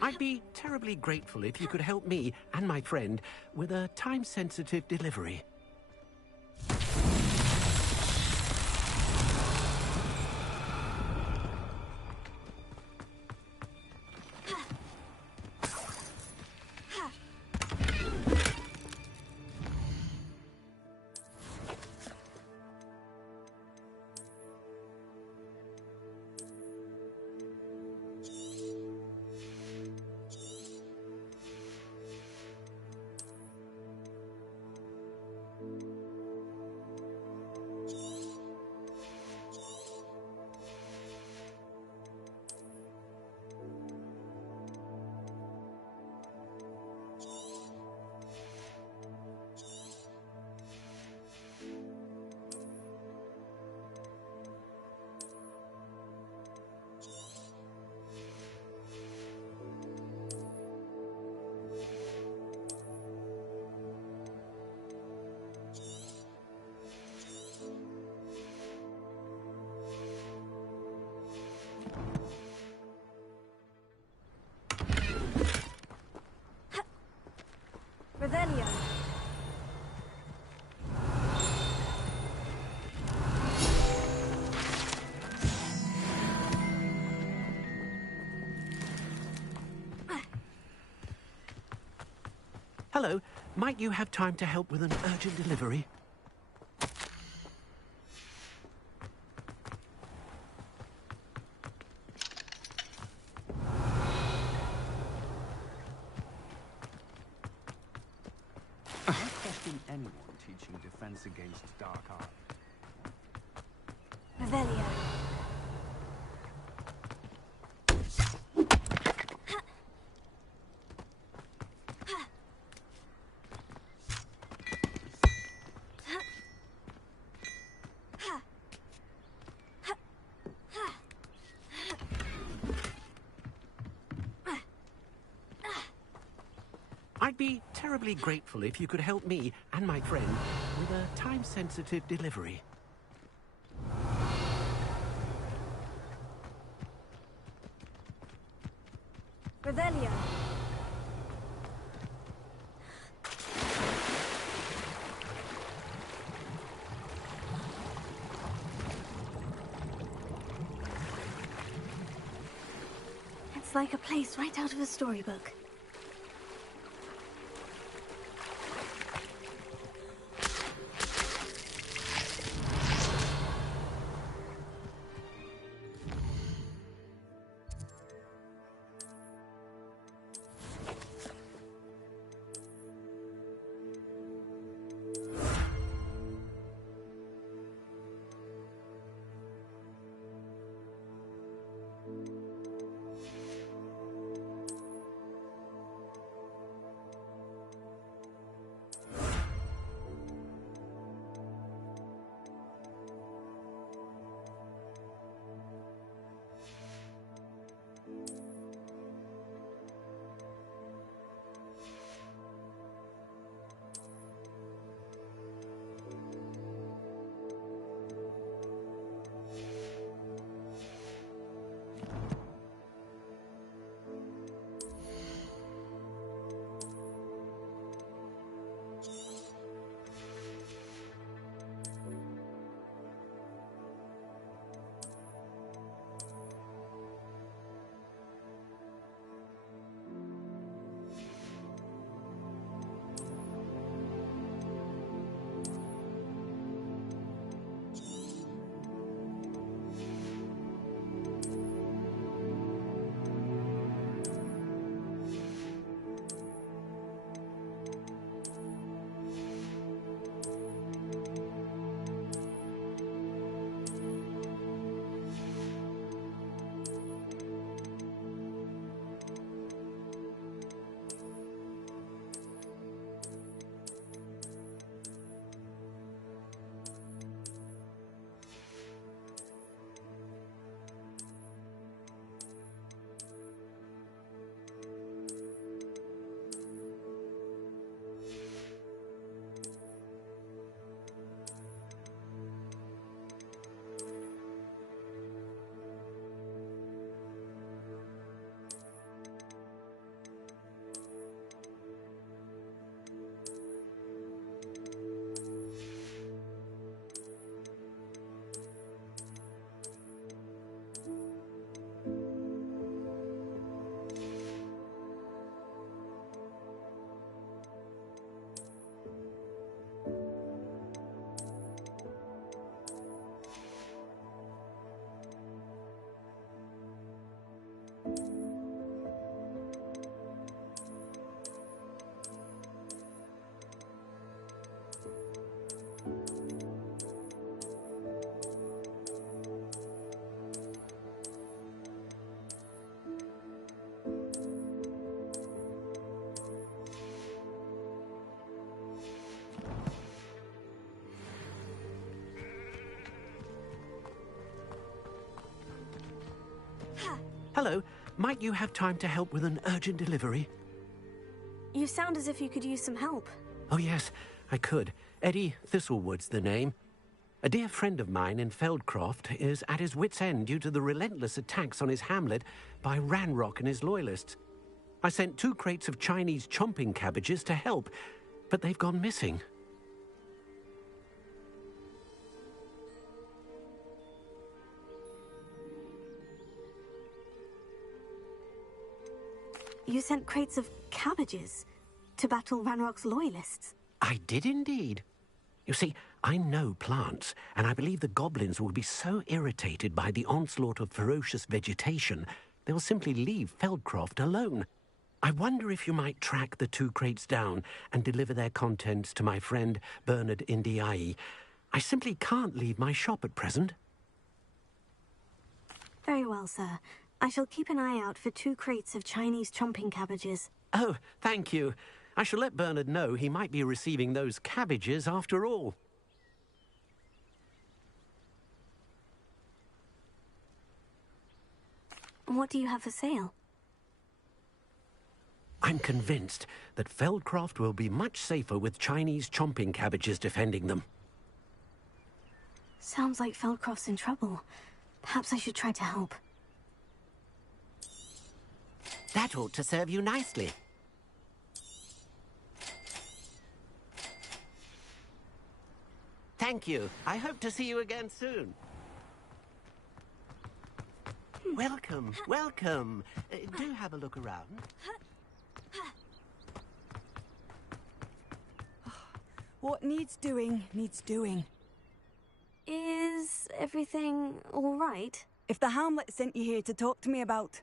I'd be terribly grateful if you could help me and my friend with a time-sensitive delivery. Revelio. Hello, might you have time to help with an urgent delivery? I question anyone teaching defense against dark art. Revelio. I'd be terribly grateful if you could help me and my friend with a time-sensitive delivery. Revelio. It's like a place right out of a storybook. Hello. Might you have time to help with an urgent delivery? You sound as if you could use some help. Oh, yes, I could. Eddie Thistlewood's the name. A dear friend of mine in Feldcroft is at his wit's end due to the relentless attacks on his hamlet by Ranrock and his loyalists. I sent 2 crates of Chinese chomping cabbages to help, but they've gone missing. You sent crates of cabbages to battle Ranrock's loyalists? I did indeed. You see, I know plants, and I believe the goblins will be so irritated by the onslaught of ferocious vegetation, they'll simply leave Feldcroft alone. I wonder if you might track the 2 crates down and deliver their contents to my friend Bernard Indiai. I simply can't leave my shop at present. Very well, sir. I shall keep an eye out for 2 crates of Chinese chomping cabbages. Oh, thank you. I shall let Bernard know he might be receiving those cabbages after all. What do you have for sale? I'm convinced that Feldcroft will be much safer with Chinese chomping cabbages defending them. Sounds like Feldcroft's in trouble. Perhaps I should try to help. That ought to serve you nicely. Thank you. I hope to see you again soon. Welcome, welcome. Do have a look around. What needs doing, needs doing. Is everything all right? If the Hamlet sent you here to talk to me about...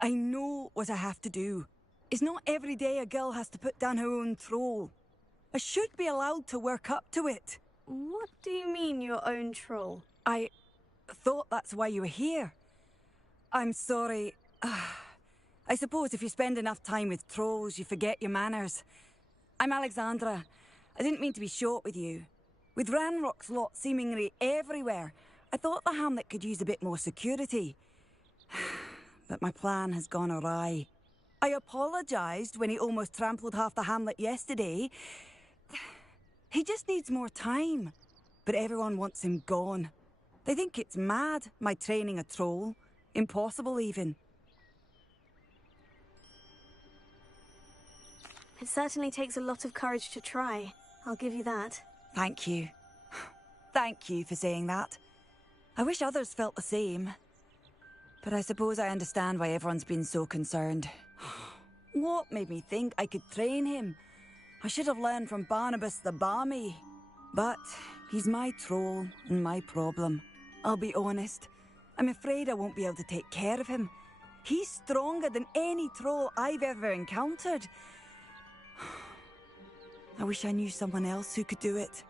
I know what I have to do. It's not every day a girl has to put down her own troll. I should be allowed to work up to it. What do you mean, your own troll? I thought that's why you were here. I'm sorry. I suppose if you spend enough time with trolls, you forget your manners. I'm Alexandra. I didn't mean to be short with you. With Ranrock's lot seemingly everywhere, I thought the Hamlet could use a bit more security. But my plan has gone awry. I apologised when he almost trampled half the Hamlet yesterday. He just needs more time. But everyone wants him gone. They think it's mad, my training a troll. Impossible, even. It certainly takes a lot of courage to try. I'll give you that. Thank you. Thank you for saying that. I wish others felt the same. But I suppose I understand why everyone's been so concerned. What made me think I could train him? I should have learned from Barnabas the Barmy. But he's my troll and my problem. I'll be honest. I'm afraid I won't be able to take care of him. He's stronger than any troll I've ever encountered. I wish I knew someone else who could do it.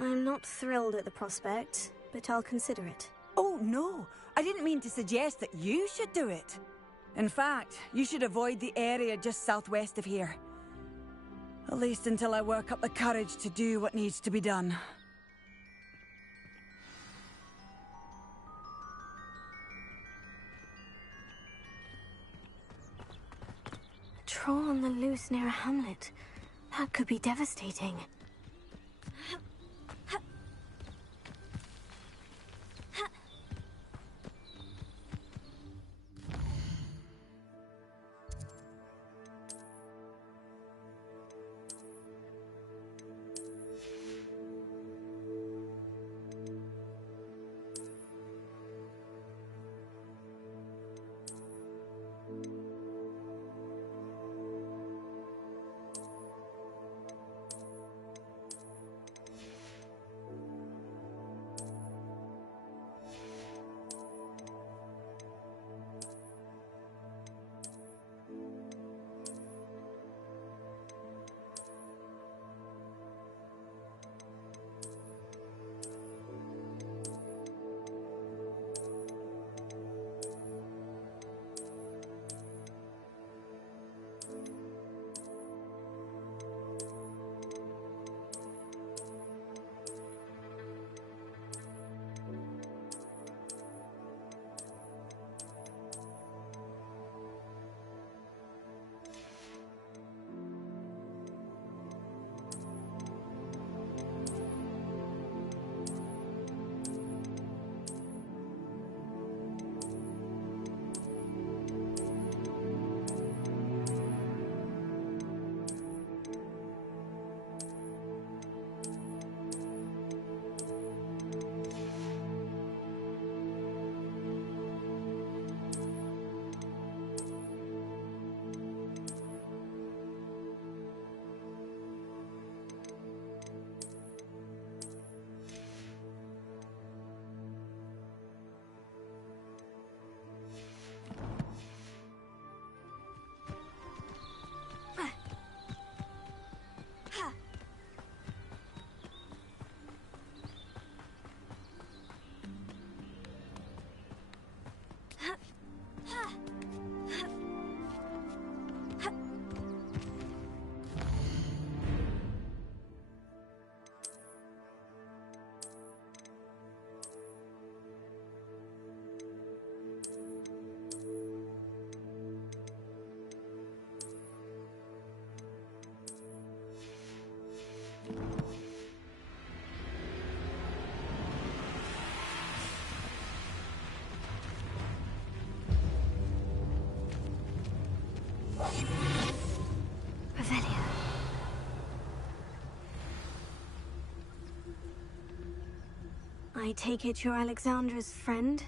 I'm not thrilled at the prospect, but I'll consider it. Oh, no. I didn't mean to suggest that you should do it. In fact, you should avoid the area just southwest of here. At least until I work up the courage to do what needs to be done. troll on the loose near a hamlet. That could be devastating. I take it you're Alexandra's friend?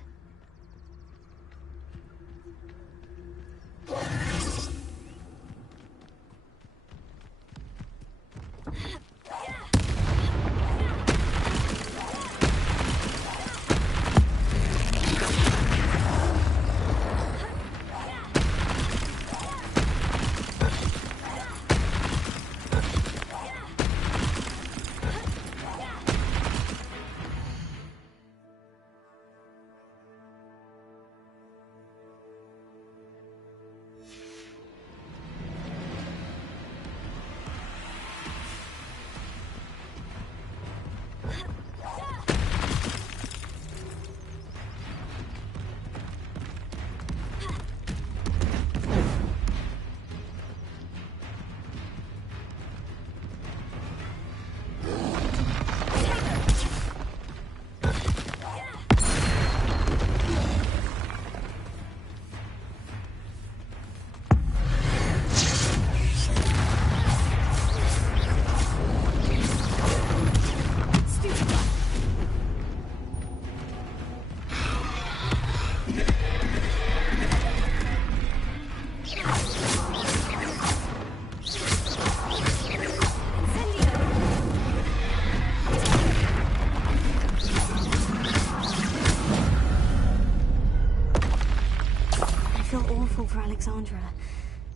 For Alexandra,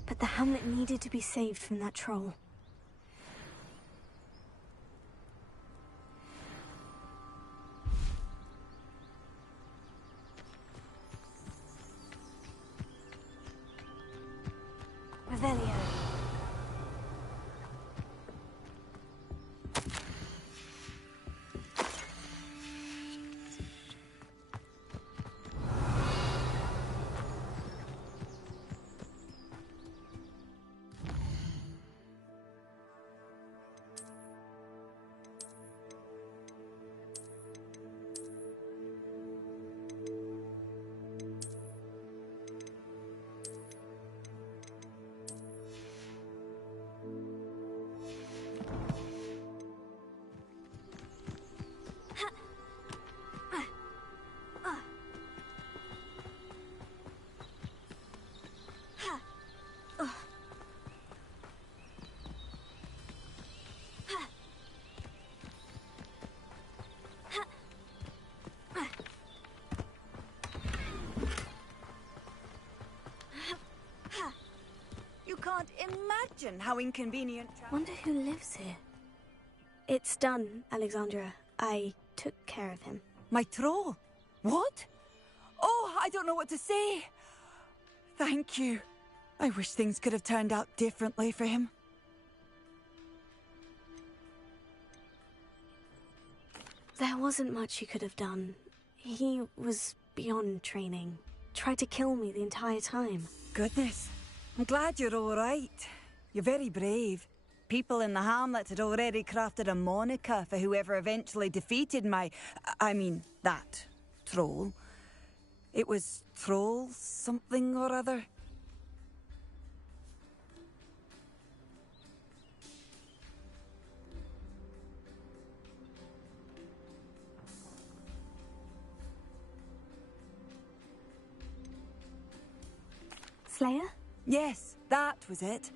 but the hamlet needed to be saved from that troll. Revelio. imagine how inconvenient... Wonder who lives here. It's done, Alexandra. I took care of him. My troll? What? Oh, I don't know what to say. Thank you. I wish things could have turned out differently for him. There wasn't much you could have done. He was beyond training. Tried to kill me the entire time. Goodness. I'm glad you're all right. You're very brave. People in the hamlet had already crafted a moniker for whoever eventually defeated that troll. It was Troll something or other. Slayer? Yes, that was it.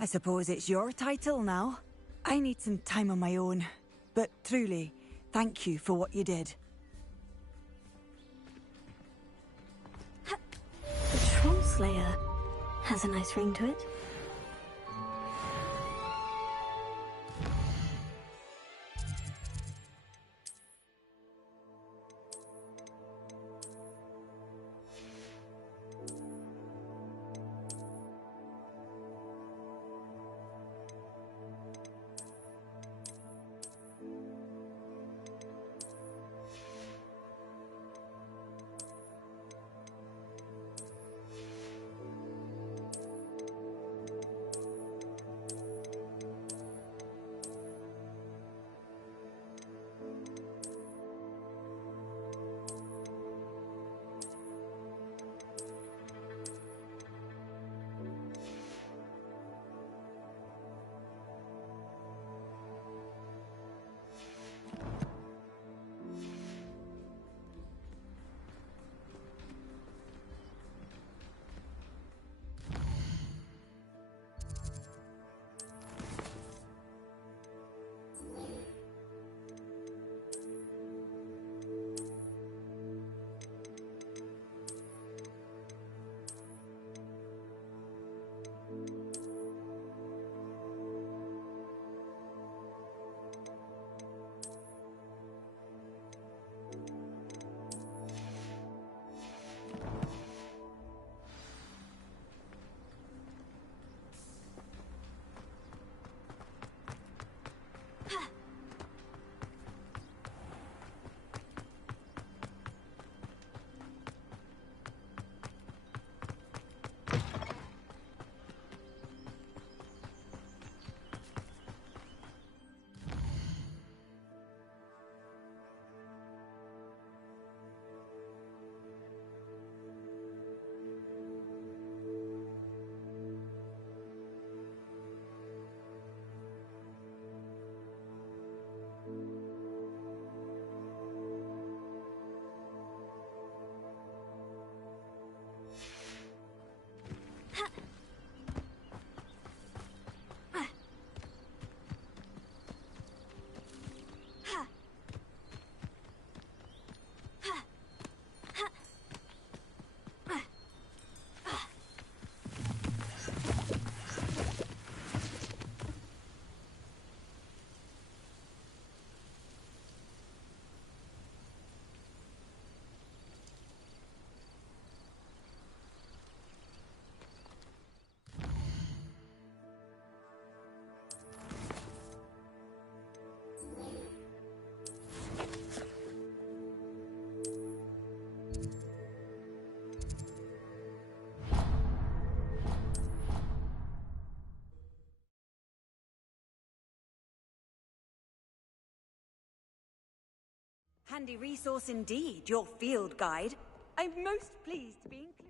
I suppose it's your title now. I need some time on my own. But truly, thank you for what you did. The Troll Slayer has a nice ring to it. Handy resource indeed, your field guide. I'm most pleased to be included.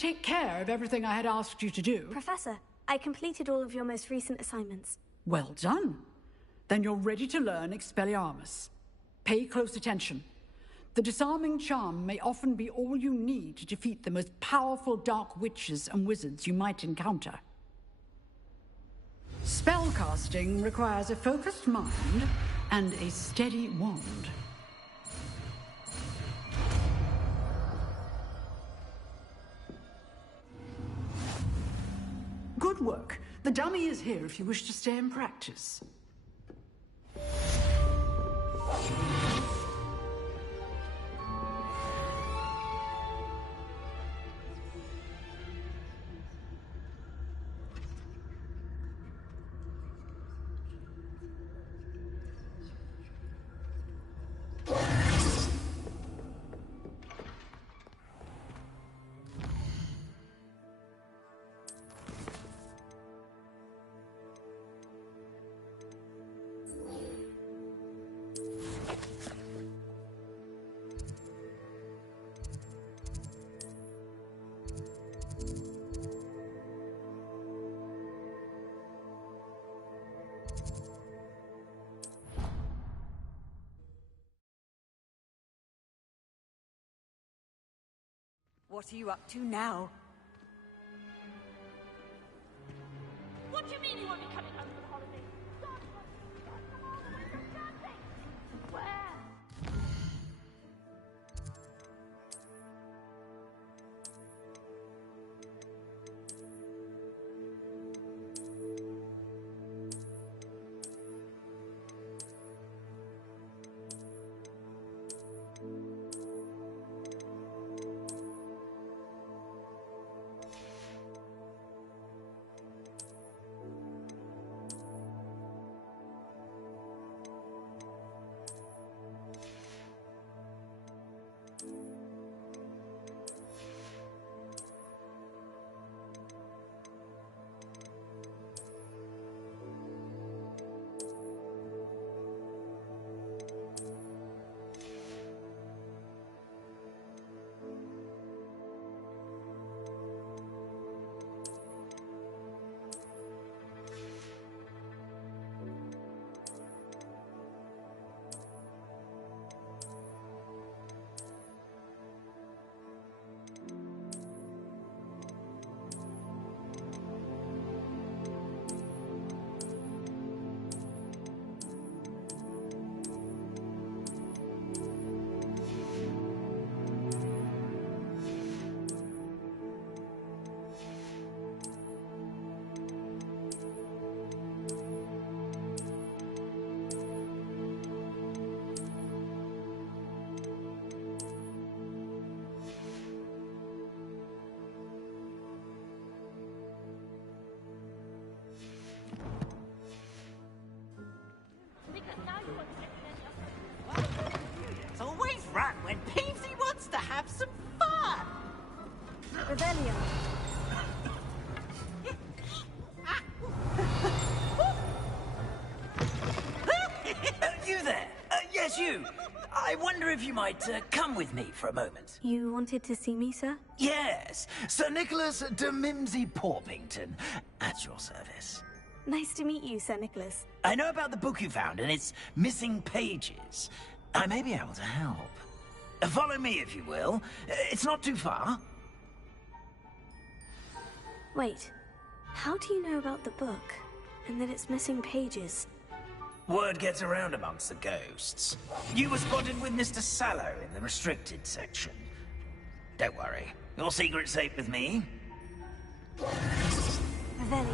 take care of everything I had asked you to do? Professor, I completed all of your most recent assignments. Well done. Then you're ready to learn Expelliarmus. Pay close attention. The disarming charm may often be all you need to defeat the most powerful dark witches and wizards you might encounter. Spellcasting requires a focused mind and a steady wand. Good work. The dummy is here if you wish to stay and practice. What are you up to now? What do you mean you won't be coming home for the holidays? God, come on, I'm dancing! Where? It's always run when Peevesy wants to have some fun. Revelio. You there? Yes, you. I wonder if you might come with me for a moment. You wanted to see me, sir? Yes, Sir Nicholas de Mimsy Porpington, at your service. Nice to meet you, Sir Nicholas. I know about the book you found and its missing pages. I may be able to help. Follow me, if you will. It's not too far. Wait, how do you know about the book? And that it's missing pages? Word gets around amongst the ghosts. You were spotted with Mr. Sallow in the restricted section. Don't worry, your secret's safe with me. Revelio.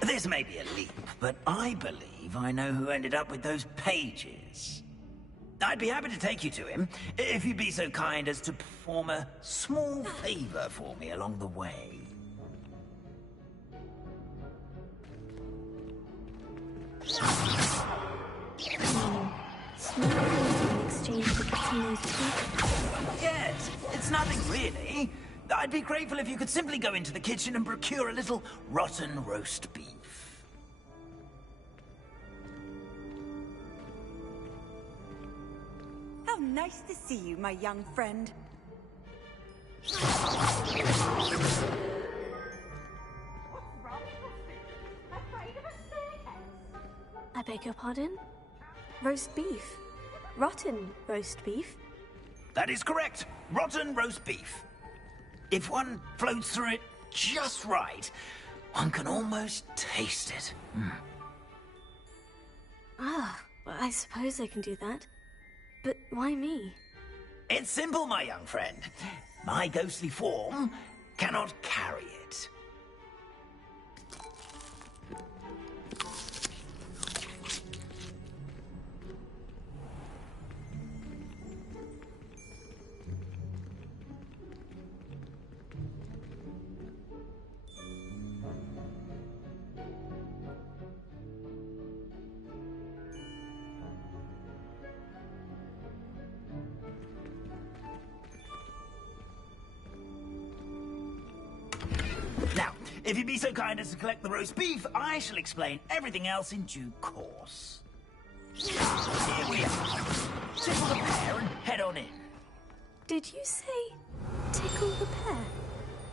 This may be a leap, but I believe I know who ended up with those pages. I'd be happy to take you to him, if you'd be so kind as to perform a small favor for me along the way. Yes, it's nothing really. I'd be grateful if you could simply go into the kitchen and procure a little rotten roast beef. How nice to see you, my young friend. I beg your pardon? Roast beef. Rotten roast beef. That is correct. Rotten roast beef. If one floats through it just right, one can almost taste it. Ah, well, I suppose I can do that. But why me? It's simple, my young friend. My ghostly form cannot carry it. Now, if you'd be so kind as to collect the roast beef, I shall explain everything else in due course. Here we are. Tickle the pear and head on in. Did you say tickle the pear?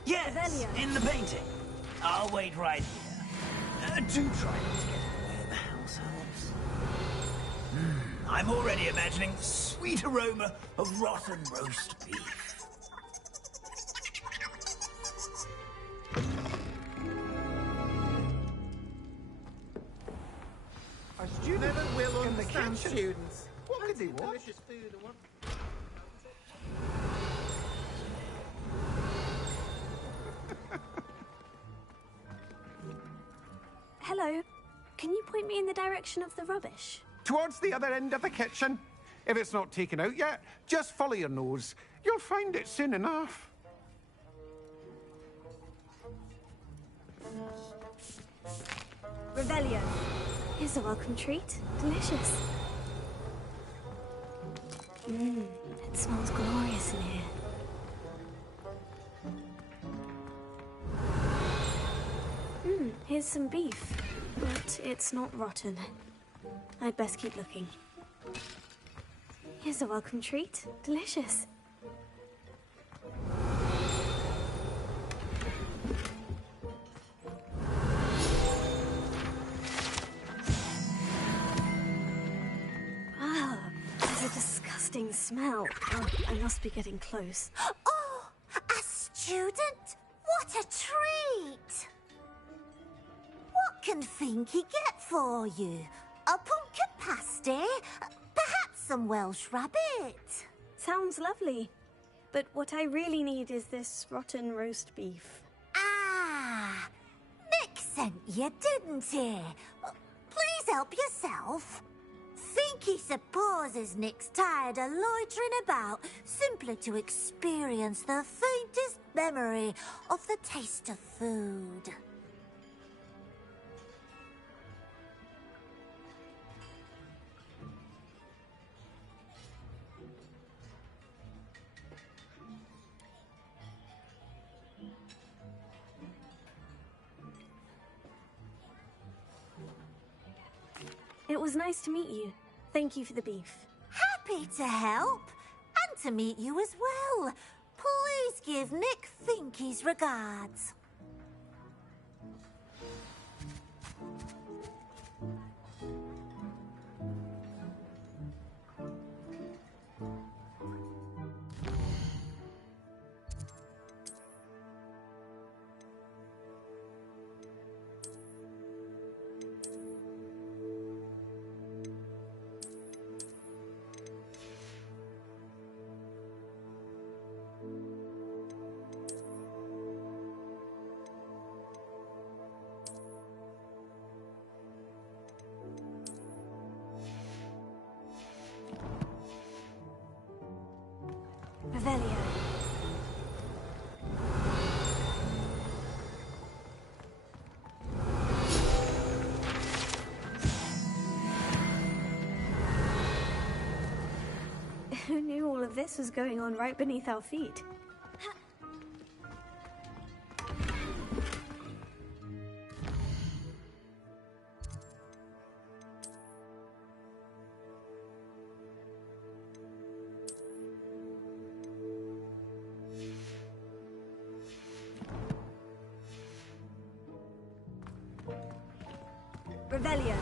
Yes, Revelio. in the painting. I'll wait right here. Do try not to get in the way of the house elves. I'm already imagining the sweet aroma of rotten roast beef. A student never will understand students. What could they want? Delicious food and what? Hello. Can you point me in the direction of the rubbish? Towards the other end of the kitchen. If it's not taken out yet, just follow your nose. You'll find it soon enough. Revelio. Here's a welcome treat. Delicious. It smells glorious in here. Here's some beef, but it's not rotten. I'd best keep looking. Here's a welcome treat. Delicious. Ah, there's a disgusting smell. Oh, I must be getting close. Oh, a student? What a treat! What can Finky get for you? A pumpkin pasty? Perhaps some Welsh rabbit? Sounds lovely. But what I really need is this rotten roast beef. Ah, Nick sent you, didn't he? Please help yourself. Finky supposes Nick's tired of loitering about simply to experience the faintest memory of the taste of food. It was nice to meet you. Thank you for the beef. Happy to help. And to meet you as well. Please give Nick Finky's regards. Revelio. Who knew all of this was going on right beneath our feet? Revelio.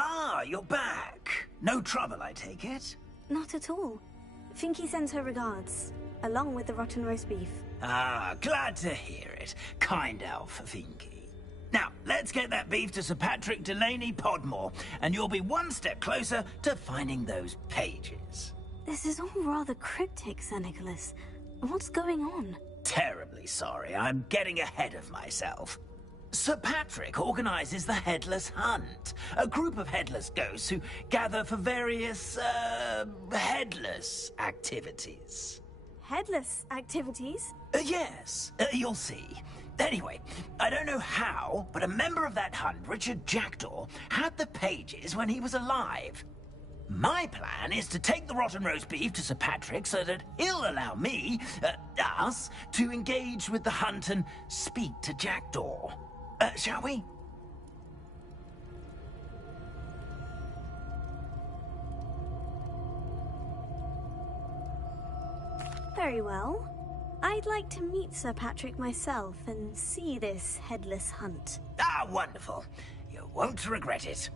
Ah, you're back. No trouble, I take it? Not at all. Finky sends her regards, along with the rotten roast beef. Ah, glad to hear it. Kind elf, Finky. Now, let's get that beef to Sir Patrick Delaney Podmore, and you'll be one step closer to finding those pages. This is all rather cryptic, Sir Nicholas. What's going on? Terribly sorry, I'm getting ahead of myself. Sir Patrick organizes the Headless Hunt, a group of headless ghosts who gather for various, headless activities. Headless activities? Yes, you'll see. Anyway, I don't know how, but a member of that hunt, Richard Jackdaw, had the pages when he was alive. My plan is to take the rotten roast beef to Sir Patrick so that he'll allow me, us, to engage with the hunt and speak to Jackdaw. Shall we? Very well. I'd like to meet Sir Patrick myself and see this headless hunt. Ah, wonderful. You won't regret it.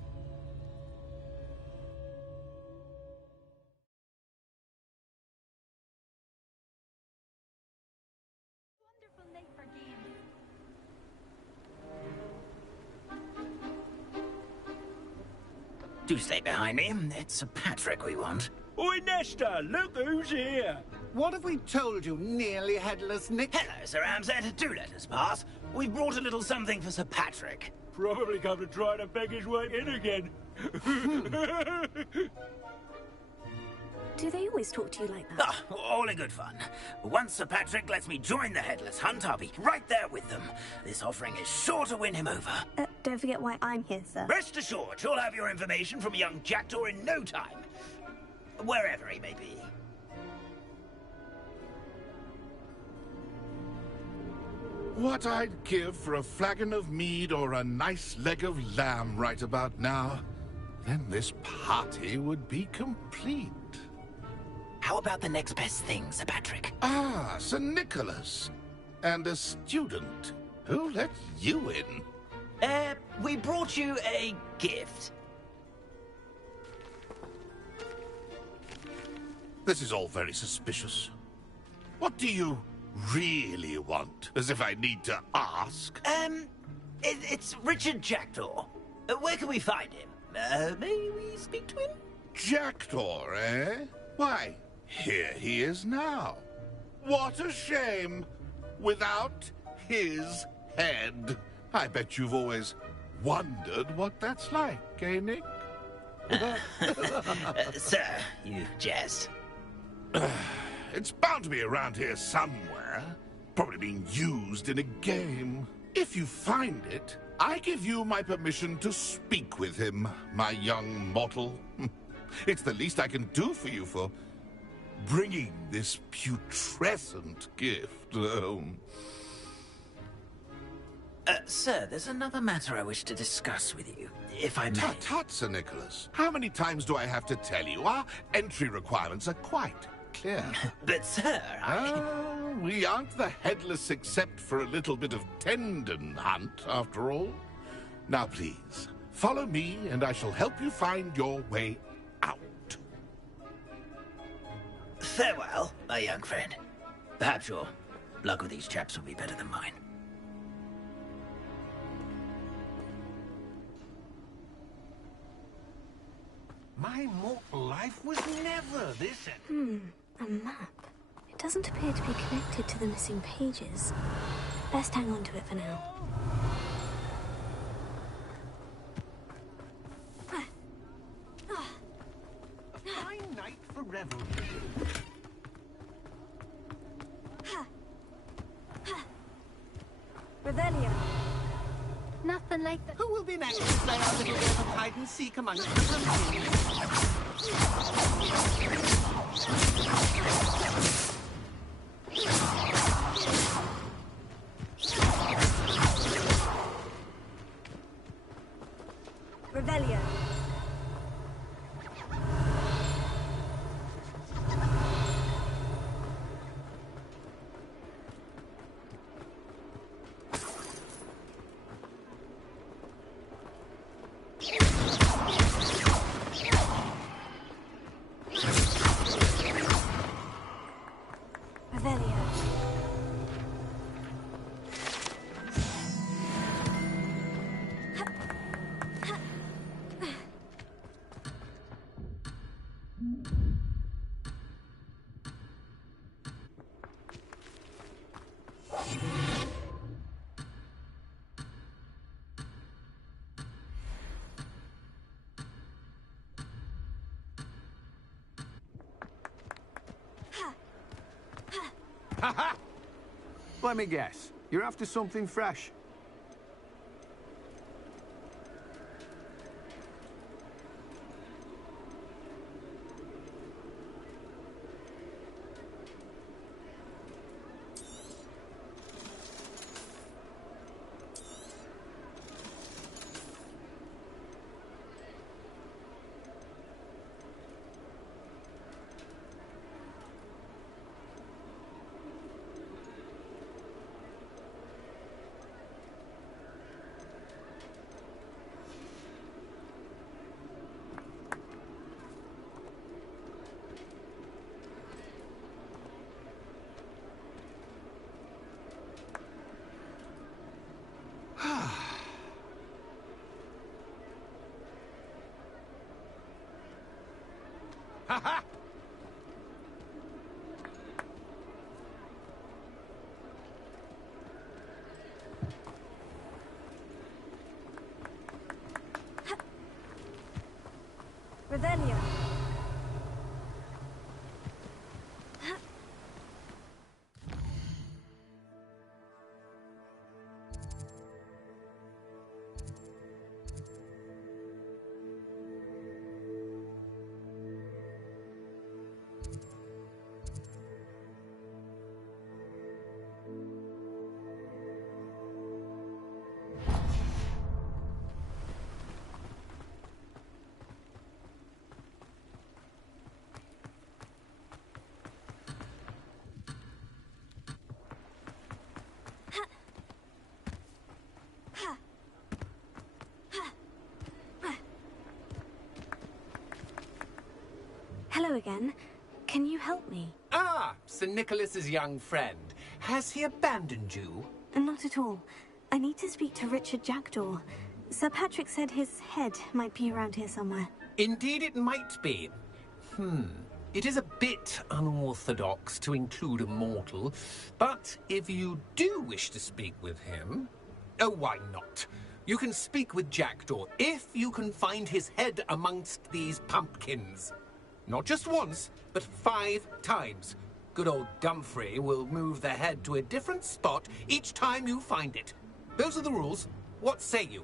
Do stay behind me. It's Sir Patrick we want. Oi, Nesta, look who's here. What have we told you, nearly headless Nick? Hello, Sir Ramsay. Do let us pass. We've brought a little something for Sir Patrick. Probably come to try to beg his way in again. Do they always talk to you like that? Ah, all in good fun. Once Sir Patrick lets me join the Headless Hunt, I'll be right there with them. This offering is sure to win him over. Don't forget why I'm here, sir. Rest assured, you'll have your information from a young Jackdaw in no time. Wherever he may be. What I'd give for a flagon of mead or a nice leg of lamb right about now. Then this party would be complete. How about the next best thing, Sir Patrick? Ah, Sir Nicholas. And a student. Who let you in? We brought you a gift. This is all very suspicious. What do you really want? As if I need to ask. It's Richard Jackdaw. Where can we find him? May we speak to him? Jackdaw, eh? Why, here he is now. What a shame. Without his head. I bet you've always wondered what that's like, eh, Nick? Sir, you jest. It's bound to be around here somewhere. Probably being used in a game. If you find it, I give you my permission to speak with him, my young mortal. It's the least I can do for you for bringing this putrescent gift home. Sir, there's another matter I wish to discuss with you, if I may. Tut, Sir Nicholas. How many times do I have to tell you? Our entry requirements are quite clear. But, sir, we aren't the headless except for a little bit of tendon hunt, after all. Now, please, follow me, and I shall help you find your way out. Farewell, my young friend. Perhaps your luck with these chaps will be better than mine. My mortal life was never this... A map. It doesn't appear to be connected to the missing pages. Best hang on to it for now. A fine night for revelry. Revelio. Nothing. something like that. Who will be next to play our little game of hide and seek amongst the Revelio. Ha-ha! Let me guess. You're after something fresh. Ha-ha! Revelio. Hello again. Can you help me? Ah, Sir Nicholas's young friend. Has he abandoned you? Not at all. I need to speak to Richard Jackdaw. Sir Patrick said his head might be around here somewhere. Indeed it might be. It is a bit unorthodox to include a mortal, but if you do wish to speak with him... Oh, why not? You can speak with Jackdaw if you can find his head amongst these pumpkins. Not just once, but 5 times. Good old Dumfrey will move the head to a different spot each time you find it. Those are the rules. What say you?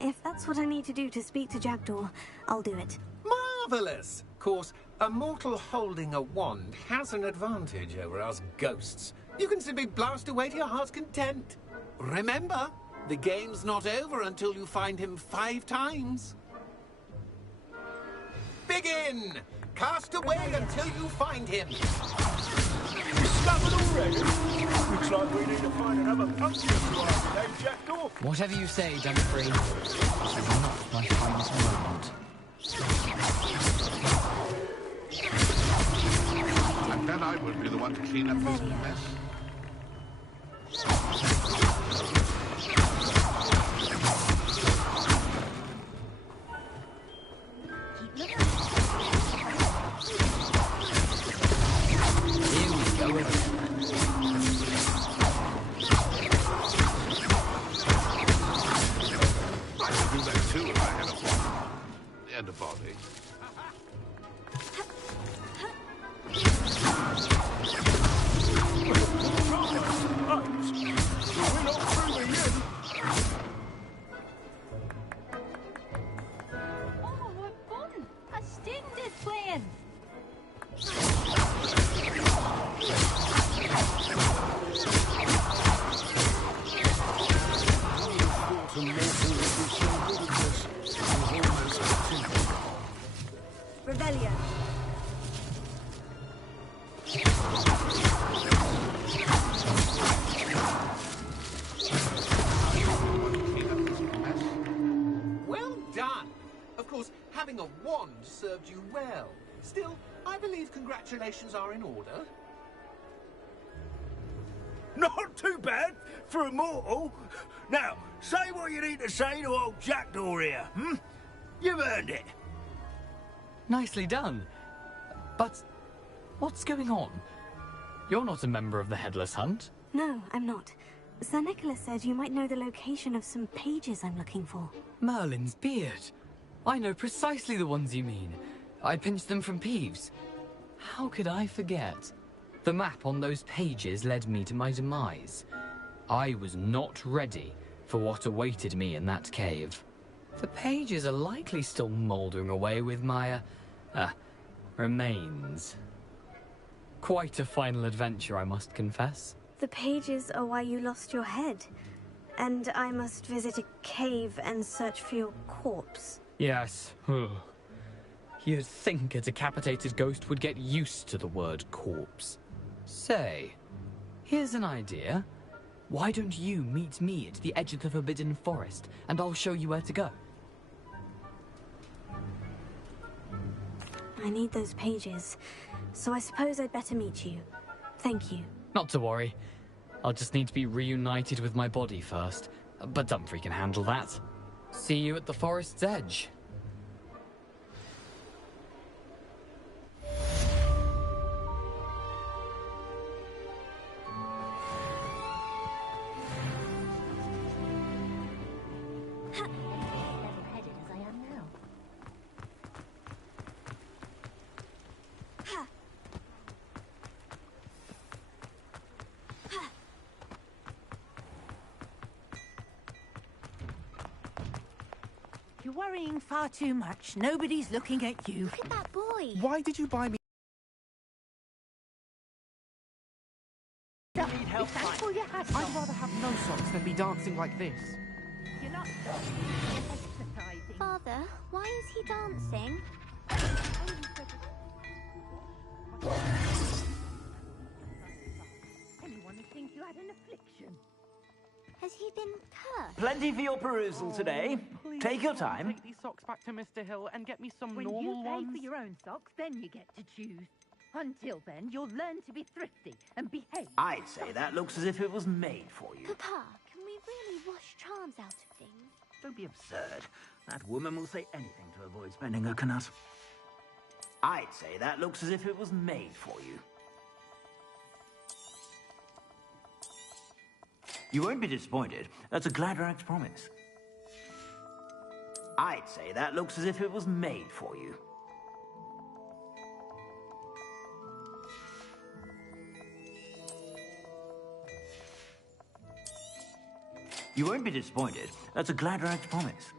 If that's what I need to do to speak to Jackdaw, I'll do it. Marvellous! Of course, a mortal holding a wand has an advantage over us ghosts. You can simply blast away to your heart's content. Remember, the game's not over until you find him 5 times. Begin! Cast away until you find him. Discovered already? Looks like we need to find another pumpkin to our name, Jackdaw. Whatever you say, Dumfrey. Not my finest moment. And then I will be the one to clean up this mess. And a body. this plan! Revelio. Well done. Of course, having a wand served you well. Still, I believe congratulations are in order. Not too bad for a mortal. Now, say what you need to say to old Jackdaw here, hmm? You've earned it. Nicely done. But what's going on? You're not a member of the Headless Hunt. No, I'm not. Sir Nicholas said you might know the location of some pages I'm looking for. Merlin's beard. I know precisely the ones you mean. I pinched them from Peeves. How could I forget? The map on those pages led me to my demise. I was not ready for what awaited me in that cave. The pages are likely still mouldering away with my, remains. Quite a final adventure, I must confess. The pages are why you lost your head. And I must visit a cave and search for your corpse. Yes. You'd think a decapitated ghost would get used to the word corpse. Say, here's an idea. Why don't you meet me at the edge of the Forbidden Forest, and I'll show you where to go? I need those pages, so I suppose I'd better meet you. Thank you. Not to worry. I'll just need to be reunited with my body first. But Dumfries can handle that. See you at the forest's edge. Level-headed as I am now. You're worrying far too much. Nobody's looking at you. Look at that boy. Why did you buy me? Need help, thankful you had some. I'd rather have no socks than be dancing like this. You're not exercising. Father, why is he dancing? Anyone would think you had an affliction. Has he been cursed? Plenty for your perusal today. Please Take your time. Take these socks back to Mr. Hill and get me some When normal you pay ones. for your own socks, then you get to choose. Until then, you'll learn to be thrifty and behave. I'd say that looks as if it was made for you. Papa, can we really wash charms out of things? Don't be absurd. That woman will say anything to avoid spending her knut. I'd say that looks as if it was made for you. You won't be disappointed. That's a Gladrax promise. I'd say that looks as if it was made for you. You won't be disappointed. That's a Gladrax promise.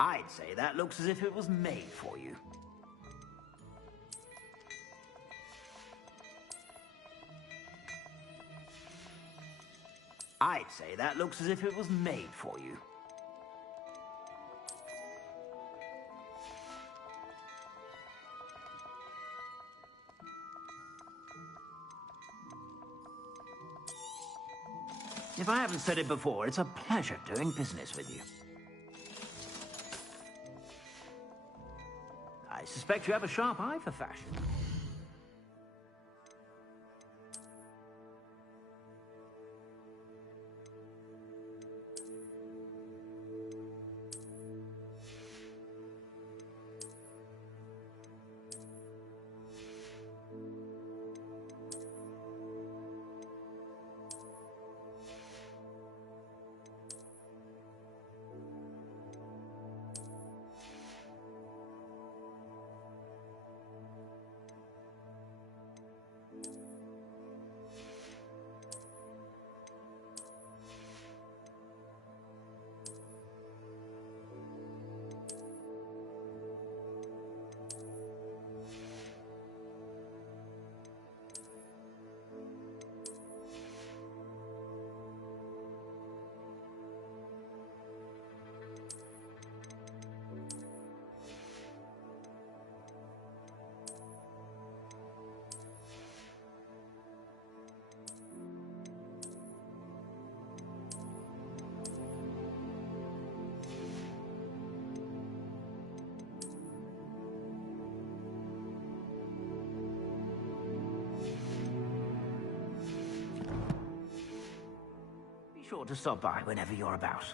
I'd say that looks as if it was made for you. I'd say that looks as if it was made for you. If I haven't said it before, it's a pleasure doing business with you. I suspect you have a sharp eye for fashion. sure to stop by whenever you're about.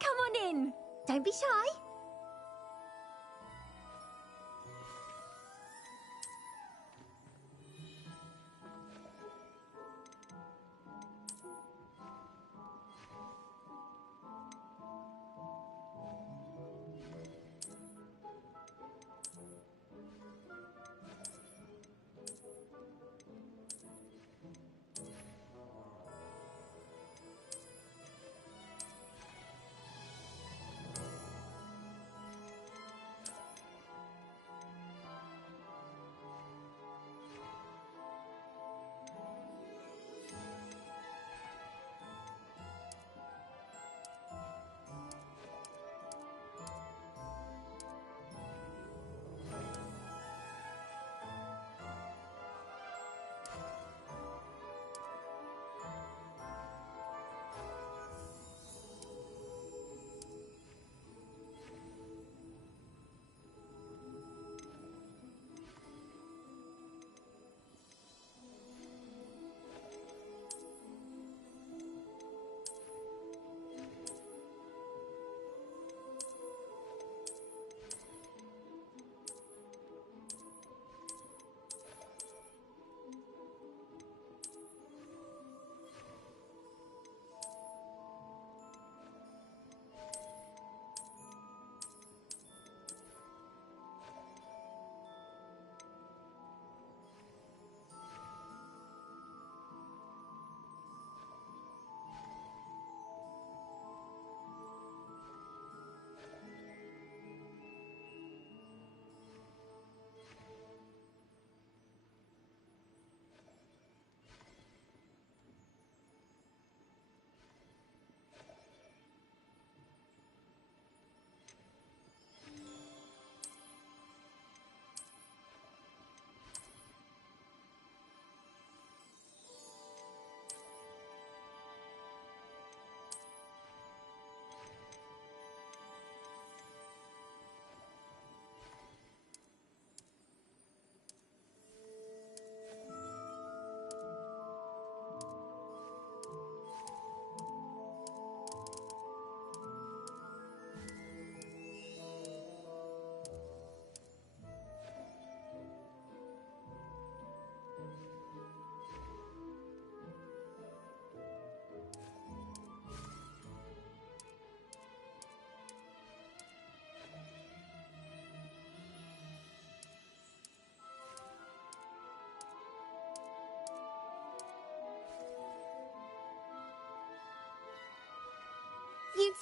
Come on in. Don't be shy.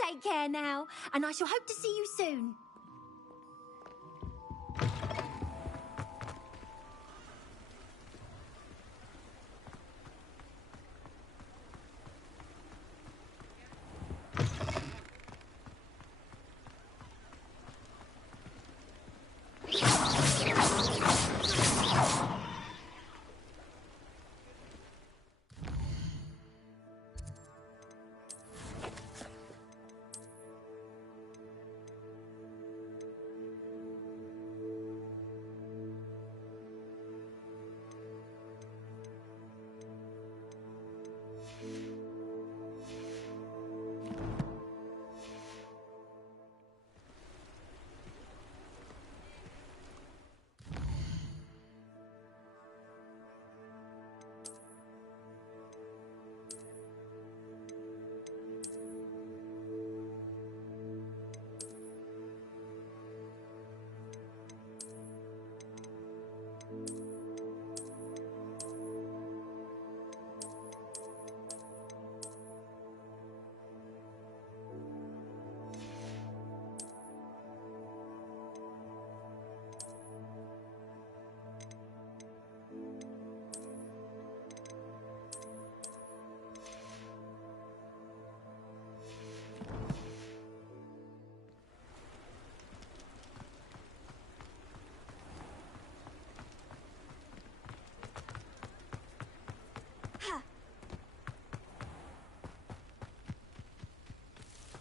take care now, and I shall hope to see you soon.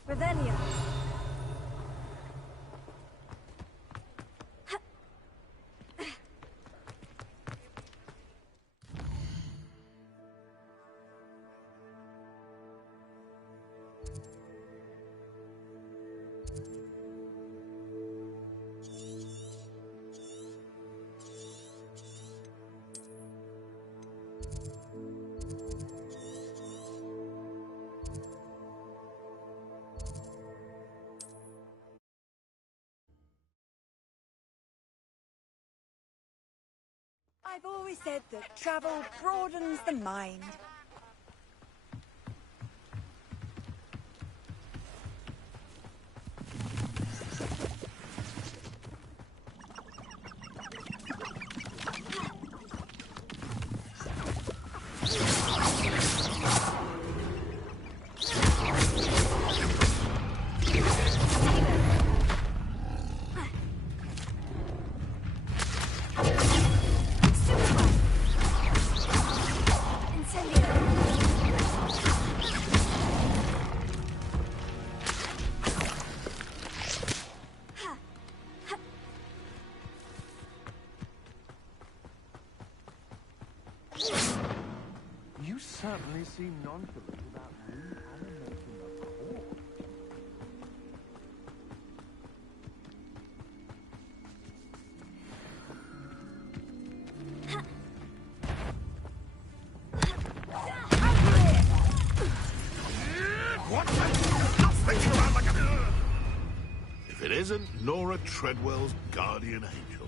Revelio. I've always said that travel broadens the mind. You certainly seem nonchalant about reanimating a corpse. What? Not spinning around like a... If it isn't Nora Treadwell's guardian angel.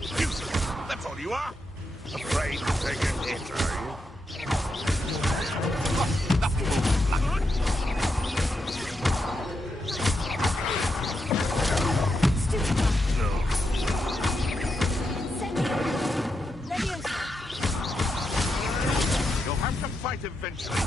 Useless! That's all you are! Afraid to take a hit, are you? No. You'll have to fight eventually.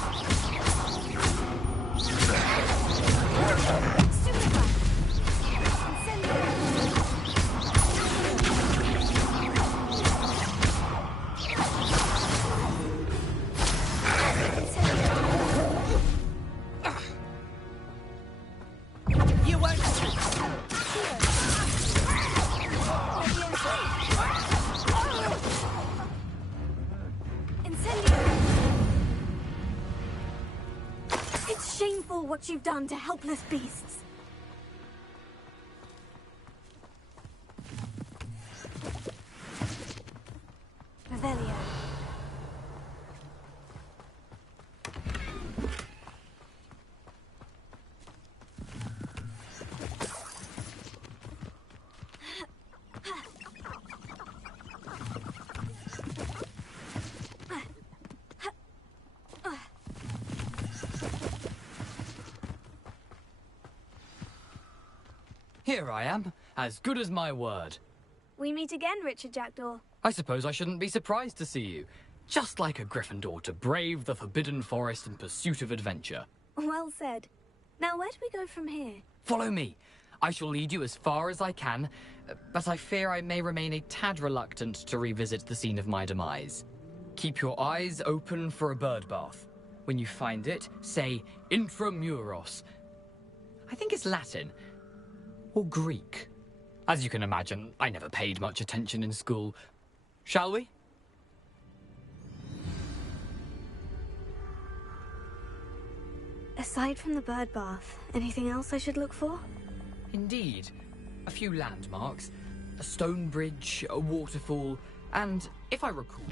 It's shameful what you've done to helpless beasts. Revelio. Here I am, as good as my word. We meet again, Richard Jackdaw. I suppose I shouldn't be surprised to see you. Just like a Gryffindor to brave the Forbidden Forest in pursuit of adventure. Well said. Now, where do we go from here? Follow me. I shall lead you as far as I can, but I fear I may remain a tad reluctant to revisit the scene of my demise. Keep your eyes open for a bird bath. When you find it, say Intramuros. I think it's Latin. Or Greek. As you can imagine, I never paid much attention in school. Shall we? Aside from the bird bath, anything else I should look for? Indeed. A few landmarks, a stone bridge, a waterfall, and, if I recall...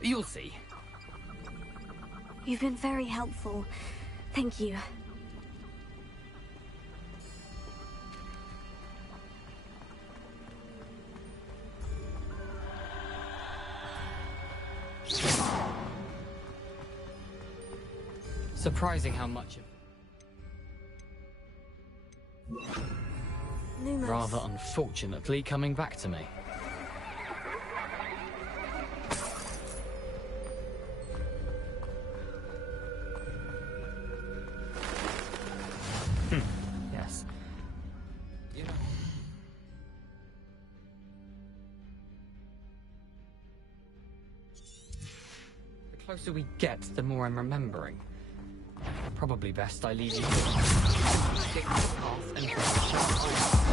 You'll see. You've been very helpful. Thank you. Surprising how much of... Lumos. Rather unfortunately coming back to me. Yes. You know... The closer we get, the more I'm remembering. Probably best I leave you to stick to the path and Lumos.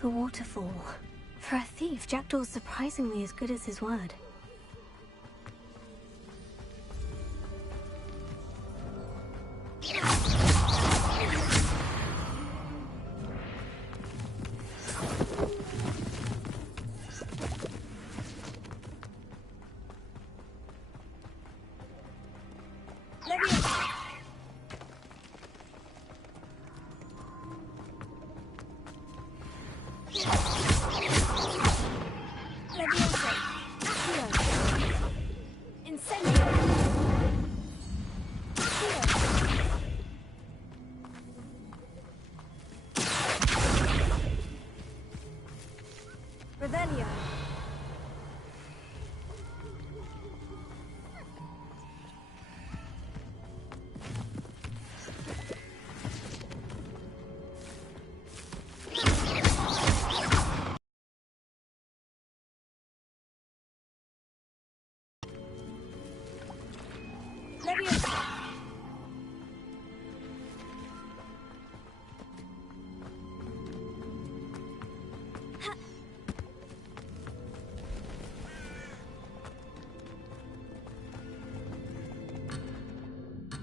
The waterfall. For a thief, Jackdaw's surprisingly as good as his word. Revelio.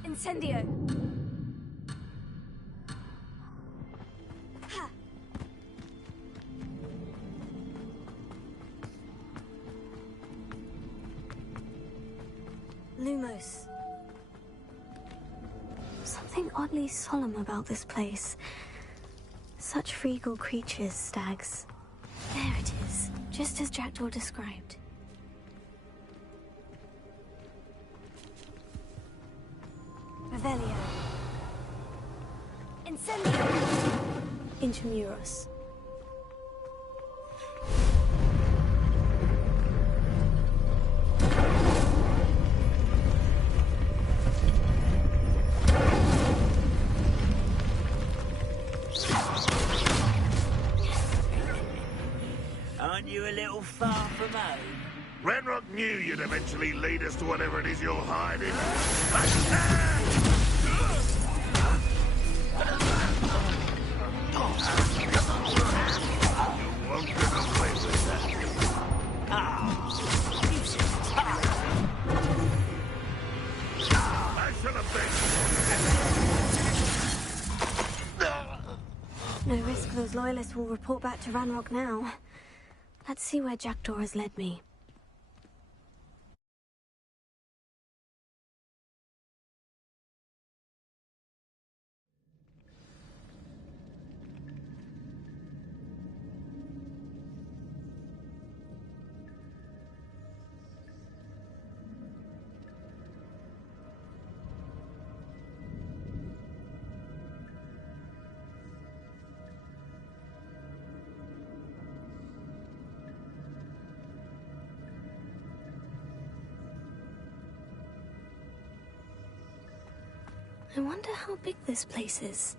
Incendio. Ha. Lumos. Something oddly solemn about this place. Such regal creatures, stags. There it is, just as Jackdaw described. Revelio. Incendio. Intramuros. Aren't you a little far from home? Renrock knew you'd eventually lead us to whatever it is you're hiding. You won't get away with that. I should have No risk those loyalists will report back to Ranrock now. Let's see where Jackdaw has led me. I wonder how big this place is.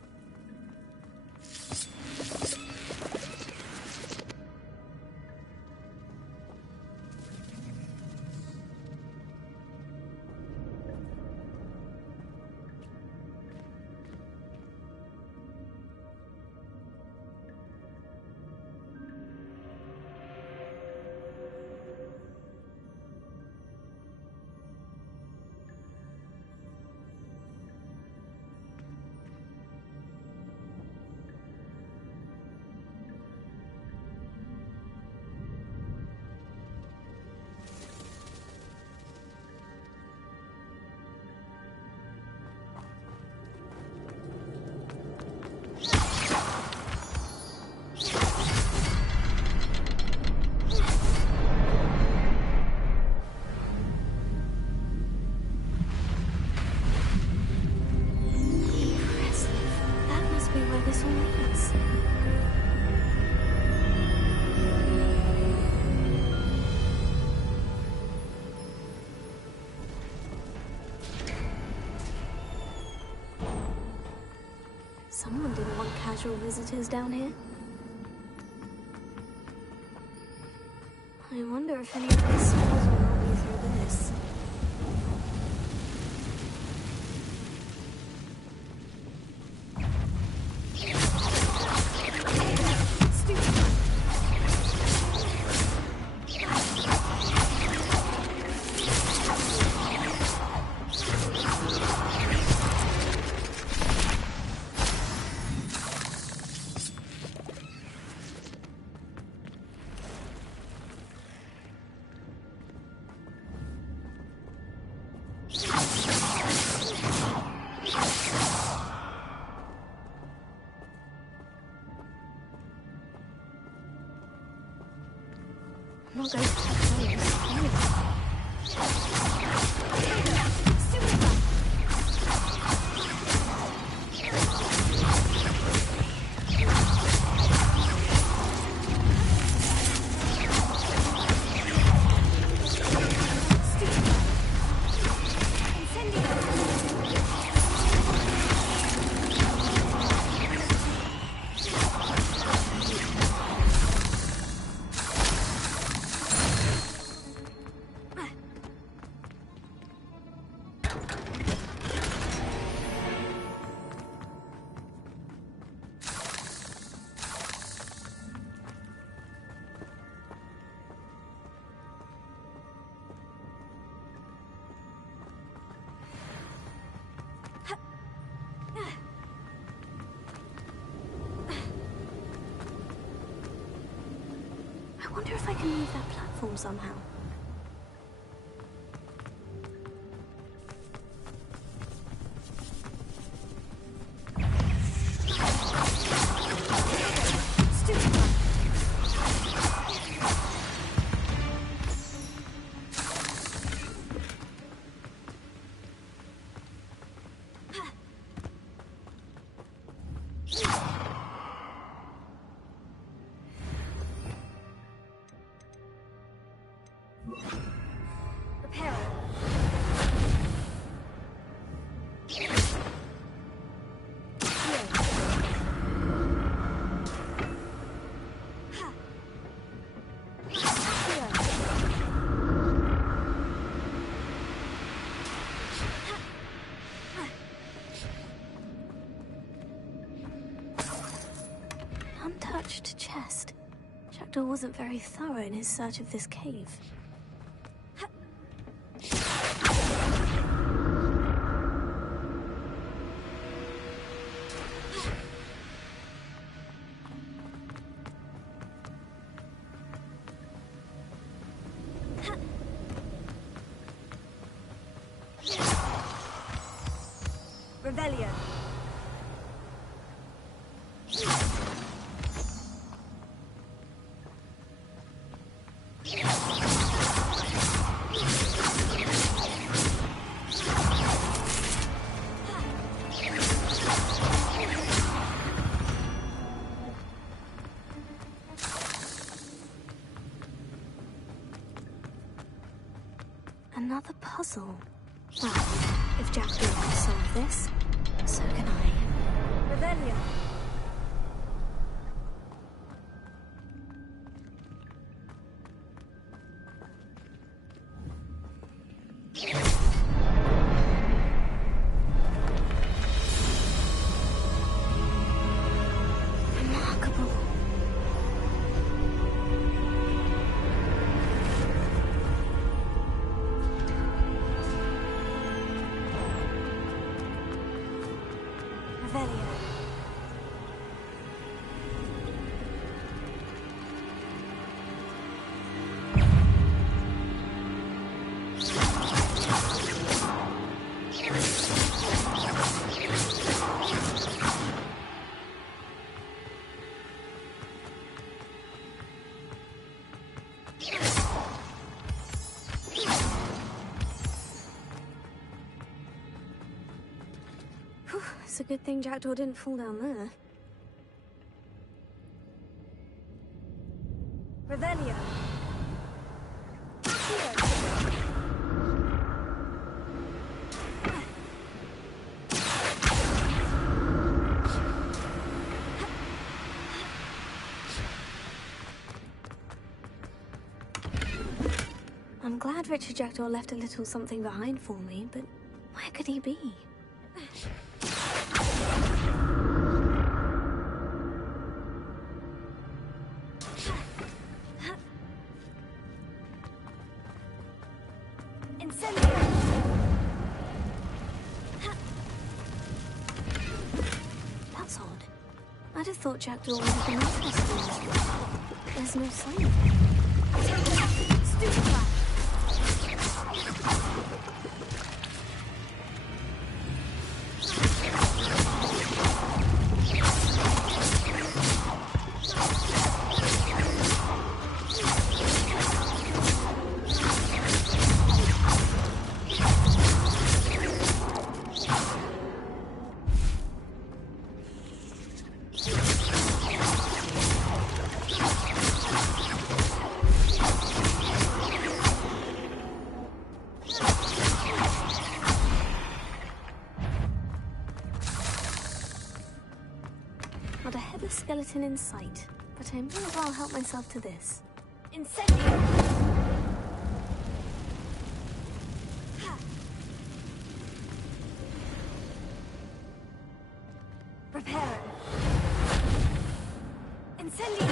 Someone didn't want casual visitors down here. I wonder if any of these spells will help me through this. I'm not going to take I wonder if I can move that platform somehow. Repair it. Untouched chest. Jackdaw wasn't very thorough in his search of this cave. Revelio. Another puzzle. Well, if Jackdaw can solve this, so can I. Revelio. Remarkable. Revelio. Whew, it's a good thing Jackdaw didn't fall down there. Revelio. I'm glad Richard Jackdaw left a little something behind for me, but where could he be? Incendio! That's odd. I'd have thought Jackdaw would have been interested in this one. There's no sign of him. Stupid lad! Not a headless skeleton in sight, but I may as well help myself to this. Incendio! Repair. Incendio!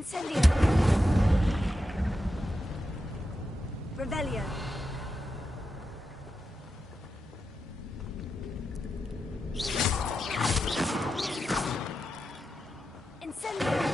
Incendio. Revelio. Incendio.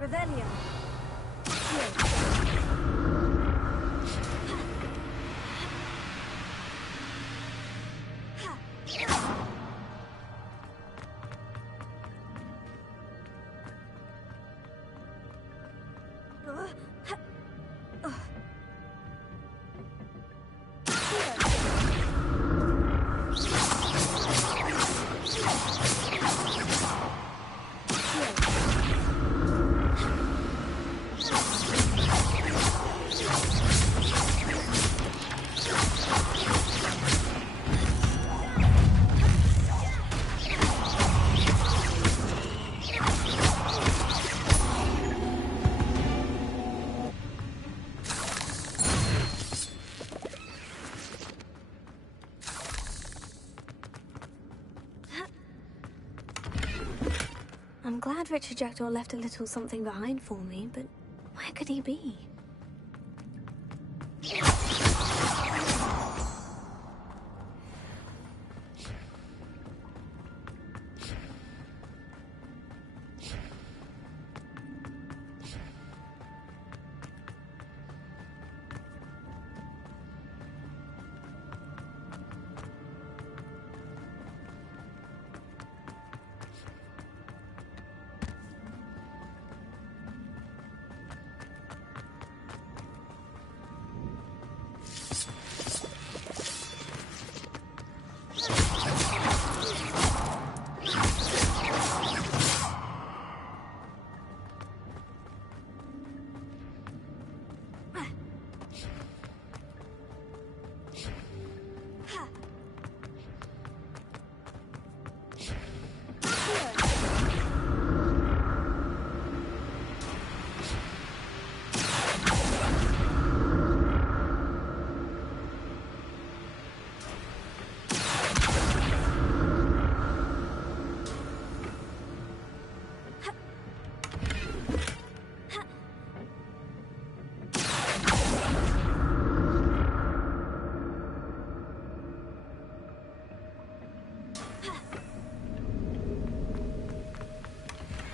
Revelio. I'm glad Richard Jackdaw left a little something behind for me, but where could he be?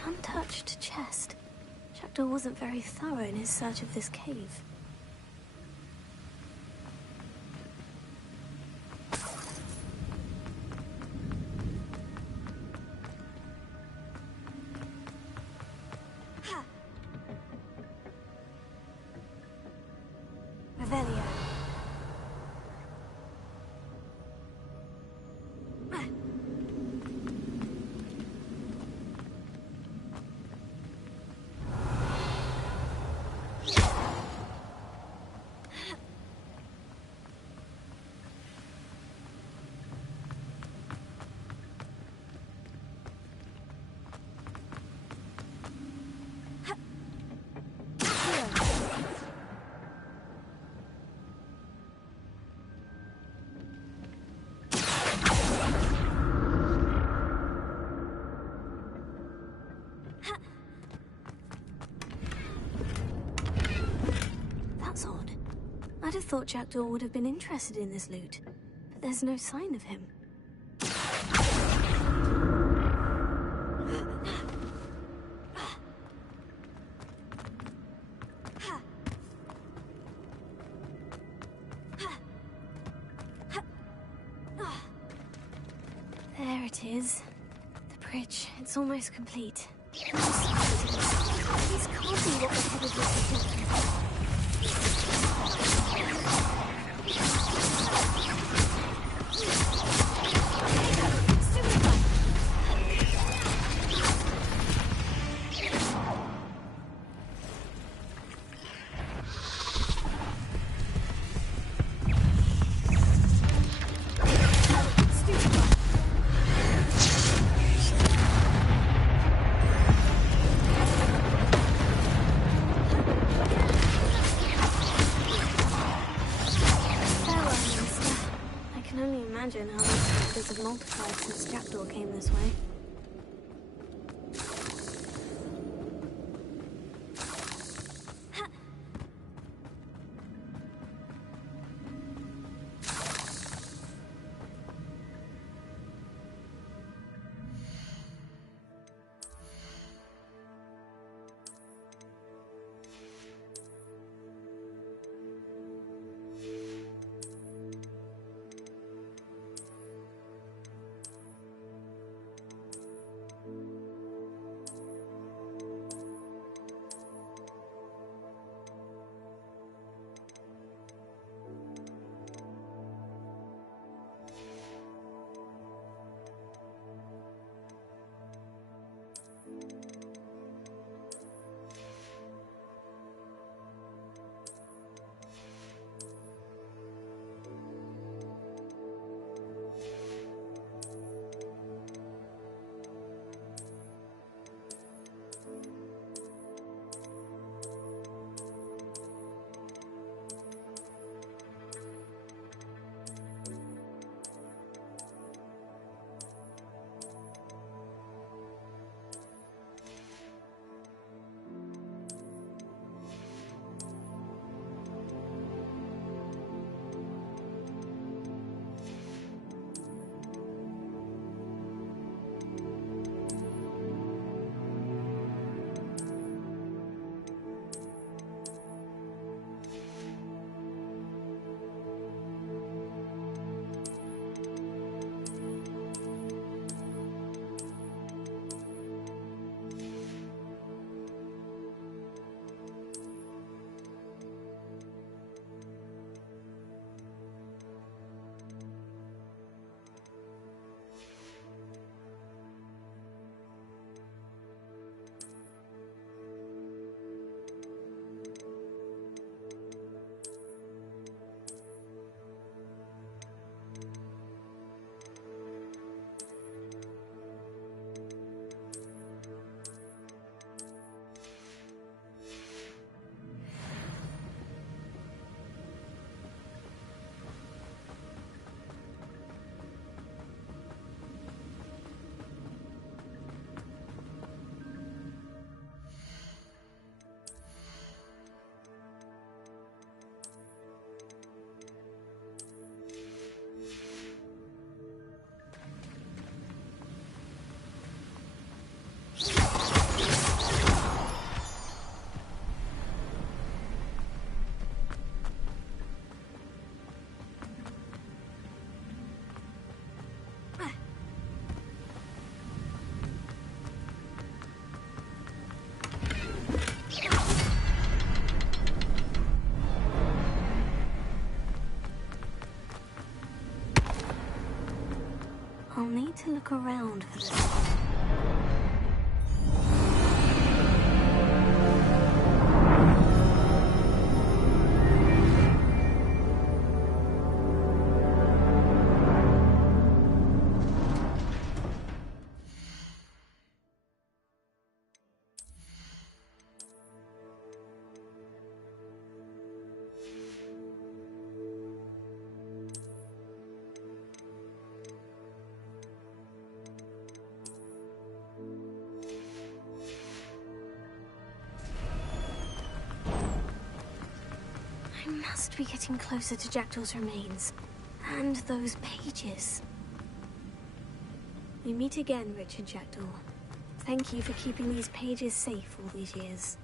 Untouched chest. Jackdaw wasn't very thorough in his search of this cave. Revelio. have thought Jackdaw would have been interested in this loot, but there's no sign of him. There it is. The bridge. It's almost complete. These can't be what the head of this is thinking. Imagine how these characters have multiplied since Jackdaw came this way. I'll need to look around for this. must be getting closer to Jackdaw's remains. And those pages. We meet again, Richard Jackdaw. Thank you for keeping these pages safe all these years.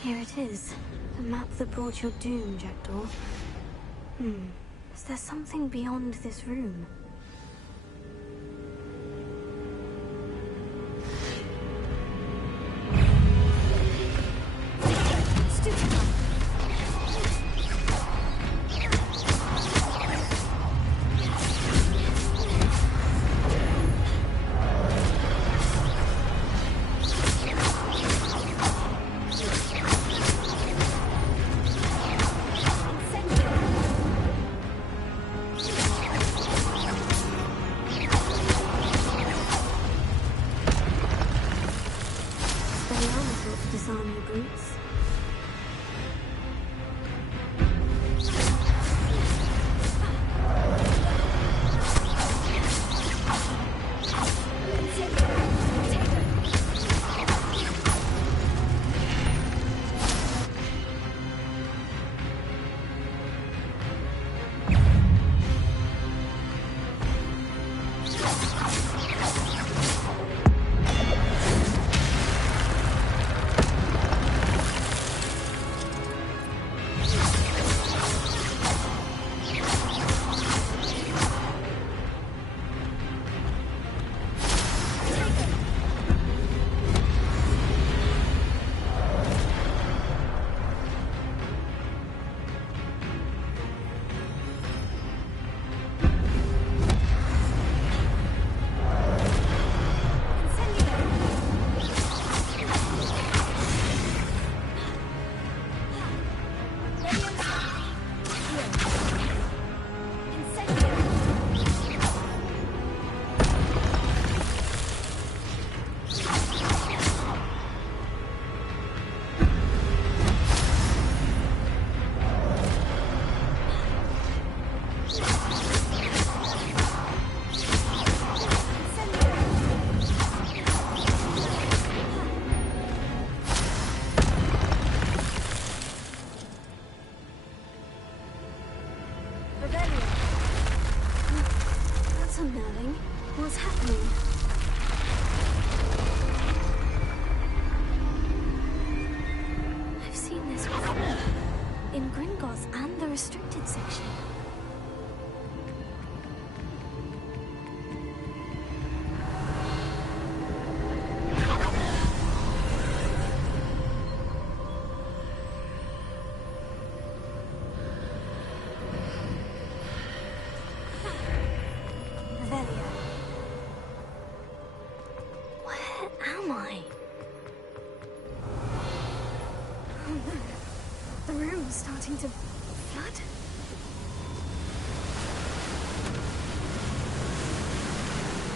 Here it is. The map that brought your doom, Jackdaw. Is there something beyond this room? Starting to flood?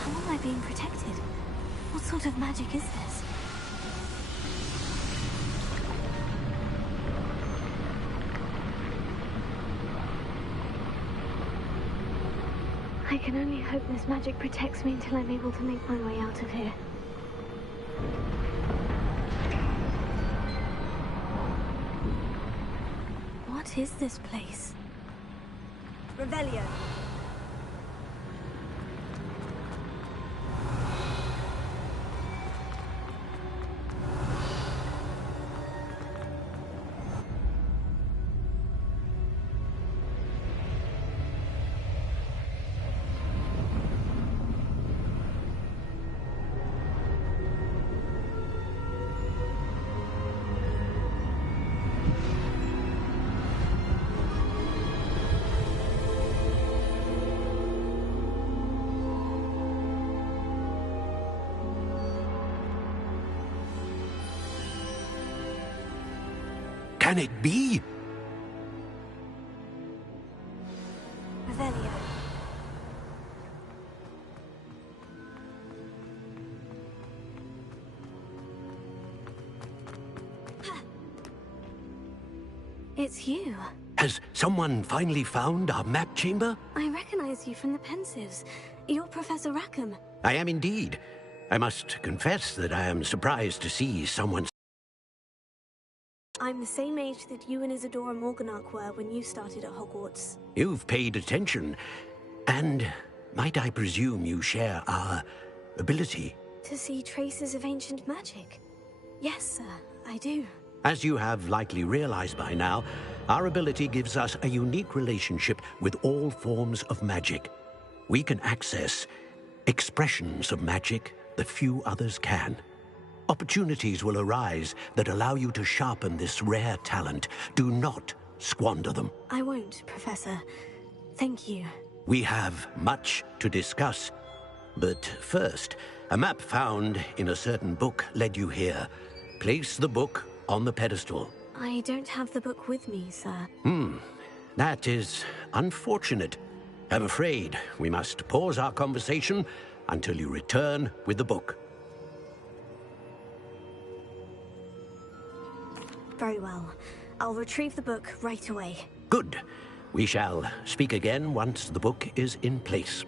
How am I being protected? What sort of magic is this? I can only hope this magic protects me until I'm able to make my way out of here. What is this place? Revelio. Can it be? Revelio. It's you. Has someone finally found our map chamber? I recognize you from the Pensives. You're Professor Rackham. I am indeed. I must confess that I am surprised to see someone... I'm the same age that you and Isadora Morganach were when you started at Hogwarts. You've paid attention. And might I presume you share our ability? To see traces of ancient magic? Yes, sir, I do. As you have likely realized by now, our ability gives us a unique relationship with all forms of magic. We can access expressions of magic that few others can. Opportunities will arise that allow you to sharpen this rare talent. Do not squander them. I won't, Professor. Thank you. We have much to discuss. But first, a map found in a certain book led you here. Place the book on the pedestal. I don't have the book with me, sir. That is unfortunate. I'm afraid we must pause our conversation until you return with the book. Very well. I'll retrieve the book right away. Good. We shall speak again once the book is in place.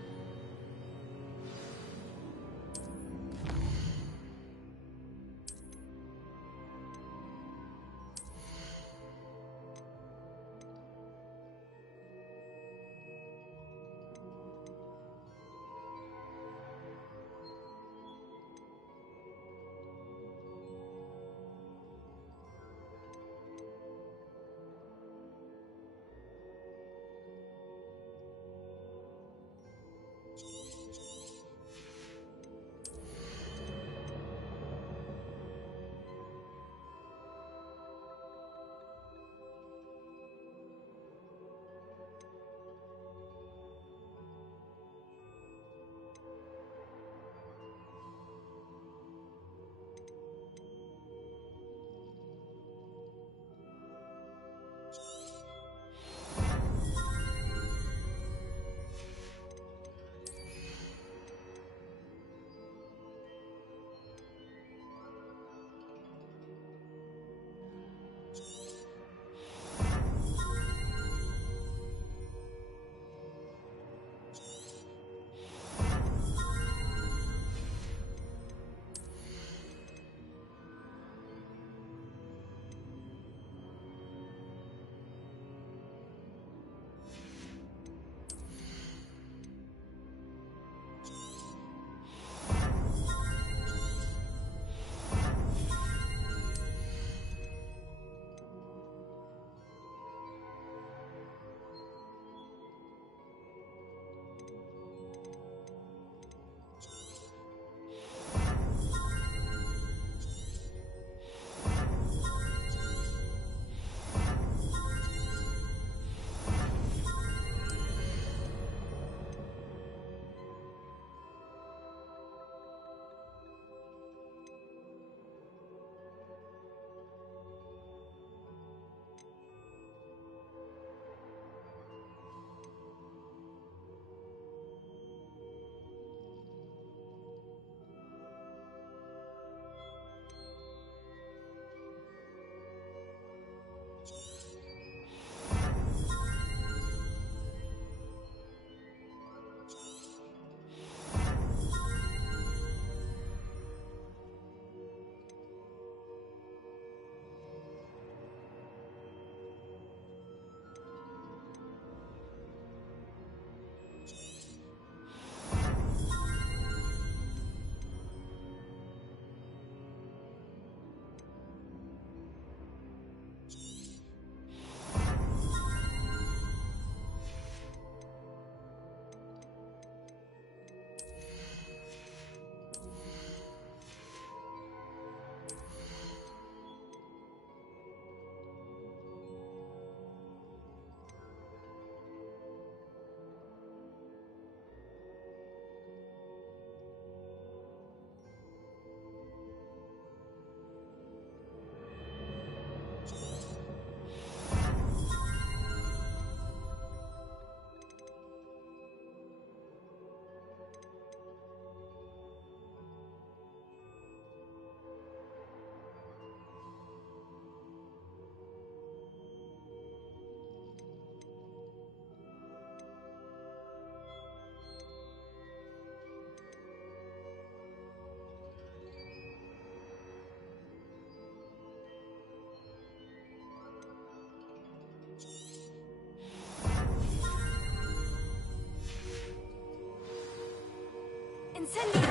Incendio!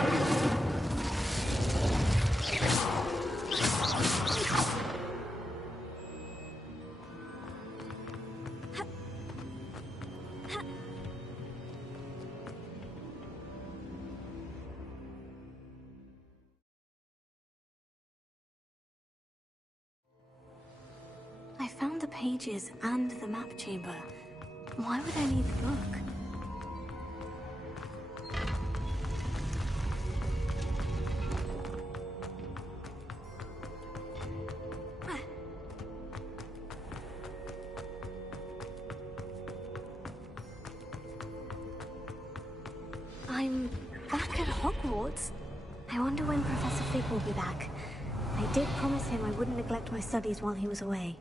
I found the pages and the map chamber. Why would I need the book? I'm back at Hogwarts. I wonder when Professor Fig will be back. I did promise him I wouldn't neglect my studies while he was away.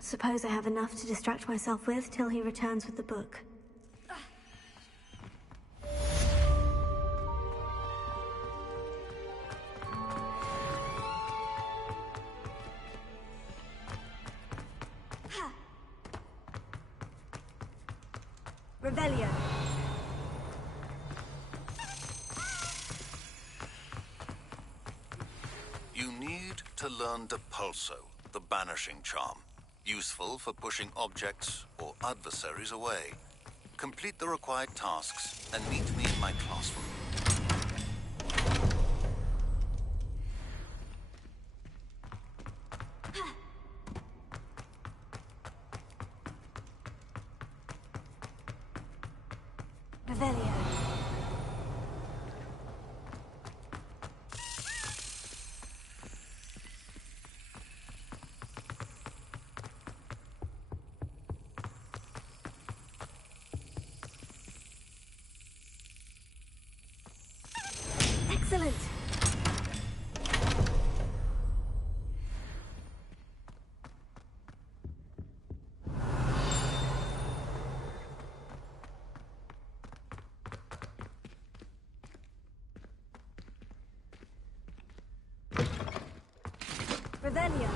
Suppose I have enough to distract myself with till he returns with the book. Revelio. You need to learn Depulso, the banishing charm. Useful for pushing objects or adversaries away. Complete the required tasks and meet me in my classroom. Revelio. Excellent. Revelio.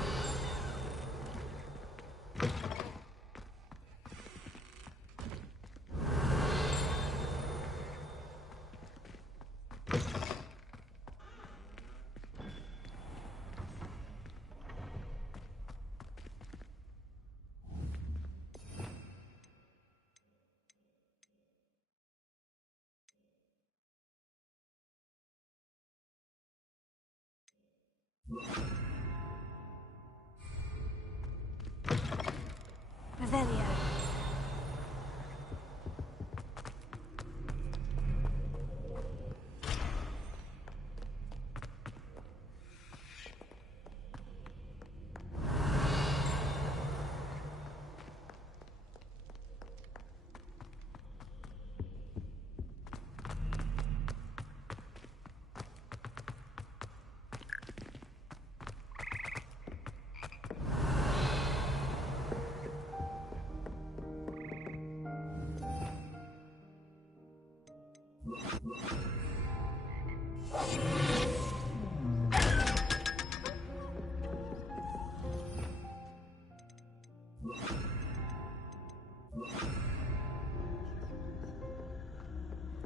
Revelio.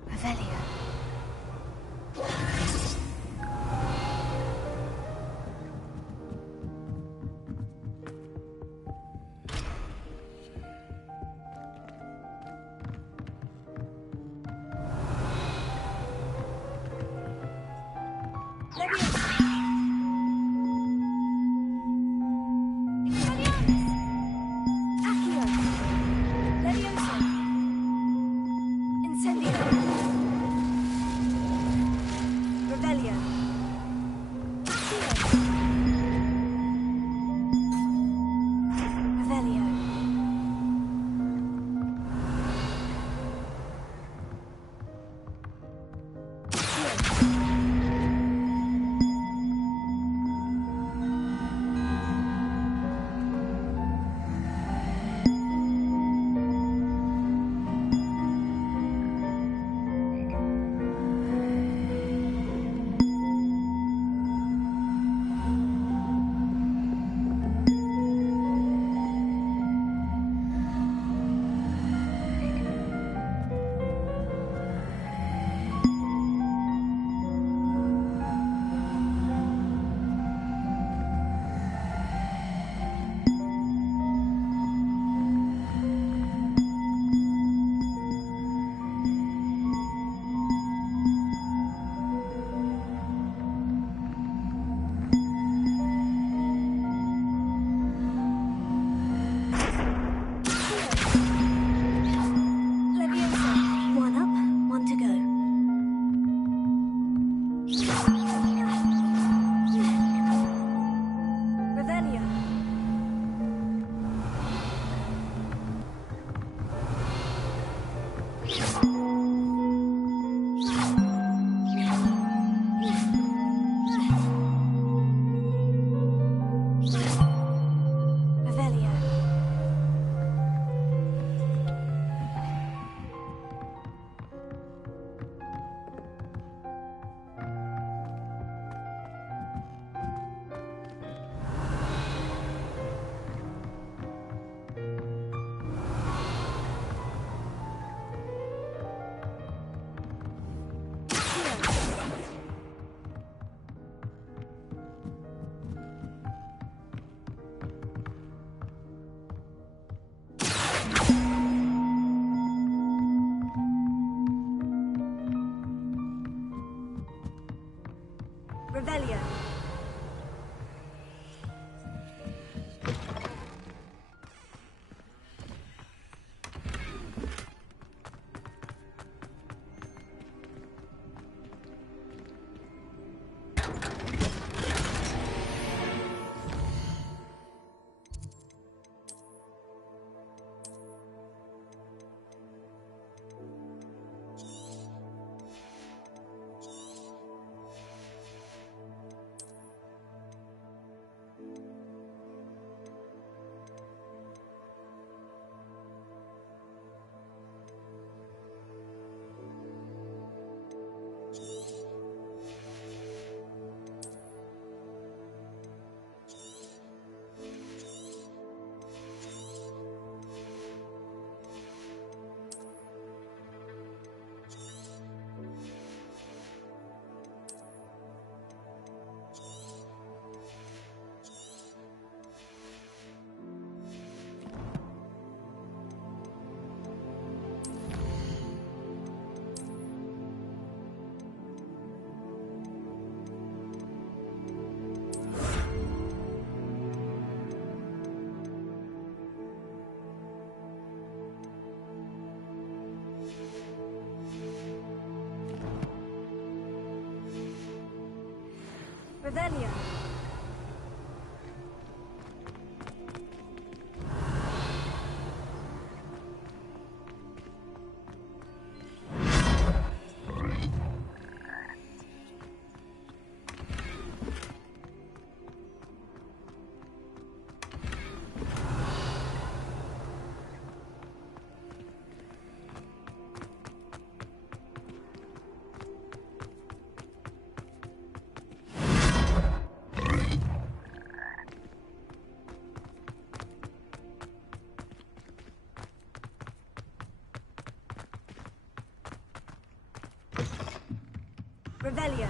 Revelio. Leviosa. Revelio. Revelio.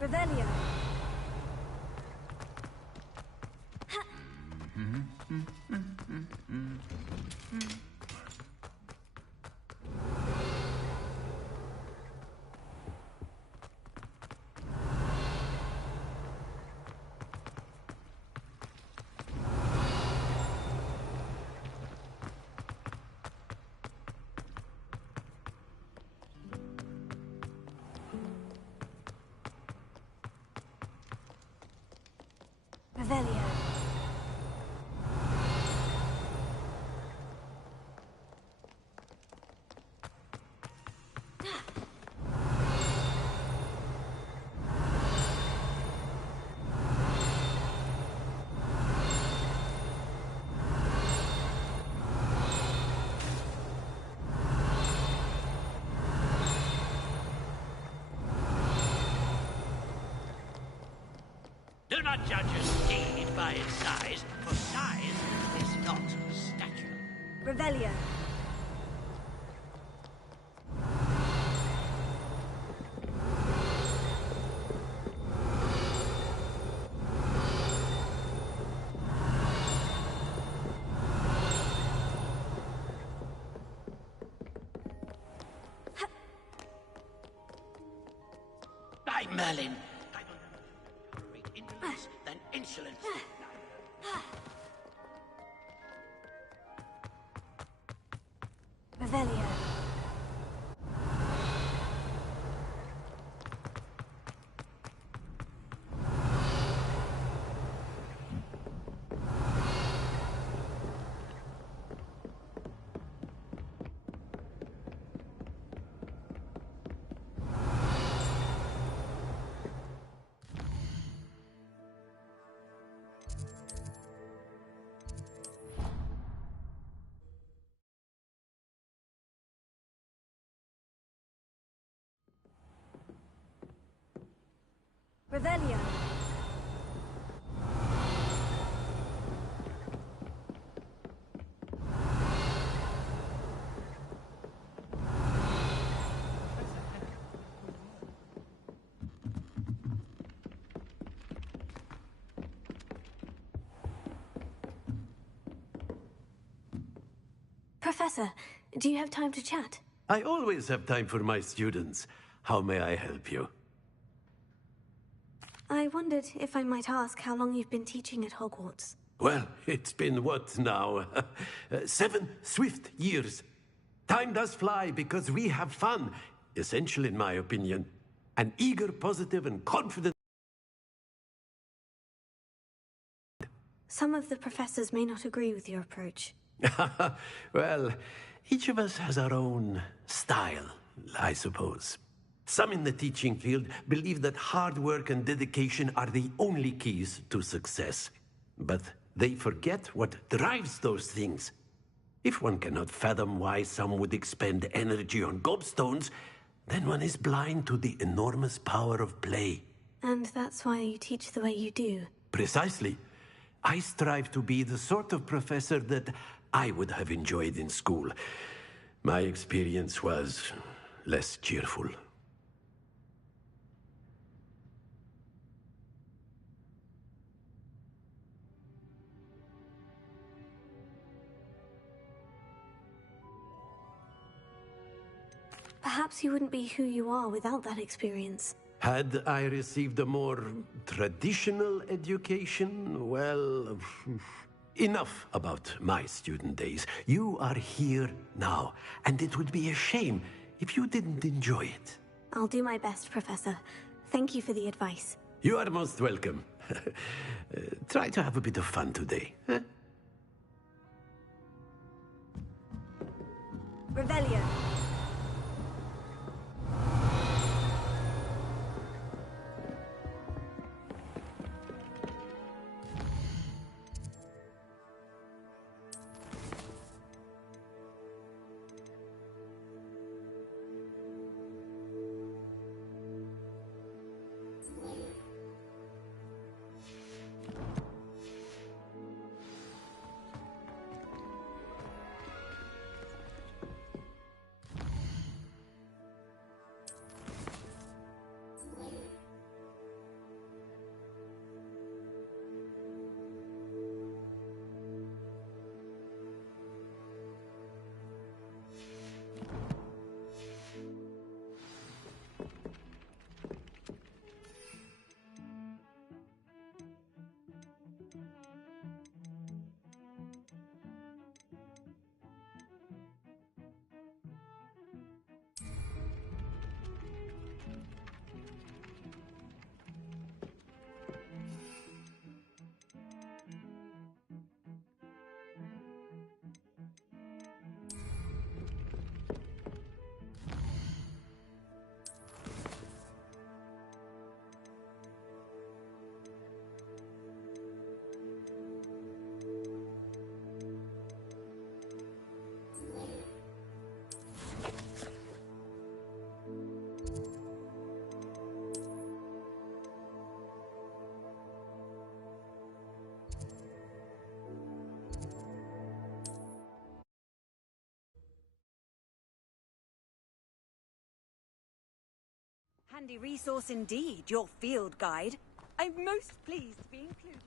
Revelio. Revelio. Revelio. Do not judge a steed by its size, for size is not stature. Revelio. By Merlin, I will tolerate indolence than insolence. Revelio. Revelio. Professor, do you have time to chat? I always have time for my students. How may I help you? I wondered if I might ask how long you've been teaching at Hogwarts. Well, it's been what now? 7 swift years. Time does fly because we have fun. Essential, in my opinion. An eager, positive, and confident... Some of the professors may not agree with your approach. Well, each of us has our own style, I suppose. Some in the teaching field believe that hard work and dedication are the only keys to success. But they forget what drives those things. If one cannot fathom why some would expend energy on gobstones, then one is blind to the enormous power of play. And that's why you teach the way you do. Precisely. I strive to be the sort of professor that I would have enjoyed in school. My experience was less cheerful. Perhaps you wouldn't be who you are without that experience. Had I received a more traditional education, well, enough about my student days. You are here now, and it would be a shame if you didn't enjoy it. I'll do my best, Professor. Thank you for the advice. You are most welcome. Try to have a bit of fun today. Huh? Revelio. Handy resource indeed, your field guide. I'm most pleased to be included.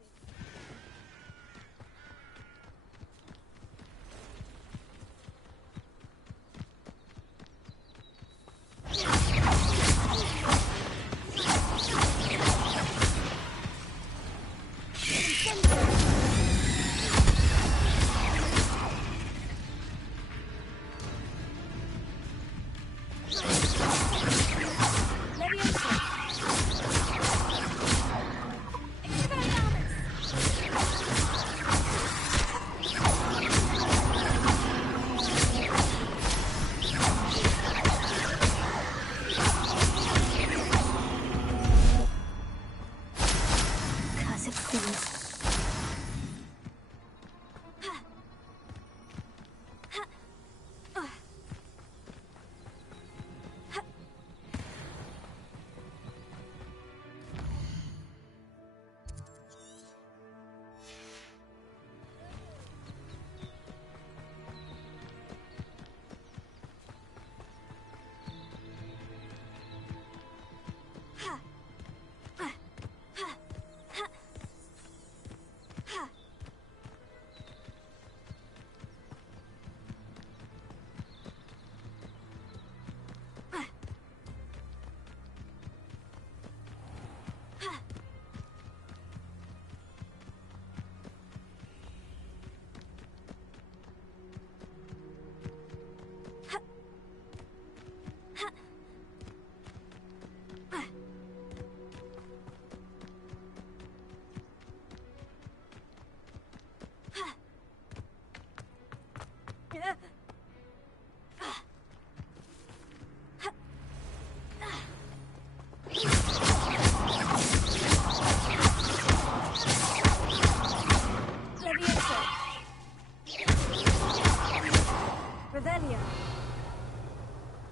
Revelio.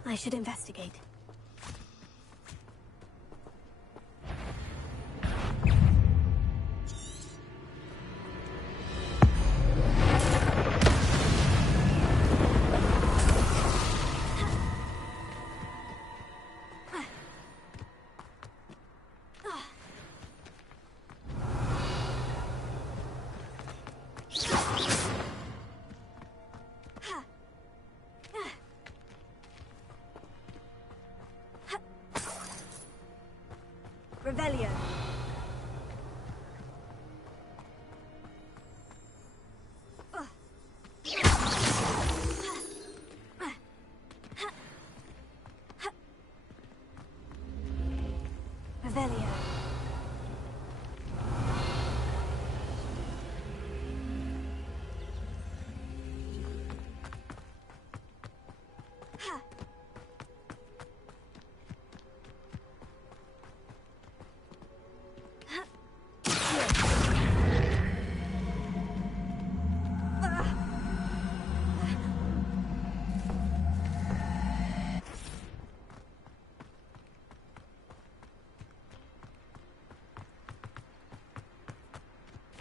I should investigate. Revelio. Revelio.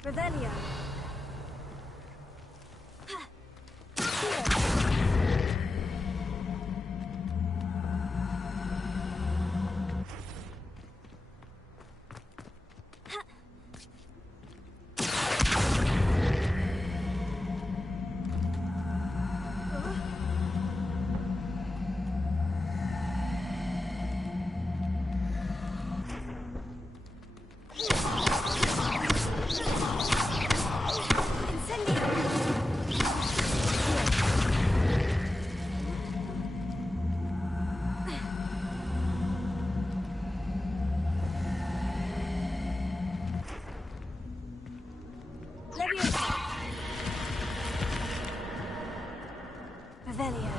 Revelio. Revelio.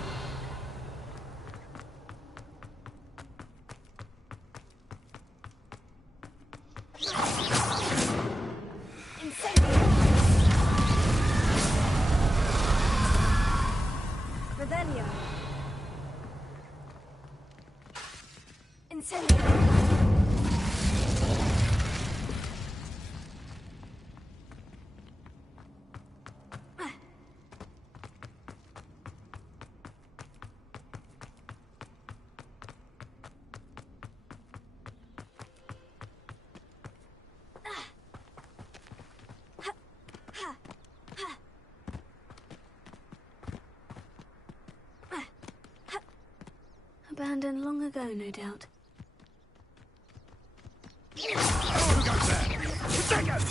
Revelio. Incendio. Abandoned long ago, no doubt. Who goes there? Take it!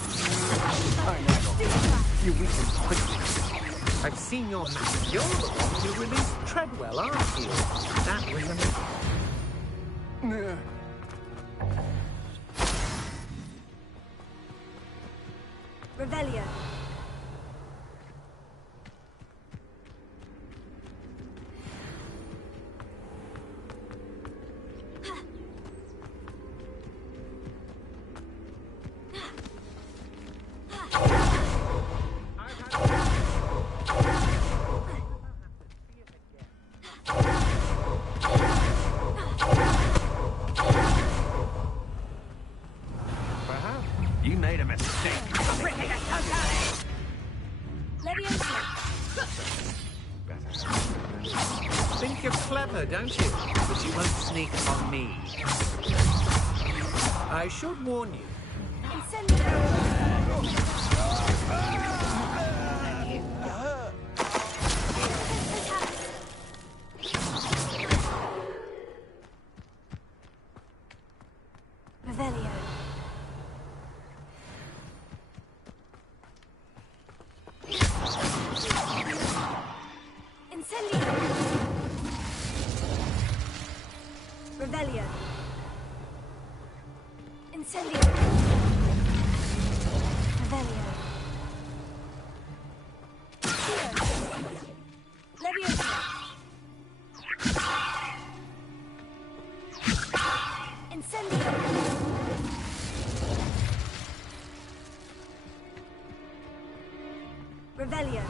You weaken quickly. I've seen your map. You're the one who released Treadwell, aren't you? That was amazing. Revelio. You made a mistake. Think you're clever, don't you? But you won't sneak up on me. I should warn you. Revelio. Incendio. Revelio. Incendio. Revelio. Leviosa. Incendio. Revelio.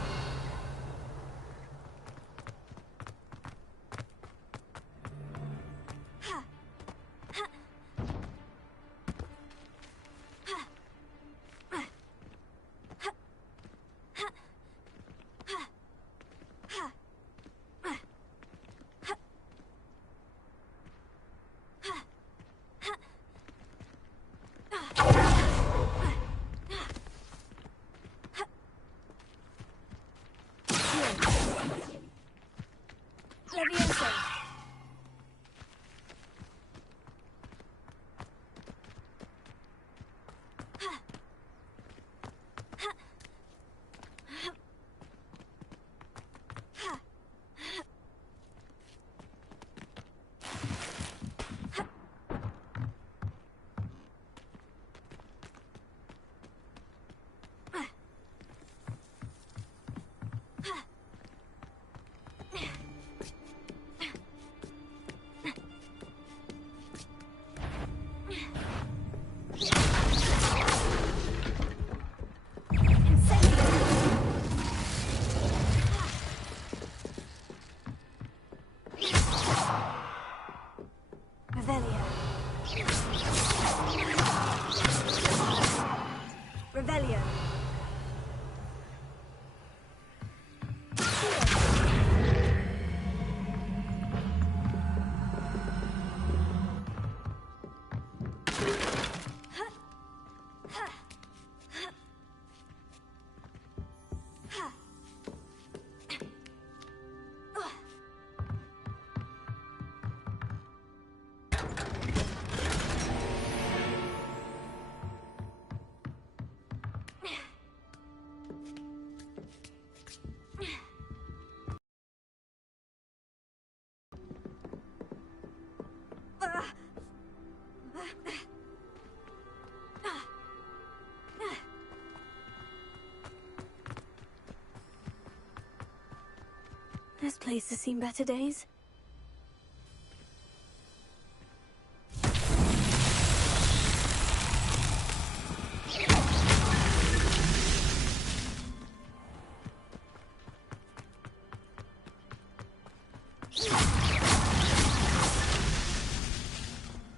This place has seen better days.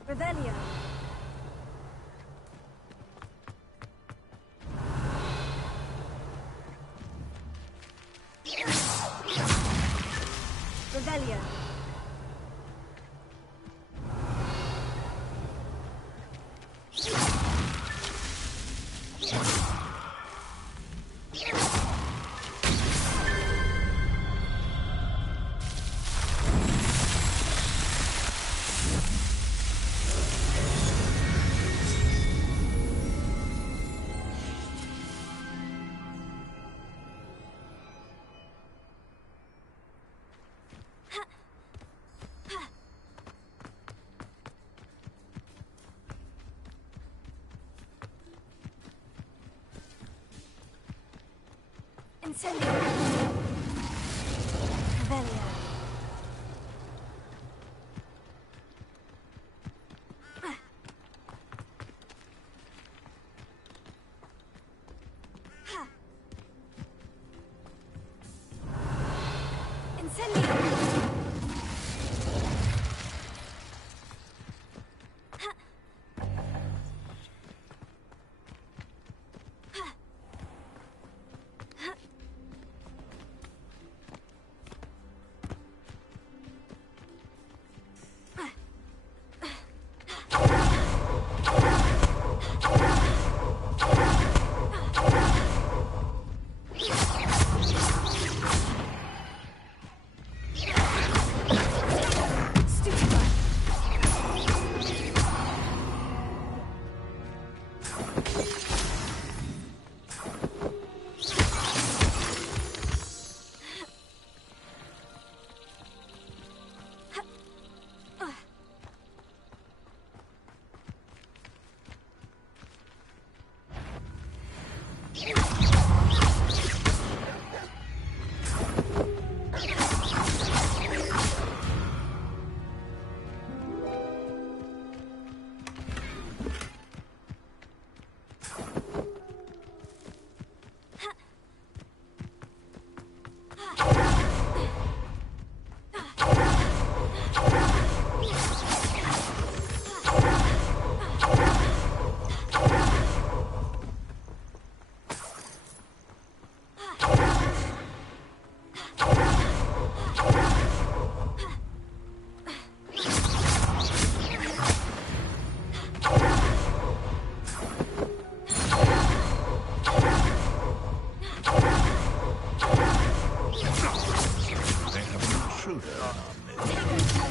Revelio. Revelio. Incendio. Revelio.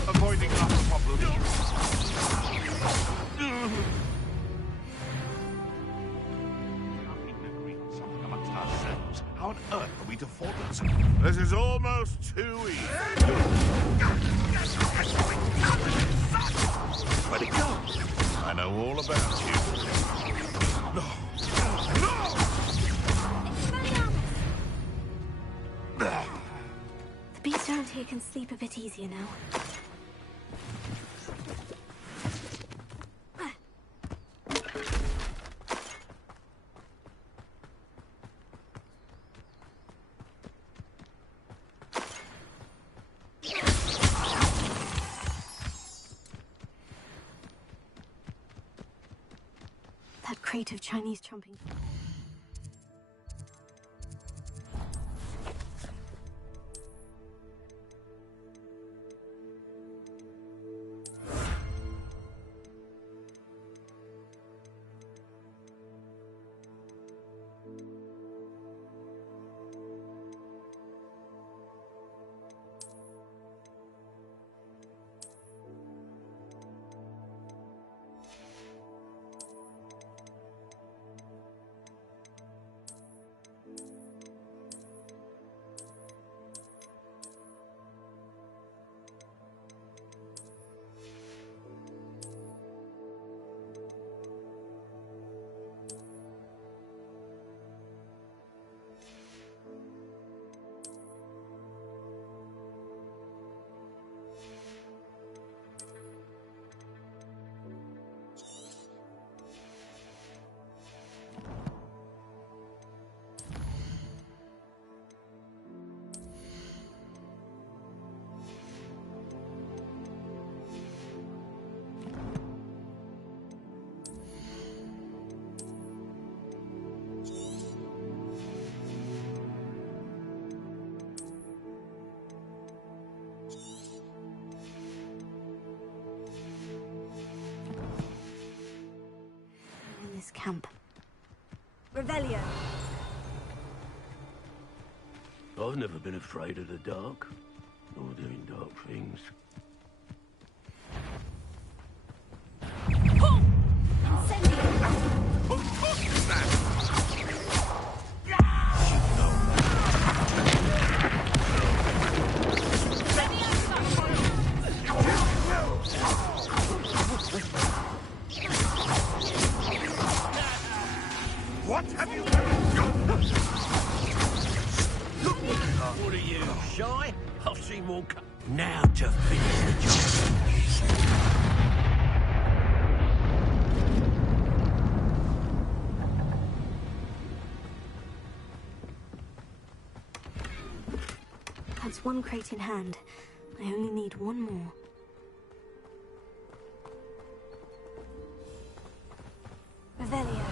Avoiding other problems. Amongst ourselves. How on earth are we to fall this? This is almost too easy. Where'd it go? I know all about you. No! The beast around here can sleep a bit easier now. That crate of Chinese chomping. camp. Revelio. I've never been afraid of the dark, or doing dark things. What have you... What are you, shy? I've seen more... Now to finish the job. That's one crate in hand. I only need one more. Revelio.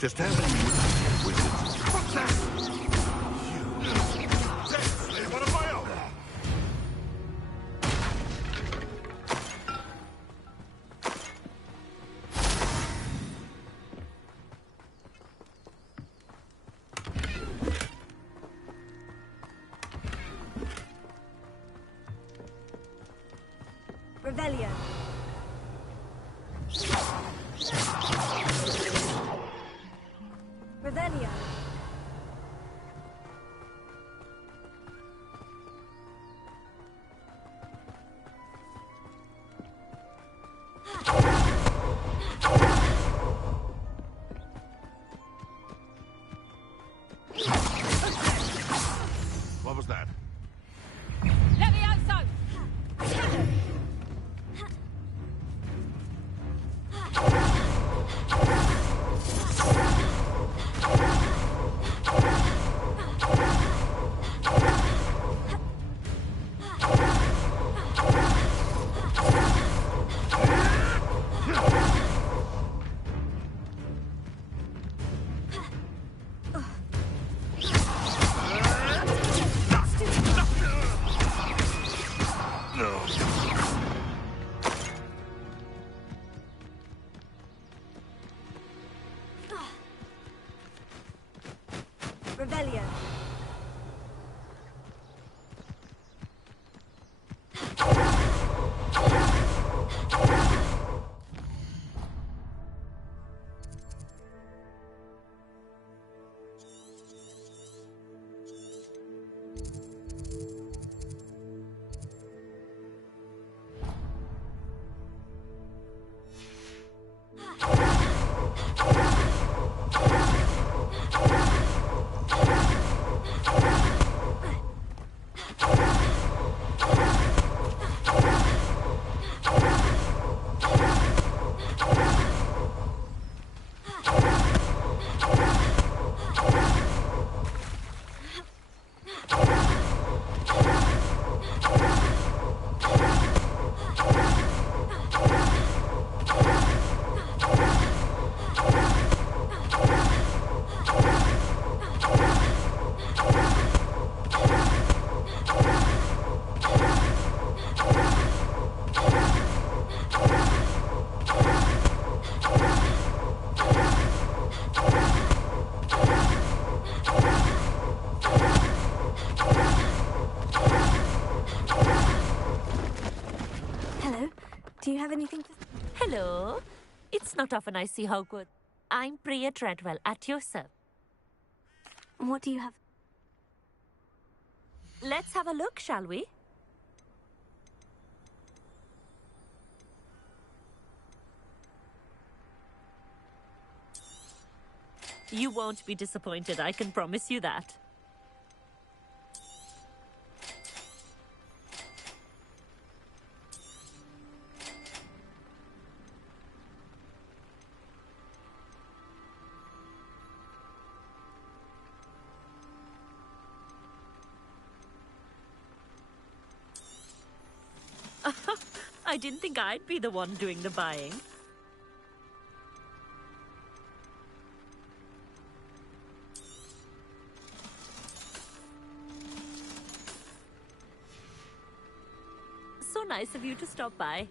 Just how many wizards? What's that? Definitely one of my own. Revelio. Revelio. What was that? Levioso! Revelio. Hello. Do you have anything for... Hello. It's not often I see Hogwarts. I'm Priya Treadwell, at your service. What do you have? Let's have a look, shall we? You won't be disappointed, I can promise you that. I didn't think I'd be the one doing the buying. So nice of you to stop by.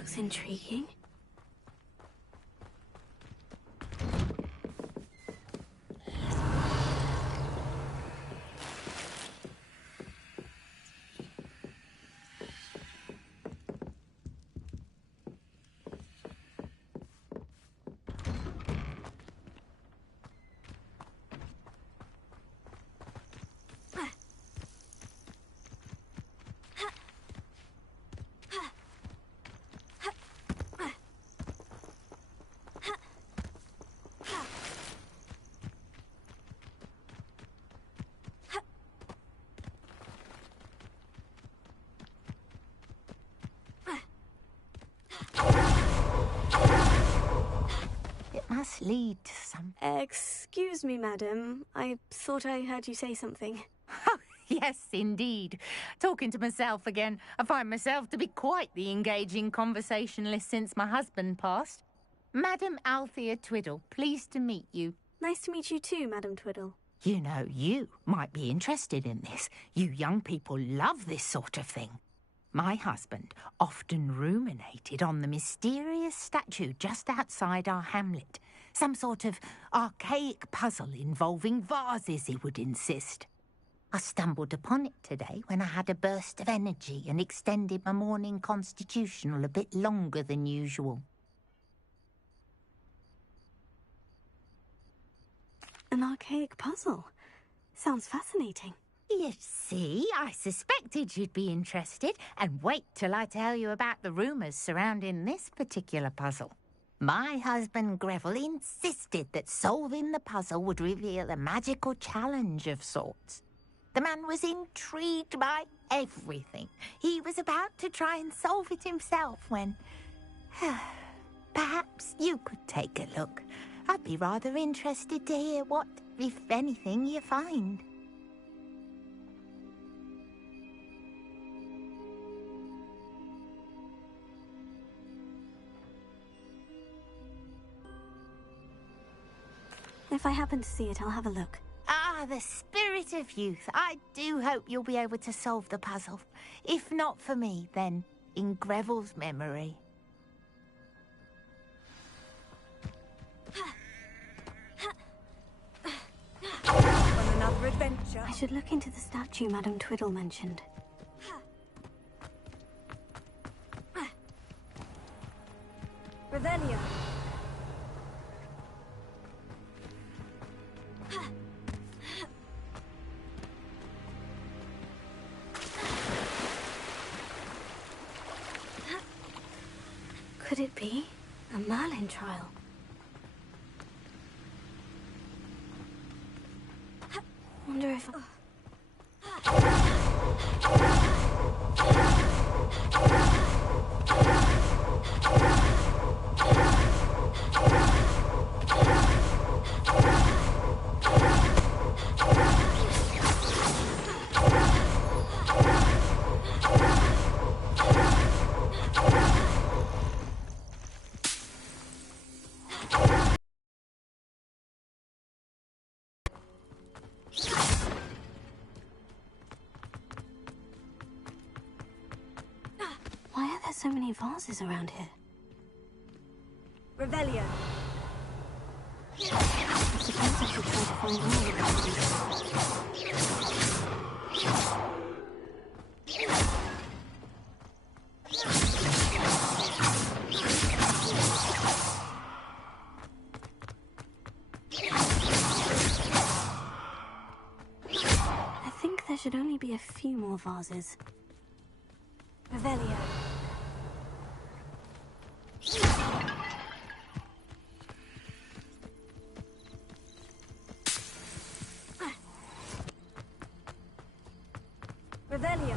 looks intriguing. Must lead to some... Excuse me, madam. I thought I heard you say something. Yes, indeed. Talking to myself again. I find myself to be quite the engaging conversationalist since my husband passed. Madam Althea Twiddle, pleased to meet you. Nice to meet you too, Madam Twiddle. You know, you might be interested in this. You young people love this sort of thing. My husband often ruminated on the mysterious statue just outside our hamlet. Some sort of archaic puzzle involving vases, he would insist. I stumbled upon it today when I had a burst of energy and extended my morning constitutional a bit longer than usual. An archaic puzzle. Sounds fascinating. You see, I suspected you'd be interested, and wait till I tell you about the rumours surrounding this particular puzzle. My husband Greville insisted that solving the puzzle would reveal a magical challenge of sorts. The man was intrigued by everything. He was about to try and solve it himself when... Perhaps you could take a look. I'd be rather interested to hear what, if anything, you find. If I happen to see it, I'll have a look. Ah, the spirit of youth. I do hope you'll be able to solve the puzzle. If not for me, then in Greville's memory. On another adventure. I should look into the statue Madam Twiddle mentioned. Revelia. Could it be a Merlin trial? Wonder if... Why are there so many vases around here? Revelia. I suppose I should try to find more of I think there should only be a few more vases. Revelia. Revelia.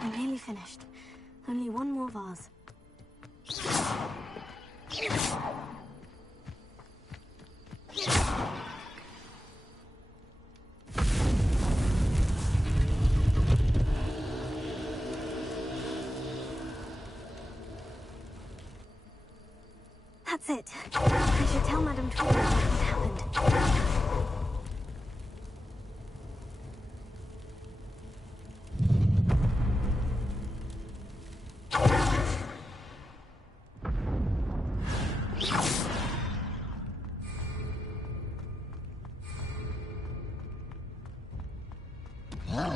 I'm nearly finished. Only one more vase. That's it. I should tell Madame Twiddle about what happened. One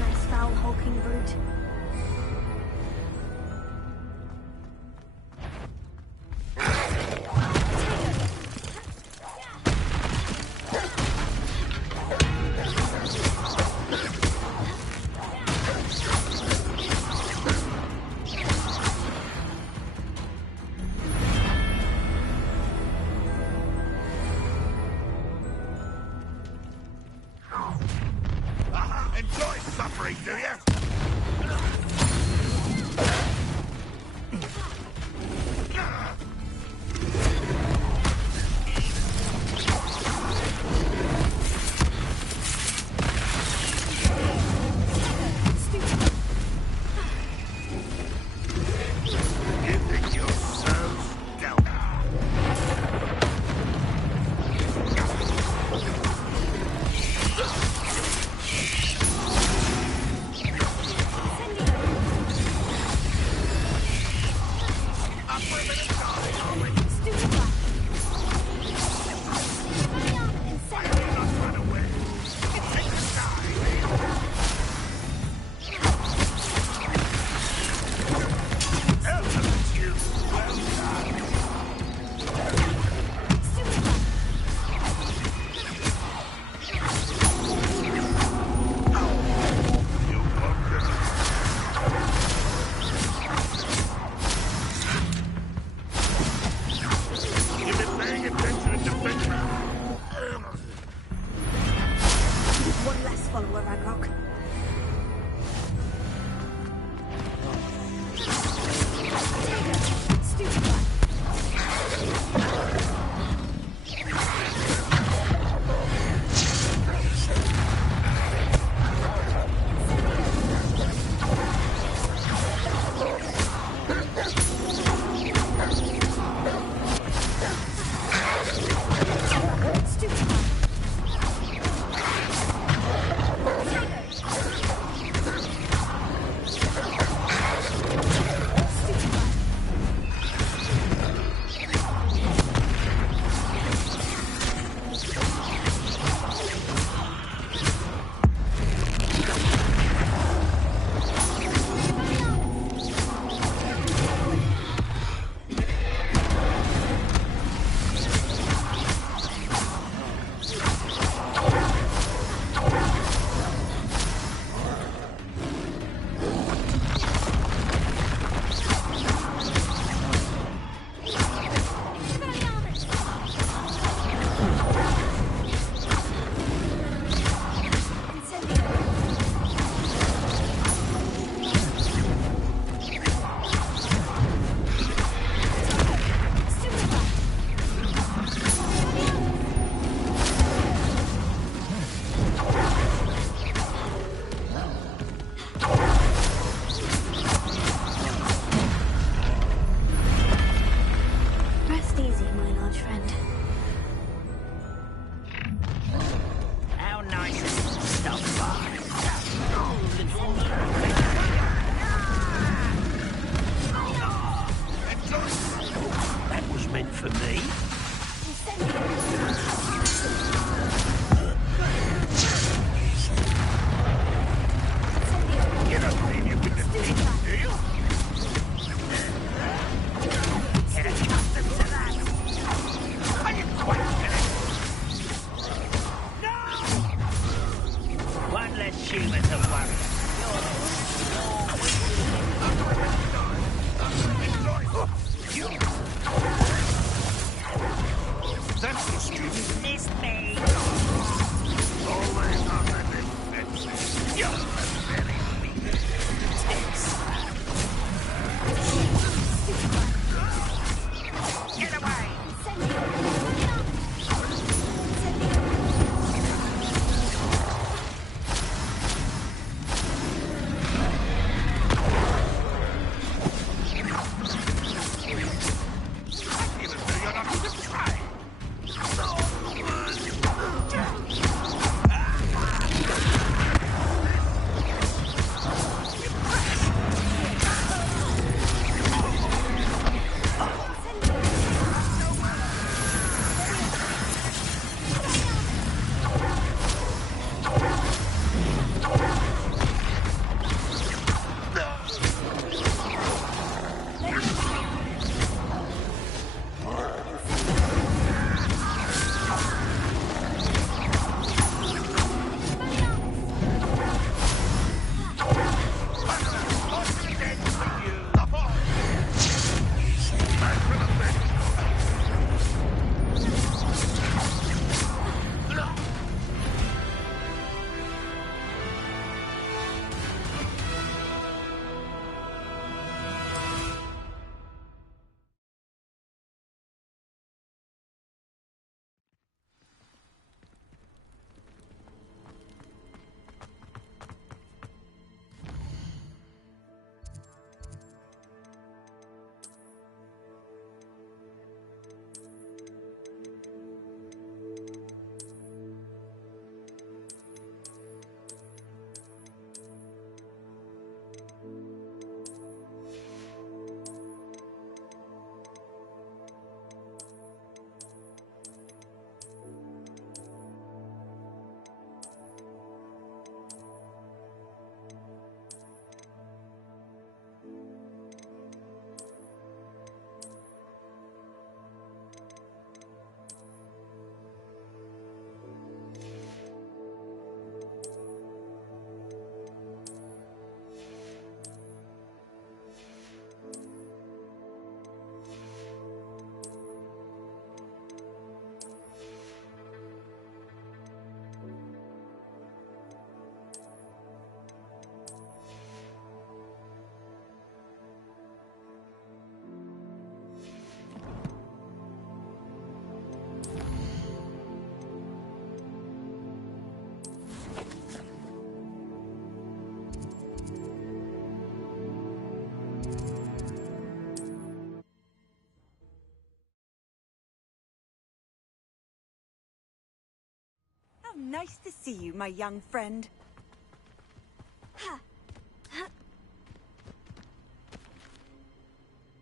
less foul hulking brute. Enjoy suffering, do you? You think you're so stealthy? You've been paying attention in defense. One less follower, Ragnarok. Rest easy, my large friend. How nice is stuff by? That was meant for me. You don't leave you with the thing, do you? Get accustomed to that. I didn't quite get it. One less human to worry. That's the stupid. Miss me. Always on the defensive. You're very weak. Get away. Even though you're not even trying. Oh, nice to see you, my young friend.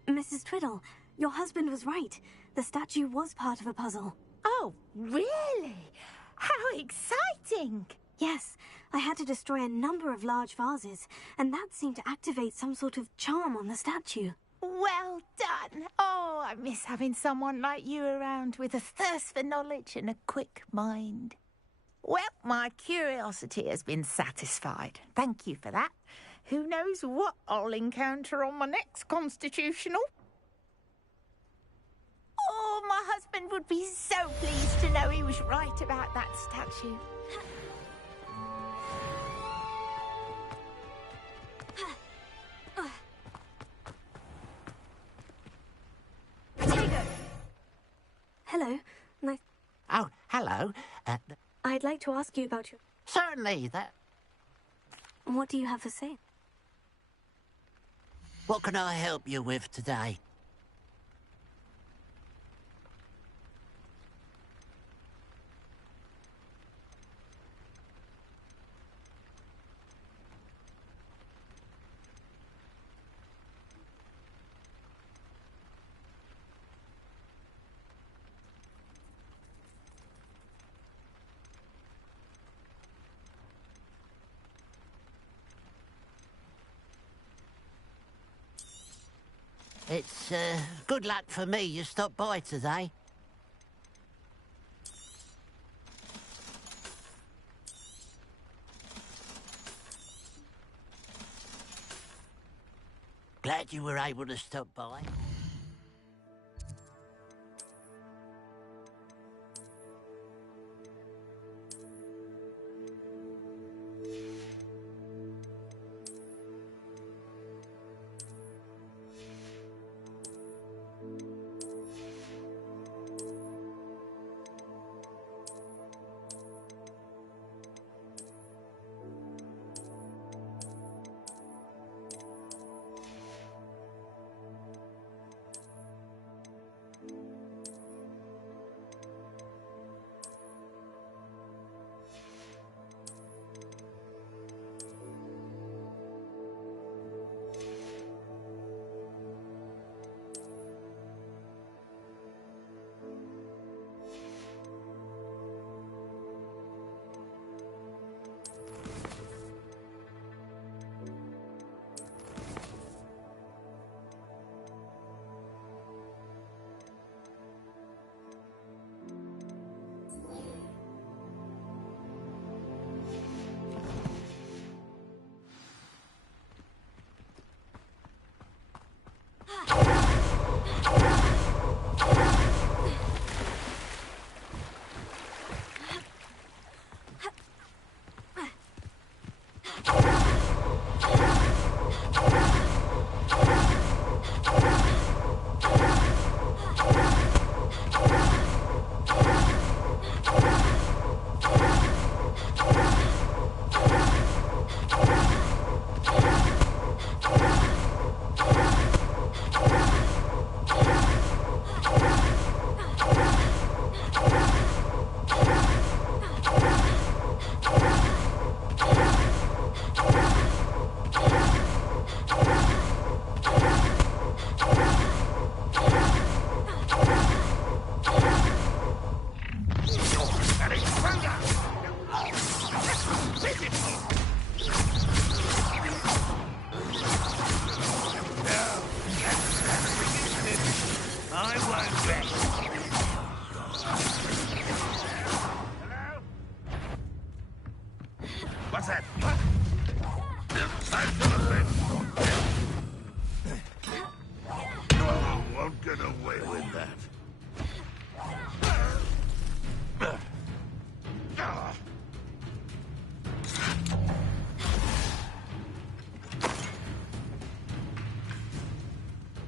Mrs. Twiddle, your husband was right. The statue was part of a puzzle. Oh, really? How exciting! Yes, I had to destroy a number of large vases, and that seemed to activate some sort of charm on the statue. Well done. Oh, I miss having someone like you around with a thirst for knowledge and a quick mind. Well, my curiosity has been satisfied. Thank you for that. Who knows what I'll encounter on my next constitutional? Oh, my husband would be so pleased to know he was right about that statue. Hello. Nice. Oh, hello. I'd like to ask you about your... Certainly, that... What do you have for sale? What can I help you with today? It's, good luck for me you stopped by today. Glad you were able to stop by.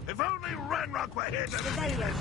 If only Ranrock were here to reveal it!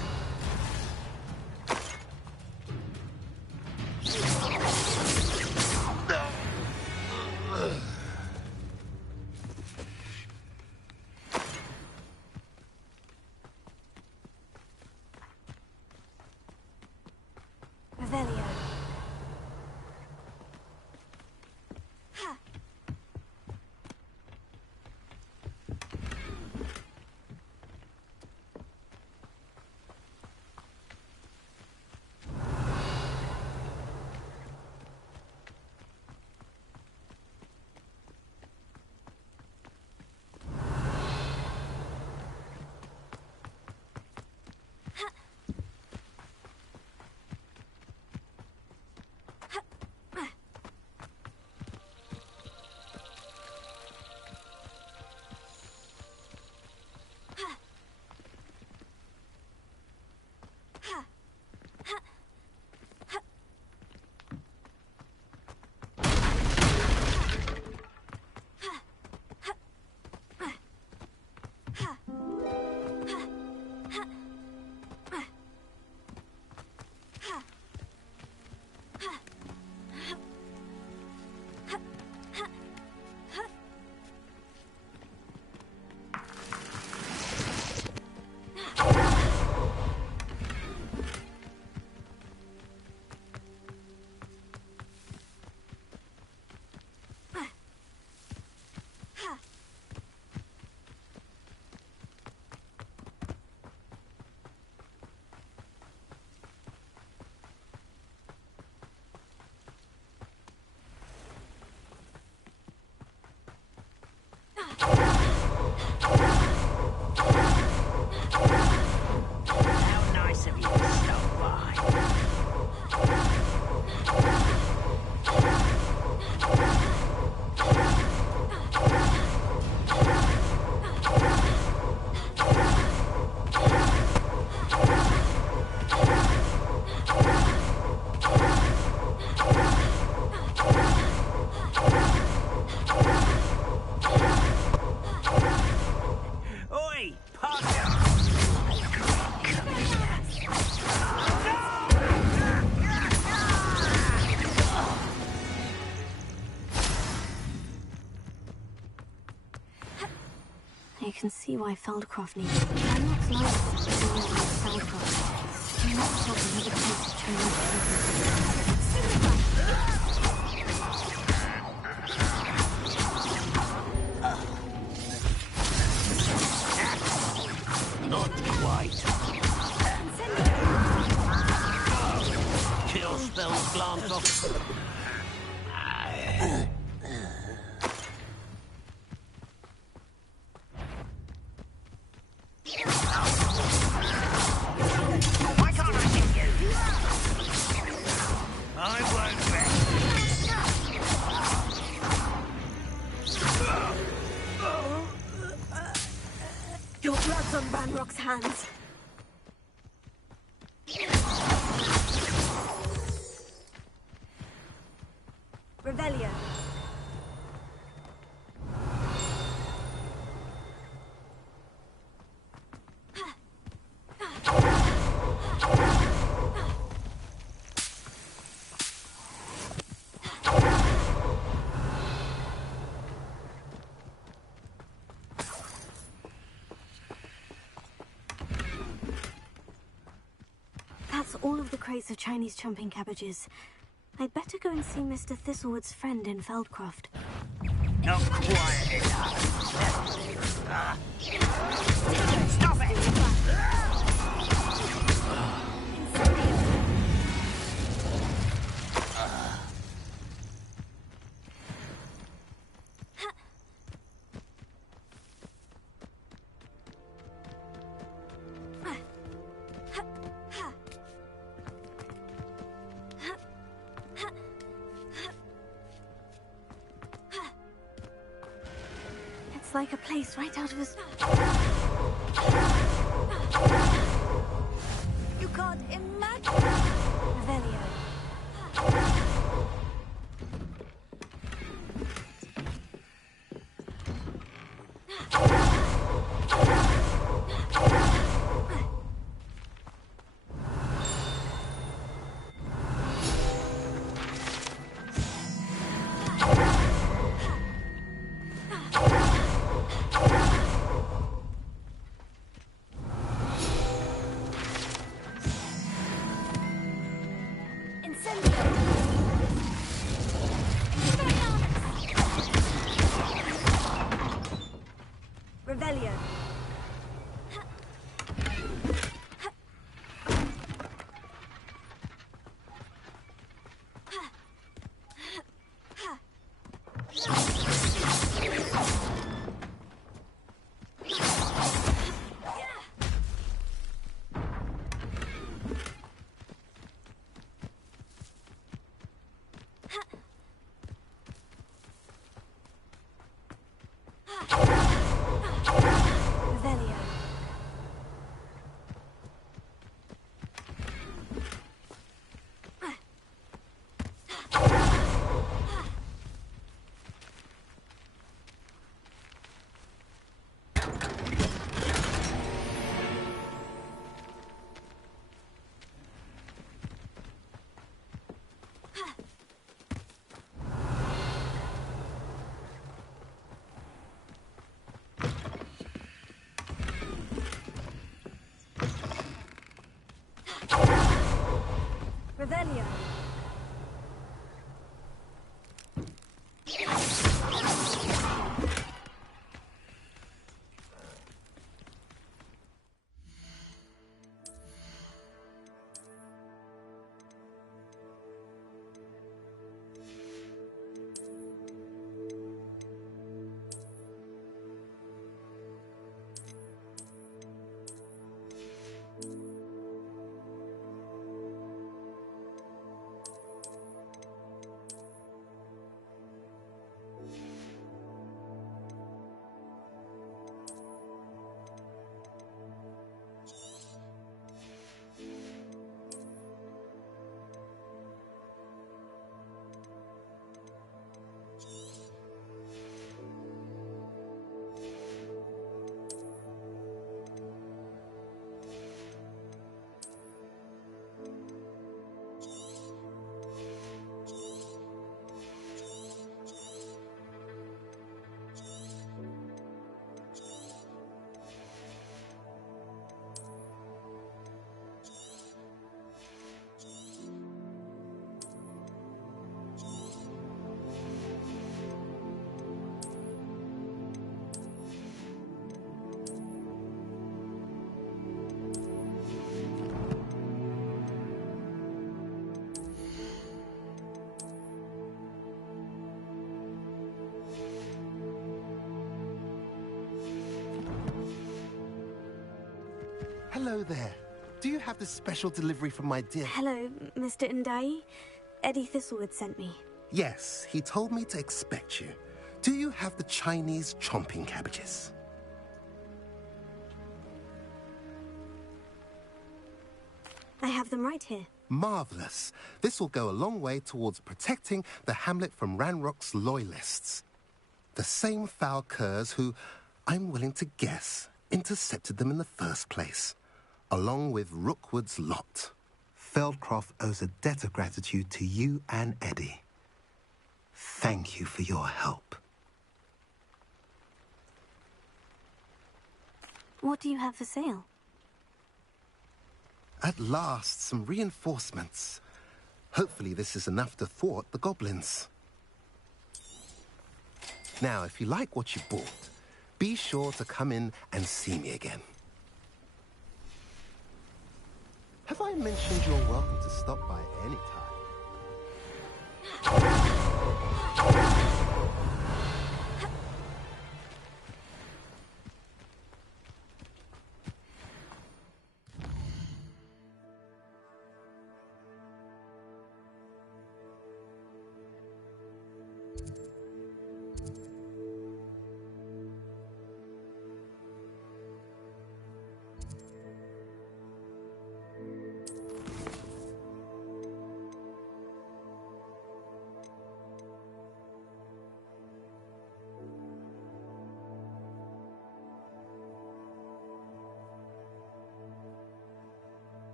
can see why Feldcroft needed it. I'm not like Feldcroft. I'm not sure another place to Not quite. Kill spells glance off. Why can't I hit you? I won't bet. Your blood's on Ranrock's hands. Revelio. That's all of the crates of Chinese chomping cabbages. I'd better go and see Mr. Thistlewood's friend in Feldcroft. Not quiet enough. Stop it! It's like a place right out of a... You can't imagine. Revelio. Revelio. Revelio. Hello there. Do you have the special delivery from my dear... Hello, Mr. Ndai. Eddie Thistlewood sent me. Yes, he told me to expect you. Do you have the Chinese chomping cabbages? I have them right here. Marvelous. This will go a long way towards protecting the hamlet from Ranrock's loyalists. The same foul curs who, I'm willing to guess, intercepted them in the first place, along with Rookwood's lot. Feldcroft owes a debt of gratitude to you and Eddie. Thank you for your help. What do you have for sale? At last, some reinforcements. Hopefully this is enough to thwart the goblins. Now, if you like what you bought, be sure to come in and see me again. Have I mentioned you're welcome to stop by any time?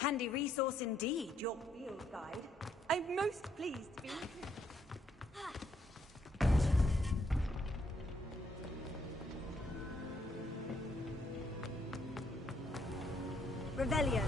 Handy resource indeed, your field guide. I'm most pleased to be... Revelio.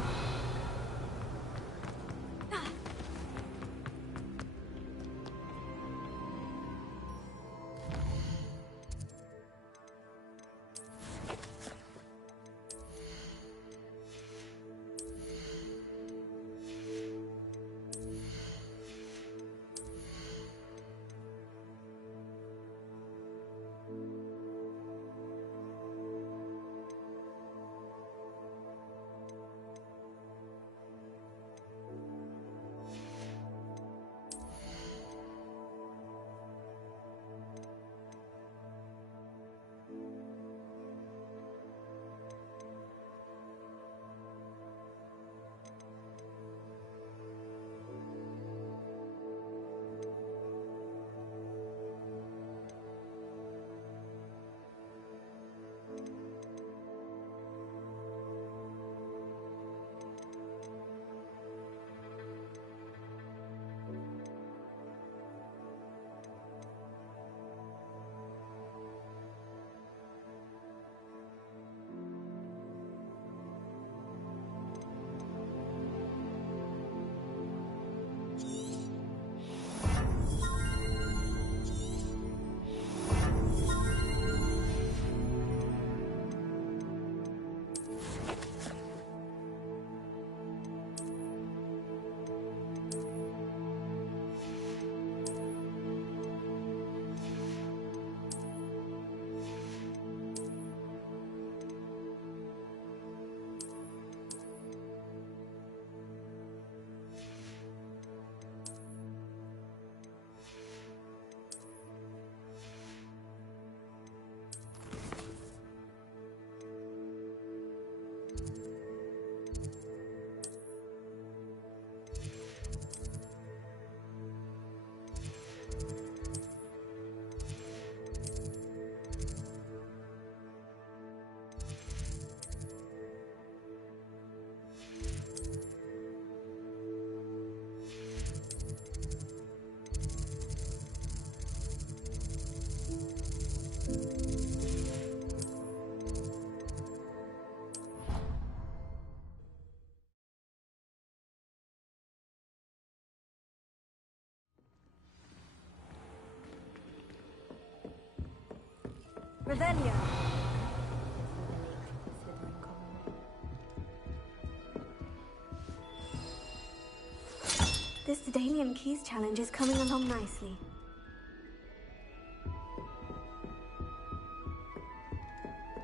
Revelio. This Daedalian Keys challenge is coming along nicely.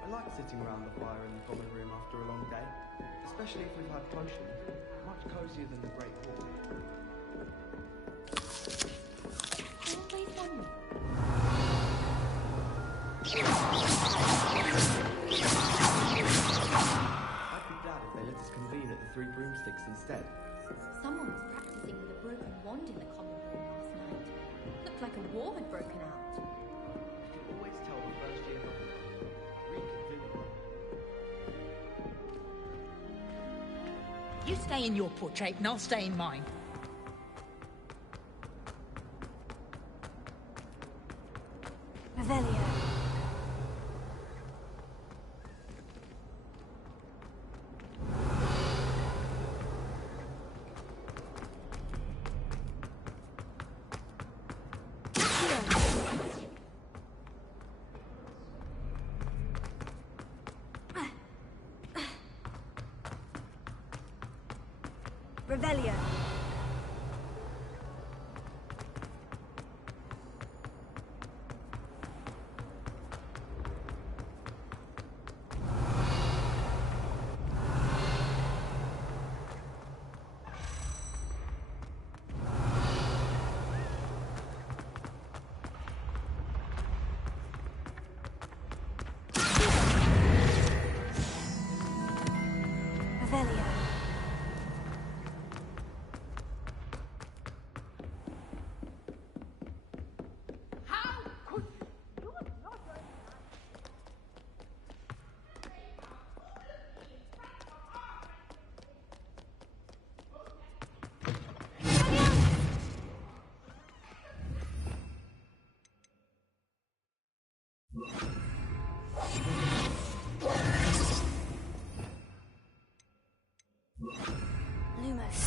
I like sitting around the fire in the common room after a long day, especially if we've had potion. Much cosier than the Great Hall. I'd be glad if they let us convene at the Three Broomsticks instead. Someone was practicing with a broken wand in the common room last night. Looked like a war had broken out. You can always tell the first year reconvene. You stay in your portrait and I'll stay in mine. Revelio. Revelio. Revelio. Lumos.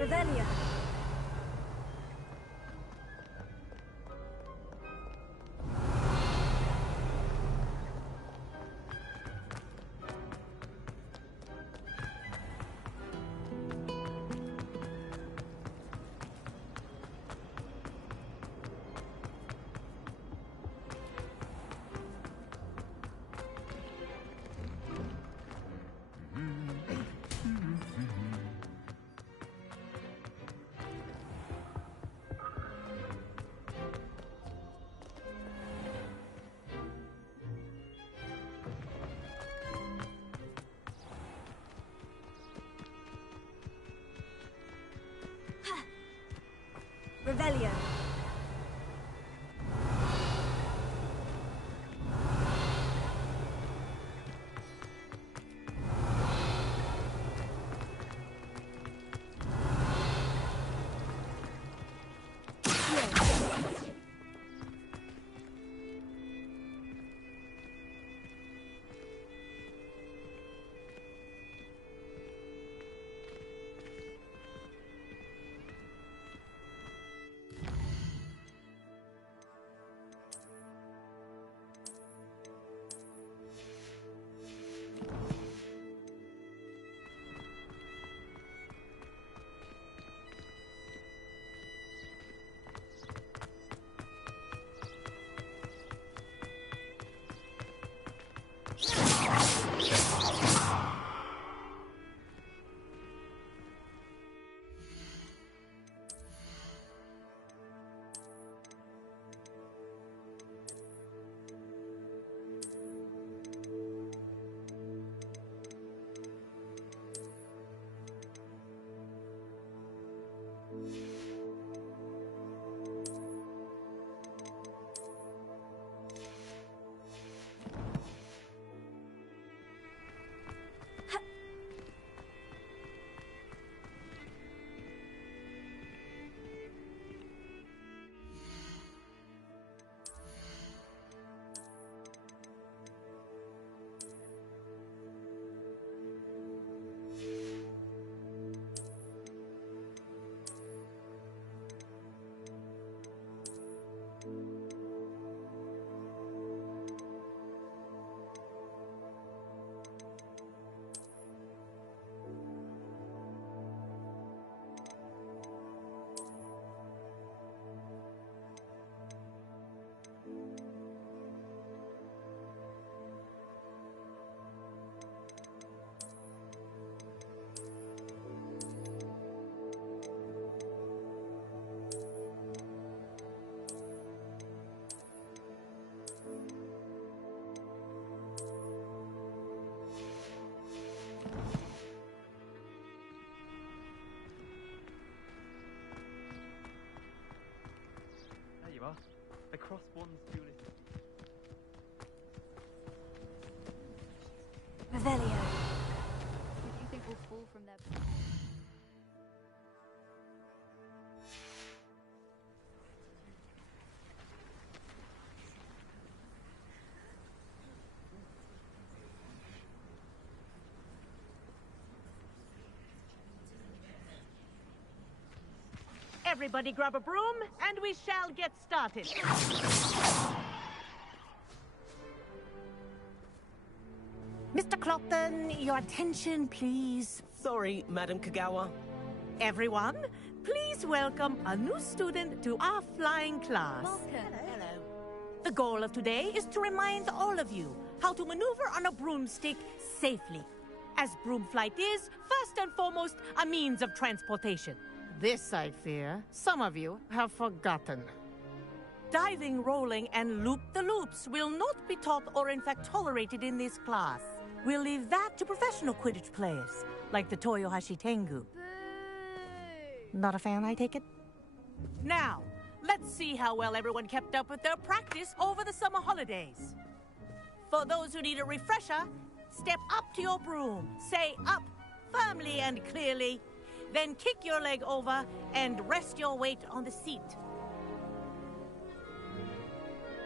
Revelio. Revelio. cross one's dualism. Revelio. Who do you think will fall from their... Everybody grab a broom, and we shall get started. Mr. Clopton, your attention, please. Sorry, Madam Kagawa. Everyone, please welcome a new student to our flying class. Hello. The goal of today is to remind all of you how to maneuver on a broomstick safely, as broom flight is, first and foremost, a means of transportation. This, I fear, some of you have forgotten. Diving, rolling, and loop-the-loops will not be taught or in fact tolerated in this class. We'll leave that to professional Quidditch players, like the Toyohashi Tengu. Not a fan, I take it? Now, let's see how well everyone kept up with their practice over the summer holidays. For those who need a refresher, step up to your broom, say up firmly and clearly, then kick your leg over and rest your weight on the seat.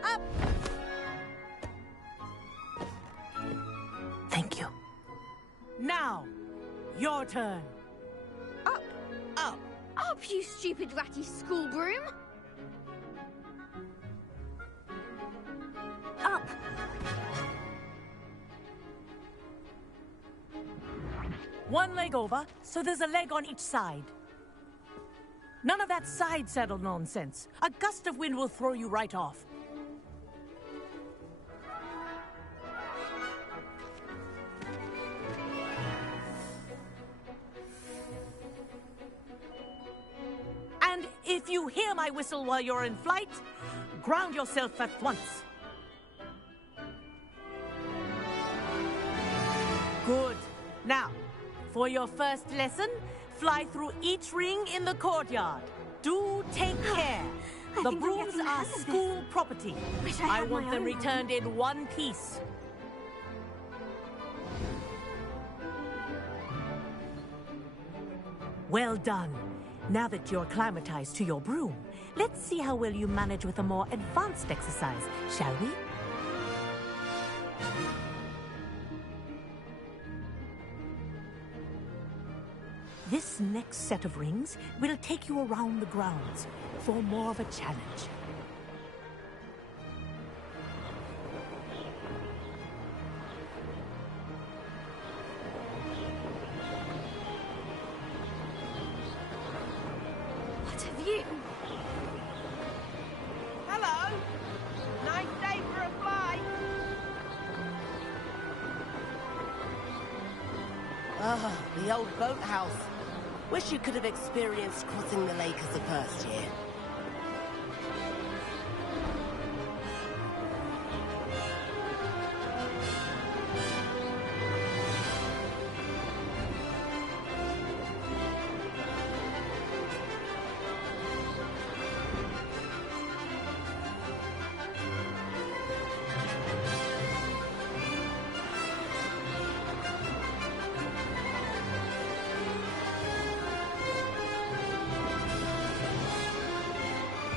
Up! Thank you. Now, your turn. Up! Up! Up, you stupid ratty school broom! Up! One leg over, so there's a leg on each side. None of that side saddle nonsense. A gust of wind will throw you right off. And if you hear my whistle while you're in flight, ground yourself at once. Good. Now, for your first lesson, fly through each ring in the courtyard. Do take care. The brooms are school property. I want them returned in one piece. Well done. Now that you're acclimatized to your broom, let's see how well you manage with a more advanced exercise, shall we? This next set of rings will take you around the grounds for more of a challenge. What have you... Hello! Nice day for a fly! Ah, the old boathouse. Wish you could have experienced crossing the lake as a first year.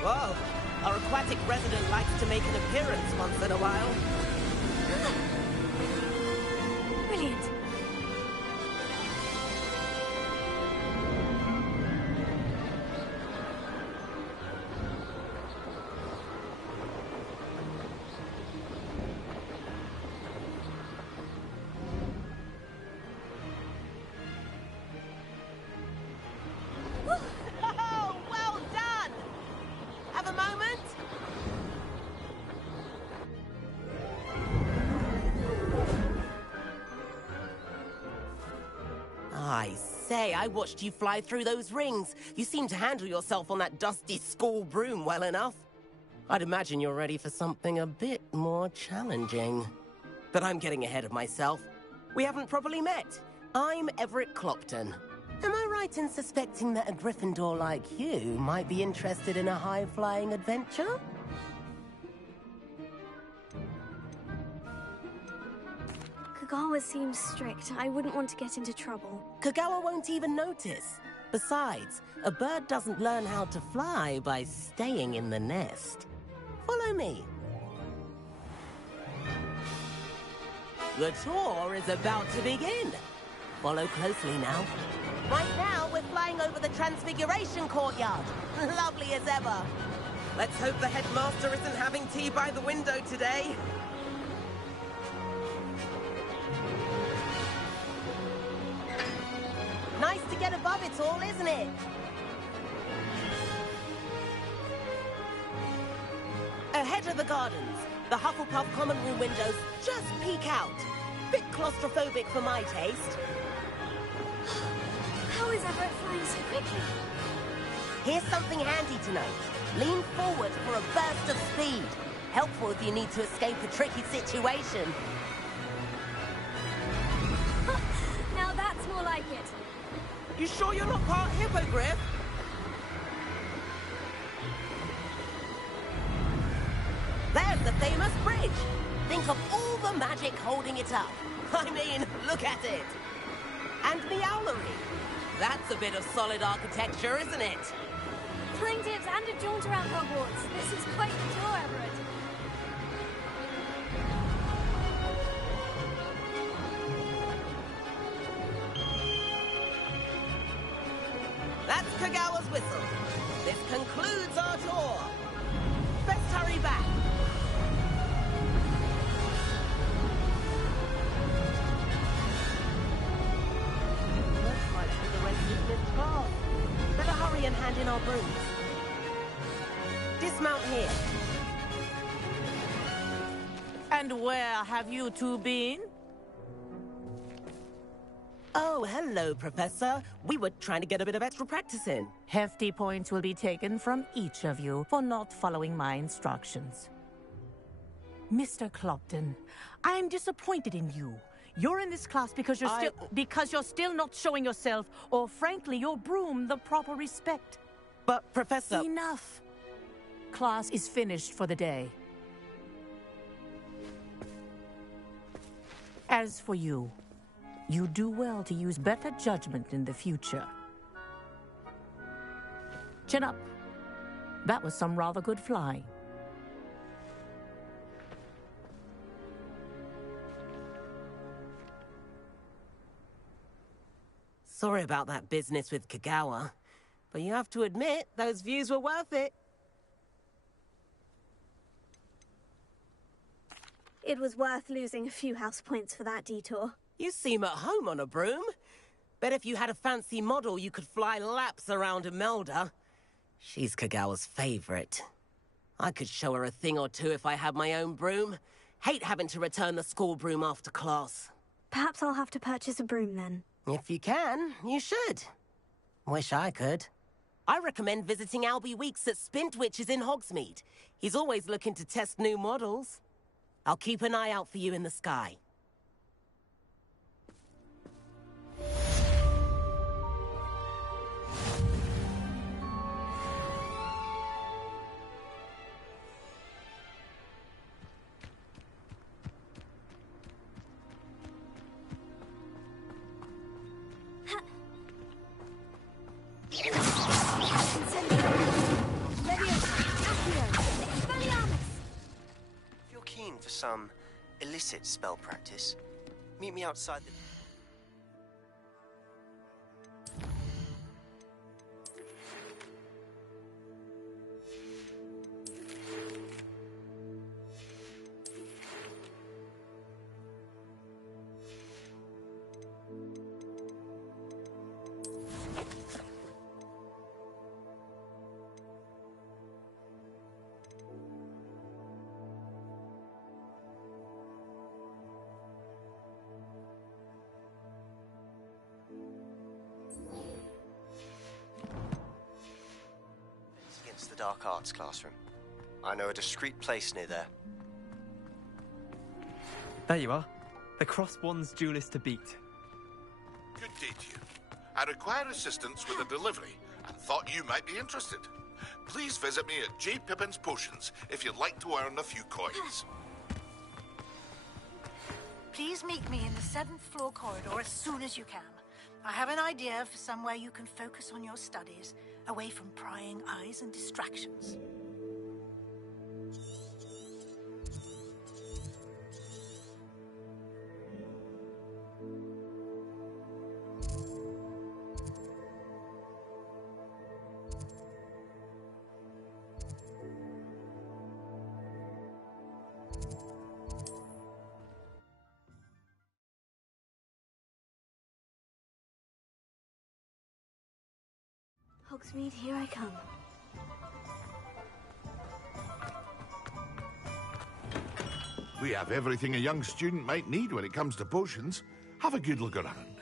Whoa, our aquatic resident likes to make an appearance once in a while. Brilliant. Oh, well done! Have a moment? I say, I watched you fly through those rings. You seem to handle yourself on that dusty school broom well enough. I'd imagine you're ready for something a bit more challenging. But I'm getting ahead of myself. We haven't properly met. I'm Everett Clopton. Am I right in suspecting that a Gryffindor like you might be interested in a high-flying adventure? Kagawa seems strict. I wouldn't want to get into trouble. Kagawa won't even notice. Besides, a bird doesn't learn how to fly by staying in the nest. Follow me. The tour is about to begin. Follow closely now. Right now, we're flying over the Transfiguration Courtyard. Lovely as ever. Let's hope the headmaster isn't having tea by the window today. Nice to get above it all, isn't it? Ahead of the gardens, the Hufflepuff common room windows just peek out. Bit claustrophobic for my taste. How is Everett flying so quickly? Here's something handy to note. Lean forward for a burst of speed. Helpful if you need to escape a tricky situation. Now that's more like it. You sure you're not part hippogriff? There's the famous bridge. Think of all the magic holding it up. I mean, look at it. And the owlery. That's a bit of solid architecture, isn't it? Flying tips and a jaunt around Hogwarts. This is quite the tour, Everett. That's Kagawa's whistle. This concludes our tour. Best hurry back. Looks like the rest is missed class. Better hurry and hand in our brooms. Dismount here. And where have you two been? Oh, hello, Professor. We were trying to get a bit of extra practice in. Hefty points will be taken from each of you for not following my instructions. Mr. Clopton, I am disappointed in you. You're in this class because you're still not showing yourself, or frankly, your broom the proper respect. But, Professor... Enough. Class is finished for the day. As for you, you do well to use better judgment in the future. Chin up. That was some rather good flying. Sorry about that business with Kagawa, but you have to admit, those views were worth it. It was worth losing a few house points for that detour. You seem at home on a broom. Bet if you had a fancy model, you could fly laps around Imelda. She's Kagawa's favorite. I could show her a thing or two if I had my own broom. Hate having to return the school broom after class. Perhaps I'll have to purchase a broom then. If you can, you should. Wish I could. I recommend visiting Albie Weeks at Spintwitches in Hogsmeade. He's always looking to test new models. I'll keep an eye out for you in the sky. If you're keen for some illicit spell practice, meet me outside the... Against the Dark Arts classroom. I know a discreet place near there. There you are. The Crosswands duelist to beat. Good day to you. I require assistance with a delivery and thought you might be interested. Please visit me at J. Pippin's Potions if you'd like to earn a few coins. Please meet me in the 7th floor corridor as soon as you can. I have an idea for somewhere you can focus on your studies, away from prying eyes and distractions. Hogsmeade, here I come. We have everything a young student might need when it comes to potions. Have a good look around.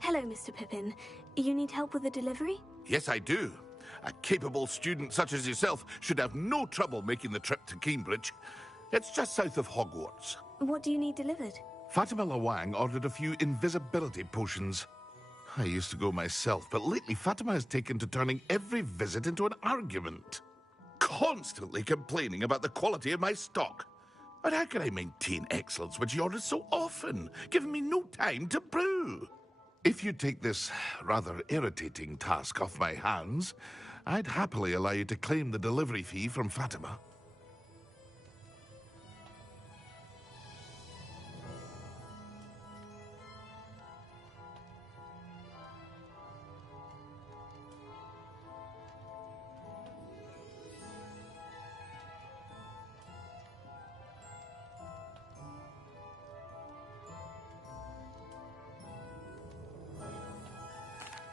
Hello, Mr. Pippin. You need help with the delivery? Yes, I do. A capable student such as yourself should have no trouble making the trip to Cambridge. It's just south of Hogwarts. What do you need delivered? Fatima Lawang ordered a few invisibility potions. I used to go myself, but lately Fatima has taken to turning every visit into an argument. Constantly complaining about the quality of my stock. But how can I maintain excellence when she orders so often, giving me no time to brew? If you take this rather irritating task off my hands, I'd happily allow you to claim the delivery fee from Fatima.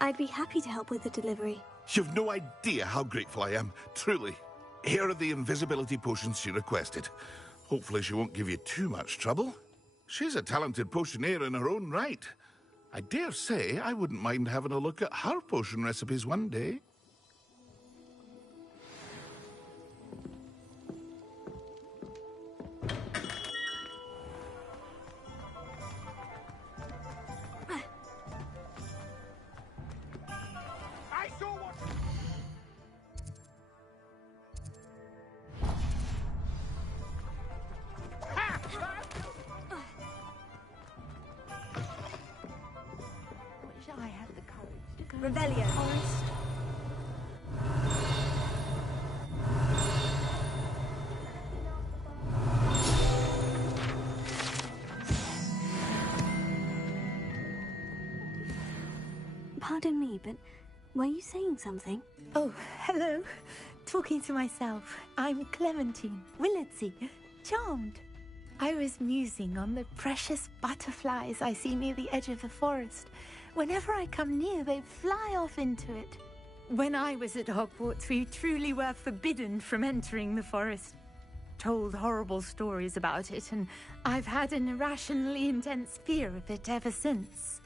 I'd be happy to help with the delivery. You've no idea how grateful I am, truly. Here are the invisibility potions she requested. Hopefully she won't give you too much trouble. She's a talented potioneer in her own right. I dare say I wouldn't mind having a look at her potion recipes one day. Revelio. Pardon me, but were you saying something? Oh, hello. Talking to myself. I'm Clementine, Willardsey, charmed. I was musing on the precious butterflies I see near the edge of the forest. Whenever I come near, they fly off into it. When I was at Hogwarts, we truly were forbidden from entering the forest. Told horrible stories about it, and I've had an irrationally intense fear of it ever since.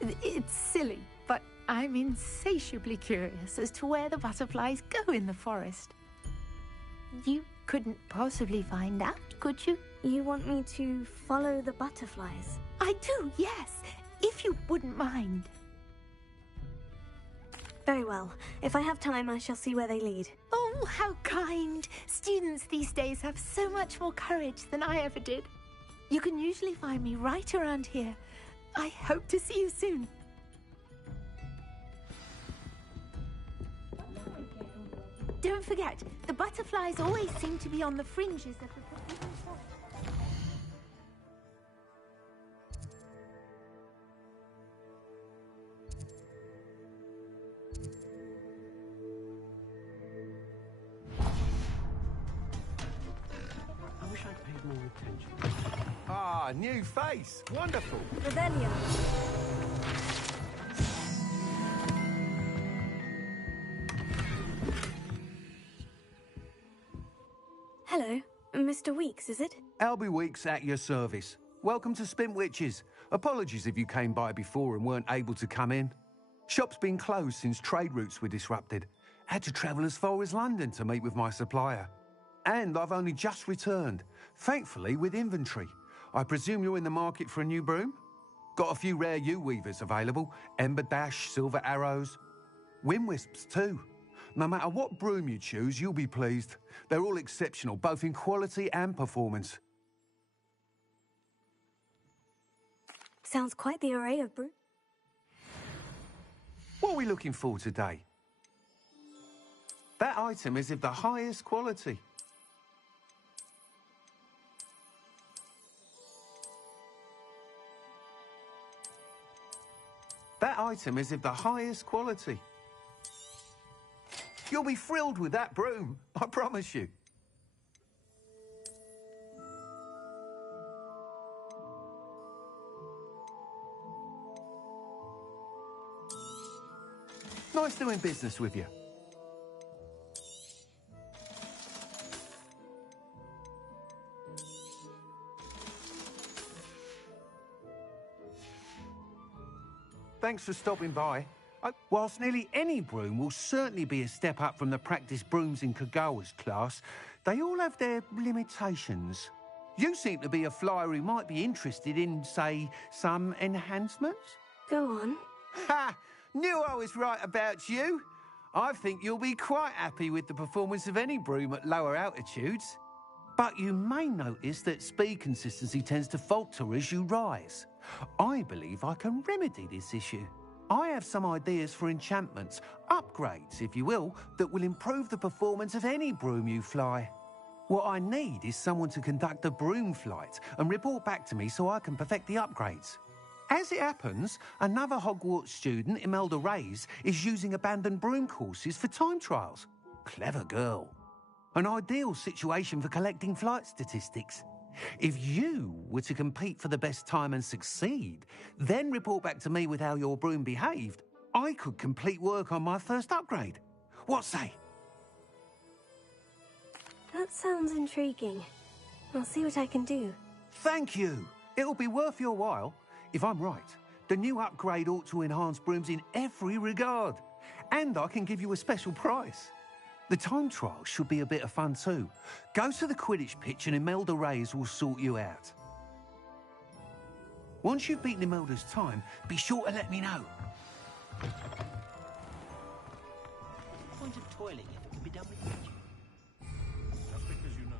It's silly, but I'm insatiably curious as to where the butterflies go in the forest. You couldn't possibly find out, could you? You want me to follow the butterflies? I do, yes. If you wouldn't mind. Very well. If I have time, I shall see where they lead. Oh, how kind. Students these days have so much more courage than I ever did. You can usually find me right around here. I hope to see you soon. Don't forget, the butterflies always seem to be on the fringes of the forbidden forest. I wish I'd paid more attention. Ah, new face. Wonderful. Revelio. Hello, Mr. Weeks, is it? Albie Weeks at your service. Welcome to Spintwitches. Apologies if you came by before and weren't able to come in. Shop's been closed since trade routes were disrupted. Had to travel as far as London to meet with my supplier. And I've only just returned, thankfully with inventory. I presume you're in the market for a new broom? Got a few rare yew-weavers available. Ember Dash, Silver Arrows. Wind-wisps too. No matter what broom you choose, you'll be pleased. They're all exceptional, both in quality and performance. Sounds quite the array of brew. What are we looking for today? That item is of the highest quality. That item is of the highest quality. You'll be thrilled with that broom, I promise you. Nice doing business with you. Thanks for stopping by. Whilst nearly any broom will certainly be a step up from the practice brooms in Kagawa's class, they all have their limitations. You seem to be a flyer who might be interested in, say, some enhancements? Go on. Ha! Knew I was right about you. I think you'll be quite happy with the performance of any broom at lower altitudes. But you may notice that speed consistency tends to falter as you rise. I believe I can remedy this issue. I have some ideas for enchantments, upgrades, if you will, that will improve the performance of any broom you fly. What I need is someone to conduct a broom flight and report back to me so I can perfect the upgrades. As it happens, another Hogwarts student, Imelda Reyes, is using abandoned broom courses for time trials. Clever girl. An ideal situation for collecting flight statistics. If you were to compete for the best time and succeed, then report back to me with how your broom behaved, I could complete work on my first upgrade. What say? That sounds intriguing. I'll see what I can do. Thank you. It'll be worth your while. If I'm right, the new upgrade ought to enhance brooms in every regard. And I can give you a special price. The time trial should be a bit of fun too. Go to the Quidditch pitch and Imelda Reyes will sort you out. Once you've beaten Imelda's time, be sure to let me know. Point of toiling if it can be done with magic. Just because you know.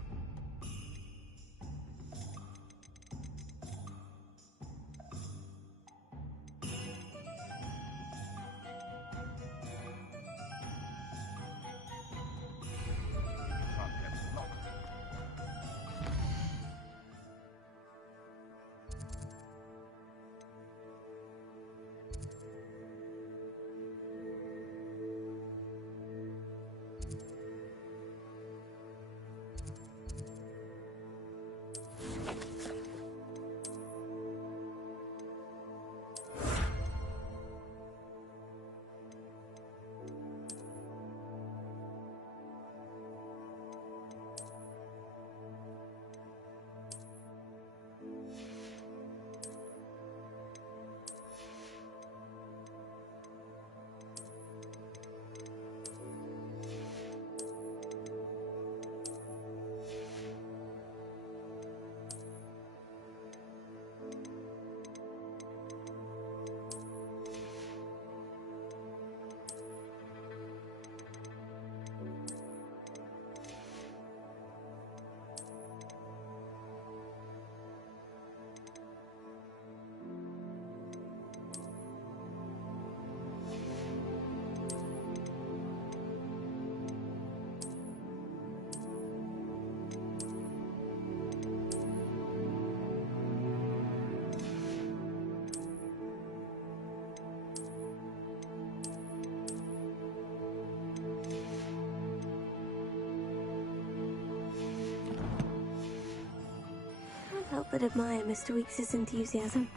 Can't help but admire Mr. Weekes' enthusiasm.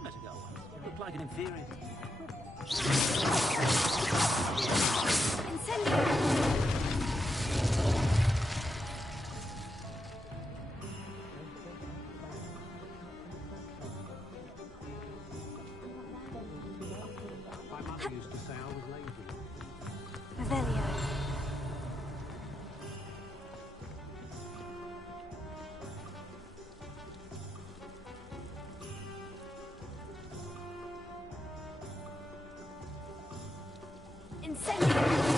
I better go. You look like an inferior. My mother used to say I was lazy. Revelio. Incendio.